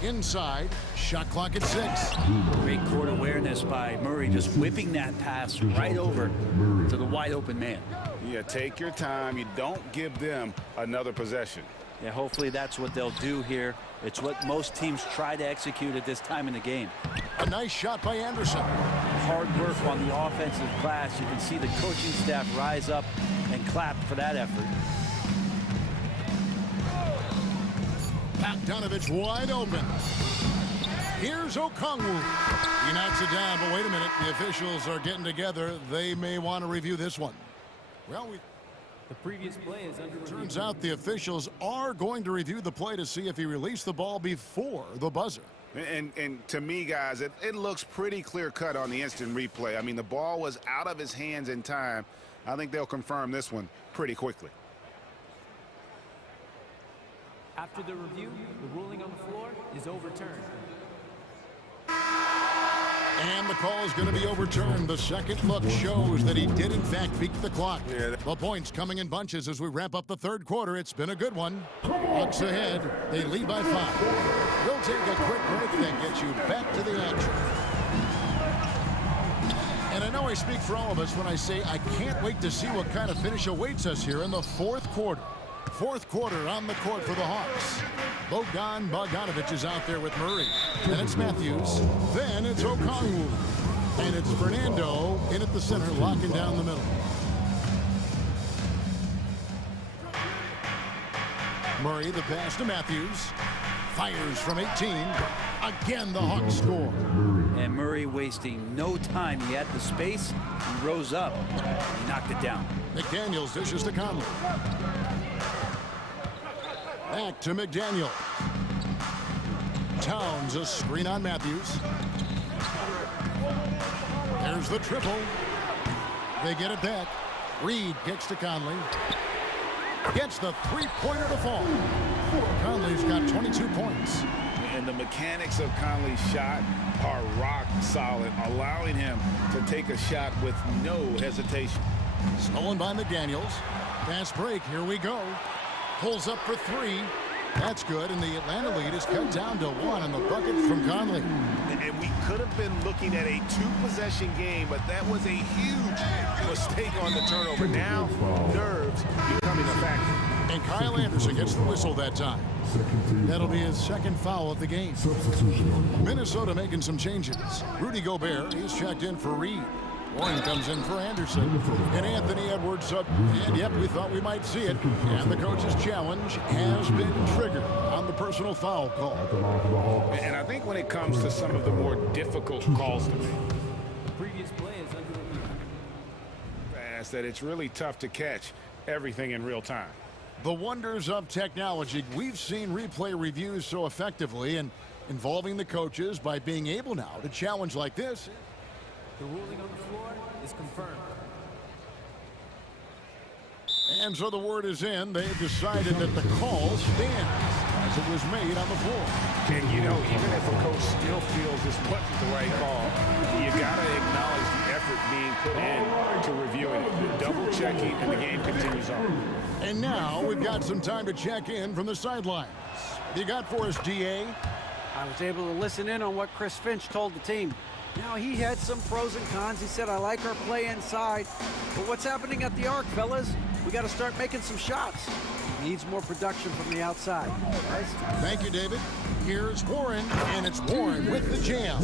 Inside, shot clock at 6. Great court awareness by Murray, just whipping that pass right over to the wide open man. Yeah, take your time. You don't give them another possession. Yeah, hopefully that's what they'll do here. It's what most teams try to execute at this time in the game. A nice shot by Anderson. Hard work on the offensive glass. You can see the coaching staff rise up and clap for that effort. Bogdanovich wide open. Here's Okongwu. He knocks it down, but wait a minute. The officials are getting together. They may want to review this one. Well, the previous play is under review. Turns out the officials are going to review the play to see if he released the ball before the buzzer. And to me, guys, it looks pretty clear-cut on the instant replay. I mean, the ball was out of his hands in time. I think they'll confirm this one pretty quickly. After the review, the ruling on the floor is overturned. And the call is going to be overturned. The second look shows that he did, in fact, beat the clock. Yeah. The points coming in bunches as we wrap up the third quarter. It's been a good one. Hawks ahead. They lead by 5. We'll take a quick break, then get you back to the action. And I know I speak for all of us when I say I can't wait to see what kind of finish awaits us here in the fourth quarter. Fourth quarter on the court for the Hawks. Bogdanovich is out there with Murray. Then it's Matthews. Then it's Okongwu. And it's Fernando in at the center, locking down the middle. Murray, the pass to Matthews. Fires from 18. Again, the Hawks score. And Murray wasting no time. He had the space. He rose up. He knocked it down. McDaniels dishes to Conley. Back to McDaniel. Towns, a screen on Matthews. Here's the triple. They get it back. Reed kicks to Conley. Gets the three-pointer to fall. Conley's got 22 points. And the mechanics of Conley's shot are rock solid, allowing him to take a shot with no hesitation. Stolen by McDaniels. Fast break. Here we go. Pulls up for three. That's good, and the Atlanta lead is cut down to 1 on the bucket from Conley. And we could have been looking at a 2-possession game, but that was a huge mistake on the turnover. Now, nerves becoming a factor. And Kyle Anderson gets the whistle that time. That'll be his second foul of the game. Minnesota making some changes. Rudy Gobert, he's checked in for Reed. Warren comes in for Anderson. And Anthony Edwards up. And yep, we thought we might see it. And the coach's challenge has been triggered on the personal foul call. And I think when it comes to some of the more difficult calls to make, Previous play is under review. fast that it's really tough to catch everything in real time. The wonders of technology. We've seen replay reviews so effectively and involving the coaches by being able now to challenge like this. The ruling on the floor is confirmed. And so the word is in. They've decided that the call stands as it was made on the floor. And, you know, even if a coach still feels this wasn't the right call, you got to acknowledge the effort being put in to reviewing it, double-checking, and the game continues on. And now we've got some time to check in from the sidelines. What do you got for us, DA? I was able to listen in on what Chris Finch told the team. Now, he had some pros and cons. He said, I like our play inside. But what's happening at the arc, fellas? We got to start making some shots. He needs more production from the outside. Guys? Thank you, David. Here's Warren, and it's Warren with the jam.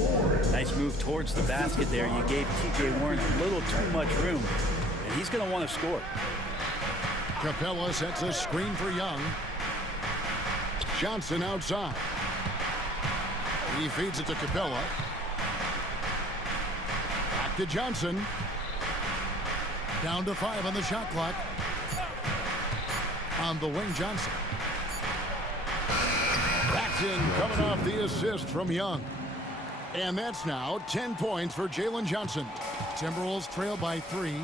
Nice move towards the basket there. You gave T.J. Warren a little too much room, and he's going to want to score. Capella sets a screen for Young. Johnson outside. He feeds it to Capella. Back to Johnson. Down to 5 on the shot clock. On the wing, Johnson. That's in, coming off the assist from Young. And that's now 10 points for Jalen Johnson. Timberwolves trail by 3.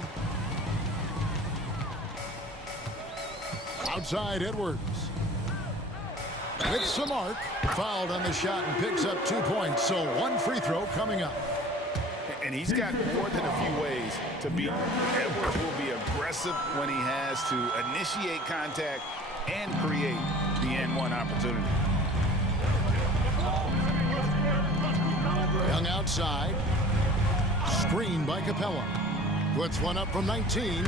Outside, Edwards. Hits the mark. Fouled on the shot and picks up 2 points. So 1 free throw coming up. And he's got more than a few ways to beat. Edwards will be aggressive when he has to initiate contact and create the N1 opportunity. Young outside. Screen by Capella. Puts one up from 19.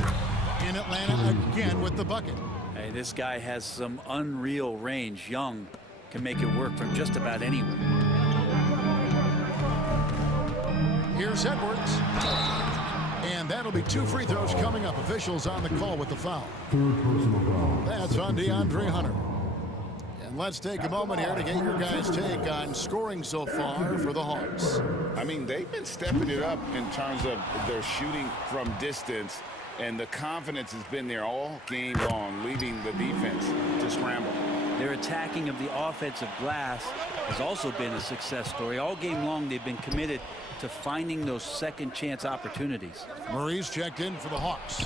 In Atlanta again with the bucket. Hey, this guy has some unreal range. Young can make it work from just about anywhere. Here's Edwards. And that'll be 2 free throws coming up. Officials on the call with the foul. That's on DeAndre Hunter. And let's take a moment here to get your guys' take on scoring so far for the Hawks. I mean, they've been stepping it up in terms of their shooting from distance, and the confidence has been there all game long, leaving the defense to scramble. Their attacking of the offensive glass has also been a success story. All game long, they've been committed to finding those second chance opportunities. Murray's checked in for the Hawks.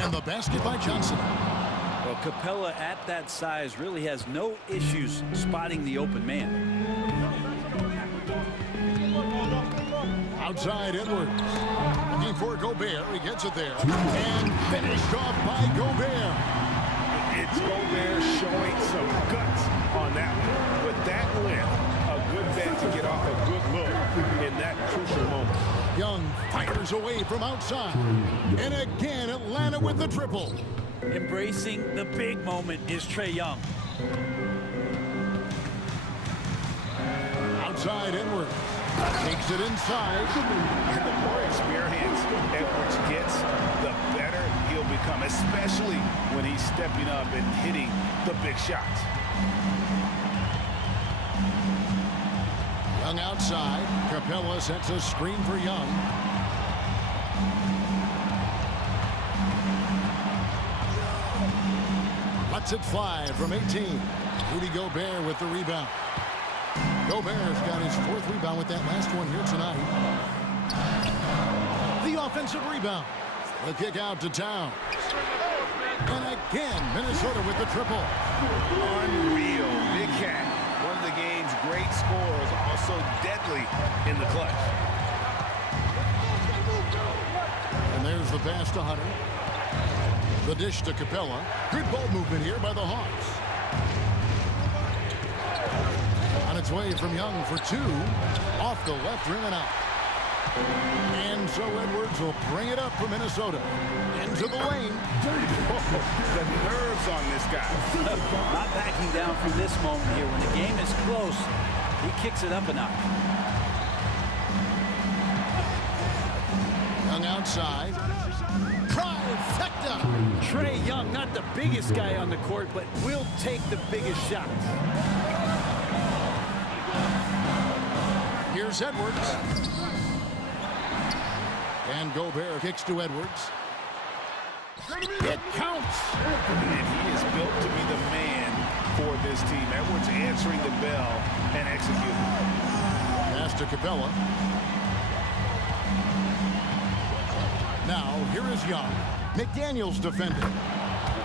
And the basket by Johnson. Well, Capella at that size really has no issues spotting the open man. Outside, Edwards. Looking for Gobert. He gets it there. And finished off by Gobert. It's Gobert showing some guts on that one. With that length, a good bet to get off a good look in that crucial moment. Young fires away from outside. And again, Atlanta with the triple. Embracing the big moment is Trae Young. Outside, Edwards. Takes it inside. And the more experience Edwards gets, the better he'll become, especially when he's stepping up and hitting the big shots. Young outside. Capella sets a screen for Young. Lets it fly from 18. Rudy Gobert with the rebound. Gobert's got his 4th rebound with that last one here tonight. Offensive rebound. The kick out to Towns. And again, Minnesota with the triple. Unreal. Big Cat, one of the game's great scorers, also deadly in the clutch. And there's the pass to Hunter. The dish to Capella. Good ball movement here by the Hawks. On its way from Young for two. Off the left rim and out. And so Edwards will bring it up for Minnesota. Into the lane. The nerves on this guy. Not backing down from this moment here. When the game is close, he kicks it up a notch. Young outside. Trifecta. Trae Young, not the biggest guy on the court, but will take the biggest shots. Here's Edwards. And Gobert kicks to Edwards. It counts. And he is built to be the man for this team. Edwards answering the bell and executing. Pass to Capella. Now, here is Young. McDaniels defending.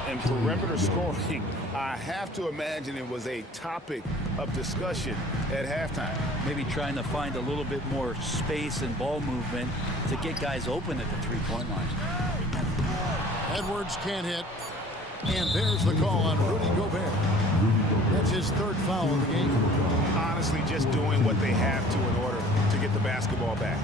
And perimeter scoring, I have to imagine it was a topic of discussion at halftime. Maybe trying to find a little bit more space and ball movement to get guys open at the three-point line. Edwards can't hit. And there's the call on Rudy Gobert. That's his third foul of the game. Honestly, just doing what they have to in order to get the basketball back.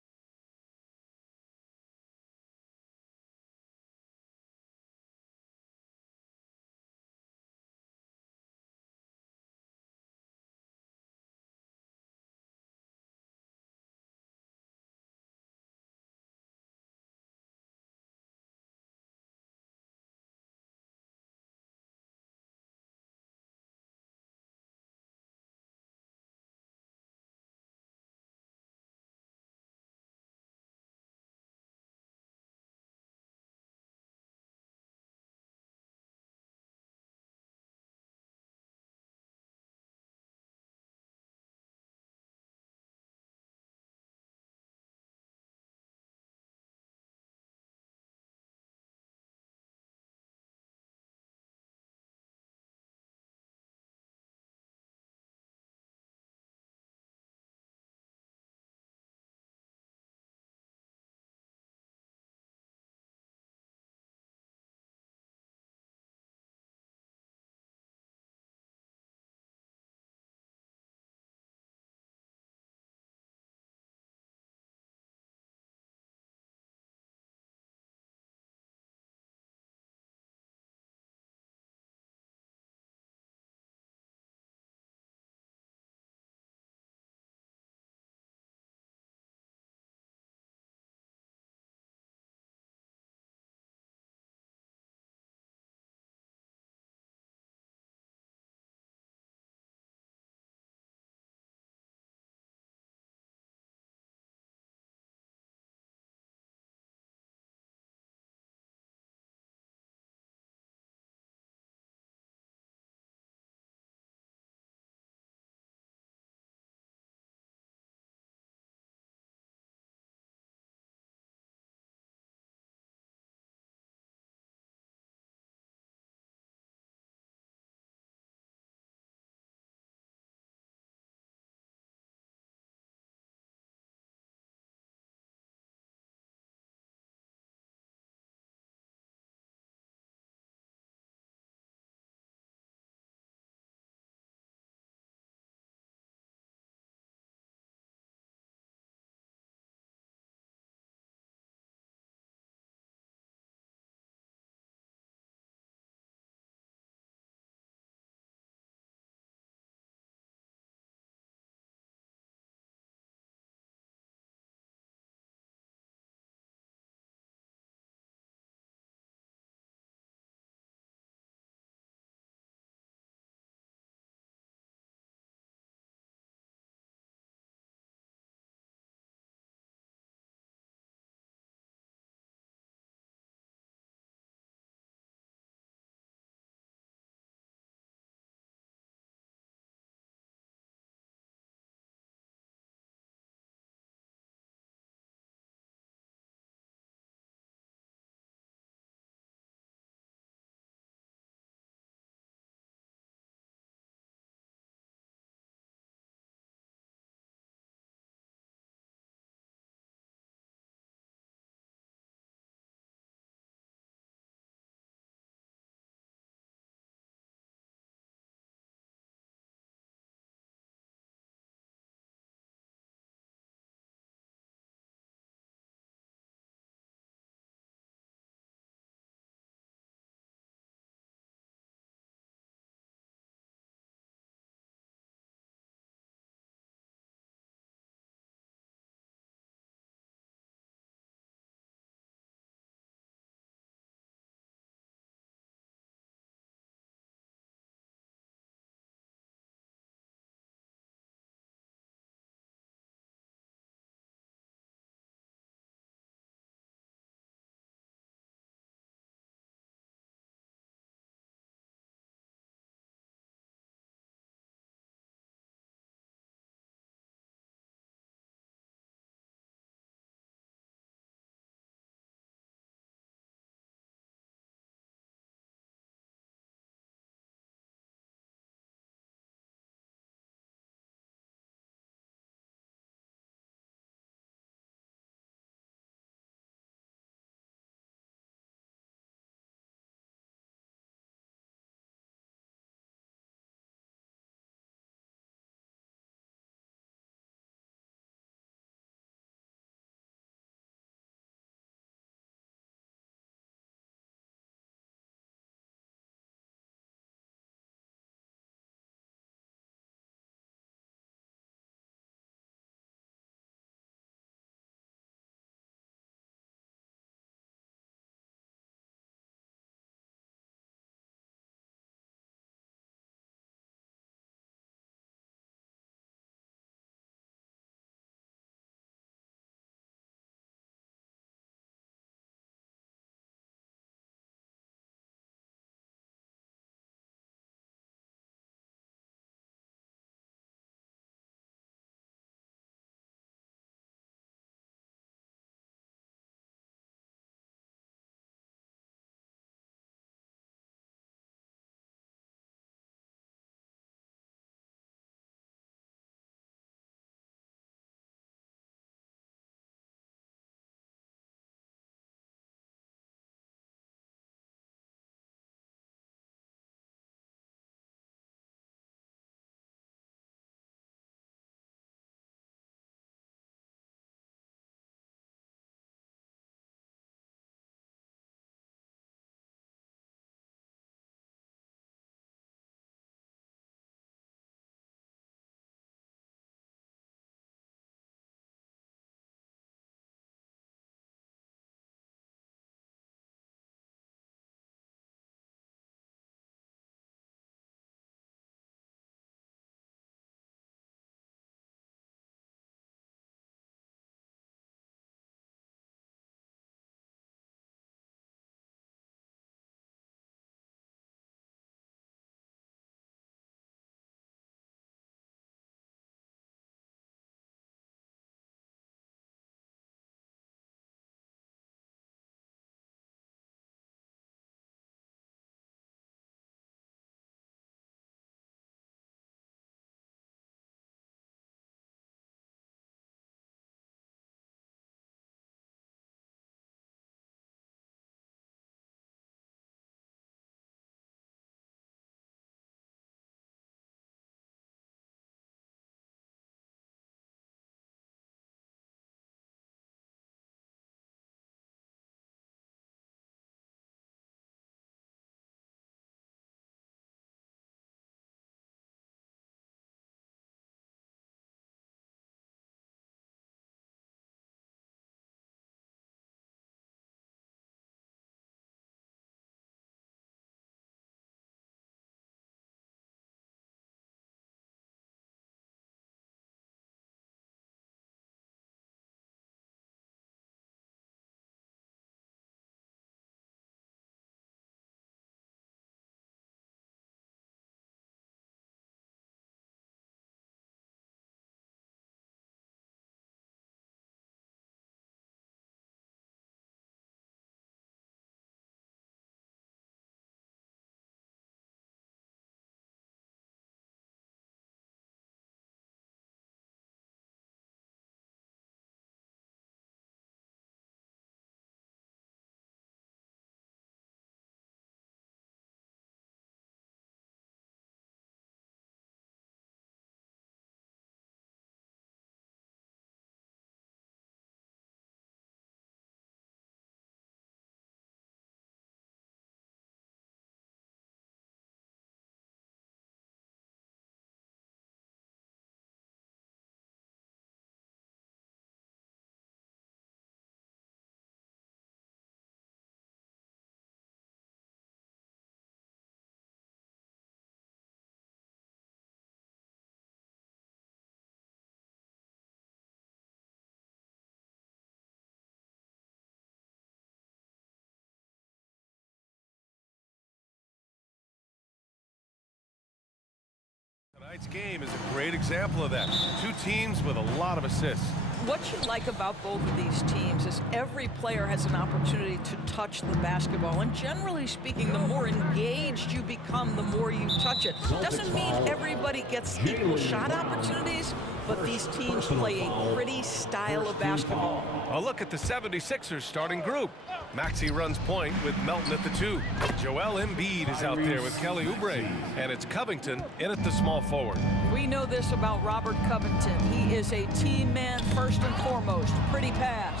Tonight's game is a great example of that. Two teams with a lot of assists. What you like about both of these teams is every player has an opportunity to touch the basketball. And generally speaking, the more engaged you become, the more you touch it. Doesn't mean everybody gets equal shot opportunities, but these teams play a pretty style of basketball. A look at the 76ers starting group. Maxey runs point with Melton at the 2. Joel Embiid is out there with Kelly Oubre. And it's Covington in at the small forward. We know this about Robert Covington. He is a team man first and foremost. Pretty pass.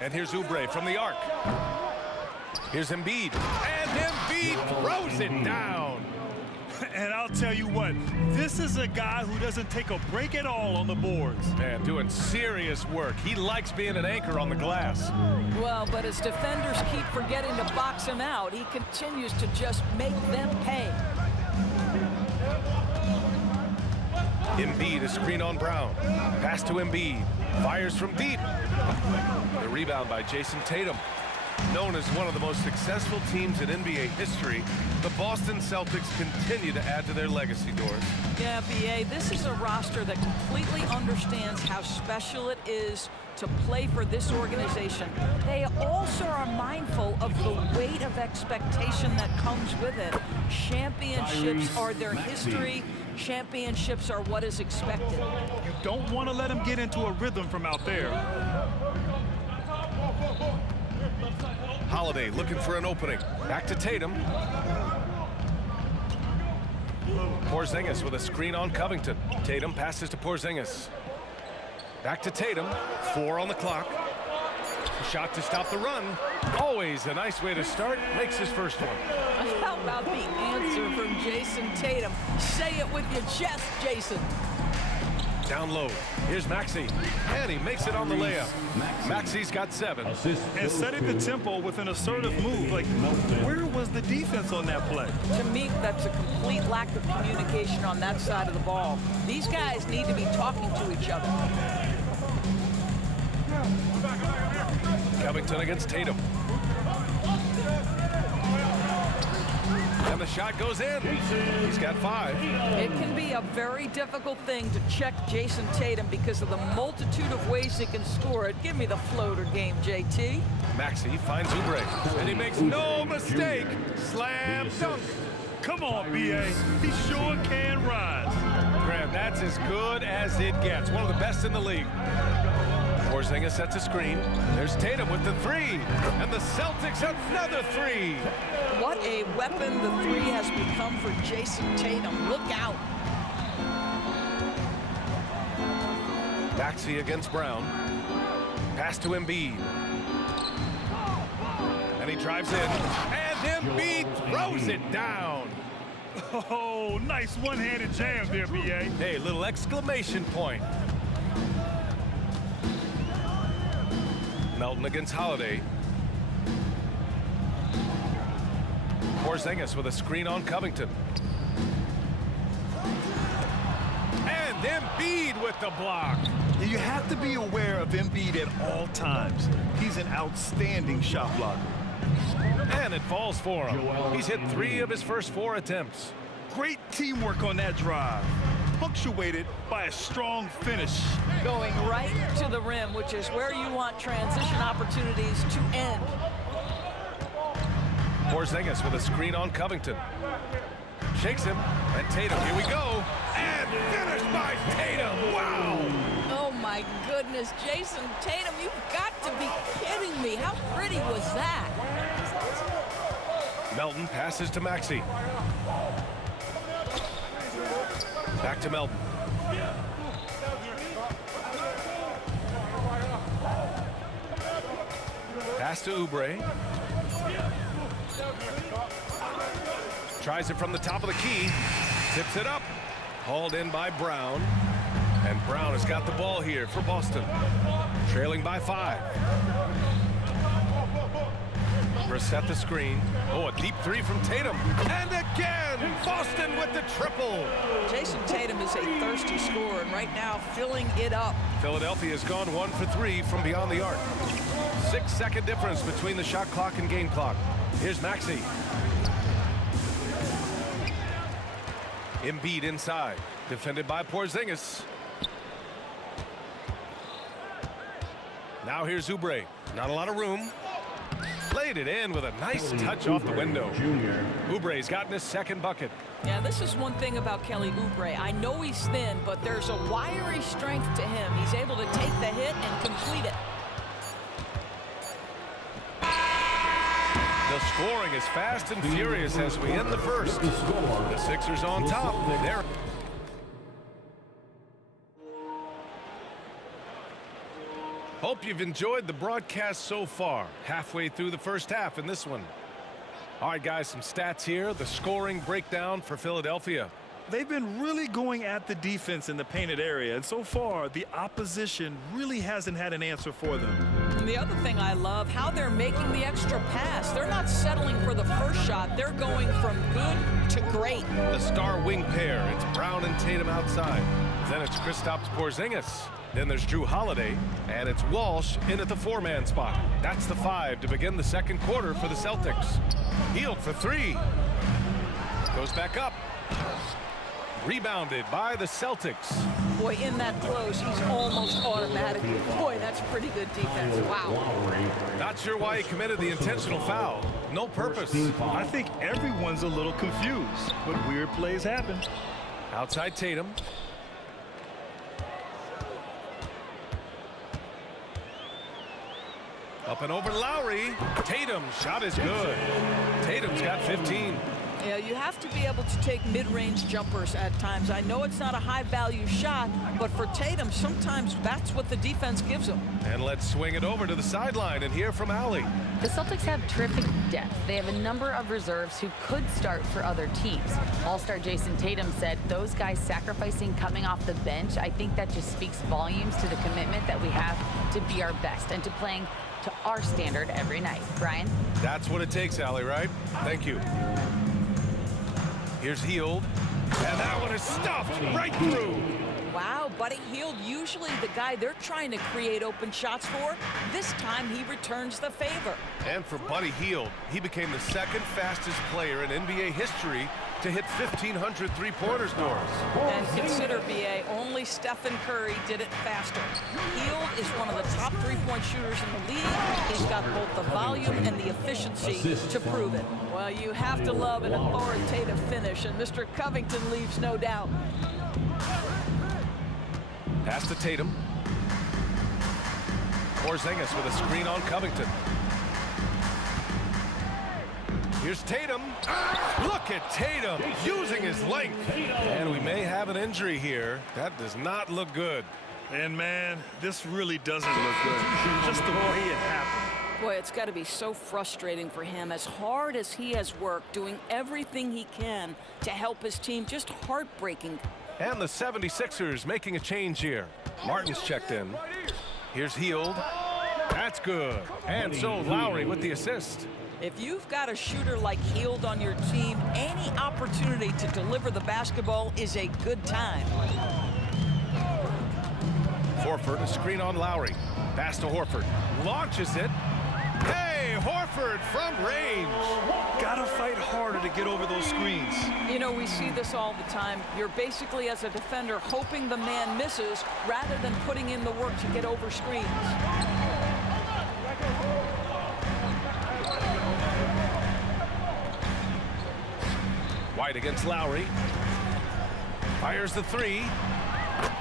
And here's Oubre from the arc. Here's Embiid. And Embiid throws it down. And I'll tell you what, this is a guy who doesn't take a break at all on the boards. Man, doing serious work. He likes being an anchor on the glass. Well, but as defenders keep forgetting to box him out, he continues to just make them pay. Embiid, a screen on Brown. Pass to Embiid. Fires from deep. The rebound by Jason Tatum. Known as one of the most successful teams in NBA history, the Boston Celtics continue to add to their legacy, Doris. Yeah, B.A., this is a roster that completely understands how special it is to play for this organization. They also are mindful of the weight of expectation that comes with it. Championships are their history. Championships are what is expected. You don't want to let him get into a rhythm from out there. Holiday looking for an opening. Back to Tatum. Porzingis with a screen on Covington. Tatum passes to Porzingis. Back to Tatum. 4 on the clock. Shot to stop the run. Always a nice way to start. Makes his first one. How about the answer from Jason Tatum? Say it with your chest, Jason. Down low. Here's Maxey. And he makes it on the layup. Maxey's got 7. And setting the tempo with an assertive move. Like, where was the defense on that play? To me, that's a complete lack of communication on that side of the ball. These guys need to be talking to each other. Covington against Tatum. And the shot goes in. He's got 5. It can be a very difficult thing to check Jason Tatum because of the multitude of ways he can score it. Give me the floater game, JT. Maxey finds Oubre, and he makes no mistake. Slam dunk. Come on, B.A. He sure can rise. Graham, that's as good as it gets. One of the best in the league. Porzingis sets a screen. There's Tatum with the 3. And the Celtics another 3. What a weapon the 3 has become for Jason Tatum. Look out. Maxey against Brown. Pass to Embiid. And he drives in. And Embiid throws it down. Oh, nice one-handed jam there, B.A. Hey, little exclamation point. Melton against Holiday. Porzingis with a screen on Covington. And Embiid with the block. You have to be aware of Embiid at all times. He's an outstanding shot blocker. And it falls for him. He's hit 3 of his first 4 attempts. Great teamwork on that drive, punctuated by a strong finish. Going right to the rim, which is where you want transition opportunities to end. Porzingis with a screen on Covington. Shakes him, and Tatum, here we go. And finished by Tatum, wow! Oh my goodness, Jason Tatum, you've got to be kidding me. How pretty was that? Melton passes to Maxey. Back to Melton. Pass to Oubre. Tries it from the top of the key. Tips it up. Hauled in by Brown. And Brown has got the ball here for Boston. Trailing by 5. Reset the screen. Oh, a deep 3 from Tatum. And again, Boston with the triple. Jason Tatum is a thirsty scorer, and right now filling it up. Philadelphia has gone 1 for 3 from beyond the arc. 6-second difference between the shot clock and game clock. Here's Maxey. Embiid inside. Defended by Porzingis. Now here's Oubre. Not a lot of room. Played it in with a nice touch off the window. Oubre's gotten his second bucket. Yeah, this is one thing about Kelly Oubre. I know he's thin, but there's a wiry strength to him. He's able to take the hit and complete it. The scoring is fast and furious as we end the first. The Sixers on top. There. Hope you've enjoyed the broadcast so far. Halfway through the first half in this one. All right, guys, some stats here. The scoring breakdown for Philadelphia. They've been really going at the defense in the painted area, and so far the opposition really hasn't had an answer for them. And the other thing I love, how they're making the extra pass. They're not settling for the first shot. They're going from good to great. The star wing pair. It's Brown and Tatum outside. Then it's Kristaps Porzingis. Then there's Drew Holiday, and it's Walsh in at the four-man spot. That's the 5 to begin the second quarter for the Celtics. Hield for 3. Goes back up. Rebounded by the Celtics. Boy, in that close, he's almost automatic. Boy, that's pretty good defense. Wow. Not sure why he committed the intentional foul. No purpose. I think everyone's a little confused, but weird plays happen. Outside Tatum. Up and over Lowry. Tatum shot is good. Tatum's got 15. Yeah, you have to be able to take mid-range jumpers at times. I know it's not a high-value shot, but for Tatum, sometimes that's what the defense gives him. And let's swing it over to the sideline and hear from Allie. The Celtics have terrific depth. They have a number of reserves who could start for other teams. All-star Jason Tatum said those guys sacrificing coming off the bench, I think that just speaks volumes to the commitment that we have to be our best and to playing to our standard every night. Brian? That's what it takes, Allie, right? Thank you. Here's Hield, and that one is stuffed right through. Wow, Buddy Hield, usually the guy they're trying to create open shots for. This time he returns the favor. And for Buddy Hield, he became the second fastest player in NBA history to hit 1,500 three-pointers doors. And consider, BA, only Stephen Curry did it faster. Hield is one of the top three-point shooters in the league. He's got both the volume and the efficiency to prove it. Well, you have to love an authoritative finish, and Mr. Covington leaves no doubt. Pass to Tatum. Porzingis with a screen on Covington. Here's Tatum. Look at Tatum using his length. And we may have an injury here. That does not look good. And man, this really doesn't look good. Just the way it happened. Boy, it's got to be so frustrating for him. As hard as he has worked, doing everything he can to help his team, just heartbreaking. And the 76ers making a change here. Martin's checked in. Here's Hield. That's good. And so Lowry with the assist. If you've got a shooter like Hield on your team, any opportunity to deliver the basketball is a good time. Horford, a screen on Lowry. Pass to Horford. Launches it. Hey, Horford from range. Gotta fight harder to get over those screens. You know, we see this all the time. You're basically, as a defender, hoping the man misses rather than putting in the work to get over screens. White against Lowry. Fires the 3.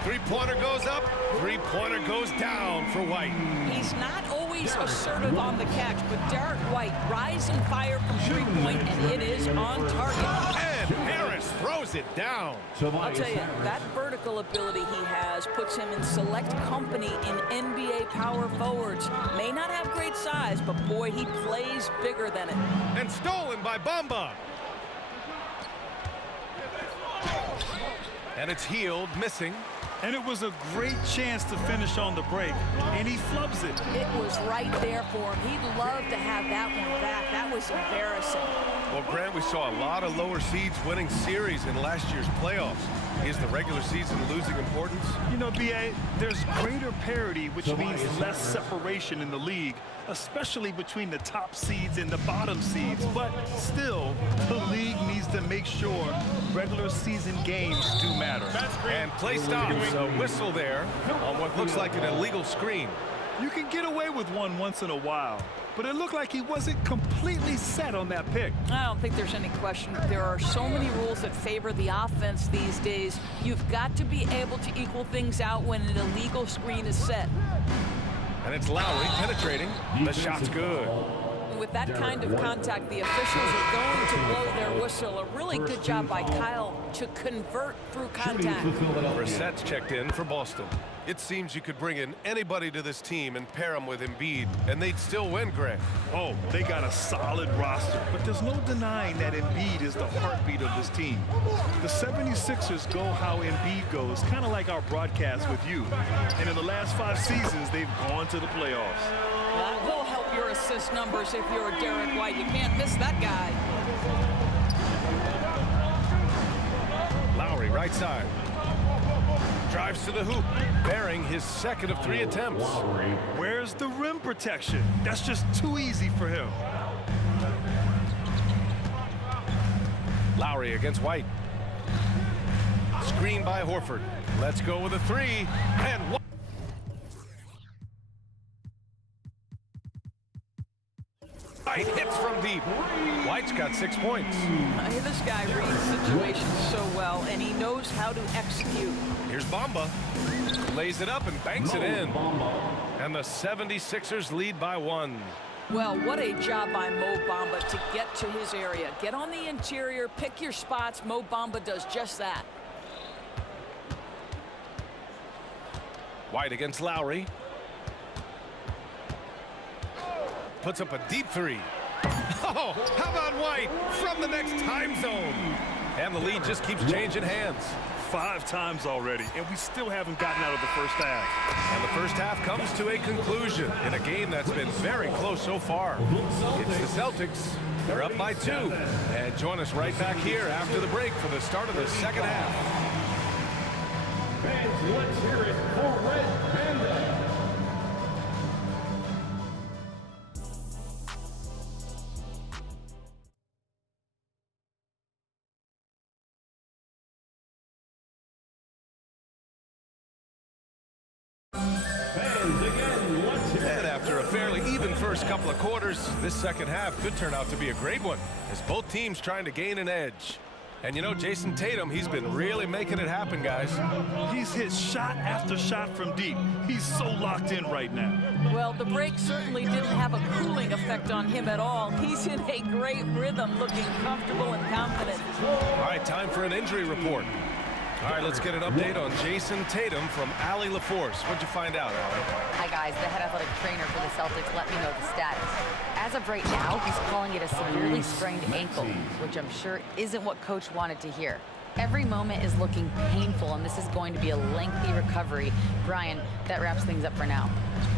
Three-pointer goes up. Three-pointer goes down for White. He's not always assertive on the catch, but Derek White rise and fire from three-point, and it is on target. And Harris throws it down. I'll tell you, that vertical ability he has puts him in select company in NBA power forwards. May not have great size, but boy, he plays bigger than it. And stolen by Bamba. And it's Hield missing. And it was a great chance to finish on the break, and he flubs it. It was right there for him. He'd love to have that one back. That was embarrassing. Well, Grant, we saw a lot of lower seeds winning series in last year's playoffs. Is the regular season losing importance? You know, B.A., there's greater parity, which means less separation in the league, especially between the top seeds and the bottom seeds. But still, the league needs to make sure regular season games do matter. And play stops. A whistle there on what looks like an illegal screen. You can get away with one once in a while, but it looked like he wasn't completely set on that pick. I don't think there's any question. There are so many rules that favor the offense these days. You've got to be able to equal things out when an illegal screen is set. And it's Lowry penetrating. The shot's good. With that kind of contact, the officials are going to blow their whistle. A really good job by Kyle to convert through contact. Brissett's checked in for Boston. It seems you could bring in anybody to this team and pair them with Embiid, and they'd still win, Grant. Oh, they got a solid roster, but there's no denying that Embiid is the heartbeat of this team. The 76ers go how Embiid goes, kind of like our broadcast with you. And in the last 5 seasons, they've gone to the playoffs. That will help your assist numbers if you're Derek White. You can't miss that guy. Lowry, right side. Drives to the hoop, bearing his second of 3 attempts. Where's the rim protection? That's just too easy for him. Lowry against White. Screen by Horford. Let's go with a 3. And White hits from deep. White's got 6 points. This guy reads situations so well, and he knows how to execute. Here's Bamba. Lays it up and banks it in. And the 76ers lead by 1. Well, what a job by Mo Bamba to get to his area. Get on the interior, pick your spots. Mo Bamba does just that. White against Lowry. Puts up a deep 3. Oh, how about White from the next time zone? And the lead just keeps changing hands. 5 times already, and we still haven't gotten out of the first half. And the first half comes to a conclusion in a game that's been very close so far. It's the Celtics. They're up by 2. And join us right back here after the break for the start of the second half. Fans, let's hear it for Red Panda. And after a fairly even first couple of quarters, this second half could turn out to be a great one, as both teams trying to gain an edge. And you know, Jason Tatum, he's been really making it happen, guys. He's hit shot after shot from deep. He's so locked in right now. Well, the break certainly didn't have a cooling effect on him at all. He's in a great rhythm, looking comfortable and confident. All right, time for an injury report. All right, let's get an update on Jason Tatum from Allie LaForce. What'd you find out, Allie? Hi, guys. The head athletic trainer for the Celtics let me know the status. As of right now, he's calling it a severely sprained ankle, which I'm sure isn't what Coach wanted to hear. Every moment is looking painful, and this is going to be a lengthy recovery. Brian, that wraps things up for now.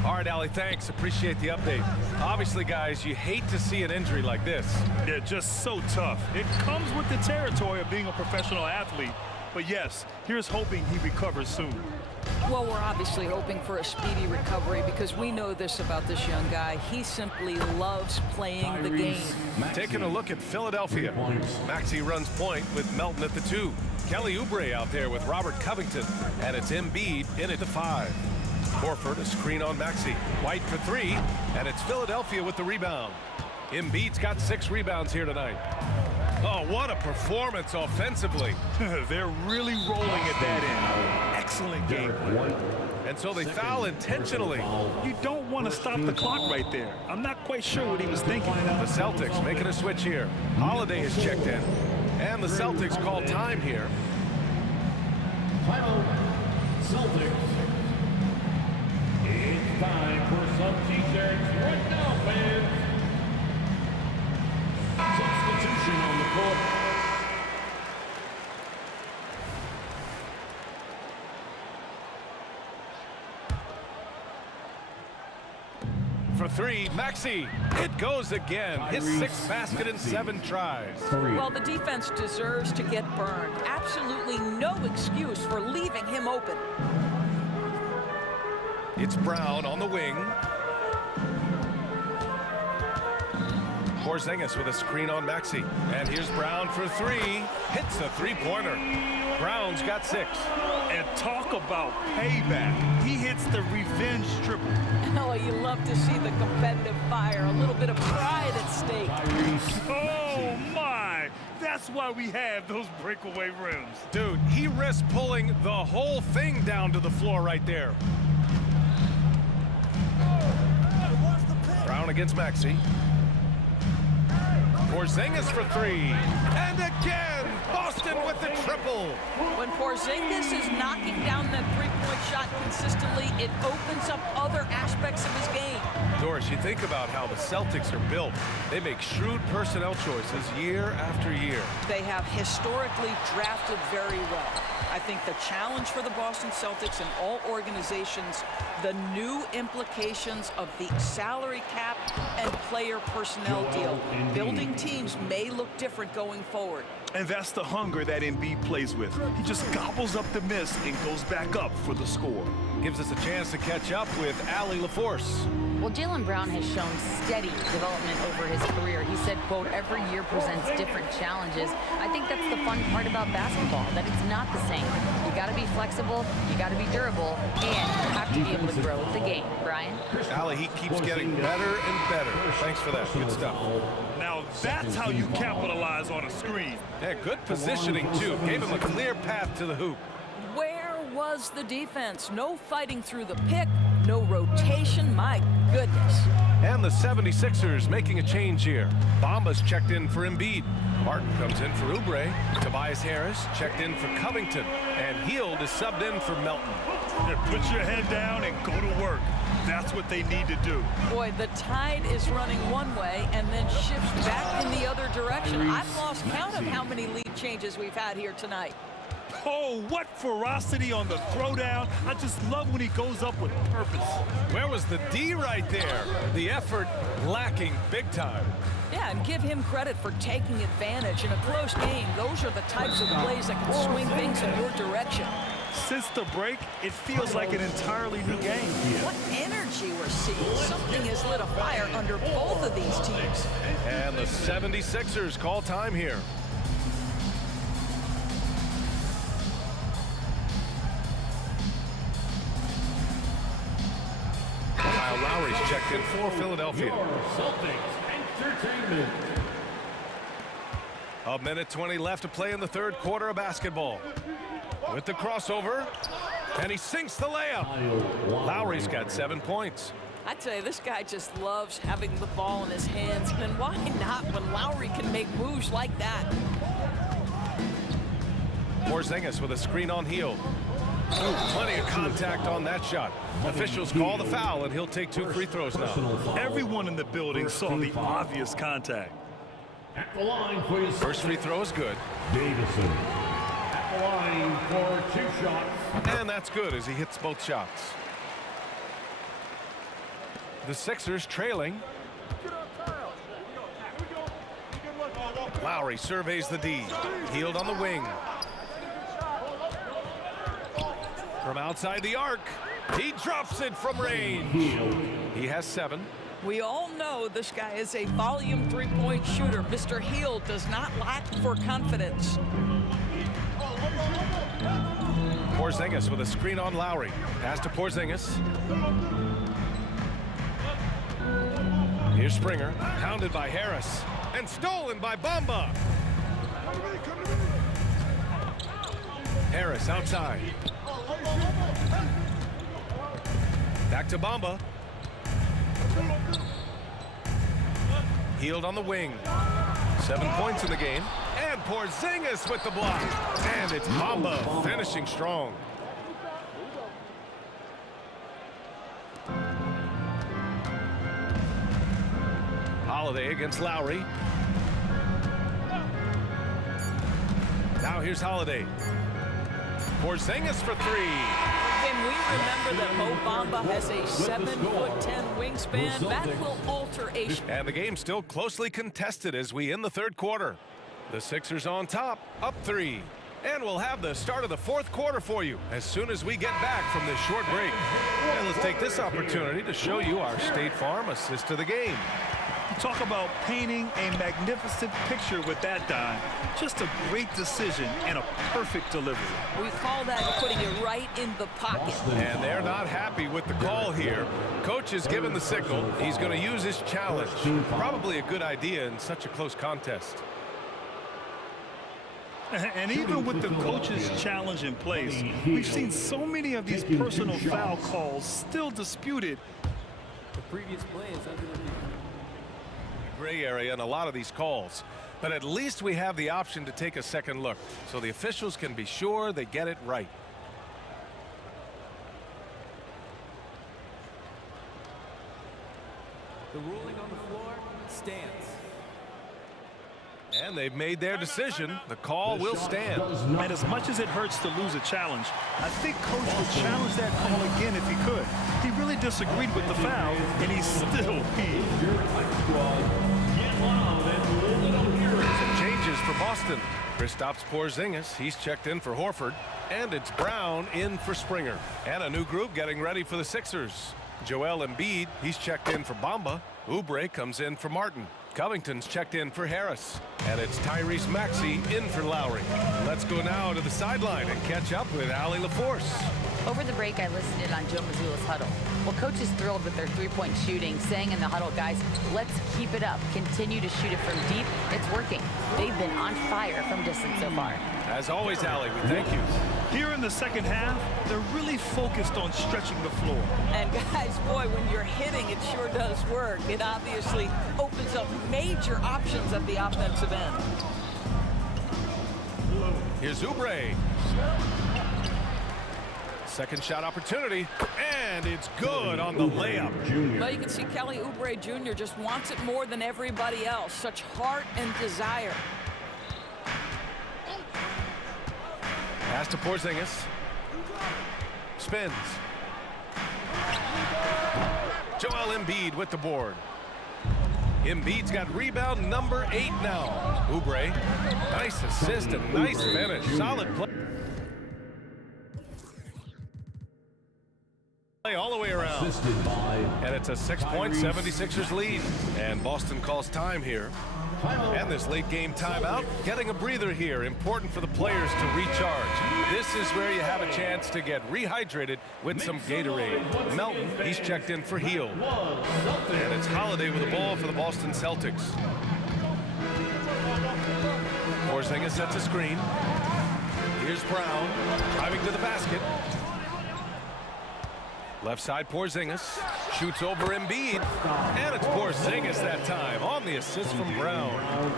All right, Allie, thanks. Appreciate the update. Obviously, guys, you hate to see an injury like this. Yeah, just so tough. It comes with the territory of being a professional athlete. But yes, here's hoping he recovers soon. Well, we're obviously hoping for a speedy recovery because we know this about this young guy. He simply loves playing the game. Taking a look at Philadelphia. Maxey runs point with Melton at the 2. Kelly Oubre out there with Robert Covington. And it's Embiid in at the 5. Horford a screen on Maxey. White for 3. And it's Philadelphia with the rebound. Embiid's got 6 rebounds here tonight. Oh, what a performance offensively. They're really rolling at that end. Excellent game. And so they foul intentionally. You don't want to stop the clock right there. I'm not quite sure what he was thinking. The Celtics making a switch here. Holiday is checked in. And the Celtics call time here. Timeout, Celtics. It's time for some T-shirts right now, fans. Substitution on the court. for three. Maxey, it goes again. His 6th basket in 7 tries. Well, the defense deserves to get burned. Absolutely no excuse for leaving him open. It's Brown on the wing. Porzingis with a screen on Maxey. And here's Brown for three. Hits a three-pointer. Brown's got 6. And talk about payback. He hits the revenge triple. Oh, you love to see the competitive fire. A little bit of pride at stake. Oh, my. That's why we have those breakaway rims. Dude, he risked pulling the whole thing down to the floor right there. Brown against Maxey. Porzingis for 3. And again, Boston with the triple. When Porzingis is knocking down that three-point shot consistently, it opens up other aspects of his game. Doris, you think about how the Celtics are built. They make shrewd personnel choices year after year. They have historically drafted very well. I think the challenge for the Boston Celtics and all organizations, the new implications of the salary cap and player personnel deal. Building teams may look different going forward. And that's the hunger that Embiid plays with. He just gobbles up the miss and goes back up for the score. Gives us a chance to catch up with Allie LaForce. Well, Jaylen Brown has shown steady development over his career. He said, quote, every year presents different challenges. I think that's the fun part about basketball, that it's not the same. You got to be flexible, you got to be durable, and you have to be able to grow with the game. Brian? Allie, he keeps getting better and better. Thanks for that. Good stuff. Now that's how you capitalize on a screen. Yeah, good positioning, too. Gave him a clear path to the hoop. Where was the defense? No fighting through the pick, no rotation. My goodness. And the 76ers making a change here. Bamba's checked in for Embiid. Martin comes in for Oubre. Tobias Harris checked in for Covington. And Hield is subbed in for Melton. Put your head down and go to work. That's what they need to do. Boy, the tide is running one way and then shifts back in the other direction. I've lost count of how many lead changes we've had here tonight. Oh, what ferocity on the throwdown. I just love when he goes up with purpose. Where was the D right there? The effort lacking big time. Yeah, and give him credit for taking advantage. In a close game, those are the types of plays that can swing things in your direction. Since the break, it feels like an entirely new game. What energy we're seeing. Something has lit a fire under both of these teams. And the 76ers call time here. Kyle Lowry's checked in for Philadelphia. A minute 20 left to play in the third quarter of basketball. With the crossover, and he sinks the layup. Lowry's got 7 points. I tell you, this guy just loves having the ball in his hands. And why not when Lowry can make moves like that? Porzingis with a screen on Hield. Plenty of contact on that shot. Officials call the foul, and he'll take 2 free throws now. Everyone in the building saw the obvious contact. At the line for his first free throw is good. Davison. At the line for 2 shots. And that's good as he hits both shots. The Sixers trailing. Lowry surveys the D. Hield on the wing. From outside the arc, he drops it from range. He has 7. We all know this guy is a volume three-point shooter. Mr. Hield does not lack for confidence. Porzingis with a screen on Lowry. Pass to Porzingis. Here's Springer, hounded by Harris, and stolen by Bamba. Harris outside. Back to Bamba. Hield on the wing. 7 points in the game. And Porzingis with the block. And it's Bamba finishing strong. Holiday against Lowry. Now here's Holiday. Porzingis for three. Can we remember that Mo Bamba has a 7'10" wingspan? That will alter a... And the game's still closely contested as we end the third quarter. The Sixers on top, up 3. And we'll have the start of the fourth quarter for you as soon as we get back from this short break. And let's take this opportunity to show you our State Farm assist to the game. Talk about painting a magnificent picture with that dive. Just a great decision and a perfect delivery. We call that putting it right in the pocket. And they're not happy with the call here. Coach has given the signal. He's going to use his challenge. Probably a good idea in such a close contest. And even with the coach's challenge in place, we've seen so many of these personal foul calls still disputed. The previous play is under review. Gray area in a lot of these calls, but at least we have the option to take a second look so the officials can be sure they get it right. The ruling on the floor stands. And they've made their decision. The call will stand. And as much as it hurts to lose a challenge, I think Coach would challenge that call again if he could. He really disagreed with the foul, and he's still peeved. Some changes for Boston. Kristaps Porzingis, he's checked in for Horford. And it's Brown in for Springer. And a new group getting ready for the Sixers. Joel Embiid, he's checked in for Bamba. Oubre comes in for Martin. Covington's checked in for Harris. And it's Tyrese Maxey in for Lowry. Let's go now to the sideline and catch up with Allie LaForce. Over the break, I listened in on Joe Mazzulla's huddle. Well, coach is thrilled with their three-point shooting, saying in the huddle, guys, let's keep it up. Continue to shoot it from deep. It's working. They've been on fire from distance so far. As always, Allie, we thank you. Here in the second half, they're really focused on stretching the floor. And guys, boy, when you're hitting, it sure does work. It obviously opens up major options at the offensive end. Here's Oubre. Second shot opportunity, and it's good on the layup. Well, you can see Kelly Oubre Jr. just wants it more than everybody else. Such heart and desire. Pass to Porzingis. Spins. Joel Embiid with the board. Embiid's got rebound number 8 now. Oubre, nice assist and nice finish. Solid play. All the way around. And it's a 6-point 76ers lead. And Boston calls time here. And this late game timeout, getting a breather here. Important for the players to recharge. This is where you have a chance to get rehydrated with some Gatorade. Melton, he's checked in for Heel. And it's Holiday with the ball for the Boston Celtics. Porzingis sets a screen. Here's Brown, driving to the basket. Left side, Porzingis shoots over Embiid, and it's Porzingis that time on the assist from Brown.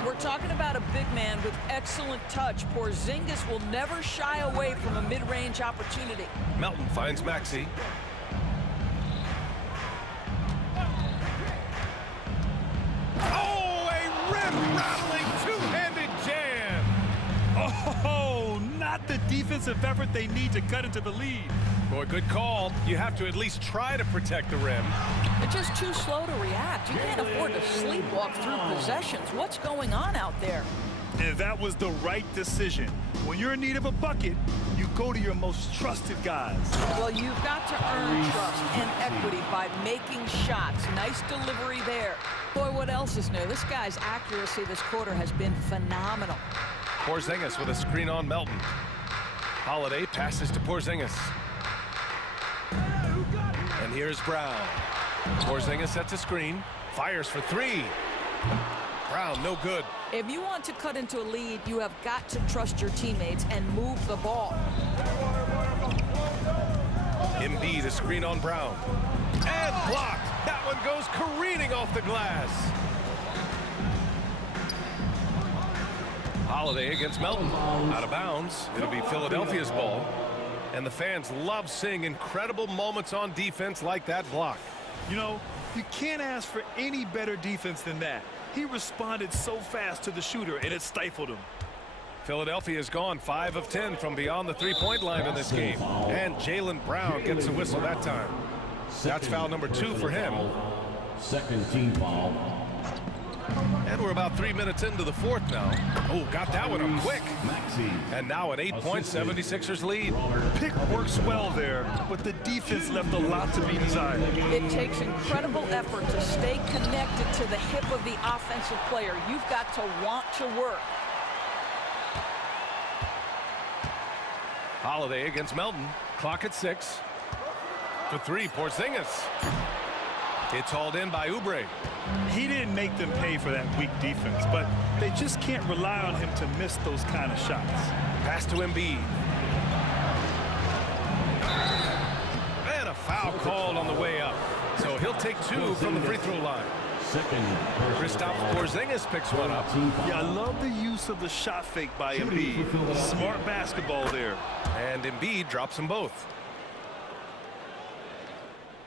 We're talking about a big man with excellent touch. Porzingis will never shy away from a mid-range opportunity. Melton finds Maxey. Oh, a rim-rattling two-handed jam. Oh, not the defensive effort they need to cut into the lead. Boy, good call. You have to at least try to protect the rim. They're just too slow to react. You can't afford to sleepwalk through possessions. What's going on out there? And that was the right decision. When you're in need of a bucket, you go to your most trusted guys. Well, you've got to earn trust and equity by making shots. Nice delivery there. Boy, what else is new? This guy's accuracy this quarter has been phenomenal. Porzingis with a screen on Melton. Holiday passes to Porzingis. And here's Brown. Porzingis sets a screen, fires for 3. Brown, no good. If you want to cut into a lead, you have got to trust your teammates and move the ball. Embiid, a screen on Brown. And blocked. That one goes careening off the glass. Holiday against Melton. Out of bounds. It'll be Philadelphia's ball. And the fans love seeing incredible moments on defense like that block. You know, you can't ask for any better defense than that. He responded so fast to the shooter, and it stifled him. Philadelphia's gone 5 of 10 from beyond the three-point line in this game. And Jaylen Brown gets a whistle that time. That's foul number 2 for him. Second team foul. And we're about 3 minutes into the fourth now. Oh, got that one up quick. And now an 8-point 76ers lead. Pick works well there, but the defense left a lot to be desired. It takes incredible effort to stay connected to the hip of the offensive player. You've got to want to work. Holiday against Melton. Clock at 6. For 3, Porzingis. It's hauled in by Oubre. He didn't make them pay for that weak defense, but they just can't rely on him to miss those kind of shots. Pass to Embiid. And a foul called on the way up. So he'll take 2 from the free throw line. Kristaps Porzingis picks one up. Yeah, I love the use of the shot fake by Embiid. Smart basketball there. And Embiid drops them both.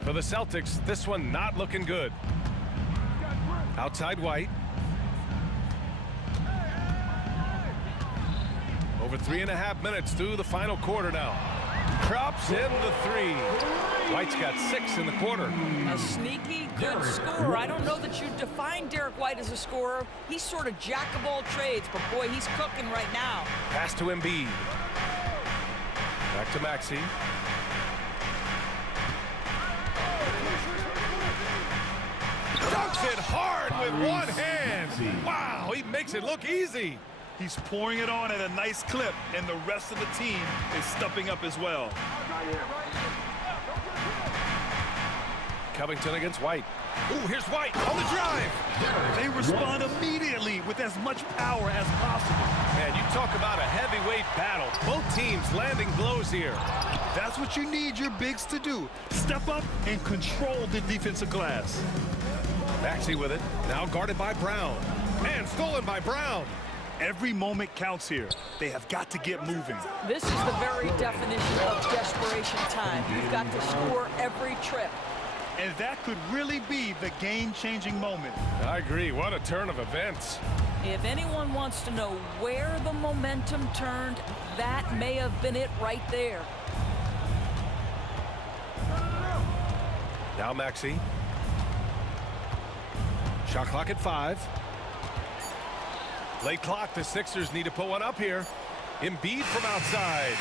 For the Celtics, this one not looking good. Outside White. Over 3.5 minutes through the final quarter now. Drops in the 3. White's got 6 in the quarter. A sneaky good scorer. I don't know that you define Derek White as a scorer. He's sort of jack of all trades, but boy, he's cooking right now. Pass to Embiid. Back to Maxey. Dunks it hard with one hand. Wow, he makes it look easy. He's pouring it on at a nice clip, and the rest of the team is stepping up as well. Covington against White. Ooh, here's White on the drive. They respond immediately with as much power as possible. Man, you talk about a heavyweight battle. Both teams landing blows here. That's what you need your bigs to do. Step up and control the defensive glass. Maxey with it. Now guarded by Brown. And stolen by Brown. Every moment counts here. They have got to get moving. This is the very definition of desperation time. You've got to score every trip. And that could really be the game-changing moment. I agree. What a turn of events. If anyone wants to know where the momentum turned, that may have been it right there. Now Maxey. Shot clock at 5. Late clock. The Sixers need to put one up here. Embiid from outside.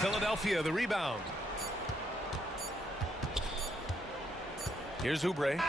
Philadelphia the rebound. Here's Oubre.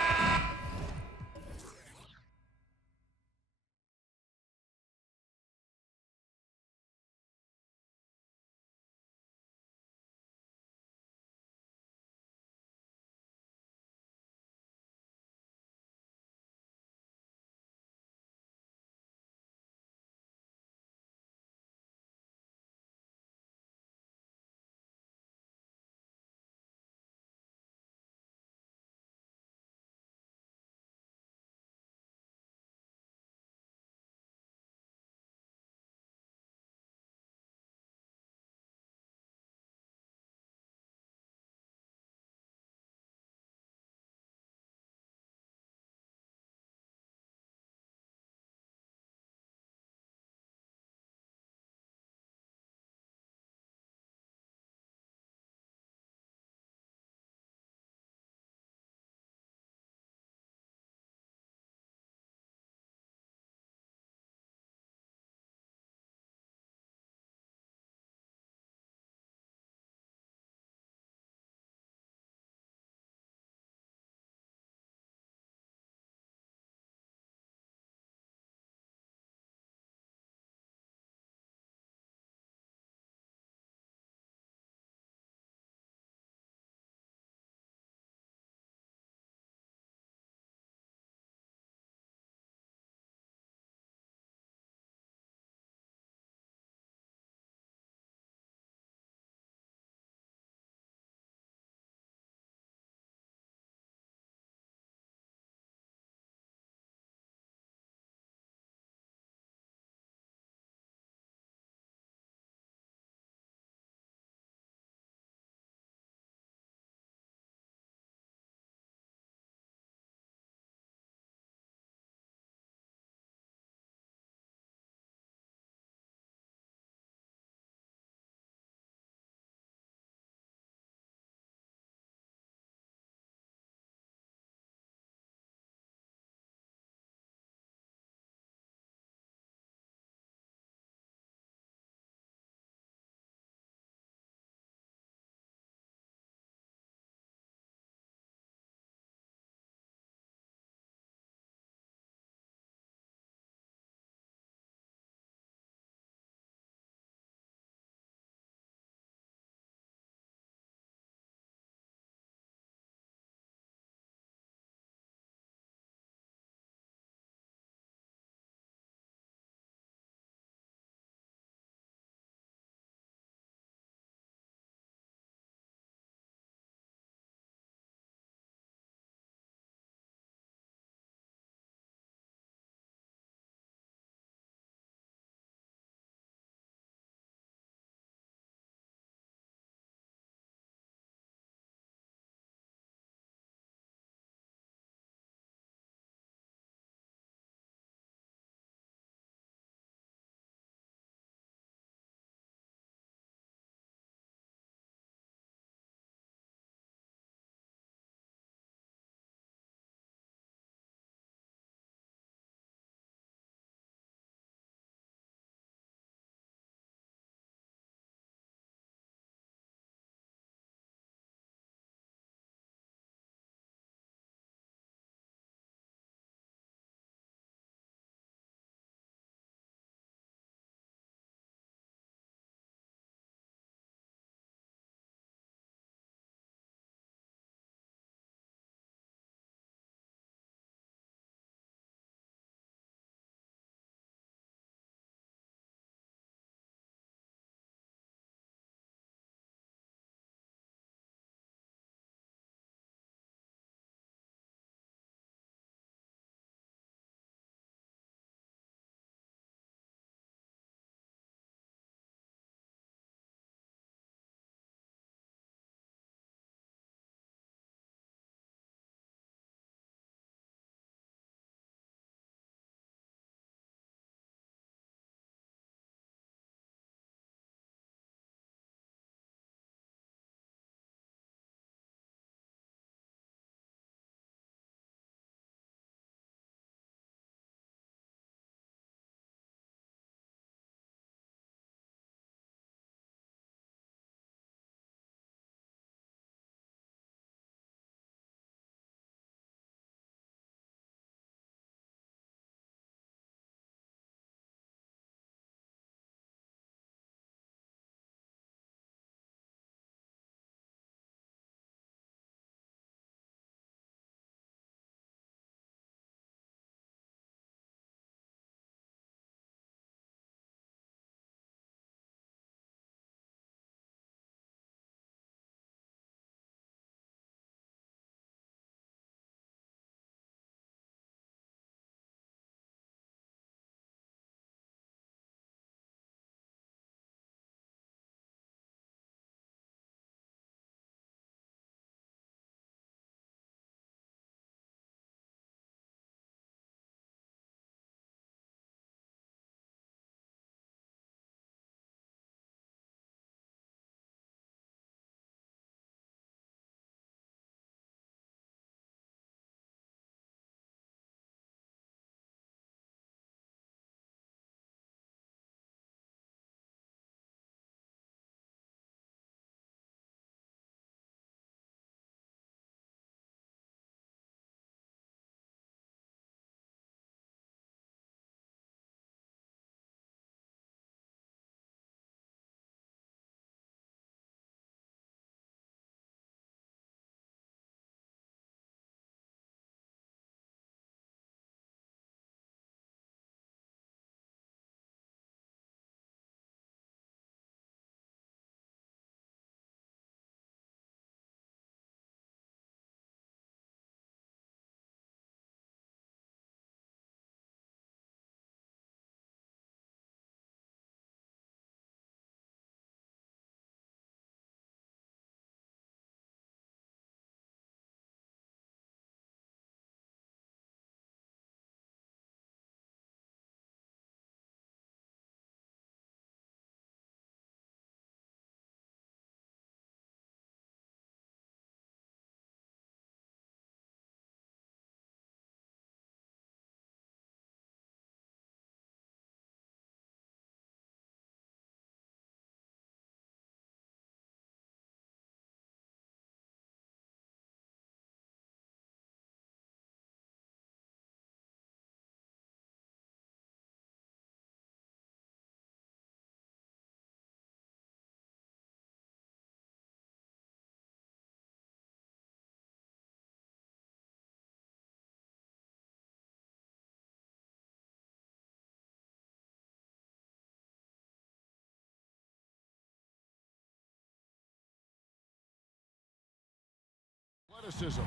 athleticism.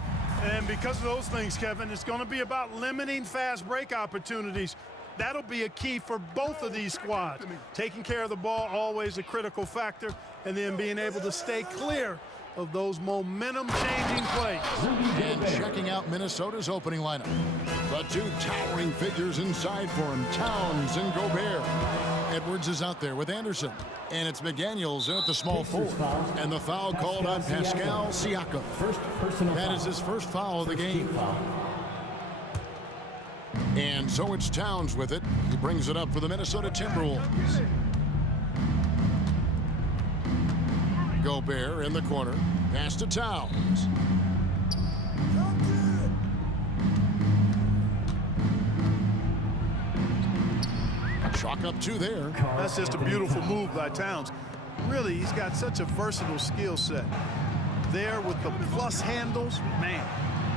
And because of those things, Kevin, it's going to be about limiting fast break opportunities. That'll be a key for both of these squads. Taking care of the ball, always a critical factor, and then being able to stay clear of those momentum-changing plays. And checking out Minnesota's opening lineup. The two towering figures inside for him, Towns and Gobert. Edwards is out there with Anderson. And it's McDaniels in at the small forward. And the foul called on Pascal Siakam. That is his first foul of the game. And so it's Towns with it. He brings it up for the Minnesota Timberwolves. Gobert in the corner. Pass to Towns. Chalk up two there. That's just a beautiful move by Towns. Really, he's got such a versatile skill set. There with the plus handles, man,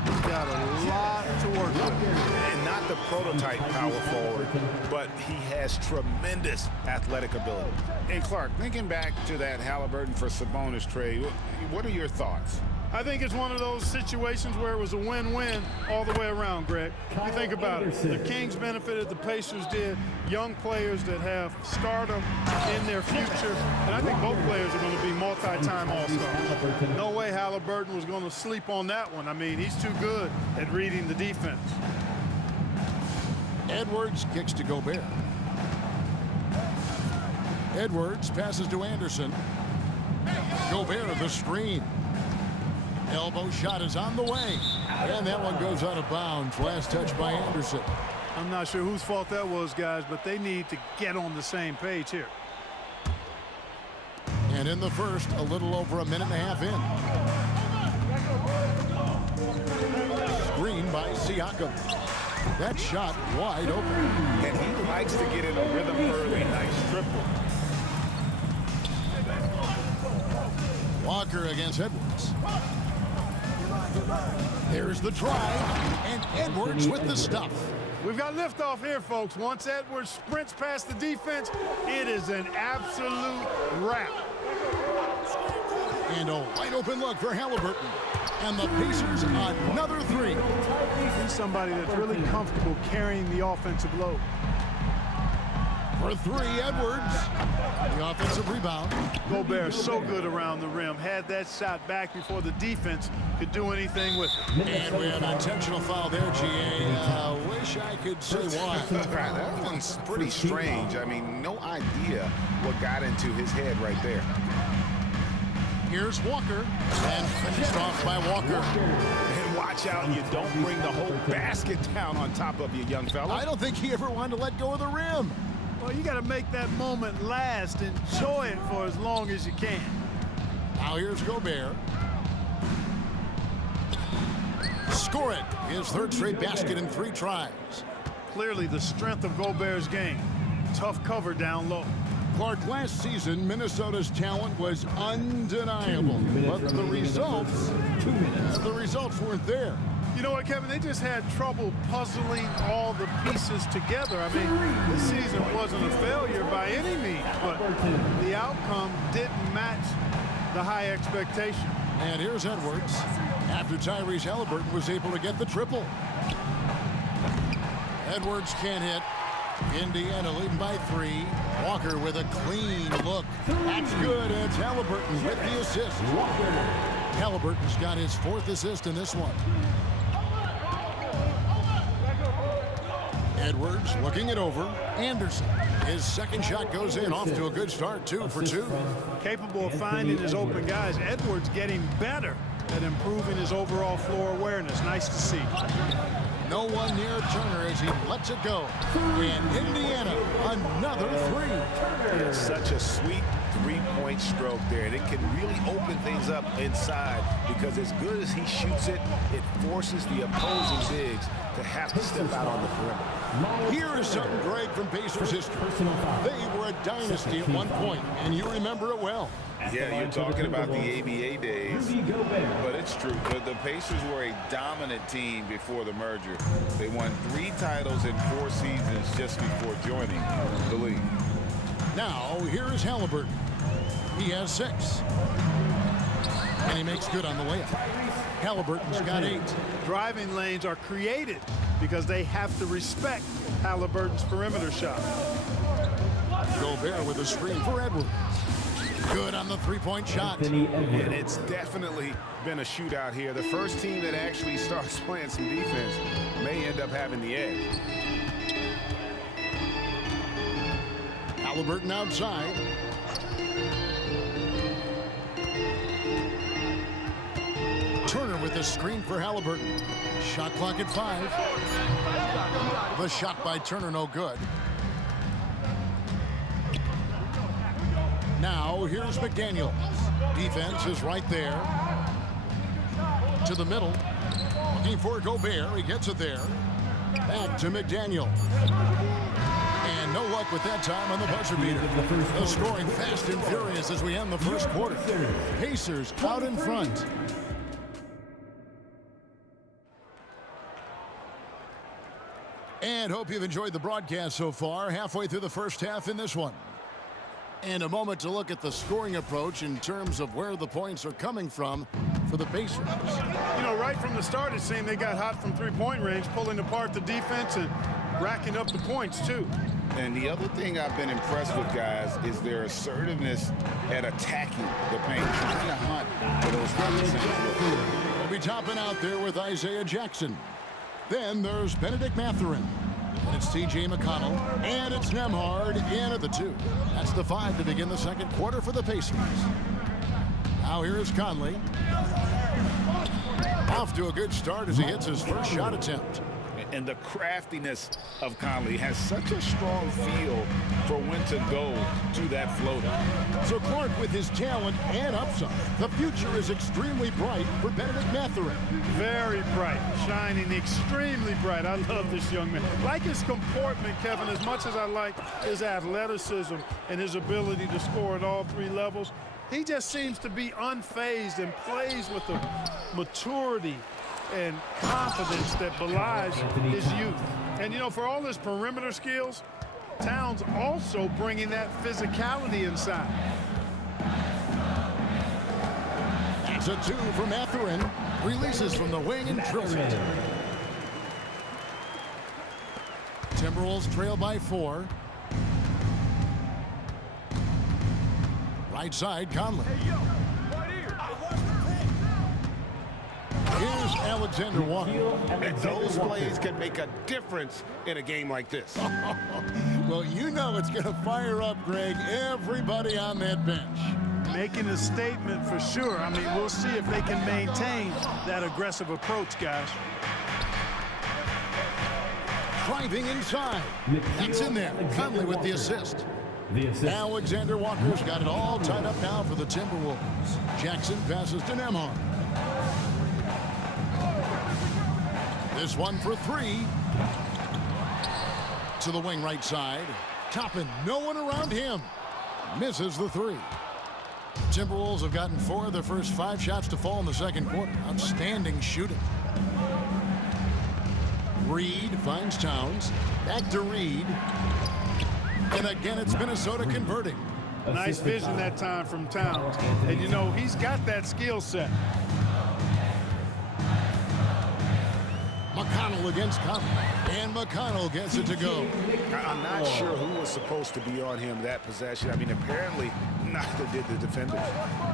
he's got a lot to work with. And not the prototype power forward, but he has tremendous athletic ability. Hey, Clark, thinking back to that Halliburton for Sabonis trade, what are your thoughts? I think it's one of those situations where it was a win-win all the way around, Greg. You think about it. The Kings benefited, the Pacers did. Young players that have stardom in their future. And I think both players are going to be multi-time All-Stars. No way Halliburton was going to sleep on that one. I mean, he's too good at reading the defense. Edwards kicks to Gobert. Edwards passes to Anderson. Gobert the screen. Elbow shot is on the way. And that one goes out of bounds. Last touch by Anderson. I'm not sure whose fault that was, guys, but they need to get on the same page here. And in the first, a little over a minute and a half in. Screen by Siakam. That shot wide open. And he likes to get in a rhythm early. Nice triple. Walker against Edwards. There's the drive, and Edwards with the stuff. We've got liftoff here, folks. Once Edwards sprints past the defense, it is an absolute wrap. And a wide open look for Halliburton. And the Pacers another three. He's somebody that's really comfortable carrying the offensive load. For three, Edwards. The offensive rebound. Gobert so good around the rim. Had that shot back before the defense could do anything with it. And we have an intentional foul there, GA. Wish I could say why. That one's pretty strange. I mean, no idea what got into his head right there. Here's Walker. And finished off by Walker. And watch out, you don't bring the whole basket down on top of you, young fella. I don't think he ever wanted to let go of the rim. Well, you got to make that moment last. Enjoy it for as long as you can. Now here's Gobert. Score it. His third straight basket in 3 tries. Clearly the strength of Gobert's game. Tough cover down low. Clark, last season, Minnesota's talent was undeniable. But the results weren't there. You know what, Kevin? They just had trouble puzzling all the pieces together. I mean, this season wasn't a failure by any means, but the outcome didn't match the high expectation. And here's Edwards. After Tyrese Halliburton was able to get the triple. Edwards can't hit. Indiana leading by 3. Walker with a clean look. That's good. It's Halliburton with the assist. Halliburton's got his 4th assist in this one. Edwards looking it over. Anderson. His second shot goes in. Off to a good start. 2 for 2. Capable of finding his open guys. Edwards getting better at improving his overall floor awareness. Nice to see. No one near Turner as he lets it go. And Indiana, another 3. It's such a sweet 3-point stroke there. And it can really open things up inside because as good as he shoots it, it forces the opposing bigs to have to step out on the perimeter. Here is something, Greg, from Pacers history. They were a dynasty at one point, and you remember it well. Yeah, you're talking about the ABA days, but it's true. The Pacers were a dominant team before the merger. They won 3 titles in 4 seasons just before joining the league. Now, here is Halliburton. He has 6. And Conley makes good on the layup. Halliburton's got 8. Driving lanes are created because they have to respect Halliburton's perimeter shot. Gobert with a screen for Edwards. Good on the three-point shot. And it's definitely been a shootout here. The first team that actually starts playing some defense may end up having the edge. Halliburton outside. Turner with a screen for Halliburton. Shot clock at 5. The shot by Turner no good. Now here's McDaniel. Defense is right there. To the middle. Looking for Gobert. He gets it there. Back to McDaniel. And no luck with that time on the buzzer beater. The scoring fast and furious as we end the first quarter. Pacers out in front. And hope you've enjoyed the broadcast so far. Halfway through the first half in this one. And a moment to look at the scoring approach in terms of where the points are coming from for the Pacers. You know, right from the start, it seemed they got hot from three-point range, pulling apart the defense and racking up the points, too. And the other thing I've been impressed with, guys, is their assertiveness at attacking the paint, trying to hunt for those high. We'll be topping out there with Isaiah Jackson. Then there's Benedict Mathurin. And it's T.J. McConnell. And it's Nembhard in at the 2. That's the 5 to begin the second quarter for the Pacers. Now here is Conley. Off to a good start as he hits his first shot attempt. And the craftiness of Conley has such a strong feel for when to go to that floater. So Clark, with his talent and upside, the future is extremely bright for Benedict Mathurin. Very bright, shining extremely bright. I love this young man. Like his comportment, Kevin, as much as I like his athleticism and his ability to score at all 3 levels, he just seems to be unfazed and plays with a maturity and confidence that belies his youth. And, you know, for all his perimeter skills, Towns also bringing that physicality inside. That's a 2 from Mathurin. Releases from the wing and drills it. Timberwolves trail by 4. Right side, Conley. Here's Alexander Walker. And those plays can make a difference in a game like this. Well, you know it's going to fire up, Greg, everybody on that bench. Making a statement for sure. I mean, we'll see if they can maintain that aggressive approach, guys. Driving inside. That's in there. Conley with the assist. Alexander Walker's got it all tied up now for the Timberwolves. Jackson passes to Nembhard. This one for 3. To the wing right side. Toppin, no one around him. Misses the 3. Timberwolves have gotten 4 of their first 5 shots to fall in the second quarter. Outstanding shooting. Reed finds Towns. Back to Reed. And again, it's Minnesota converting. Nice vision that time from Towns. And, you know, he's got that skill set. McConnell against Conley. And McConnell gets it to go. I'm not sure who was supposed to be on him that possession. I mean, apparently neither did the defenders.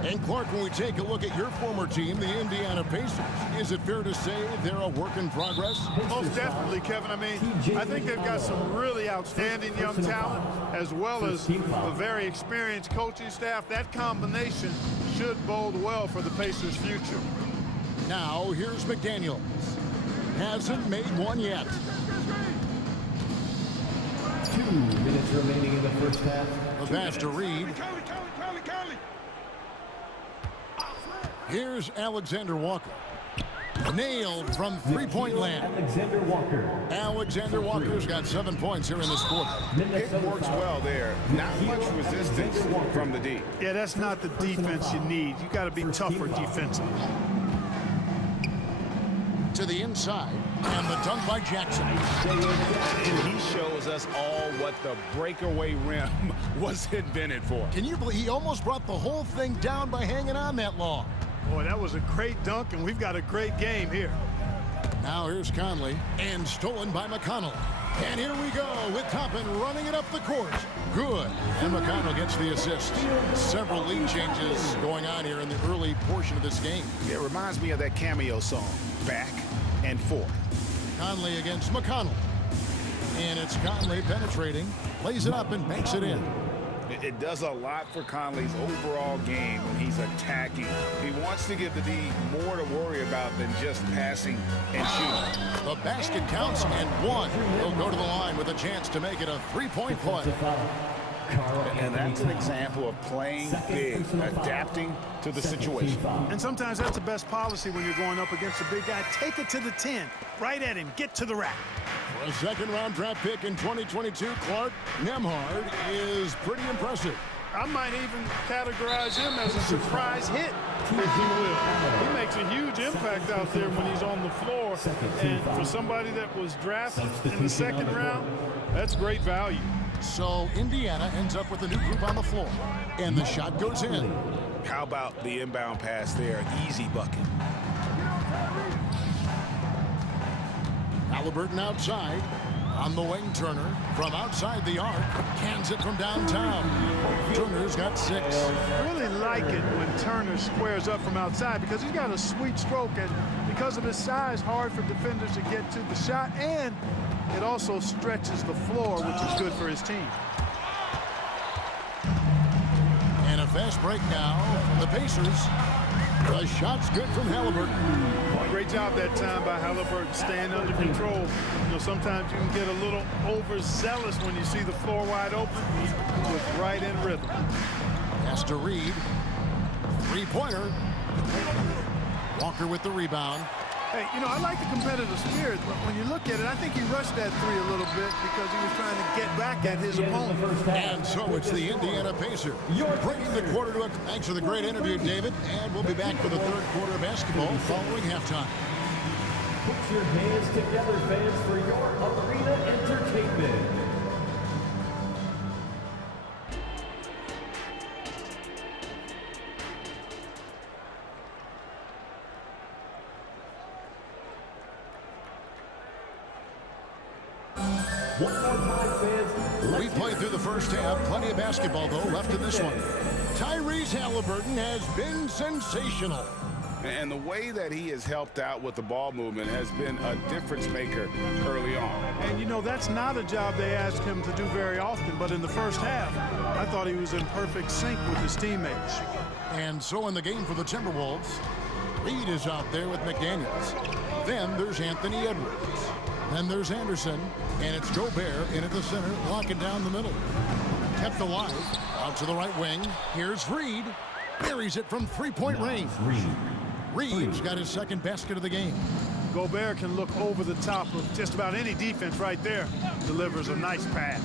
And Clark, when we take a look at your former team, the Indiana Pacers, is it fair to say they're a work in progress? Most definitely, Kevin. I mean, I think they've got some really outstanding young talent as well as a very experienced coaching staff. That combination should bode well for the Pacers' future. Now, here's McDaniel. Hasn't made one yet. 2 minutes remaining in the first half. The pass to Reed. Here's Alexander Walker. Nailed from 3-point land. Alexander Walker's got 7 points here in this quarter. It works well there. Not much resistance from the D. Yeah, that's not the defense you need. You got to be tougher defensively. To the inside, and the dunk by Jackson. And he shows us all what the breakaway rim was invented for. Can you believe he almost brought the whole thing down by hanging on that long? Boy, that was a great dunk, and we've got a great game here. Now here's Conley, and stolen by McConnell. And here we go with Toppin running it up the court. Good. And McConnell gets the assist. Several lead changes going on here in the early portion of this game. It reminds me of that cameo song, Back and Forth. Conley against McConnell. And it's Conley penetrating, plays it up and banks it in. It does a lot for Conley's overall game when he's attacking. He wants to give the D more to worry about than just passing and shooting. The basket counts and one. He'll go to the line with a chance to make it a three-point play. And that's an example of playing big, adapting to the situation. And sometimes that's the best policy when you're going up against a big guy. Take it to the 10, right at him, get to the rack. For a second-round draft pick in 2022, Clark Nembhard is pretty impressive. I might even categorize him as a surprise hit, if you will. He makes a huge impact out there when he's on the floor. And for somebody that was drafted in the second round, that's great value. So Indiana ends up with a new group on the floor. And the shot goes in. How about the inbound pass there? Easy bucket. Halliburton outside. On the wing, Turner from outside the arc. Cans it from downtown. Turner's got 6. I really like it when Turner squares up from outside because he's got a sweet stroke, and because of his size, hard for defenders to get to the shot, and it also stretches the floor, which is good for his team. And a fast break now from the Pacers. The shot's good from Halliburton. Great job that time by Halliburton, staying under control. You know, sometimes you can get a little overzealous when you see the floor wide open. He was right in rhythm. Has to Reed. Three-pointer. Walker with the rebound. Hey, you know, I like the competitive spirit, but when you look at it, I think he rushed that three a little bit because he was trying to get back at his opponent. And so it's the Indiana Pacers bringing the quarter to a... Thanks for the great interview, David. And we'll be back for the third quarter of basketball following halftime. Put your hands together, fans, for your arena entertainment. One more time, fans. We played through the first half. Plenty of basketball, though, left in this one. Tyrese Halliburton has been sensational. And the way that he has helped out with the ball movement has been a difference maker early on. And, you know, that's not a job they ask him to do very often, but in the first half, I thought he was in perfect sync with his teammates. And so in the game for the Timberwolves, Reed is out there with McDaniels. Then there's Anthony Edwards. Then there's Anderson, and it's Gobert in at the center, locking down the middle. Kept alive, out to the right wing. Here's Reed, buries it from three-point range. Reed's got his second basket of the game. Gobert can look over the top of just about any defense right there. Delivers a nice pass.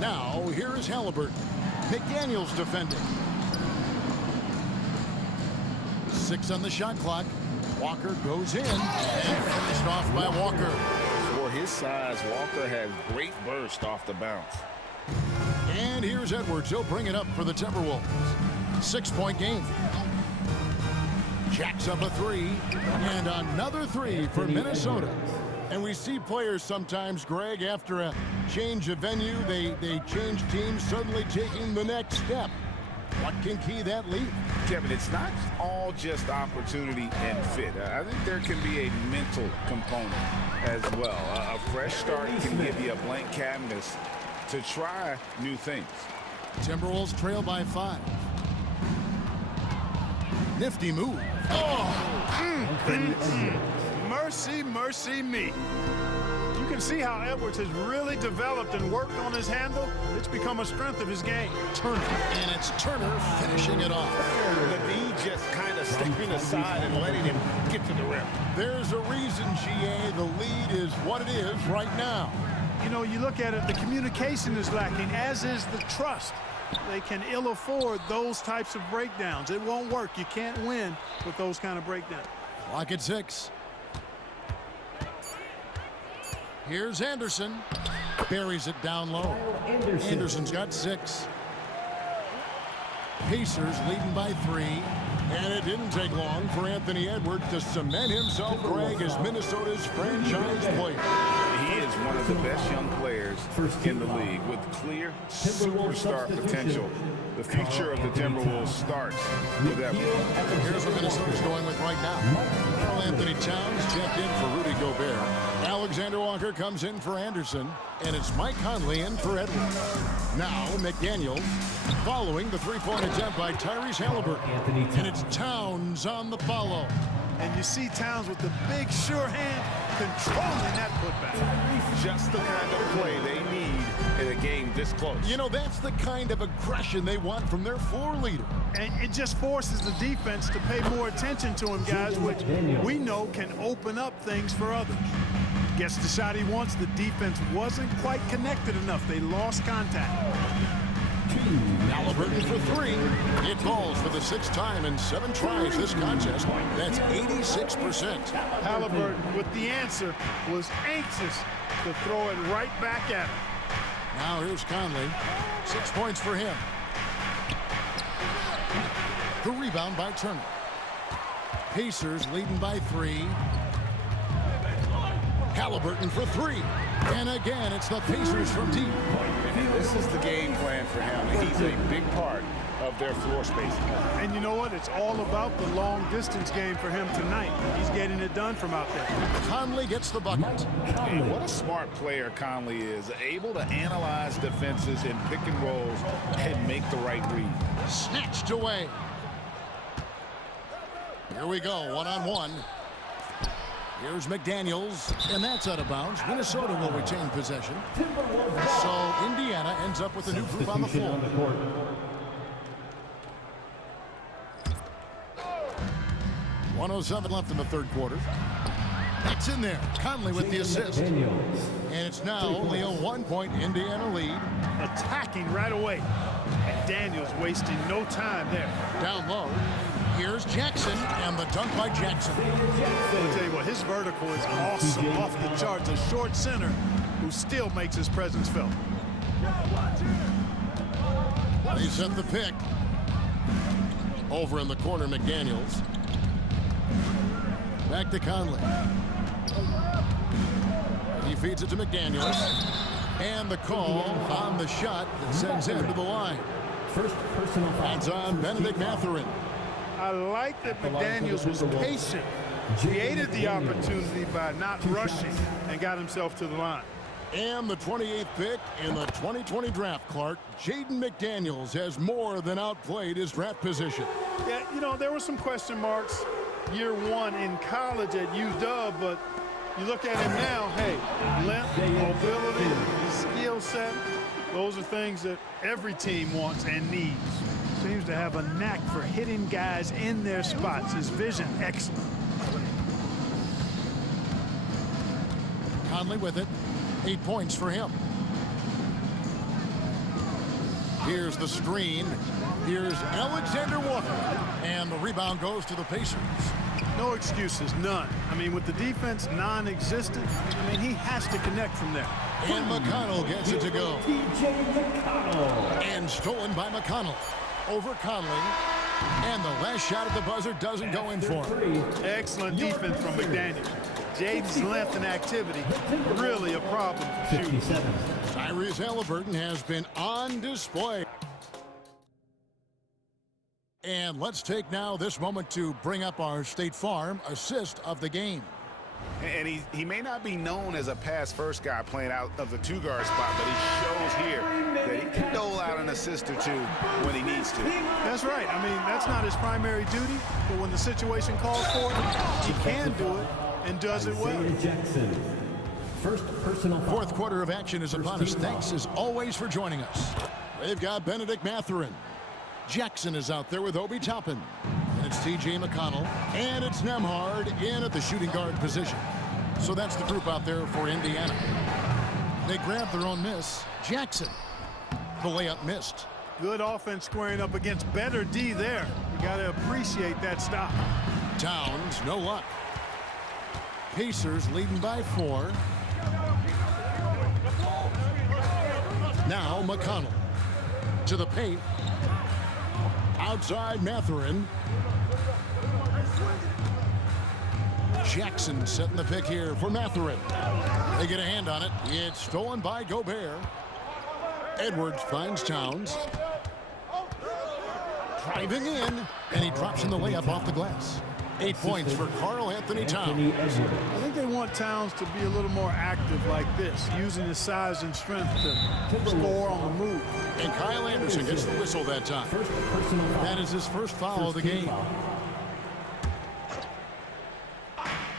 Now, here is Halliburton. McDaniels defending. 6 on the shot clock. Walker goes in and finished off by Walker. For his size, Walker had great burst off the bounce. And here's Edwards. He'll bring it up for the Timberwolves. 6-point game. Jacks up a 3. And another 3 for Minnesota. And we see players sometimes, Greg, after a change of venue, they change teams, suddenly taking the next step. What can key that lead? Kevin, it's not all just opportunity and fit. I think there can be a mental component as well. A fresh start can give you a blank canvas to try new things. Timberwolves trail by 5. Nifty move. Mercy, mercy me. You can see how Edwards has really developed and worked on his handle. It's become a strength of his game. Turner, and it's Turner finishing it off. The D just kind of stepping aside and letting him get to the rim. There's a reason, GA, the lead is what it is right now. You know, you look at it, the communication is lacking, as is the trust. They can ill afford those types of breakdowns. It won't work. You can't win with those kind of breakdowns. Clock at 6. Here's Anderson. Buries it down low. Anderson's got 6. Pacers leading by 3. And it didn't take long for Anthony Edwards to cement himself, Greg, as Minnesota's franchise player. He is one of the best young players in the league with clear superstar potential. The future of the Timberwolves starts with Edwards. Here's what Minnesota's going with right now. Karl Anthony Towns checked in for Rudy Gobert. Alexander Walker comes in for Anderson. And it's Mike Conley in for Edwards. Now McDaniels following the three-point attempt by Tyrese Halliburton. And it's Towns on the follow. And you see Towns with the big sure hand controlling that putback. Just the kind of play they need in a game this close. You know, that's the kind of aggression they want from their floor leader. And it just forces the defense to pay more attention to him, guys, which we know can open up things for others. Gets the shot he wants. The defense wasn't quite connected enough. They lost contact. Halliburton for 3. It falls for the 6th time in 7 tries this contest. That's 86%. Halliburton, with the answer, was anxious to throw it right back at him. Now here's Conley. 6 points for him. The rebound by Turner. Pacers leading by 3. Halliburton for 3. And again, it's the Pacers from deep. This is the game plan for him. He's a big part of their floor spacing. And you know what? It's all about the long distance game for him tonight. He's getting it done from out there. Conley gets the bucket. And what a smart player Conley is. Able to analyze defenses in pick and rolls and make the right read. Snatched away. Here we go, one-on-one. Here's McDaniels, and that's out of bounds. Minnesota will retain possession. So Indiana ends up with a new group on the floor. 1:07 left in the third quarter. It's in there. Conley with the assist. And it's now only a 1-point Indiana lead. Attacking right away. And Daniels wasting no time there. Down low. Here's Jackson, and the dunk by Jackson. I'll tell you what, his vertical is awesome, off the charts. A short center who still makes his presence felt. They set the pick. Over in the corner, McDaniels. Back to Conley. He feeds it to McDaniels. And the call on the shot that sends him to the line. First personal foul. It's on Benedict Mathurin. I like that McDaniels was patient, created the opportunity by not rushing, and got himself to the line. And the 28th pick in the 2020 draft, Clark, Jaden McDaniels has more than outplayed his draft position. Yeah, you know, there were some question marks year one in college at UW, but you look at him now, hey, length, mobility, skill set, those are things that every team wants and needs. Seems to have a knack for hitting guys in their spots. His vision, excellent. Conley with it. 8 points for him. Here's the screen. Here's Alexander Walker. And the rebound goes to the Pacers. No excuses, none. I mean, with the defense non-existent, I mean, he has to connect from there. And McConnell gets it to go. And stolen by McConnell. Over Conley. And the last shot at the buzzer doesn't go in for him. Excellent defense from McDaniels. Jaden's length and activity, really a problem for shooting. Tyrese Halliburton has been on display. And let's take now this moment to bring up our State Farm assist of the game. And he may not be known as a pass-first guy playing out of the two-guard spot, but he shows here that he can dole out an assist or two when he needs to. That's right. I mean, that's not his primary duty, but when the situation calls for it, he can do it and does it well. Fourth quarter of action is upon us. Thanks, as always, for joining us. They've got Benedict Mathurin. Jackson is out there with Obi Toppin. And it's T.J. McConnell. And it's Nembhard in at the shooting guard position. So that's the group out there for Indiana. They grab their own miss. Jackson. The layup missed. Good offense squaring up against better D there. You got to appreciate that stop. Towns, no luck. Pacers leading by 4. Now McConnell to the paint. outside Mathurin. Jackson setting the pick here for Mathurin. They get a hand on it. It's stolen by Gobert. Edwards finds Towns. Driving in, and he drops in the layup off the glass. 8 points for Karl Anthony Towns. I think they want Towns to be a little more active like this, using his size and strength to score on the move. And Kyle Anderson gets the whistle that time. That is his first foul of the game.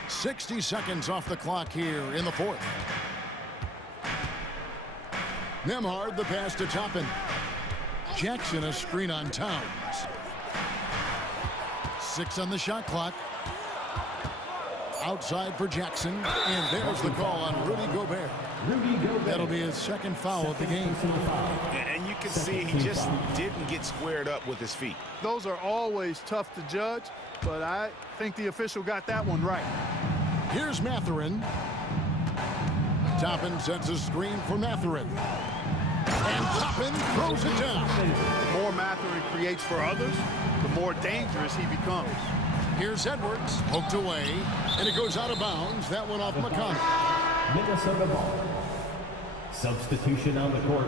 60 seconds off the clock here in the fourth. Nembhard the pass to Toppin. Jackson a screen on Towns. 6 on the shot clock. Outside for Jackson. And there's the call on Rudy Gobert. That'll be his second foul of the game. And you can see he just didn't get squared up with his feet. Those are always tough to judge, but I think the official got that one right. Here's Mathurin. Toppin sets a screen for Mathurin. And Toppin throws it down. The more Mathurin creates for others, the more dangerous he becomes. Here's Edwards, poked away, and it goes out of bounds. That one off McConnell. Minnesota ball. Substitution on the court.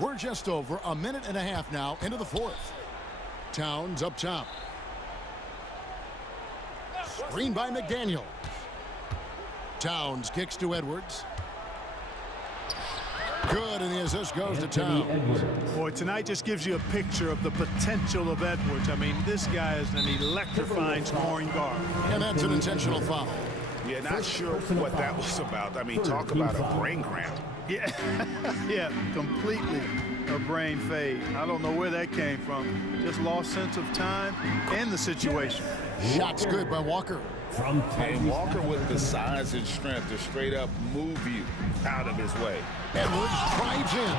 We're just over a minute and a half now into the fourth. Towns up top. Screen by McDaniel. Towns kicks to Edwards. Good, and the assist goes to Towns. Boy, tonight just gives you a picture of the potential of Edwards. I mean, this guy is an electrifying scoring guard. And that's an intentional foul. Yeah, not sure what that was about. I mean, talk about a brain cramp. Yeah, yeah, completely a brain fade. I don't know where that came from. Just lost sense of time and the situation. Shot's good by Walker. And Walker with the size and strength to straight up move you out of his way. Edwards drives in.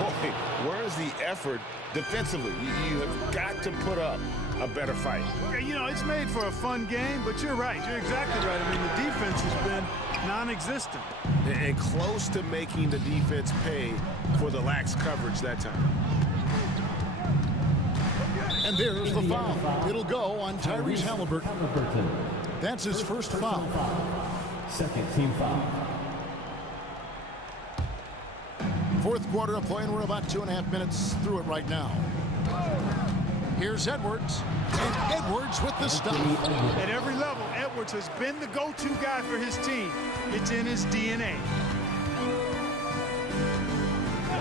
Boy, where is the effort defensively? You have got to put up a better fight. You know, it's made for a fun game, but you're right. You're exactly right. I mean, the defense has been non-existent. And close to making the defense pay for the lax coverage that time. And there's the foul. It'll go on Tyrese Halliburton. That's his first foul. Second team foul. Fourth quarter of play, and we're about 2.5 minutes through it right now. Here's Edwards. And Edwards with the stop. At every level, Edwards has been the go-to guy for his team. It's in his DNA.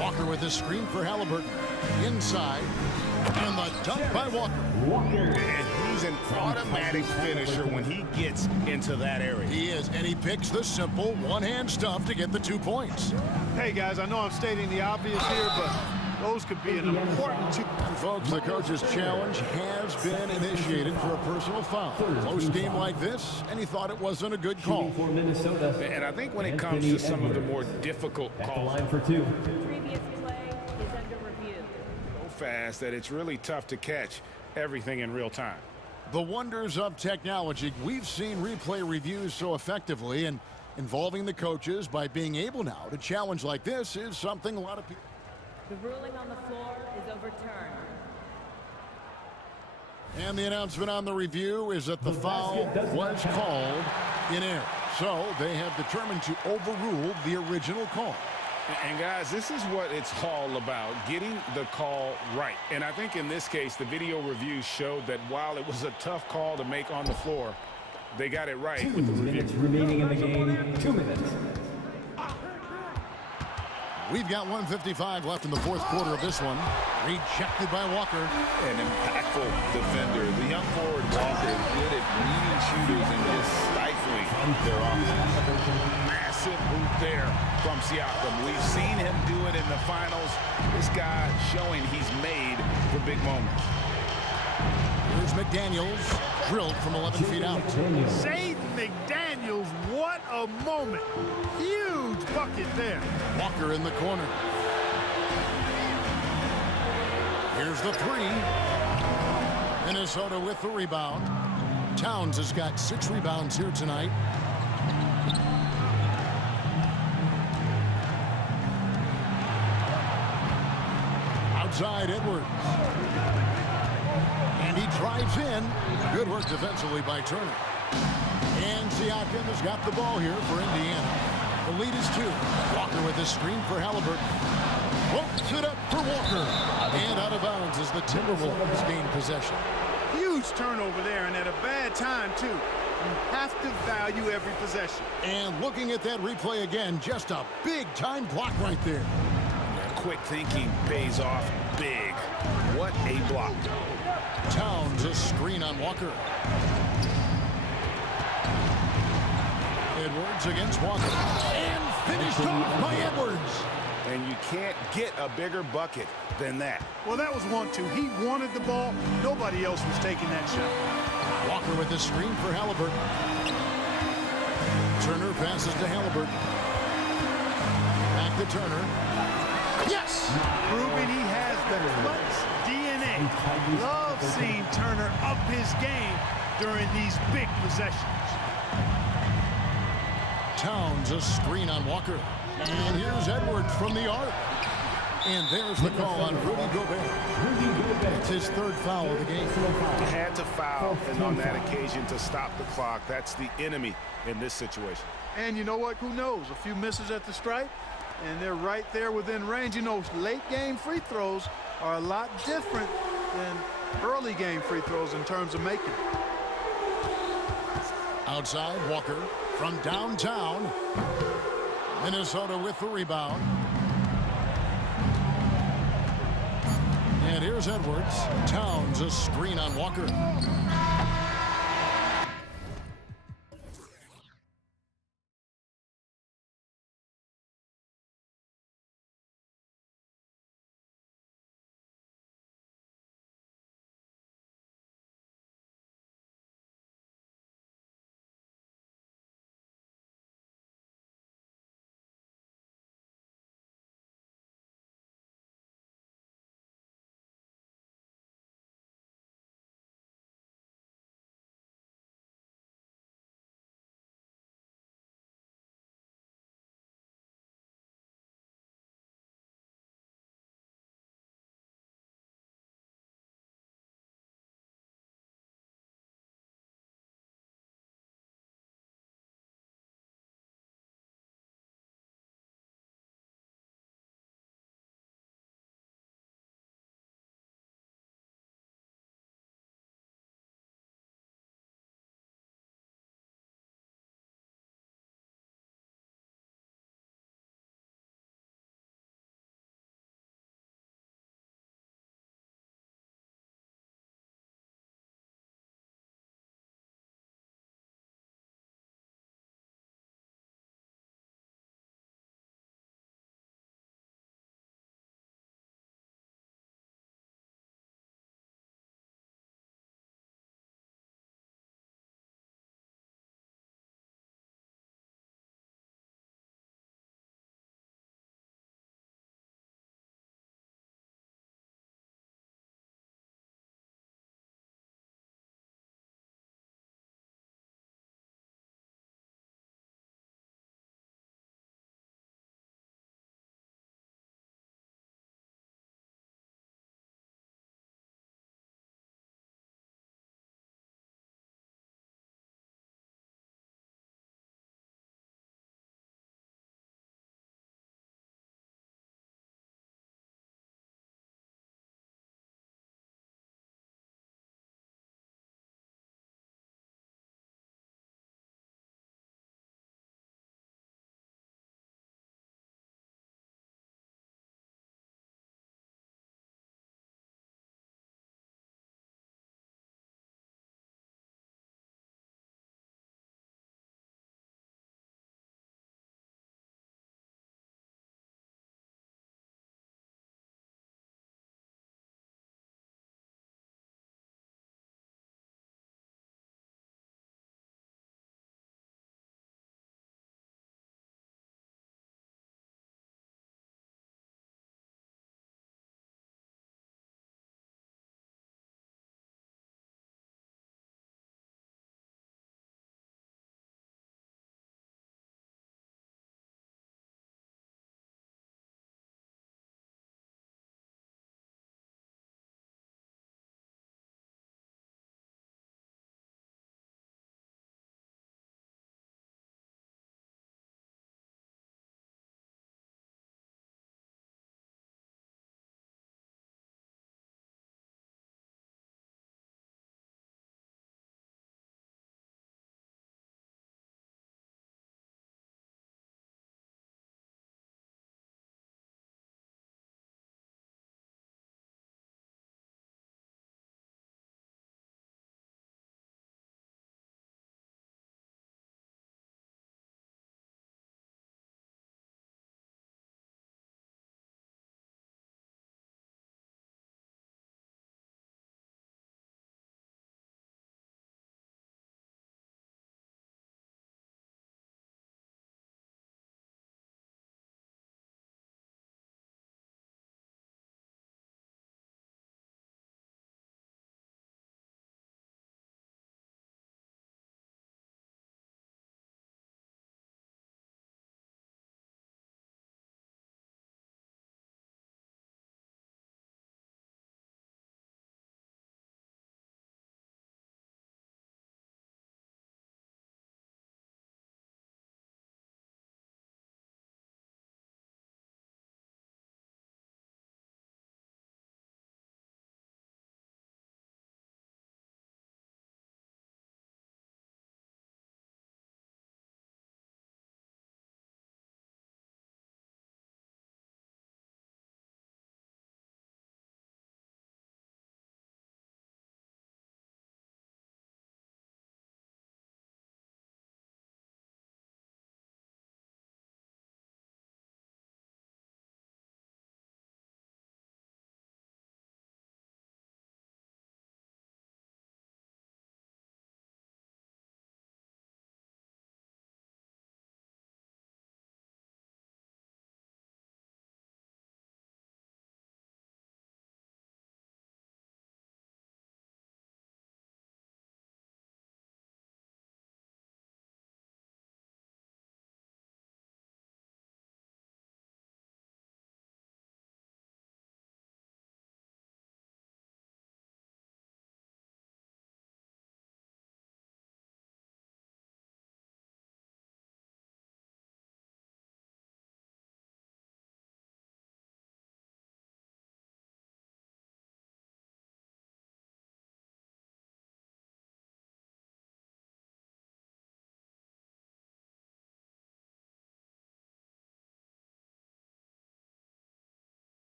Walker with the screen for Halliburton. Inside. And the dunk by Walker. And he's an automatic finisher when he gets into that area. He is, and he picks the simple one-hand stuff to get the 2 points. Hey, guys, I know I'm stating the obvious here, but those could be an important two. Folks, the coach's challenge has been initiated for a personal foul. Close game like this, and he thought it wasn't a good call. For Minnesota. And I think when it comes to some of the more difficult calls, line for two. The previous play is under review. so fast that it's really tough to catch everything in real time. The wonders of technology. We've seen replay reviews so effectively, and involving the coaches by being able now to challenge like this is something a lot of people. The ruling on the floor is overturned. And the announcement on the review is that the foul was called in error. So they have determined to overrule the original call. And guys, this is what it's all about, getting the call right. And I think in this case, the video review showed that while it was a tough call to make on the floor, they got it right with the review. 2 minutes remaining in the game. 2 minutes. We've got 1:55 left in the fourth quarter of this one. Rejected by Walker. An impactful defender. The young forward Walker is good at reading shooters and just stifling their offense. Massive hoop there from Siakam. We've seen him do it in the finals. This guy showing he's made for big moments. Here's McDaniels, drilled from 11 feet out. Jaden McDaniels, what a moment. Huge bucket there. Walker in the corner. Here's the three. Minnesota with the rebound. Towns has got 6 rebounds here tonight. outside Edwards. And he drives in. Good work defensively by Turner. And Siakam has got the ball here for Indiana. The lead is 2. Walker with the screen for Halliburton. Floats it up for Walker. And out of bounds as the Timberwolves gain possession. Huge turnover there, and at a bad time, too. You have to value every possession. And looking at that replay again, just a big-time block right there. Quick thinking pays off big. What a block. Towns a screen on Walker. Edwards against Walker. And finished off by Edwards. And you can't get a bigger bucket than that. Well, that was 1-2. He wanted the ball. Nobody else was taking that shot. Walker with the screen for Halliburton. Turner passes to Halliburton. Back to Turner. Yes! Proving he has the clutch DNA. Love seeing Turner up his game during these big possessions. Towns a screen on Walker. And here's Edwards from the arc. And there's the call on Rudy Gobert. It's his 3rd foul of the game. Had to foul, and on that occasion to stop the clock. That's the enemy in this situation. And you know what? Who knows? A few misses at the stripe, and they're right there within range. You know, late game free throws are a lot different than early game free throws in terms of making. Outside, Walker from downtown. Minnesota with the rebound. And here's Edwards. Towns a screen on Walker.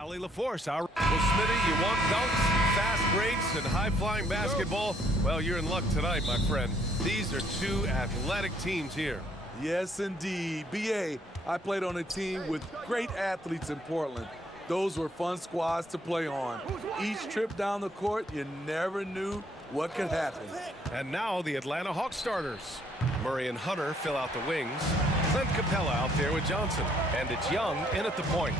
Allie LaForce, well, Smitty, you want dunks, fast breaks, and high-flying basketball? Well, you're in luck tonight, my friend. These are two athletic teams here. Yes, indeed. BA, I played on a team with great athletes in Portland. Those were fun squads to play on. Each trip down the court, you never knew what could happen. And now the Atlanta Hawks starters. Murray and Hunter fill out the wings. Clint Capella out there with Johnson. And it's Young in at the point.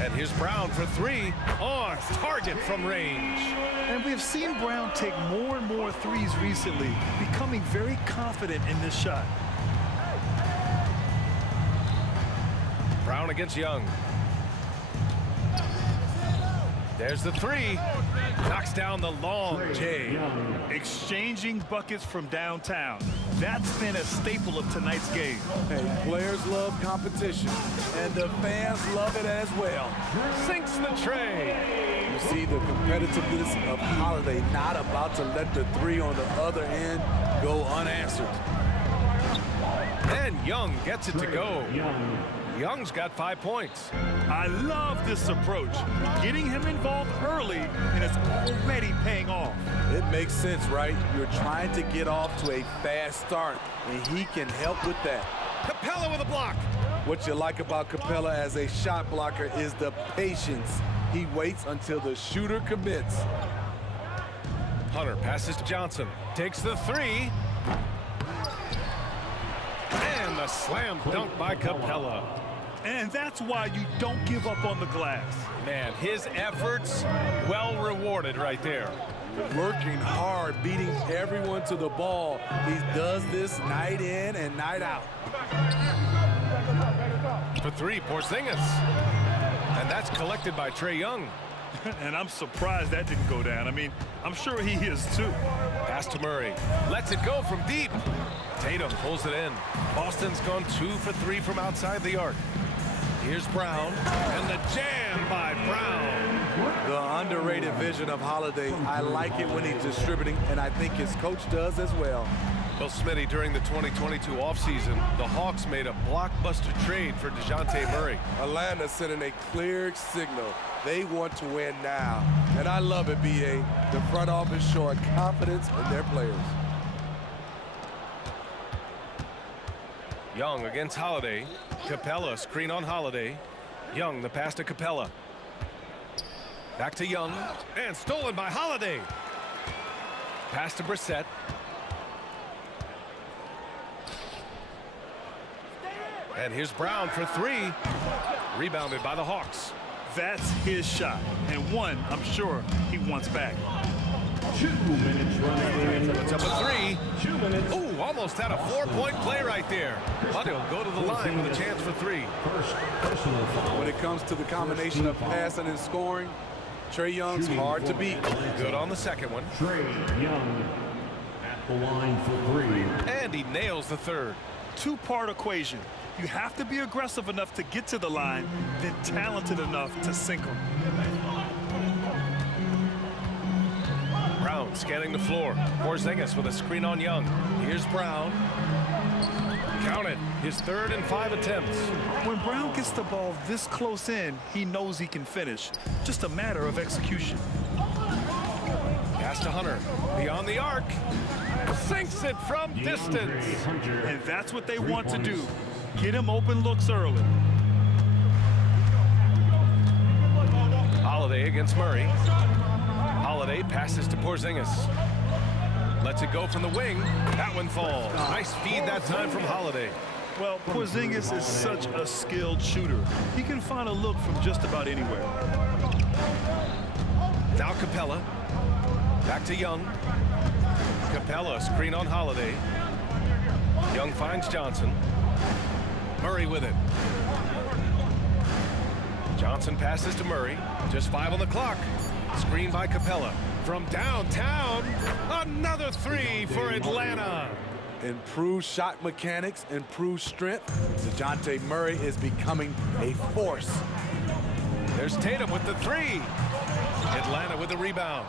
And here's Brown for three. On target from range. And we've seen Brown take more and more threes recently, becoming very confident in this shot. Brown against Young. There's the three. Knocks down the long J. Exchanging buckets from downtown. That's been a staple of tonight's game. Hey, players love competition, and the fans love it as well. Sinks the tray. You see the competitiveness of Holiday, not about to let the three on the other end go unanswered. And Young gets it to go. Young's got 5 points. I love this approach. Getting him involved early, and it's already paying off. It makes sense, right? You're trying to get off to a fast start, and he can help with that. Capella with a block. What you like about Capella as a shot blocker is the patience. He waits until the shooter commits. Hunter passes to Johnson. Takes the three. And the slam dunk by Capella. And that's why you don't give up on the glass. Man, his efforts well rewarded right there. Working hard, beating everyone to the ball. He does this night in and night out. For three, Porzingis. And that's collected by Trae Young. And I'm surprised that didn't go down. I mean, I'm sure he is too. Pass to Murray. Lets it go from deep. Tatum pulls it in. Boston's gone 2 for 3 from outside the arc. Here's Brown, and the jam by Brown. The underrated vision of Holiday. I like it when he's distributing, and I think his coach does as well. Well, Smitty, during the 2022 offseason, the Hawks made a blockbuster trade for DeJounte Murray. Atlanta sending a clear signal. They want to win now. And I love it, B.A. The front office showing confidence in their players. Young against Holiday. Capella, screen on Holiday. Young, the pass to Capella. Back to Young, and stolen by Holiday. Pass to Brissett. And here's Brown for three. Rebounded by the Hawks. That's his shot, and one I'm sure he wants back. 2 minutes remaining. Puts up a three. 2 minutes. Ooh, almost had a 4-point play right there. But he'll go to the line with a chance for three. When it comes to the combination of passing and scoring, Trae Young's hard to beat. Good on the second one. Trae Young at the line for three. And he nails the third. Two-part equation. You have to be aggressive enough to get to the line, then talented enough to sink them. Brown scanning the floor. Porzingis with a screen on Young. Here's Brown. Count it. His 3rd and 5 attempts. When Brown gets the ball this close in, he knows he can finish. Just a matter of execution. Pass to Hunter. Beyond the arc. Sinks it from distance. And that's what they want to do. Get him open looks early. Holiday against Murray. Holiday passes to Porzingis. Lets it go from the wing. That one falls. Nice feed that time from Holiday. Well, Porzingis is such a skilled shooter. He can find a look from just about anywhere. Now Capella. Back to Young. Capella, screen on Holiday. Young finds Johnson. Murray with it. Johnson passes to Murray. Just 5 on the clock. Screen by Capella. From downtown, another three for Atlanta. Improved shot mechanics, improved strength. DeJounte Murray is becoming a force. There's Tatum with the three. Atlanta with the rebound.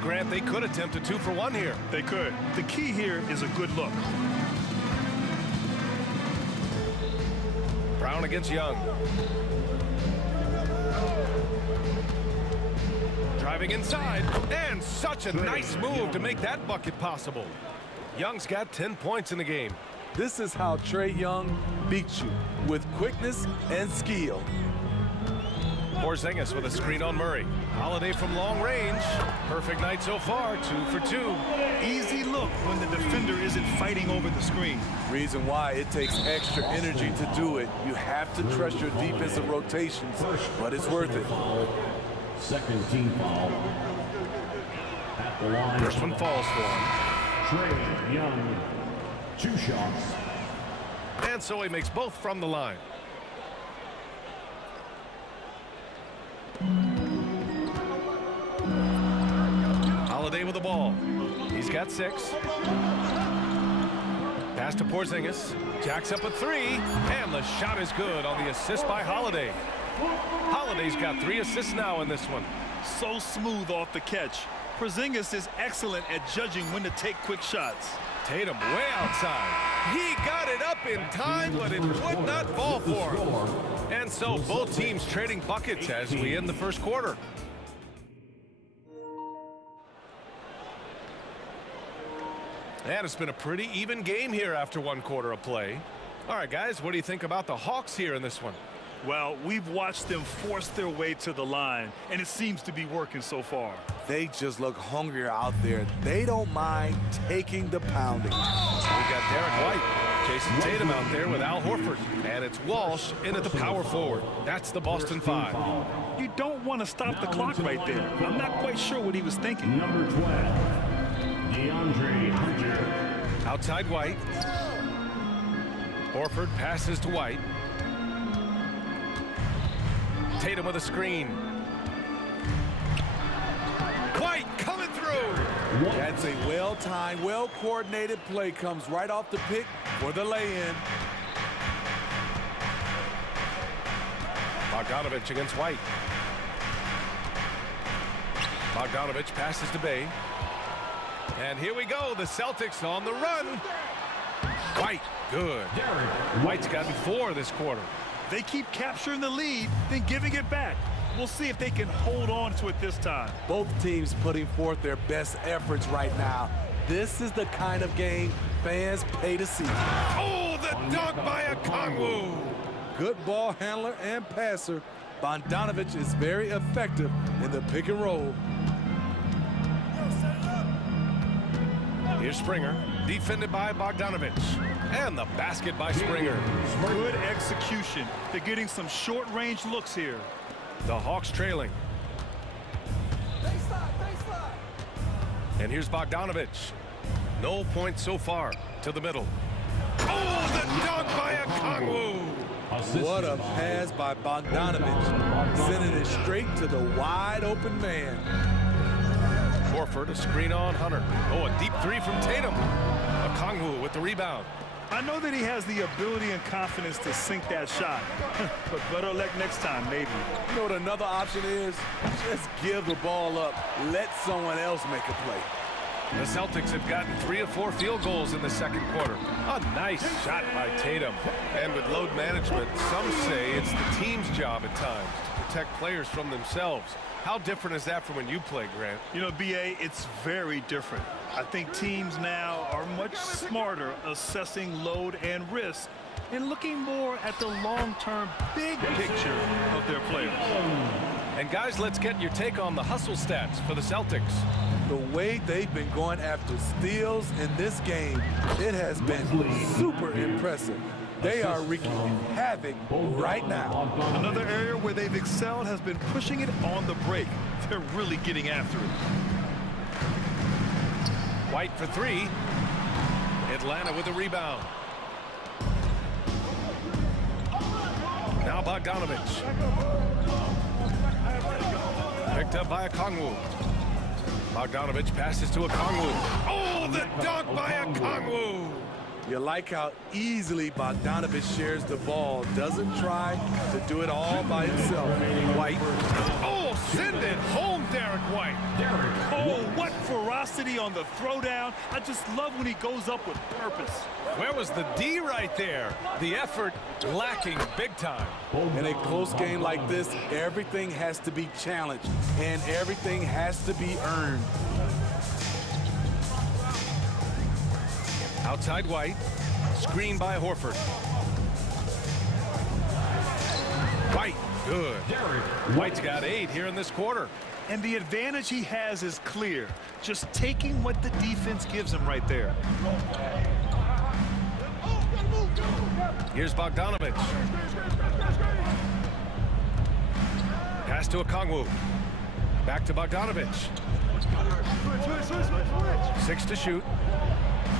Grant, they could attempt a 2 for 1 here. They could. The key here is a good look. Brown against Young. Driving inside, and such a nice move to make that bucket possible. Young's got 10 points in the game. This is how Trae Young beats you, with quickness and skill. Porzingis with a screen on Murray. Holiday from long range. Perfect night so far, 2 for 2. Easy look when the defender isn't fighting over the screen. Reason why it takes extra energy to do it. You have to trust your defensive rotations, but it's worth it. Second team foul. At the line. First one falls for him. Trae Young, 2 shots. And so he makes both from the line. Holiday with the ball. He's got 6. Pass to Porzingis. Jacks up a 3. And the shot is good on the assist by Holiday. Holiday's got 3 assists now in this one. So smooth off the catch. Porzingis is excellent at judging when to take quick shots. Tatum way outside. He got it up in time, but it would not fall for him. And so both teams trading buckets as we end the first quarter. And it's been a pretty even game here after 1 quarter of play. All right, guys, what do you think about the Hawks here in this one? Well, we've watched them force their way to the line, and it seems to be working so far. They just look hungrier out there. They don't mind taking the pounding. We got Derek White, Jason Tatum out there with Al Horford, and it's Walsh in at the power forward. That's the Boston 5. You don't want to stop the clock right there. I'm not quite sure what he was thinking. Number 12, DeAndre Hunter. Outside White. Horford passes to White. Tatum with a screen. White coming through. That's a well-timed, well-coordinated play. Comes right off the pick for the lay-in. Bogdanovich against White. Bogdanovich passes to Bay. And here we go, the Celtics on the run. White, good. White's gotten 4 this quarter. They keep capturing the lead, then giving it back. We'll see if they can hold on to it this time. Both teams putting forth their best efforts right now. This is the kind of game fans pay to see. Oh, the dunk by Okongwu. Good ball handler and passer. Bogdanovich is very effective in the pick and roll. Here's Springer, defended by Bogdanovich. And the basket by Springer. Good execution. They're getting some short-range looks here. The Hawks trailing. And here's Bogdanovich. No points so far to the middle. Oh, the dunk by Okongwu. What a pass by Bogdanovich. Sending it straight to the wide open man. Horford, a screen on Hunter. Oh, a deep 3 from Tatum. Okongwu with the rebound. I know that he has the ability and confidence to sink that shot, but better luck next time, maybe. You know what another option is? Just give the ball up. Let someone else make a play. The Celtics have gotten 3 of 4 field goals in the second quarter. A nice shot by Tatum. And with load management, some say it's the team's job at times to protect players from themselves. How different is that from when you play, Grant? You know, B.A., it's very different. I think teams now are much smarter assessing load and risk and looking more at the long-term big picture of their players. And guys, let's get your take on the hustle stats for the Celtics. The way they've been going after steals in this game, it has been super impressive. They are wreaking havoc right now. Another area where they've excelled has been pushing it on the break. They're really getting after it. White for 3. Atlanta with a rebound. Now Bogdanovich. Picked up by Okongwu. Bogdanovich passes to Okongwu. Oh, the dunk by Okongwu. You like how easily Bogdanovich shares the ball. Doesn't try to do it all by himself. White. Oh, send it home, Derek White. Oh, what ferocity on the throwdown. I just love when he goes up with purpose. Where was the D right there? The effort lacking big time. In a close game like this, everything has to be challenged, and everything has to be earned. Outside White. Screen by Horford. White. Good. White's got 8 here in this quarter. And the advantage he has is clear. Just taking what the defense gives him right there. Here's Bogdanovich. Pass to Okongwu. Back to Bogdanovich. 6 to shoot.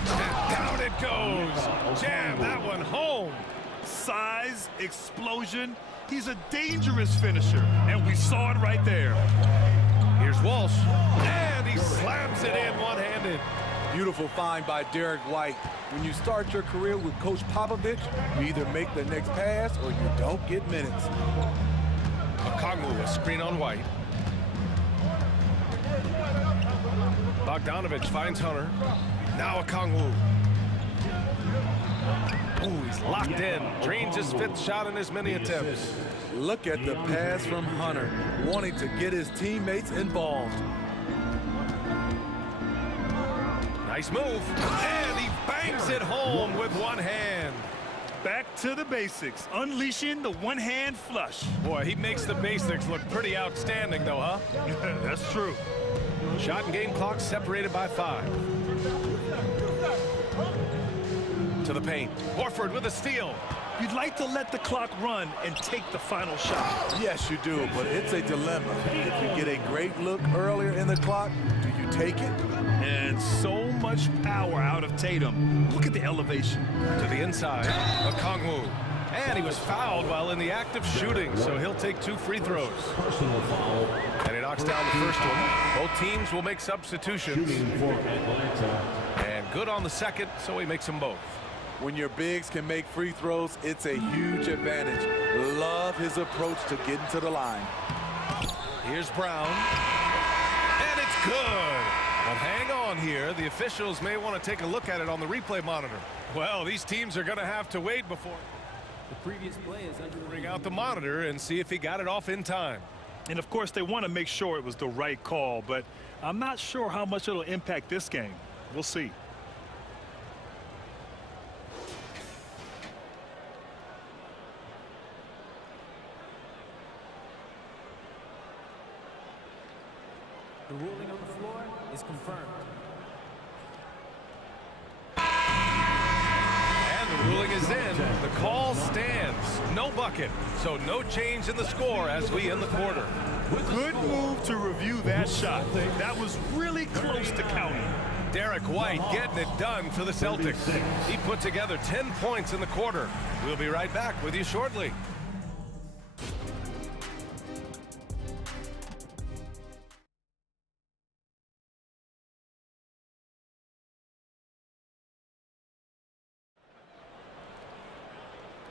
And down it goes. Jam that one home. Size, explosion. He's a dangerous finisher, and we saw it right there. Here's Walsh, and he slams it in one-handed. Beautiful find by Derek White. When you start your career with Coach Popovich, you either make the next pass or you don't get minutes. Okongwu, a screen on White. Bogdanovich finds Hunter. Now Okongwu. Oh, he's locked in. Drains his 5th shot in as many attempts. Look at the pass from Hunter, wanting to get his teammates involved. Nice move. And he bangs it home with one hand. Back to the basics, unleashing the one-hand flush. Boy, he makes the basics look pretty outstanding, though, huh? That's true. Shot and game clock separated by 5. To the paint. Horford with a steal. You'd like to let the clock run and take the final shot. Yes, you do, but it's a dilemma. If you get a great look earlier in the clock, do you take it? And so much power out of Tatum. Look at the elevation. To the inside. Okongwu. And he was fouled while in the act of shooting, so he'll take 2 free throws. And he knocks down the first one. Both teams will make substitutions. And good on the second, so he makes them both. When your bigs can make free throws, it's a huge advantage. Love his approach to getting to the line. Here's Brown. And it's good. But hang on here. The officials may want to take a look at it on the replay monitor. Well, these teams are going to have to wait before the previous play is under bring out the monitor and see if he got it off in time. And of course, they want to make sure it was the right call, but I'm not sure how much it'll impact this game. We'll see. The ruling on the floor is confirmed. And the ruling is in. The call stands. No bucket. So no change in the score as we end the quarter. Good move to review that shot. That was really close to counting. Derek White getting it done for the Celtics. He put together 10 points in the quarter. We'll be right back with you shortly.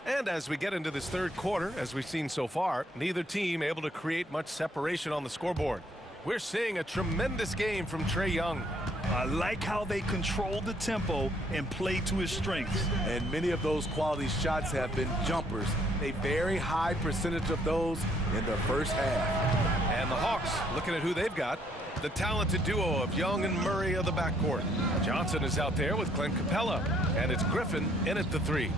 And as we get into this third quarter, as we've seen so far, neither team able to create much separation on the scoreboard. We're seeing a tremendous game from Trae Young. I like how they control the tempo and play to his strengths. And many of those quality shots have been jumpers. A very high percentage of those in the first half. And the Hawks, looking at who they've got, the talented duo of Young and Murray of the backcourt. Johnson is out there with Clint Capella, and it's Griffin in at the 3.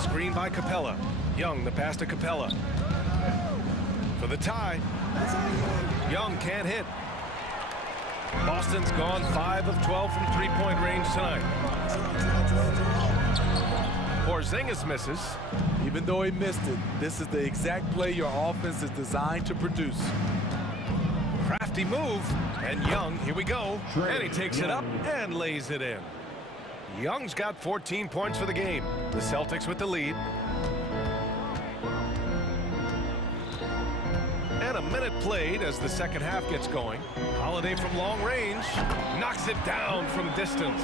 Screen by Capella. Young, the pass to Capella. For the tie. Young can't hit. Boston's gone 5 of 12 from three-point range tonight. Porzingis misses. Even though he missed it, this is the exact play your offense is designed to produce. Crafty move. And Young, here we go. And he takes it up and lays it in. Young's got 14 points for the game. The Celtics with the lead. And a minute played as the second half gets going. Holiday from long range knocks it down from distance.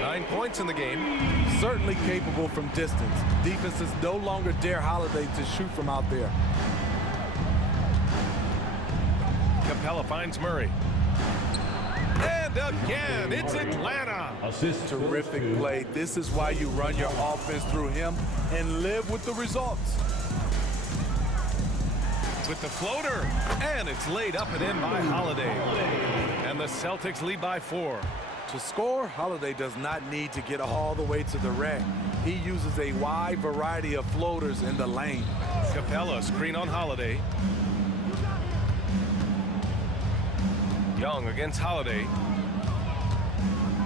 9 points in the game. Certainly capable from distance. Defenses no longer dare Holiday to shoot from out there. Capella finds Murray. And again, it's Atlanta. Terrific play. This is why you run your offense through him and live with the results. With the floater, and it's laid up and in by Holiday. And the Celtics lead by 4. To score, Holiday does not need to get all the way to the rack. He uses a wide variety of floaters in the lane. Capella screen on Holiday. Young against Holiday.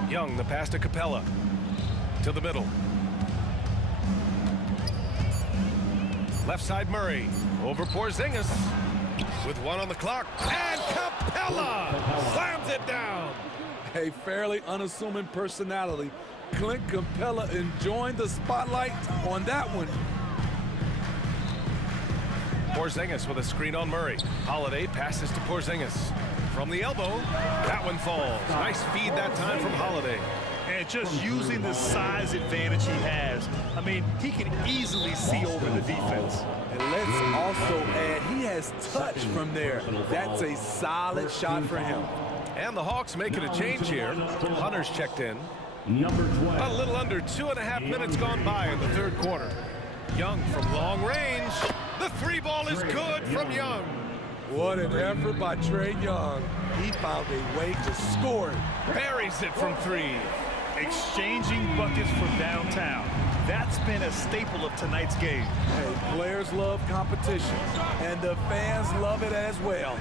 Young, the pass to Capella. To the middle. Left side Murray. Over Porzingis. With 1 on the clock. And Capella slams it down. A fairly unassuming personality. Clint Capella enjoying the spotlight on that one. Porzingis with a screen on Murray. Holiday passes to Porzingis. From the elbow, that one falls. Nice feed that time from Holiday. And just using the size advantage he has. I mean, he can easily see over the defense. And let's also add, he has touch from there. That's a solid shot for him. And the Hawks making a change here. Hunter's checked in. A little under 2.5 minutes gone by in the third quarter. Young from long range. The 3-ball is good from Young. What an effort by Trae Young. He found a way to score it. Buries it from 3. Exchanging buckets from downtown. That's been a staple of tonight's game. Hey, players love competition, and the fans love it as well.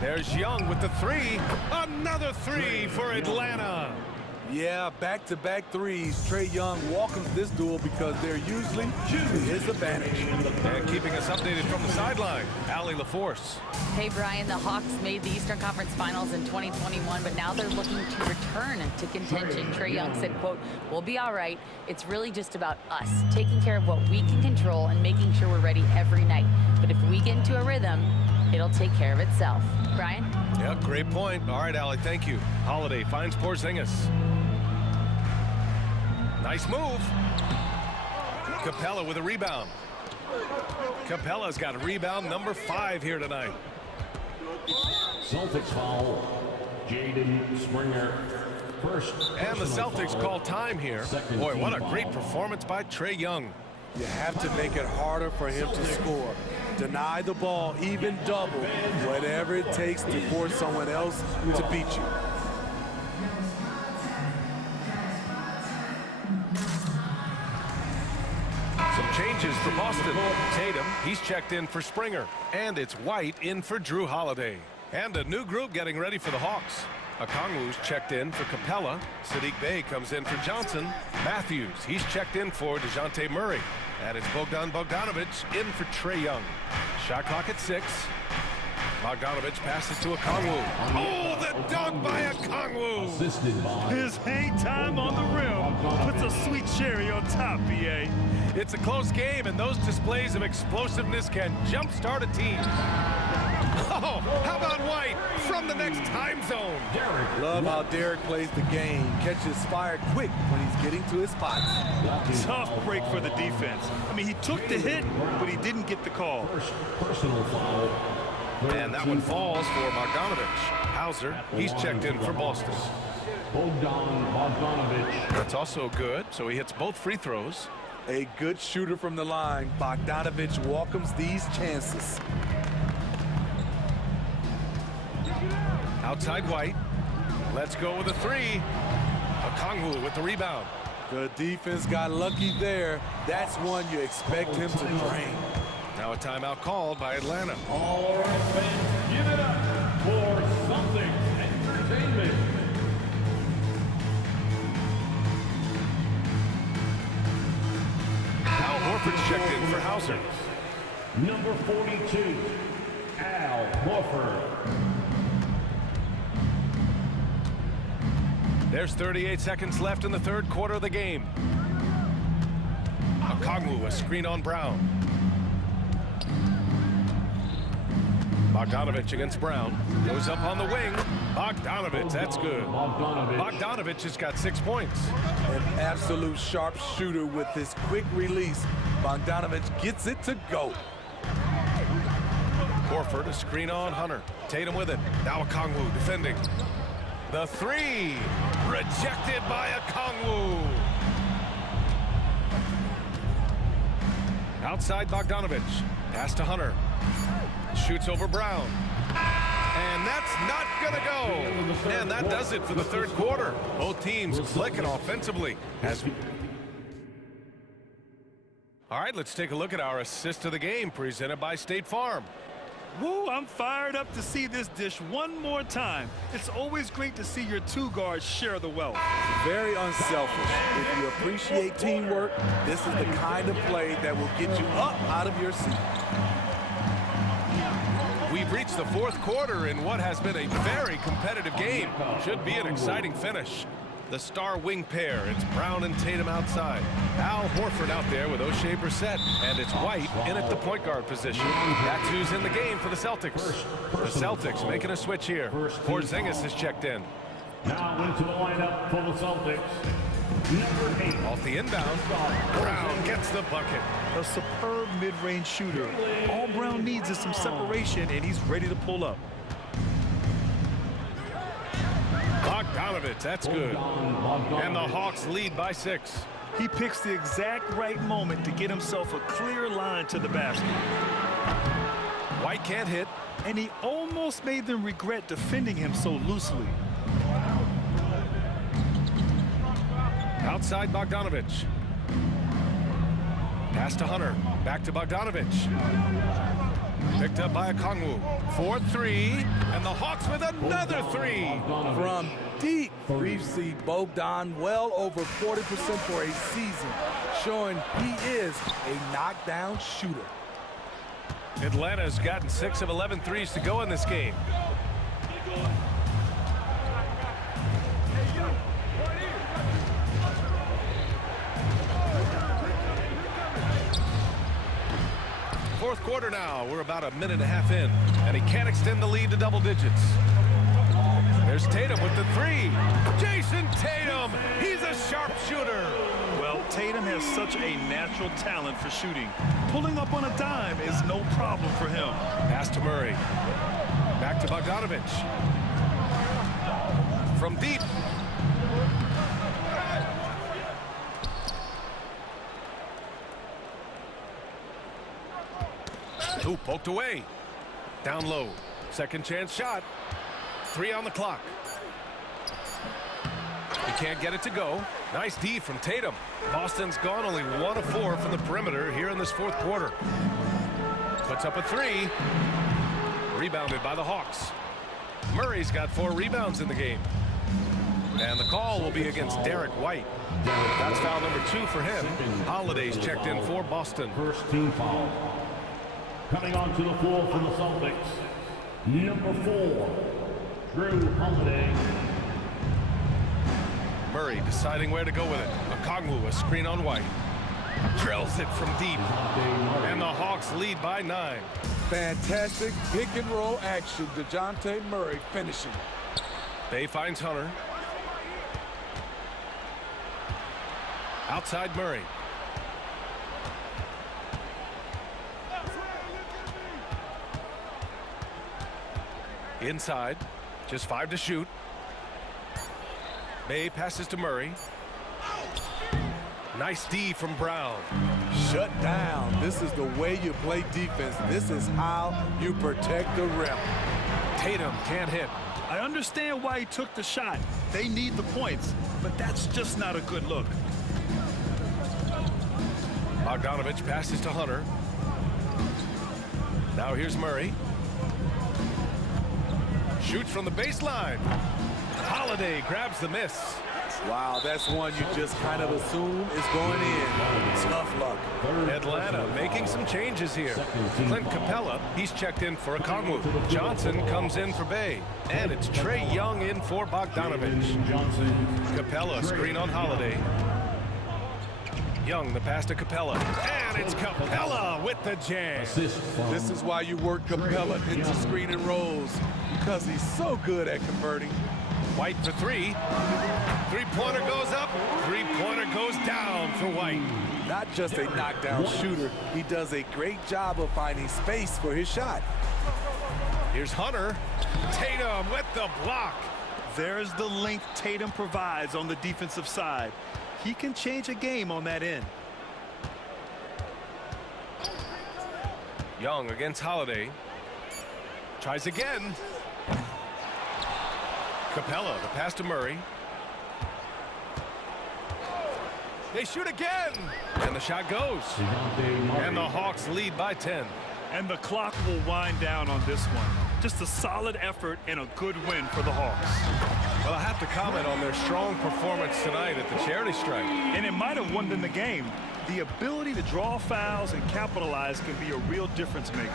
There's Young with the 3. Another 3 for Atlanta. Yeah, back-to-back threes. Trae Young welcomes this duel because they're usually to his advantage. And keeping us updated from the sideline, Allie LaForce. Hey, Brian, the Hawks made the Eastern Conference Finals in 2021, but now they're looking to return to contention. Trae Young said, quote, "We'll be all right. It's really just about us, taking care of what we can control and making sure we're ready every night. But if we get into a rhythm, it'll take care of itself." Brian? Yeah, great point. All right, Allie, thank you. Holiday finds Porzingis. Nice move. Capella with a rebound. Capella's got a rebound number 5 here tonight. Celtics foul. Jaden Springer. First. And the Celtics call time here. Boy, what a great performance by Trae Young. You have to make it harder for him to score. Deny the ball, even double, whatever it takes to force someone else to beat you. Some changes for Boston. Tatum, he's checked in for Springer. And it's White in for Drew Holiday. And a new group getting ready for the Hawks. Okongwu's checked in for Capella. Sadiq Bey comes in for Johnson. Matthews, he's checked in for DeJounte Murray. And it's Bogdan Bogdanovic in for Trae Young. Shot clock at 6. Bogdanovic passes to Okongwu. Oh, the dunk by Okongwu! His hang time on the rim puts a sweet cherry on top, BA. It's a close game, and those displays of explosiveness can jumpstart a team. Oh, how about White from the next time zone? Love how Derek plays the game. Catches fire quick when he's getting to his spots. Tough break for the defense. I mean, he took the hit, but he didn't get the call. Personal foul. And that one falls for Bogdanovic. Hauser, he's checked in for Boston. Bogdanovic. That's also good, so he hits both free throws. A good shooter from the line. Bogdanovic welcomes these chances. Outside White. Let's go with a 3. Okongwu with the rebound. The defense got lucky there. That's one you expect him to drain. Now a timeout called by Atlanta. All right, fans, give it up for Celtics Entertainment. Al Horford's checked in for Hauser. Number 42, Al Horford. There's 38 seconds left in the third quarter of the game. Okongwu, a screen on Brown. Bogdanovich against Brown. Goes up on the wing. Bogdanovich, that's good. Bogdanovich has got 6 points. An absolute sharp shooter with his quick release. Bogdanovich gets it to go. Horford, a screen on Hunter. Tatum with it. Now Okongwu defending. The three. Rejected by Okongwu. Outside Bogdanovich. Pass to Hunter. Shoots over Brown. And that's not going to go. And that does it for the third quarter. Both teams clicking offensively. All right, let's take a look at our assist of the game presented by State Farm. Woo, I'm fired up to see this dish one more time. It's always great to see your two guards share the wealth. Very unselfish. If you appreciate teamwork, this is the kind of play that will get you up out of your seat. We've reached the fourth quarter in what has been a very competitive game. Should be an exciting finish. The star wing pair, it's Brown and Tatum outside. Al Horford out there with O'Shea Brissett, and it's White in at the point guard position. That's who's in the game for the Celtics. The Celtics making a switch here. Porzingis is checked in. Now into the lineup for the Celtics. Number 8. Off the inbound, Brown gets the bucket. A superb mid-range shooter. All Brown needs is some separation, and he's ready to pull up. Bogdanovich, that's good. And the Hawks lead by 6. He picks the exact right moment to get himself a clear line to the basket. White can't hit. And he almost made them regret defending him so loosely. Outside Bogdanovich. Pass to Hunter. Back to Bogdanovich. Picked up by Okongwu. 4-3, and the Hawks with another 3. From deep, we see Bogdan well over 40% for a season, showing he is a knockdown shooter. Atlanta's gotten 6 of 11 threes to go in this game. Fourth quarter now. We're about a minute and a half in, and he can't extend the lead to double digits. There's Tatum with the 3. Jason Tatum, he's a sharpshooter. Well, Tatum has such a natural talent for shooting. Pulling up on a dime is no problem for him. Pass to Murray. Back to Bogdanovich. From deep. Ooh, poked away. Down low. Second chance shot. 3 on the clock. He can't get it to go. Nice D from Tatum. Boston's gone only 1 of 4 from the perimeter here in this fourth quarter. Puts up a 3. Rebounded by the Hawks. Murray's got 4 rebounds in the game. And the call will be against Derek White. That's foul number 2 for him. Holiday's checked in for Boston. First team foul. Coming onto the floor for the Celtics, number 4, Drew Holiday. Murray deciding where to go with it. Okongwu, a screen on White. Drills it from deep. And the Hawks lead by 9. Fantastic pick and roll action. DeJounte Murray finishing. Bay finds Hunter. Outside Murray. Inside, just 5 to shoot. Bay passes to Murray. Nice D from Brown. Shut down. This is the way you play defense. This is how you protect the rim. Tatum can't hit. I understand why he took the shot. They need the points, but that's just not a good look. Bogdanovich passes to Hunter. Now here's Murray. Shoots from the baseline. Holiday grabs the miss. Wow, that's one you just kind of assume is going in. Tough luck. Atlanta making some changes here. Clint Capella, he's checked in for Okongwu. Johnson comes in for Bay. And it's Trae Young in for Bogdanovich. Capella screen on Holiday. Young, the pass to Capella. And it's Capella with the jam. This is why you work Capella into screen and rolls, because he's so good at converting. White for three. Three-pointer goes up. Three-pointer goes down for White. Not just a knockdown shooter, he does a great job of finding space for his shot. Here's Hunter. Tatum with the block. There's the length Tatum provides on the defensive side. He can change a game on that end. Young against Holiday. Tries again. Capella, the pass to Murray. They shoot again. And the shot goes. And the Hawks lead by 10. And the clock will wind down on this one. Just a solid effort and a good win for the Hawks. Well, I have to comment on their strong performance tonight at the charity stripe. And it might have won them the game. The ability to draw fouls and capitalize can be a real difference maker.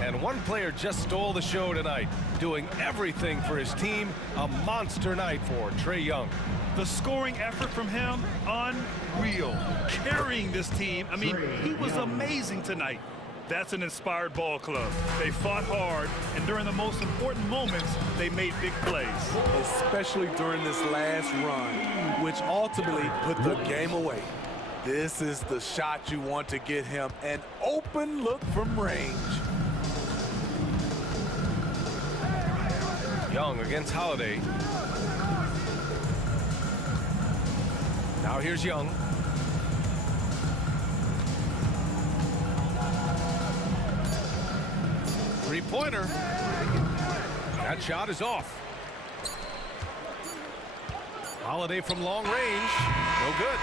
And one player just stole the show tonight, doing everything for his team. A monster night for Trae Young. The scoring effort from him, unreal. Carrying this team, I mean, he was amazing tonight. That's an inspired ball club. They fought hard, and during the most important moments, they made big plays. Especially during this last run, which ultimately put the game away. This is the shot you want to get him, an open look from range. Young against Holiday. Now here's Young. Three-pointer. That shot is off. Holiday from long range. No good.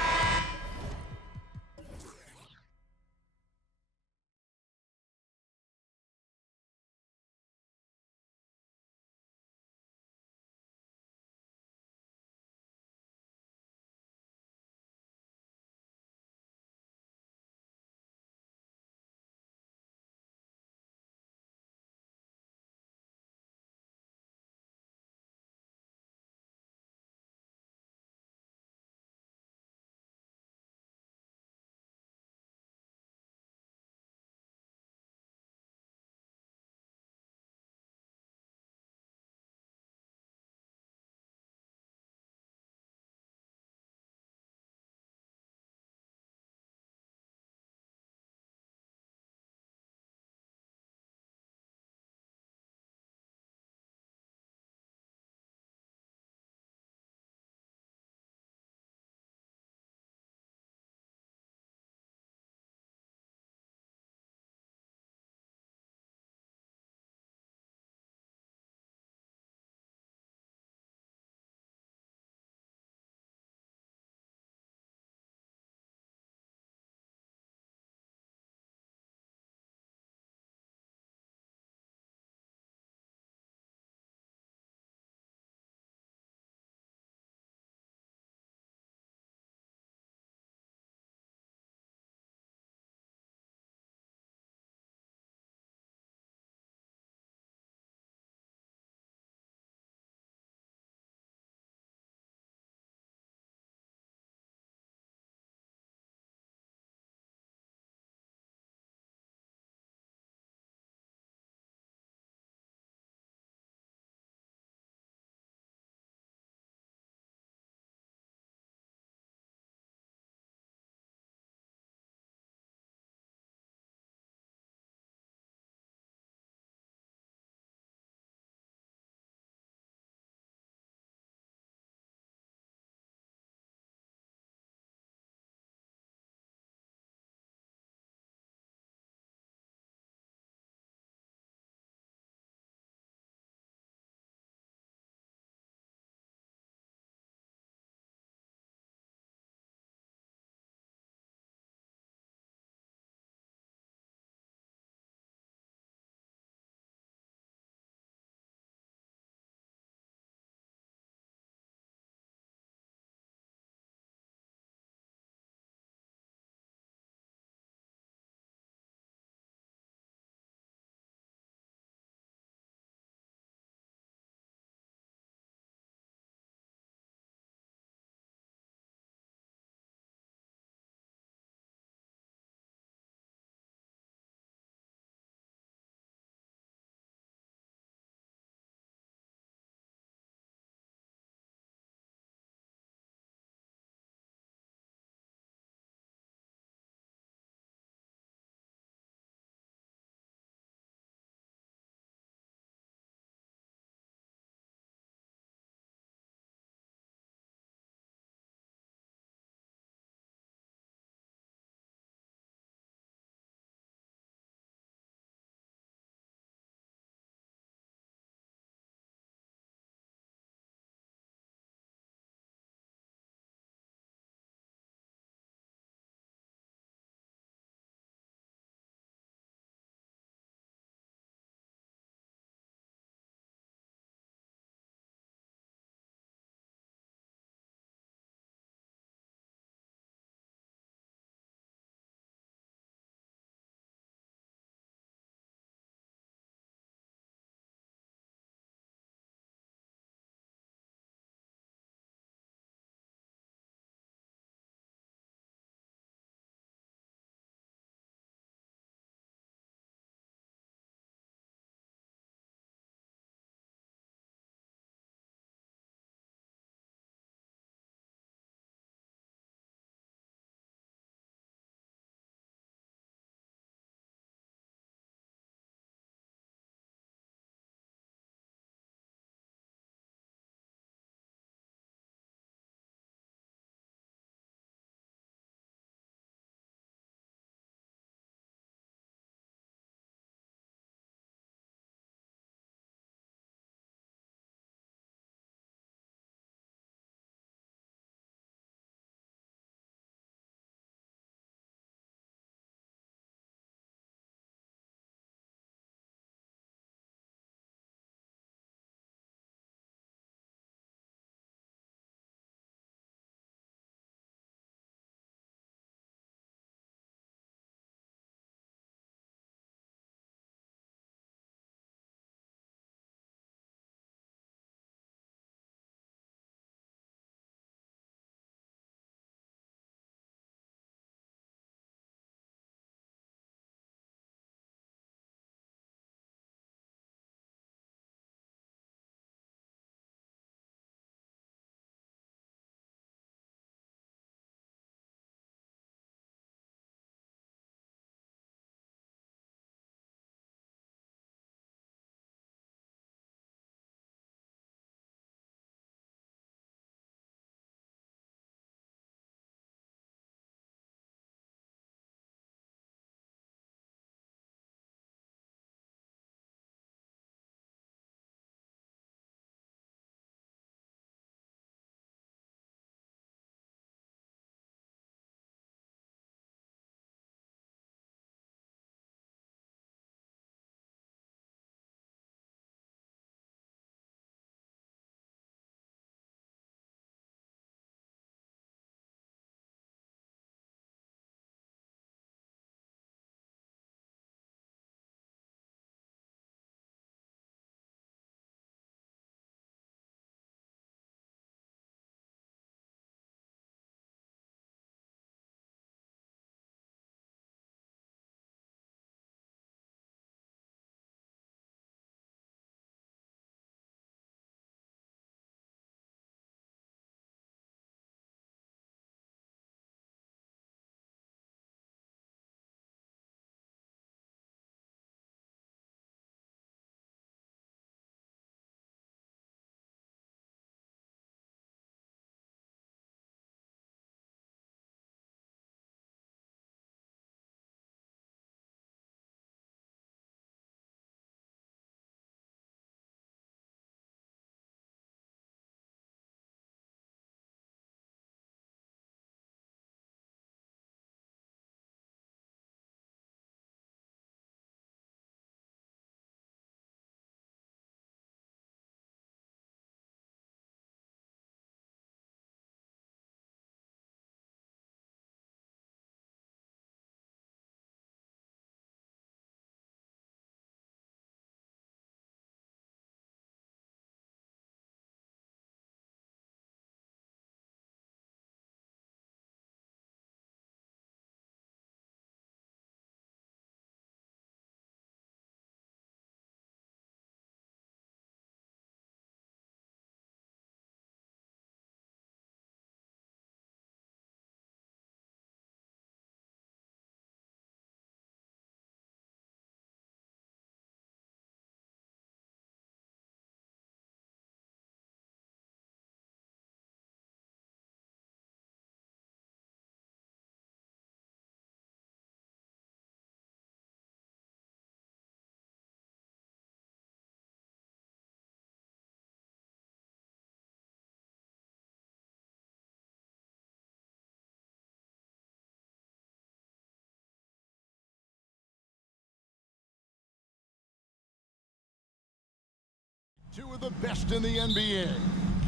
with the best in the NBA.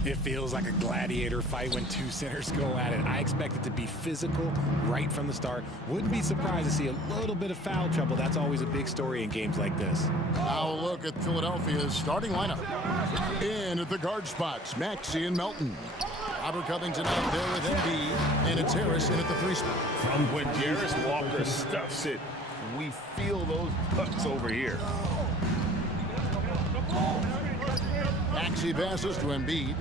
It feels like a gladiator fight when two centers go at it. I expect it to be physical right from the start. Wouldn't be surprised to see a little bit of foul trouble. That's always a big story in games like this. Now a look at Philadelphia's starting lineup. In at the guard spots, Maxey and Melton. Robert Covington out there with Embiid, and it's Harris in at the 3 spot. When Jarris Walker stuffs it, we feel those pucks over here. Maxey passes to Embiid.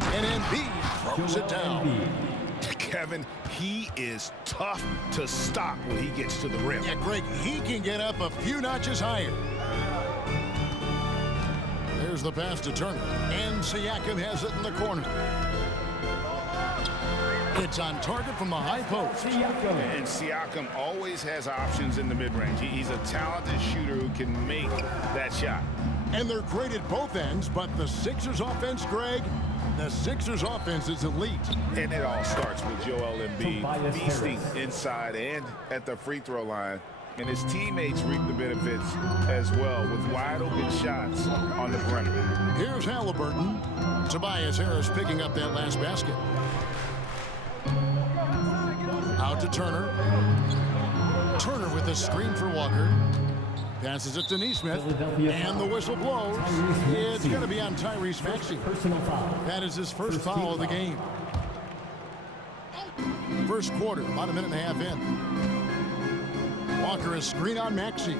And Embiid throws it down. Kevin, he is tough to stop when he gets to the rim. Yeah, Greg, he can get up a few notches higher. There's the pass to Turner. And Siakam has it in the corner. It's on target from the high post. And Siakam always has options in the mid-range. He's a talented shooter who can make that shot. And they're great at both ends, but the Sixers offense, Greg, the Sixers offense is elite. And it all starts with Joel Embiid feasting inside and at the free throw line. And his teammates reap the benefits as well with wide open shots on the perimeter. Here's Halliburton. Tobias Harris picking up that last basket. Out to Turner. Turner with a screen for Walker. Passes it to Neesmith. And the whistle blows. It's going to be on Tyrese Maxey. That is his first foul of the game. First quarter, about a minute and a half in. Walker is screen on Maxey.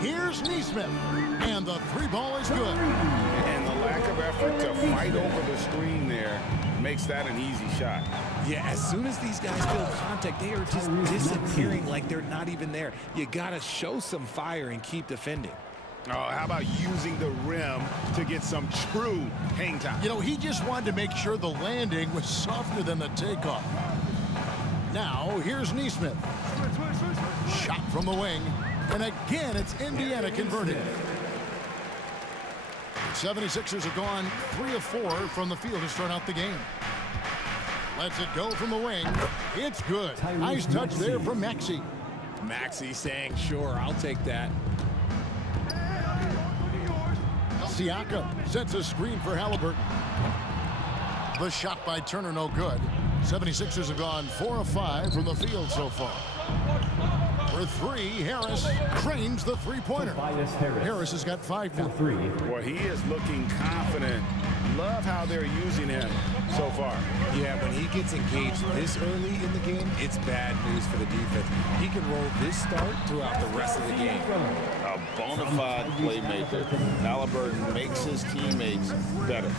Here's Neesmith. And the 3-ball is good. And the lack of effort to fight over the screen there makes that an easy shot. Yeah, as soon as these guys feel contact, they are just disappearing like they're not even there. You got to show some fire and keep defending. Oh, how about using the rim to get some true hang time? You know, he just wanted to make sure the landing was softer than the takeoff. Now, here's Neesmith. Shot from the wing. And again, it's Indiana converting. The 76ers have gone 3 of 4 from the field to start out the game. Lets it go from the wing. It's good. Nice touch there from Maxey. Maxey saying, sure, I'll take that. Siakam sets a screen for Halliburton. The shot by Turner, no good. 76ers have gone 4 of 5 from the field so far. For 3, Harris trains the 3-pointer. Harris has got 5 now. Well, he is looking confident. Love how they're using him so far. Yeah, when he gets engaged this early in the game, it's bad news for the defense. He can roll this start throughout the rest of the game. A bona fide playmaker. Halliburton makes his teammates better.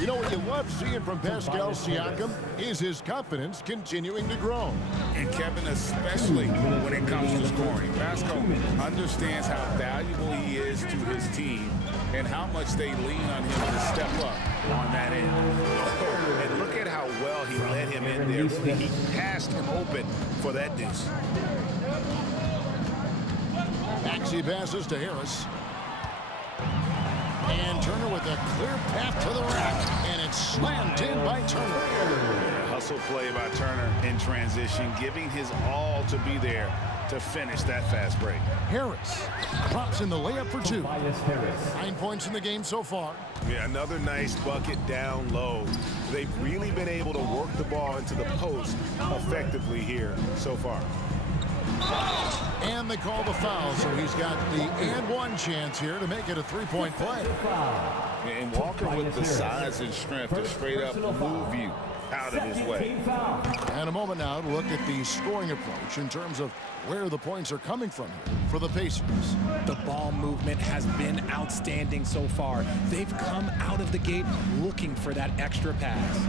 You know what you love seeing from Pascal Siakam is his confidence continuing to grow. And Kevin, especially when it comes to scoring. Pascal understands how valuable he is to his team and how much they lean on him to step up on that end. And look at how well he led him in there. He passed him open for that deuce. Maxey passes to Harris. And Turner with a clear path to the rack. And it's slammed in by Turner. Hustle play by Turner in transition, giving his all to be there to finish that fast break. Harris drops in the layup for 2. 9 points in the game so far. Yeah, another nice bucket down low. They've really been able to work the ball into the post effectively here so far. And they call the foul, so he's got the and one chance here to make it a 3-point play. And Walker with the size and strength to straight up move you out of his way. And a moment now to look at the scoring approach in terms of where the points are coming from here for the Pacers. The ball movement has been outstanding so far. They've come out of the gate looking for that extra pass.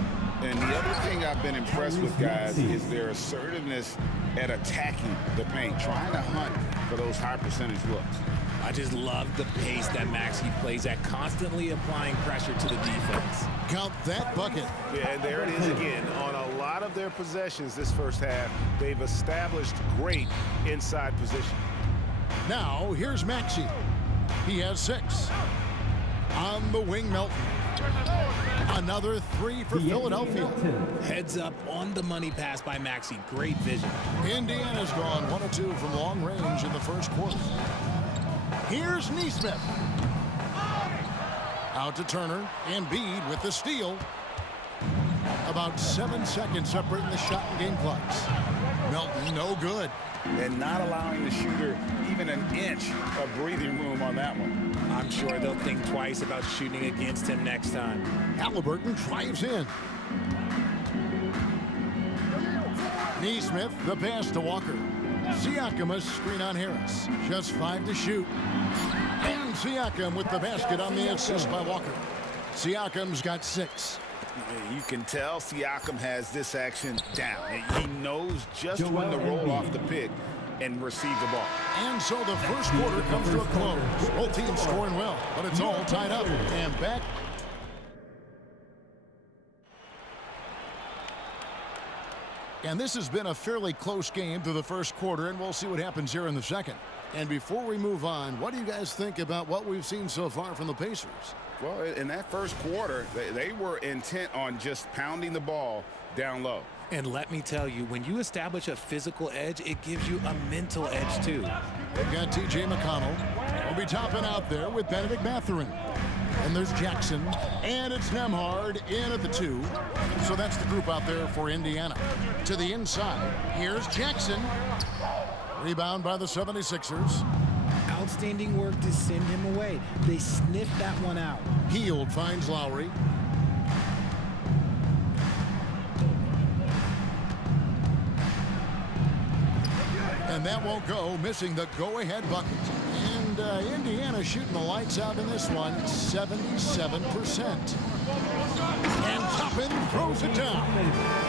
And the other thing I've been impressed with, guys, is their assertiveness at attacking the paint, trying to hunt for those high percentage looks. I just love the pace that Maxey plays at, constantly applying pressure to the defense. Count that bucket. Yeah, and there it is again. On a lot of their possessions this first half, they've established great inside position. Now, here's Maxey. He has 6. On the wing, Melton. Another 3 for Philadelphia. Heads up on the money pass by Maxey. Great vision. Indiana's gone 1 of 2 from long range in the first quarter. Here's Neesmith. Out to Turner. Embiid with the steal. About 7 seconds separating the shot and game clocks. Melton, no good. And not allowing the shooter even an inch of breathing room on that one. I'm sure they'll think twice about shooting against him next time. Halliburton drives in. Neesmith, the pass to Walker. Siakam, a screen on Harris. Just 5 to shoot. And Siakam with the basket on the assist by Walker. Siakam's got 6. You can tell Siakam has this action down. He knows just when to roll off the pick and receive the ball. And so the first quarter comes to a close. Both teams scoring well, but it's all tied up. And back. And this has been a fairly close game through the first quarter, and we'll see what happens here in the second. And before we move on, what do you guys think about what we've seen so far from the Pacers? Well, in that first quarter, they were intent on just pounding the ball down low. And let me tell you, when you establish a physical edge, it gives you a mental edge, too. They've got T.J. McConnell. We'll be topping out there with Benedict Mathurin. And there's Jackson. And it's Nembhard in at the 2. So that's the group out there for Indiana. To the inside, here's Jackson. Rebound by the 76ers. Outstanding work to send him away. They sniffed that one out. Hield finds Lowry. And that won't go, missing the go-ahead bucket. And Indiana shooting the lights out in this one, 77%. And Toppin throws it down.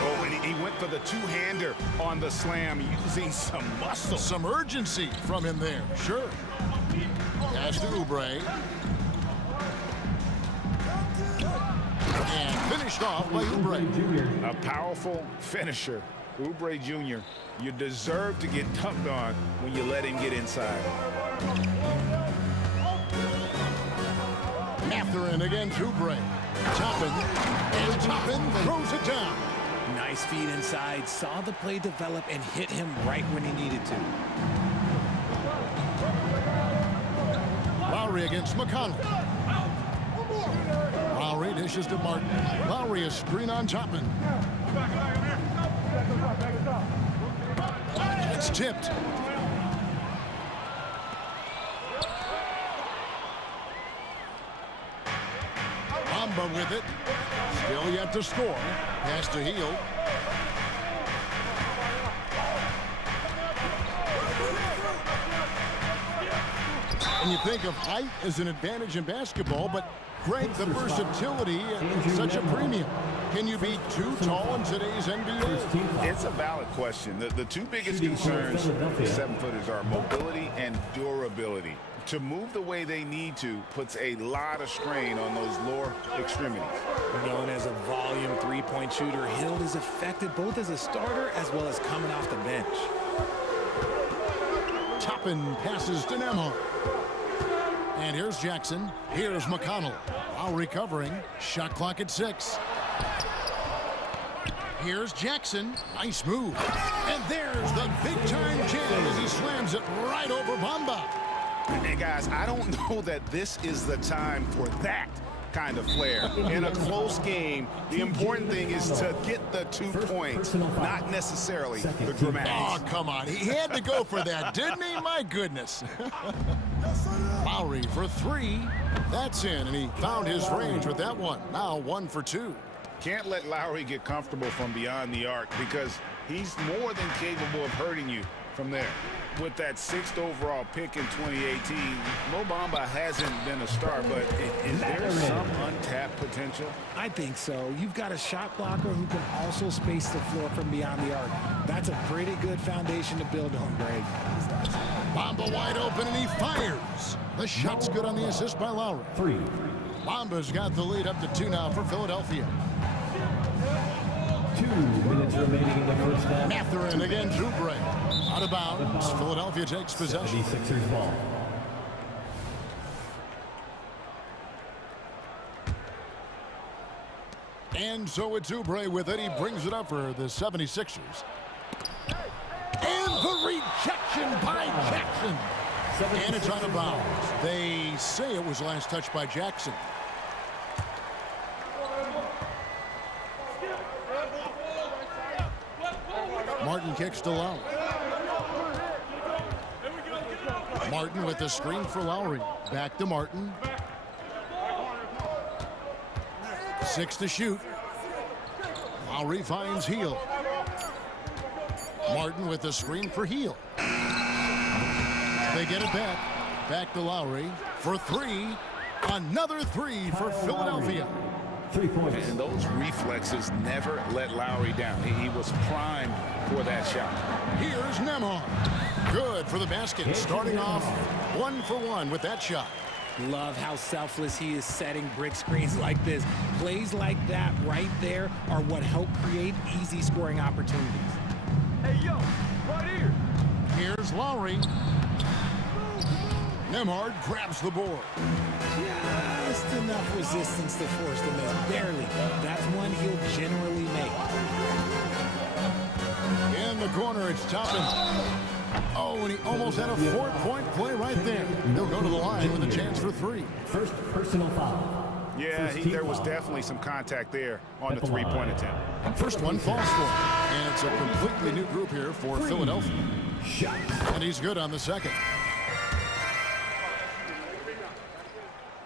Oh, and he went for the two-hander on the slam, using some muscle. Some urgency from him there, sure. Pass to Oubre. And finished off by Oubre. A powerful finisher. Oubre Jr., you deserve to get dunked on when you let him get inside. Mathurin against Oubre. Toppin. And Toppin throws it down. Nice feed inside. Saw the play develop and hit him right when he needed to. Lowry against McConnell. Lowry dishes to Martin. Lowry a screen on Toppin. It's tipped. Bamba with it. Still yet to score. Pass to Hield. And you think of height as an advantage in basketball, but Greg, the versatility is such a premium. Can you be too tall in today's NBA? It's a valid question. The two biggest concerns for 7-footers are mobility and durability. To move the way they need to puts a lot of strain on those lower extremities. Known as a volume three-point shooter, Hield is effective both as a starter as well as coming off the bench. Toppin passes to Nembhard. And here's Jackson. Here's McConnell. While recovering. Shot clock at 6. Here's Jackson. Nice move. And there's the big-time jam as he slams it right over Bamba. And guys, I don't know that this is the time for that kind of flair. In a close game, the important thing is to get the 2 points, not necessarily the dramatics. Oh, come on. He had to go for that, didn't he? My goodness. Lowry for 3. That's in, and he found his range with that one. Now 1 for 2. Can't let Lowry get comfortable from beyond the arc because he's more than capable of hurting you from there. With that 6th overall pick in 2018, Mo Bamba hasn't been a star, but is there some untapped potential? I think so. You've got a shot blocker who can also space the floor from beyond the arc. That's a pretty good foundation to build on, Greg. Bamba wide open, and he fires. The shot's good on the assist by Lowry. 3. Bamba's got the lead up to 2 now for Philadelphia. 2 minutes remaining in the first half. Mathurin against Oubre. Out of bounds. Philadelphia takes possession. 76ers ball. And so it's Oubre with it. He brings it up for the 76ers. And the rejection by Jackson. And it's out of bounds. They say it was last touched by Jackson. Martin kicks to Lowry. Martin with the screen for Lowry. Back to Martin. 6 to shoot. Lowry finds Heel. Martin with the screen for Heel. They get it back. Back to Lowry for 3. Another 3 for Philadelphia. 3 points. And those reflexes never let Lowry down. He was primed for that shot. Here's Nembhard. Good for the basket. Starting off 1 for 1 with that shot. Love how selfless he is setting brick screens like this. Plays like that right there are what help create easy scoring opportunities. Hey, yo, right here. Here's Lowry. Nembhard grabs the board. Just enough resistance to force the miss. Barely. That's one he'll generally make. In the corner, it's Toppin. Oh, and he almost had a 4-point play right there. He'll go to the line with a chance for 3. First personal foul. Yeah, there was definitely some contact there on the 3-point attempt. First one falls for him. And it's a completely new group here for Philadelphia. And he's good on the second.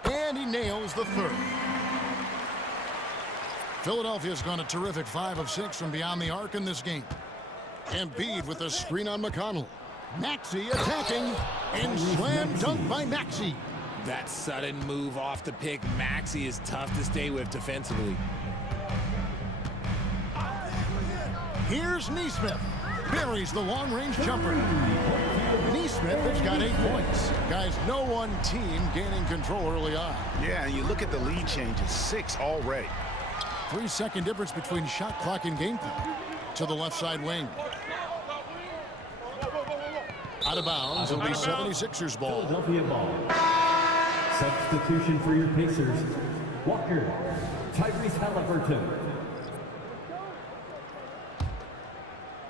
And he nails the third. Philadelphia's gone a terrific 5 of 6 from beyond the arc in this game. Embiid with a screen on McConnell. Maxey attacking, and slam dunk by Maxey. That sudden move off the pick, Maxey is tough to stay with defensively. Here's Neesmith. Buries the long-range jumper. Neesmith has got 8 points. Guys, no one team gaining control early on. Yeah, and you look at the lead changes, 6 already. 3-second difference between shot clock and game time. To the left side wing. Out of bounds, it'll be 76ers ball. Philadelphia ball. Substitution for your Pacers. Walker, Tyrese Halliburton.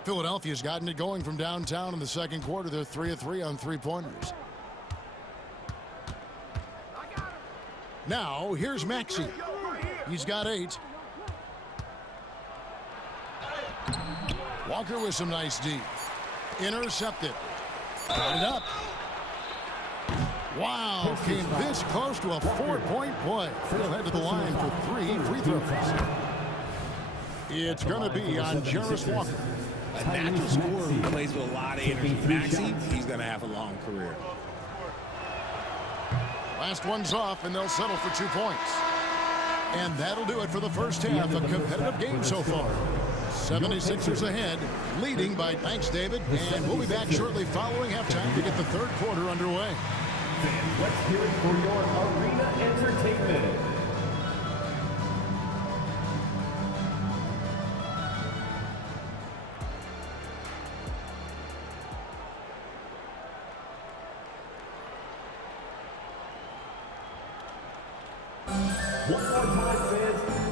Philadelphia's gotten it going from downtown in the second quarter. They're 3 of 3 on 3-pointers. Now, here's Maxey. He's got 8. Walker with some nice D. Intercepted. Got it up. Wow, came this close to a 4-point play. He'll head to the line for 3 free throws. It's going to be on Jarris Walker. A natural scorer who plays with a lot of energy. Maxey, he's going to have a long career. Last one's off, and they'll settle for 2 points. And that'll do it for the first half. A competitive game so far. 76ers ahead, leading by thanks, David. And we'll be back shortly following halftime to get the third quarter underway. Let's hear it for your arena entertainment.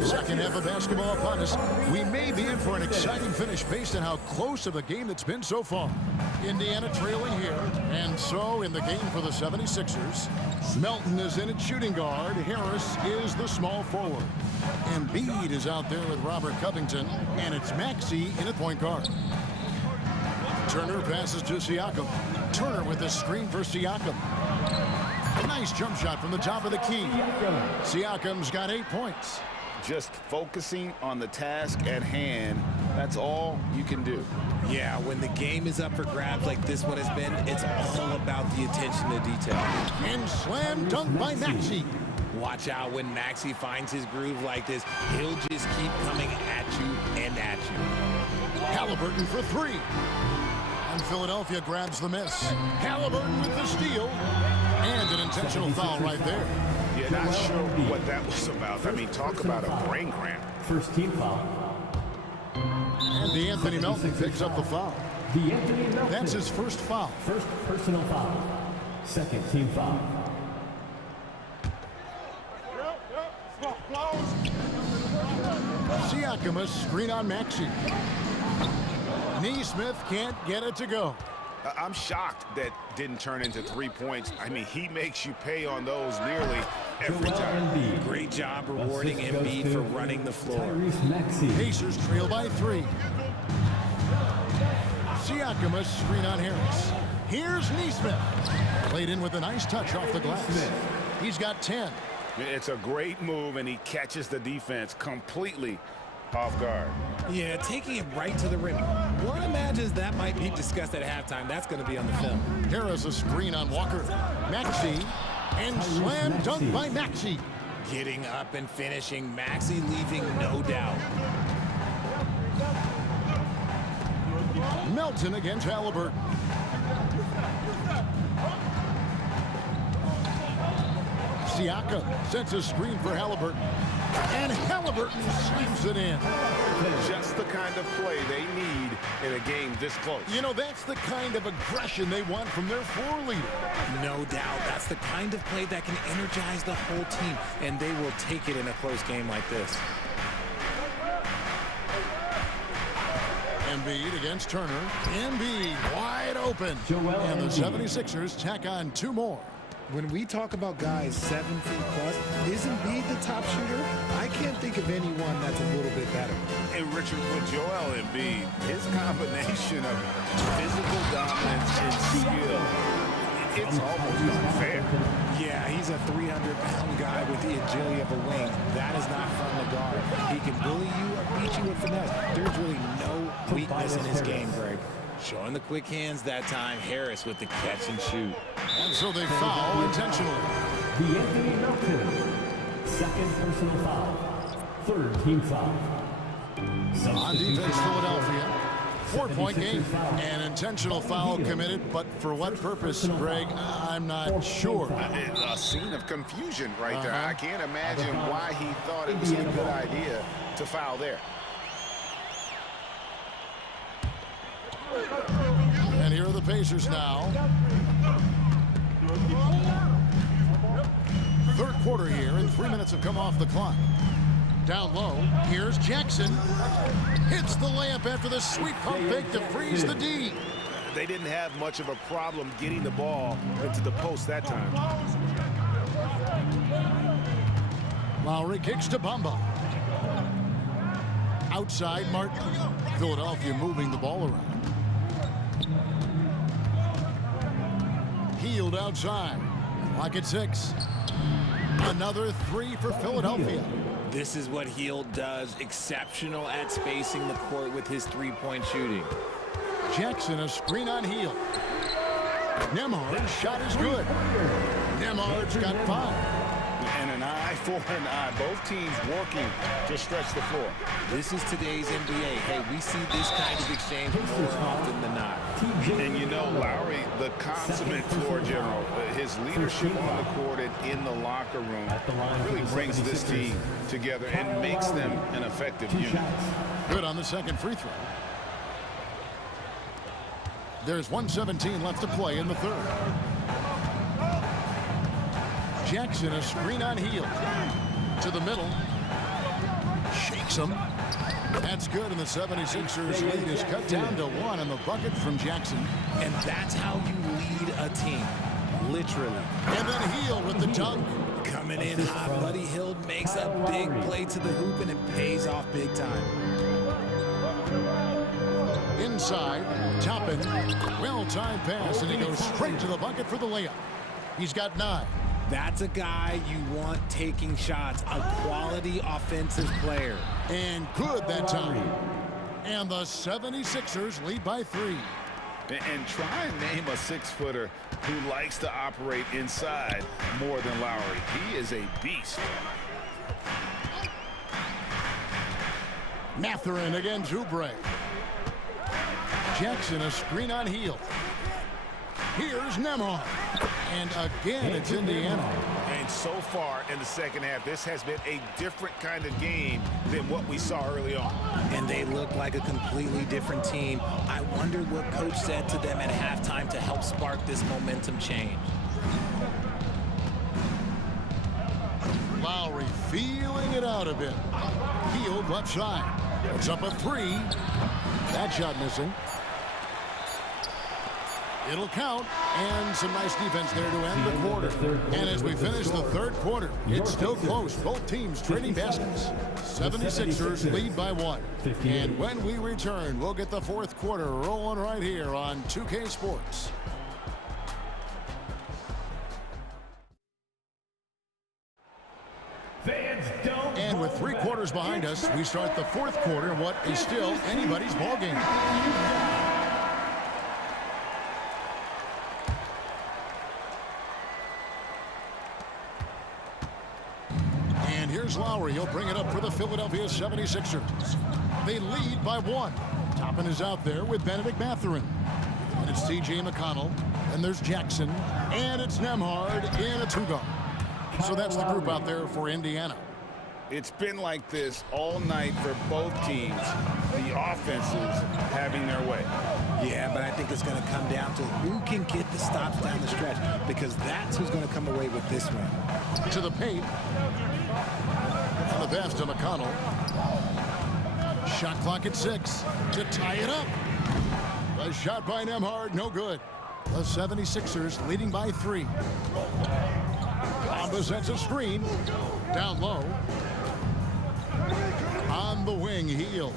Second half of basketball upon us. We may be in for an exciting finish based on how close of a game it's been so far. Indiana trailing here, and so in the game for the 76ers. Melton is in at shooting guard. Harris is the small forward. Embiid is out there with Robert Covington, and it's Maxey in at point guard. Turner passes to Siakam. Turner with the screen for Siakam. A nice jump shot from the top of the key. Siakam's got 8 points. Just focusing on the task at hand, that's all you can do. Yeah, when the game is up for grabs like this one has been, it's all about the attention to detail. And slam dunk by Maxey. Watch out when Maxey finds his groove like this. He'll just keep coming at you and at you. Halliburton for 3. And Philadelphia grabs the miss. Halliburton with the steal. And an intentional foul right there. Yeah, not sure what that was about. I mean, talk about a brain cramp. First team foul. And DeAnthony Melton picks up the foul. DeAnthony Melton. That's his first foul. First personal foul. Second team foul. Siakam a screen on Maxey. Neesmith can't get it to go. I'm shocked that didn't turn into 3 points. I mean, he makes you pay on those nearly every time. Great job rewarding Embiid for running the floor. Pacers trail by 3. Siakam, a screen on Harris. Here's Neesmith. Played in with a nice touch off the glass. He's got 10. It's a great move, and he catches the defense completely off guard. Yeah, taking it right to the rim. One imagines that might be discussed at halftime. That's going to be on the film. Harris, a screen on Walker. Maxey, and slam dunk by Maxey. Getting up and finishing. Maxey leaving no doubt. Melton against Halliburton. Siakam sets a screen for Halliburton. And Halliburton slams it in. Just the kind of play they need in a game this close. You know, that's the kind of aggression they want from their floor leader. No doubt. That's the kind of play that can energize the whole team, and they will take it in a close game like this. Embiid against Turner. Embiid wide open. And the 76ers tack on 2 more. When we talk about guys 7 feet plus, is Embiid the top shooter? I can't think of anyone that's a little bit better. And Richard, with Joel Embiid, his combination of physical dominance and skill, it's almost unfair. Yeah, he's a 300-pound guy with the agility of a wing. That is not fun to guard. He can bully you or beat you with finesse. There's really no weakness in his game, Greg. Showing the quick hands that time. Harris with the catch and shoot. And so they foul intentionally. D'Anthony Melton, second personal foul, third team foul. On defense, Philadelphia. 4-point game. An intentional foul committed, but for what purpose, Greg, I'm not sure. A scene of confusion right there. I can't imagine why he thought it was a good idea to foul there. And here are the Pacers now. Third quarter here, and 3 minutes have come off the clock. Down low, here's Jackson. Hits the layup after the sweet pump fake to freeze the D. They didn't have much of a problem getting the ball into the post that time. Lowry kicks to Bamba. Outside, Martin. Philadelphia moving the ball around. Healed outside. Clock at 6. Another 3 for Philadelphia. This is what Hield does. Exceptional at spacing the court with his three-point shooting. Jackson, a screen on Hield. Nembhard's shot is good. Nembhard's got 5. And an eye for an eye. Both teams working to stretch the floor. This is today's NBA. Hey, we see this kind of exchange more often than not. And you know, Lowry, the consummate floor general, his leadership on the court and in the locker room really brings this team together and makes them an effective unit. Good on the second free throw. There's 1:17 left to play in the third. Jackson, a screen on Hield. To the middle. Shakes him. That's good, and the 76ers lead is cut down to 1 on the bucket from Jackson. And that's how you lead a team. Literally. And then Hield with the dunk. Coming in hot, Buddy Hield makes a big play to the hoop, and it pays off big time. Inside, Toppin. Well-timed pass, and he goes straight to the bucket for the layup. He's got 9. That's a guy you want taking shots, a quality offensive player. And good that time. And the 76ers lead by 3. And try and name a 6-footer who likes to operate inside more than Lowry. He is a beast. Mathurin against Oubre. Jackson, a screen on Hield. Here's Nembhard. And again, it's Indiana. And so far in the second half, this has been a different kind of game than what we saw early on. And they look like a completely different team. I wonder what coach said to them at halftime to help spark this momentum change. Lowry feeling it out a bit. Hield left side. Puts up a 3. That shot missing. It'll count, and some nice defense there to end the quarter. And as we finish the third quarter, it's still close. Both teams trading baskets. 76ers lead by 1. And when we return, we'll get the fourth quarter rolling right here on 2K Sports. And with 3 quarters behind us, we start the fourth quarter in what is still anybody's ballgame. And here's Lowry. He'll bring it up for the Philadelphia 76ers. They lead by 1. Toppin is out there with Benedict Mathurin. And it's T.J. McConnell. And there's Jackson. And it's Nembhard in a 2-guard. So that's the group out there for Indiana. It's been like this all night for both teams. The offenses having their way. Yeah, but I think it's going to come down to who can get the stops down the stretch, because that's who's going to come away with this win. To the paint. And the pass to McConnell. Shot clock at 6 to tie it up. A shot by Nembhard, no good. The 76ers leading by 3. Bamba sets a screen. Down low. On the wing, Heel.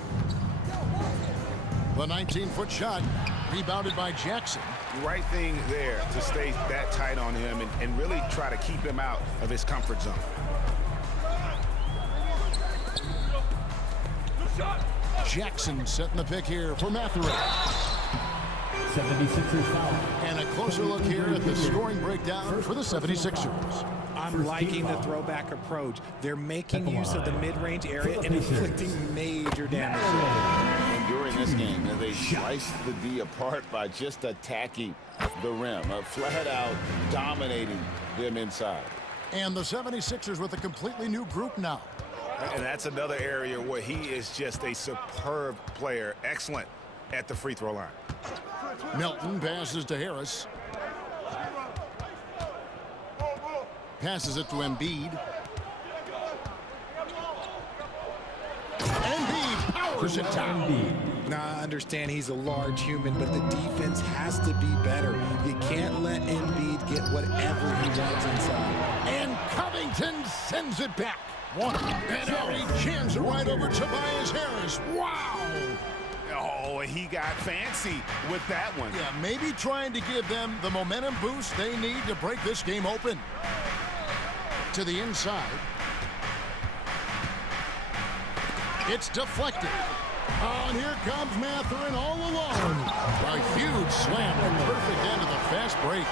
The 19-foot shot rebounded by Jackson. The right thing there to stay that tight on him and really try to keep him out of his comfort zone. Jackson setting the pick here for Mathurin. 76ers foul. And a closer look here at the scoring breakdown for the 76ers. I'm liking the throwback approach. They're making use of the mid-range area and inflicting major damage. And during this game, they sliced the D apart by just attacking the rim, flat out dominating them inside. And the 76ers with a completely new group now. And that's another area where he is just a superb player. Excellent at the free throw line. Melton passes to Harris. Passes it to Embiid. Embiid powers it down. Now, I understand he's a large human, but the defense has to be better. You can't let Embiid get whatever he wants inside. And Covington sends it back. 1. And now he jams it right over Tobias Harris. Wow! Oh, he got fancy with that one. Yeah, maybe trying to give them the momentum boost they need to break this game open. To the inside. It's deflected. Oh, and here comes Mathurin all alone. A huge slam, the perfect end of the fast break.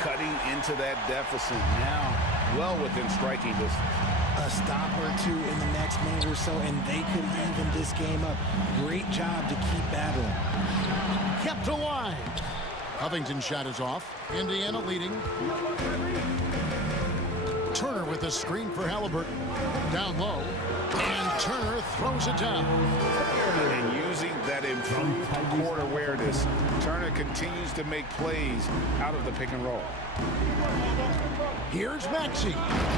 Cutting into that deficit now, well within striking distance. A stop or 2 in the next minute or so, and they could even this game up. Great job to keep battling. Kept alive. Covington's shot is off. Indiana leading. Turner with a screen for Halliburton. Down low. And Turner throws it down. And using that improved court awareness, Turner continues to make plays out of the pick and roll. Here's Maxey.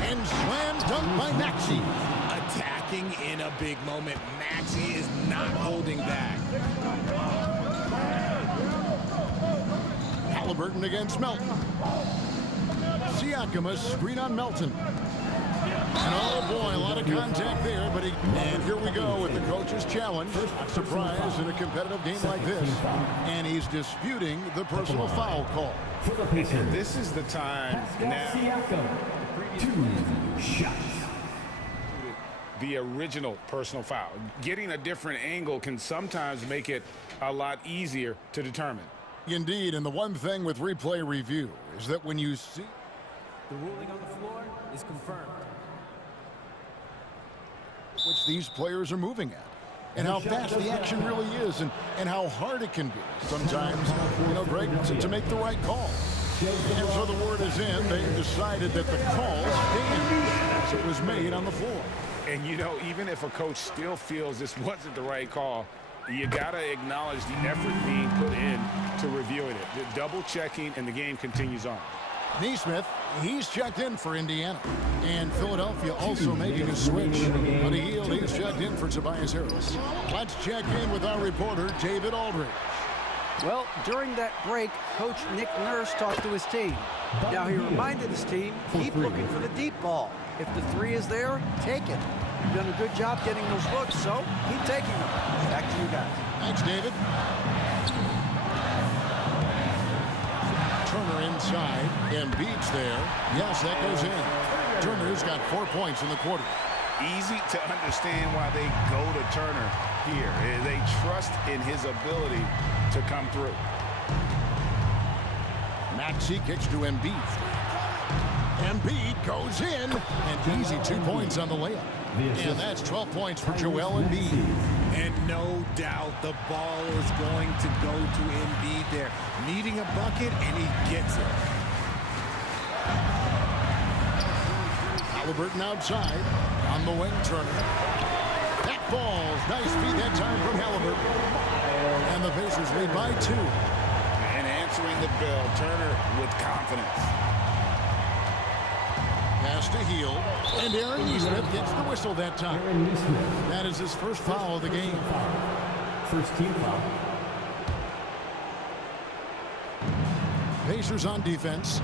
And slam dunk by Maxey. Attacking in a big moment. Maxey is not holding back. Halliburton against Melton. Siakam, a screen on Melton. And oh boy, a lot of contact there, but and here we go with the coach's challenge. Not surprised in a competitive game like this. And he's disputing the personal foul call. And this is the time now. 2 shots. The original personal foul. Getting a different angle can sometimes make it a lot easier to determine. Indeed, and the one thing with replay review is that when you see the ruling on the floor is confirmed. Which these players are moving at, and how fast the action really is, and how hard it can be sometimes, you know, Greg, to make the right call. And so the word is in. They've decided that the call stands as it was made on the floor. And, you know, even if a coach still feels this wasn't the right call, you got to acknowledge the effort being put in to reviewing it. The double checking, and the game continues on. Neesmith, he's checked in for Indiana. And Philadelphia also making a switch. On the heel, he's checked in for Tobias Harris. Let's check in with our reporter, David Aldridge. Well, during that break, Coach Nick Nurse talked to his team. Now he reminded his team, keep looking for the deep ball. If the three is there, take it. You've done a good job getting those looks, so keep taking them. Back to you guys. Thanks, David. Turner inside. Embiid's there. Yes, that goes in. Turner's got 4 points in the quarter. Easy to understand why they go to Turner here. They trust in his ability to come through. Maxey kicks to Embiid. Embiid goes in, and easy 2 points on the layup. And that's 12 points for Joel Embiid. And no doubt the ball is going to go to Embiid there. Needing a bucket, and he gets it. Halliburton outside. On the wing, Turner. That falls. Nice feed that time from Halliburton. And the Pacers lead by 2. And answering the bell, Turner with confidence. Pass to Hield. And Aaron Nesmith gets the whistle that time. That is his first foul of the game. First team foul. Pacers on defense.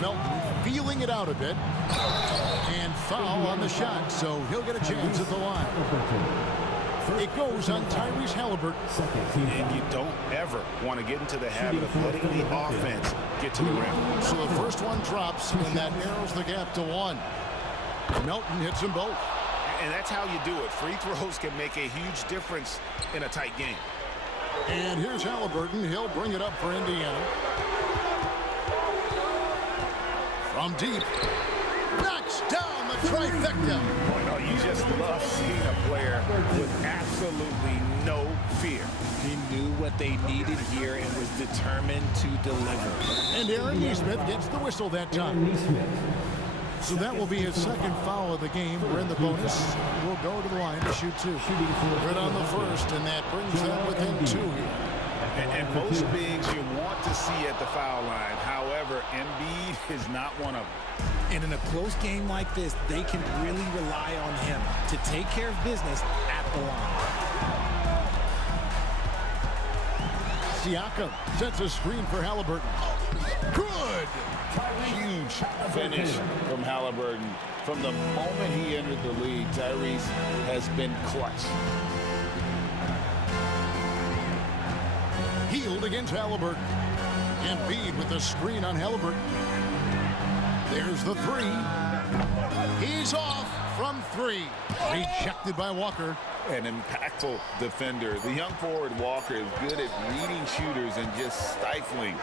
Melton feeling it out a bit. And foul on the shot, so he'll get a chance at the line. It goes on Tyrese Halliburton. And you don't ever want to get into the habit of letting the offense get to the rim. So the first one drops, and that narrows the gap to 1. Melton hits them both. And that's how you do it. Free throws can make a huge difference in a tight game. And here's Halliburton. He'll bring it up for Indiana. From deep. Knocks down the trifecta. Oh, you just love seeing a player with absolutely no fear. He knew what they needed here and was determined to deliver. And Aaron Nesmith gets the whistle that time. So that will be his second foul of the game. We're in the bonus. We'll go to the line to shoot 2. Good on the first, and that brings them within 2 here. And most bigs you want to see at the foul line. However, Embiid is not one of them. And in a close game like this, they can really rely on him to take care of business at the line. Siakam sets a screen for Halliburton. Good! Huge finish from Halliburton. From the moment he entered the league, Tyrese has been clutch. Hield against Halliburton. Embiid with a screen on Halliburton. There's the 3. He's off from 3. Rejected by Walker. An impactful defender. The young forward Walker is good at reading shooters and just stifling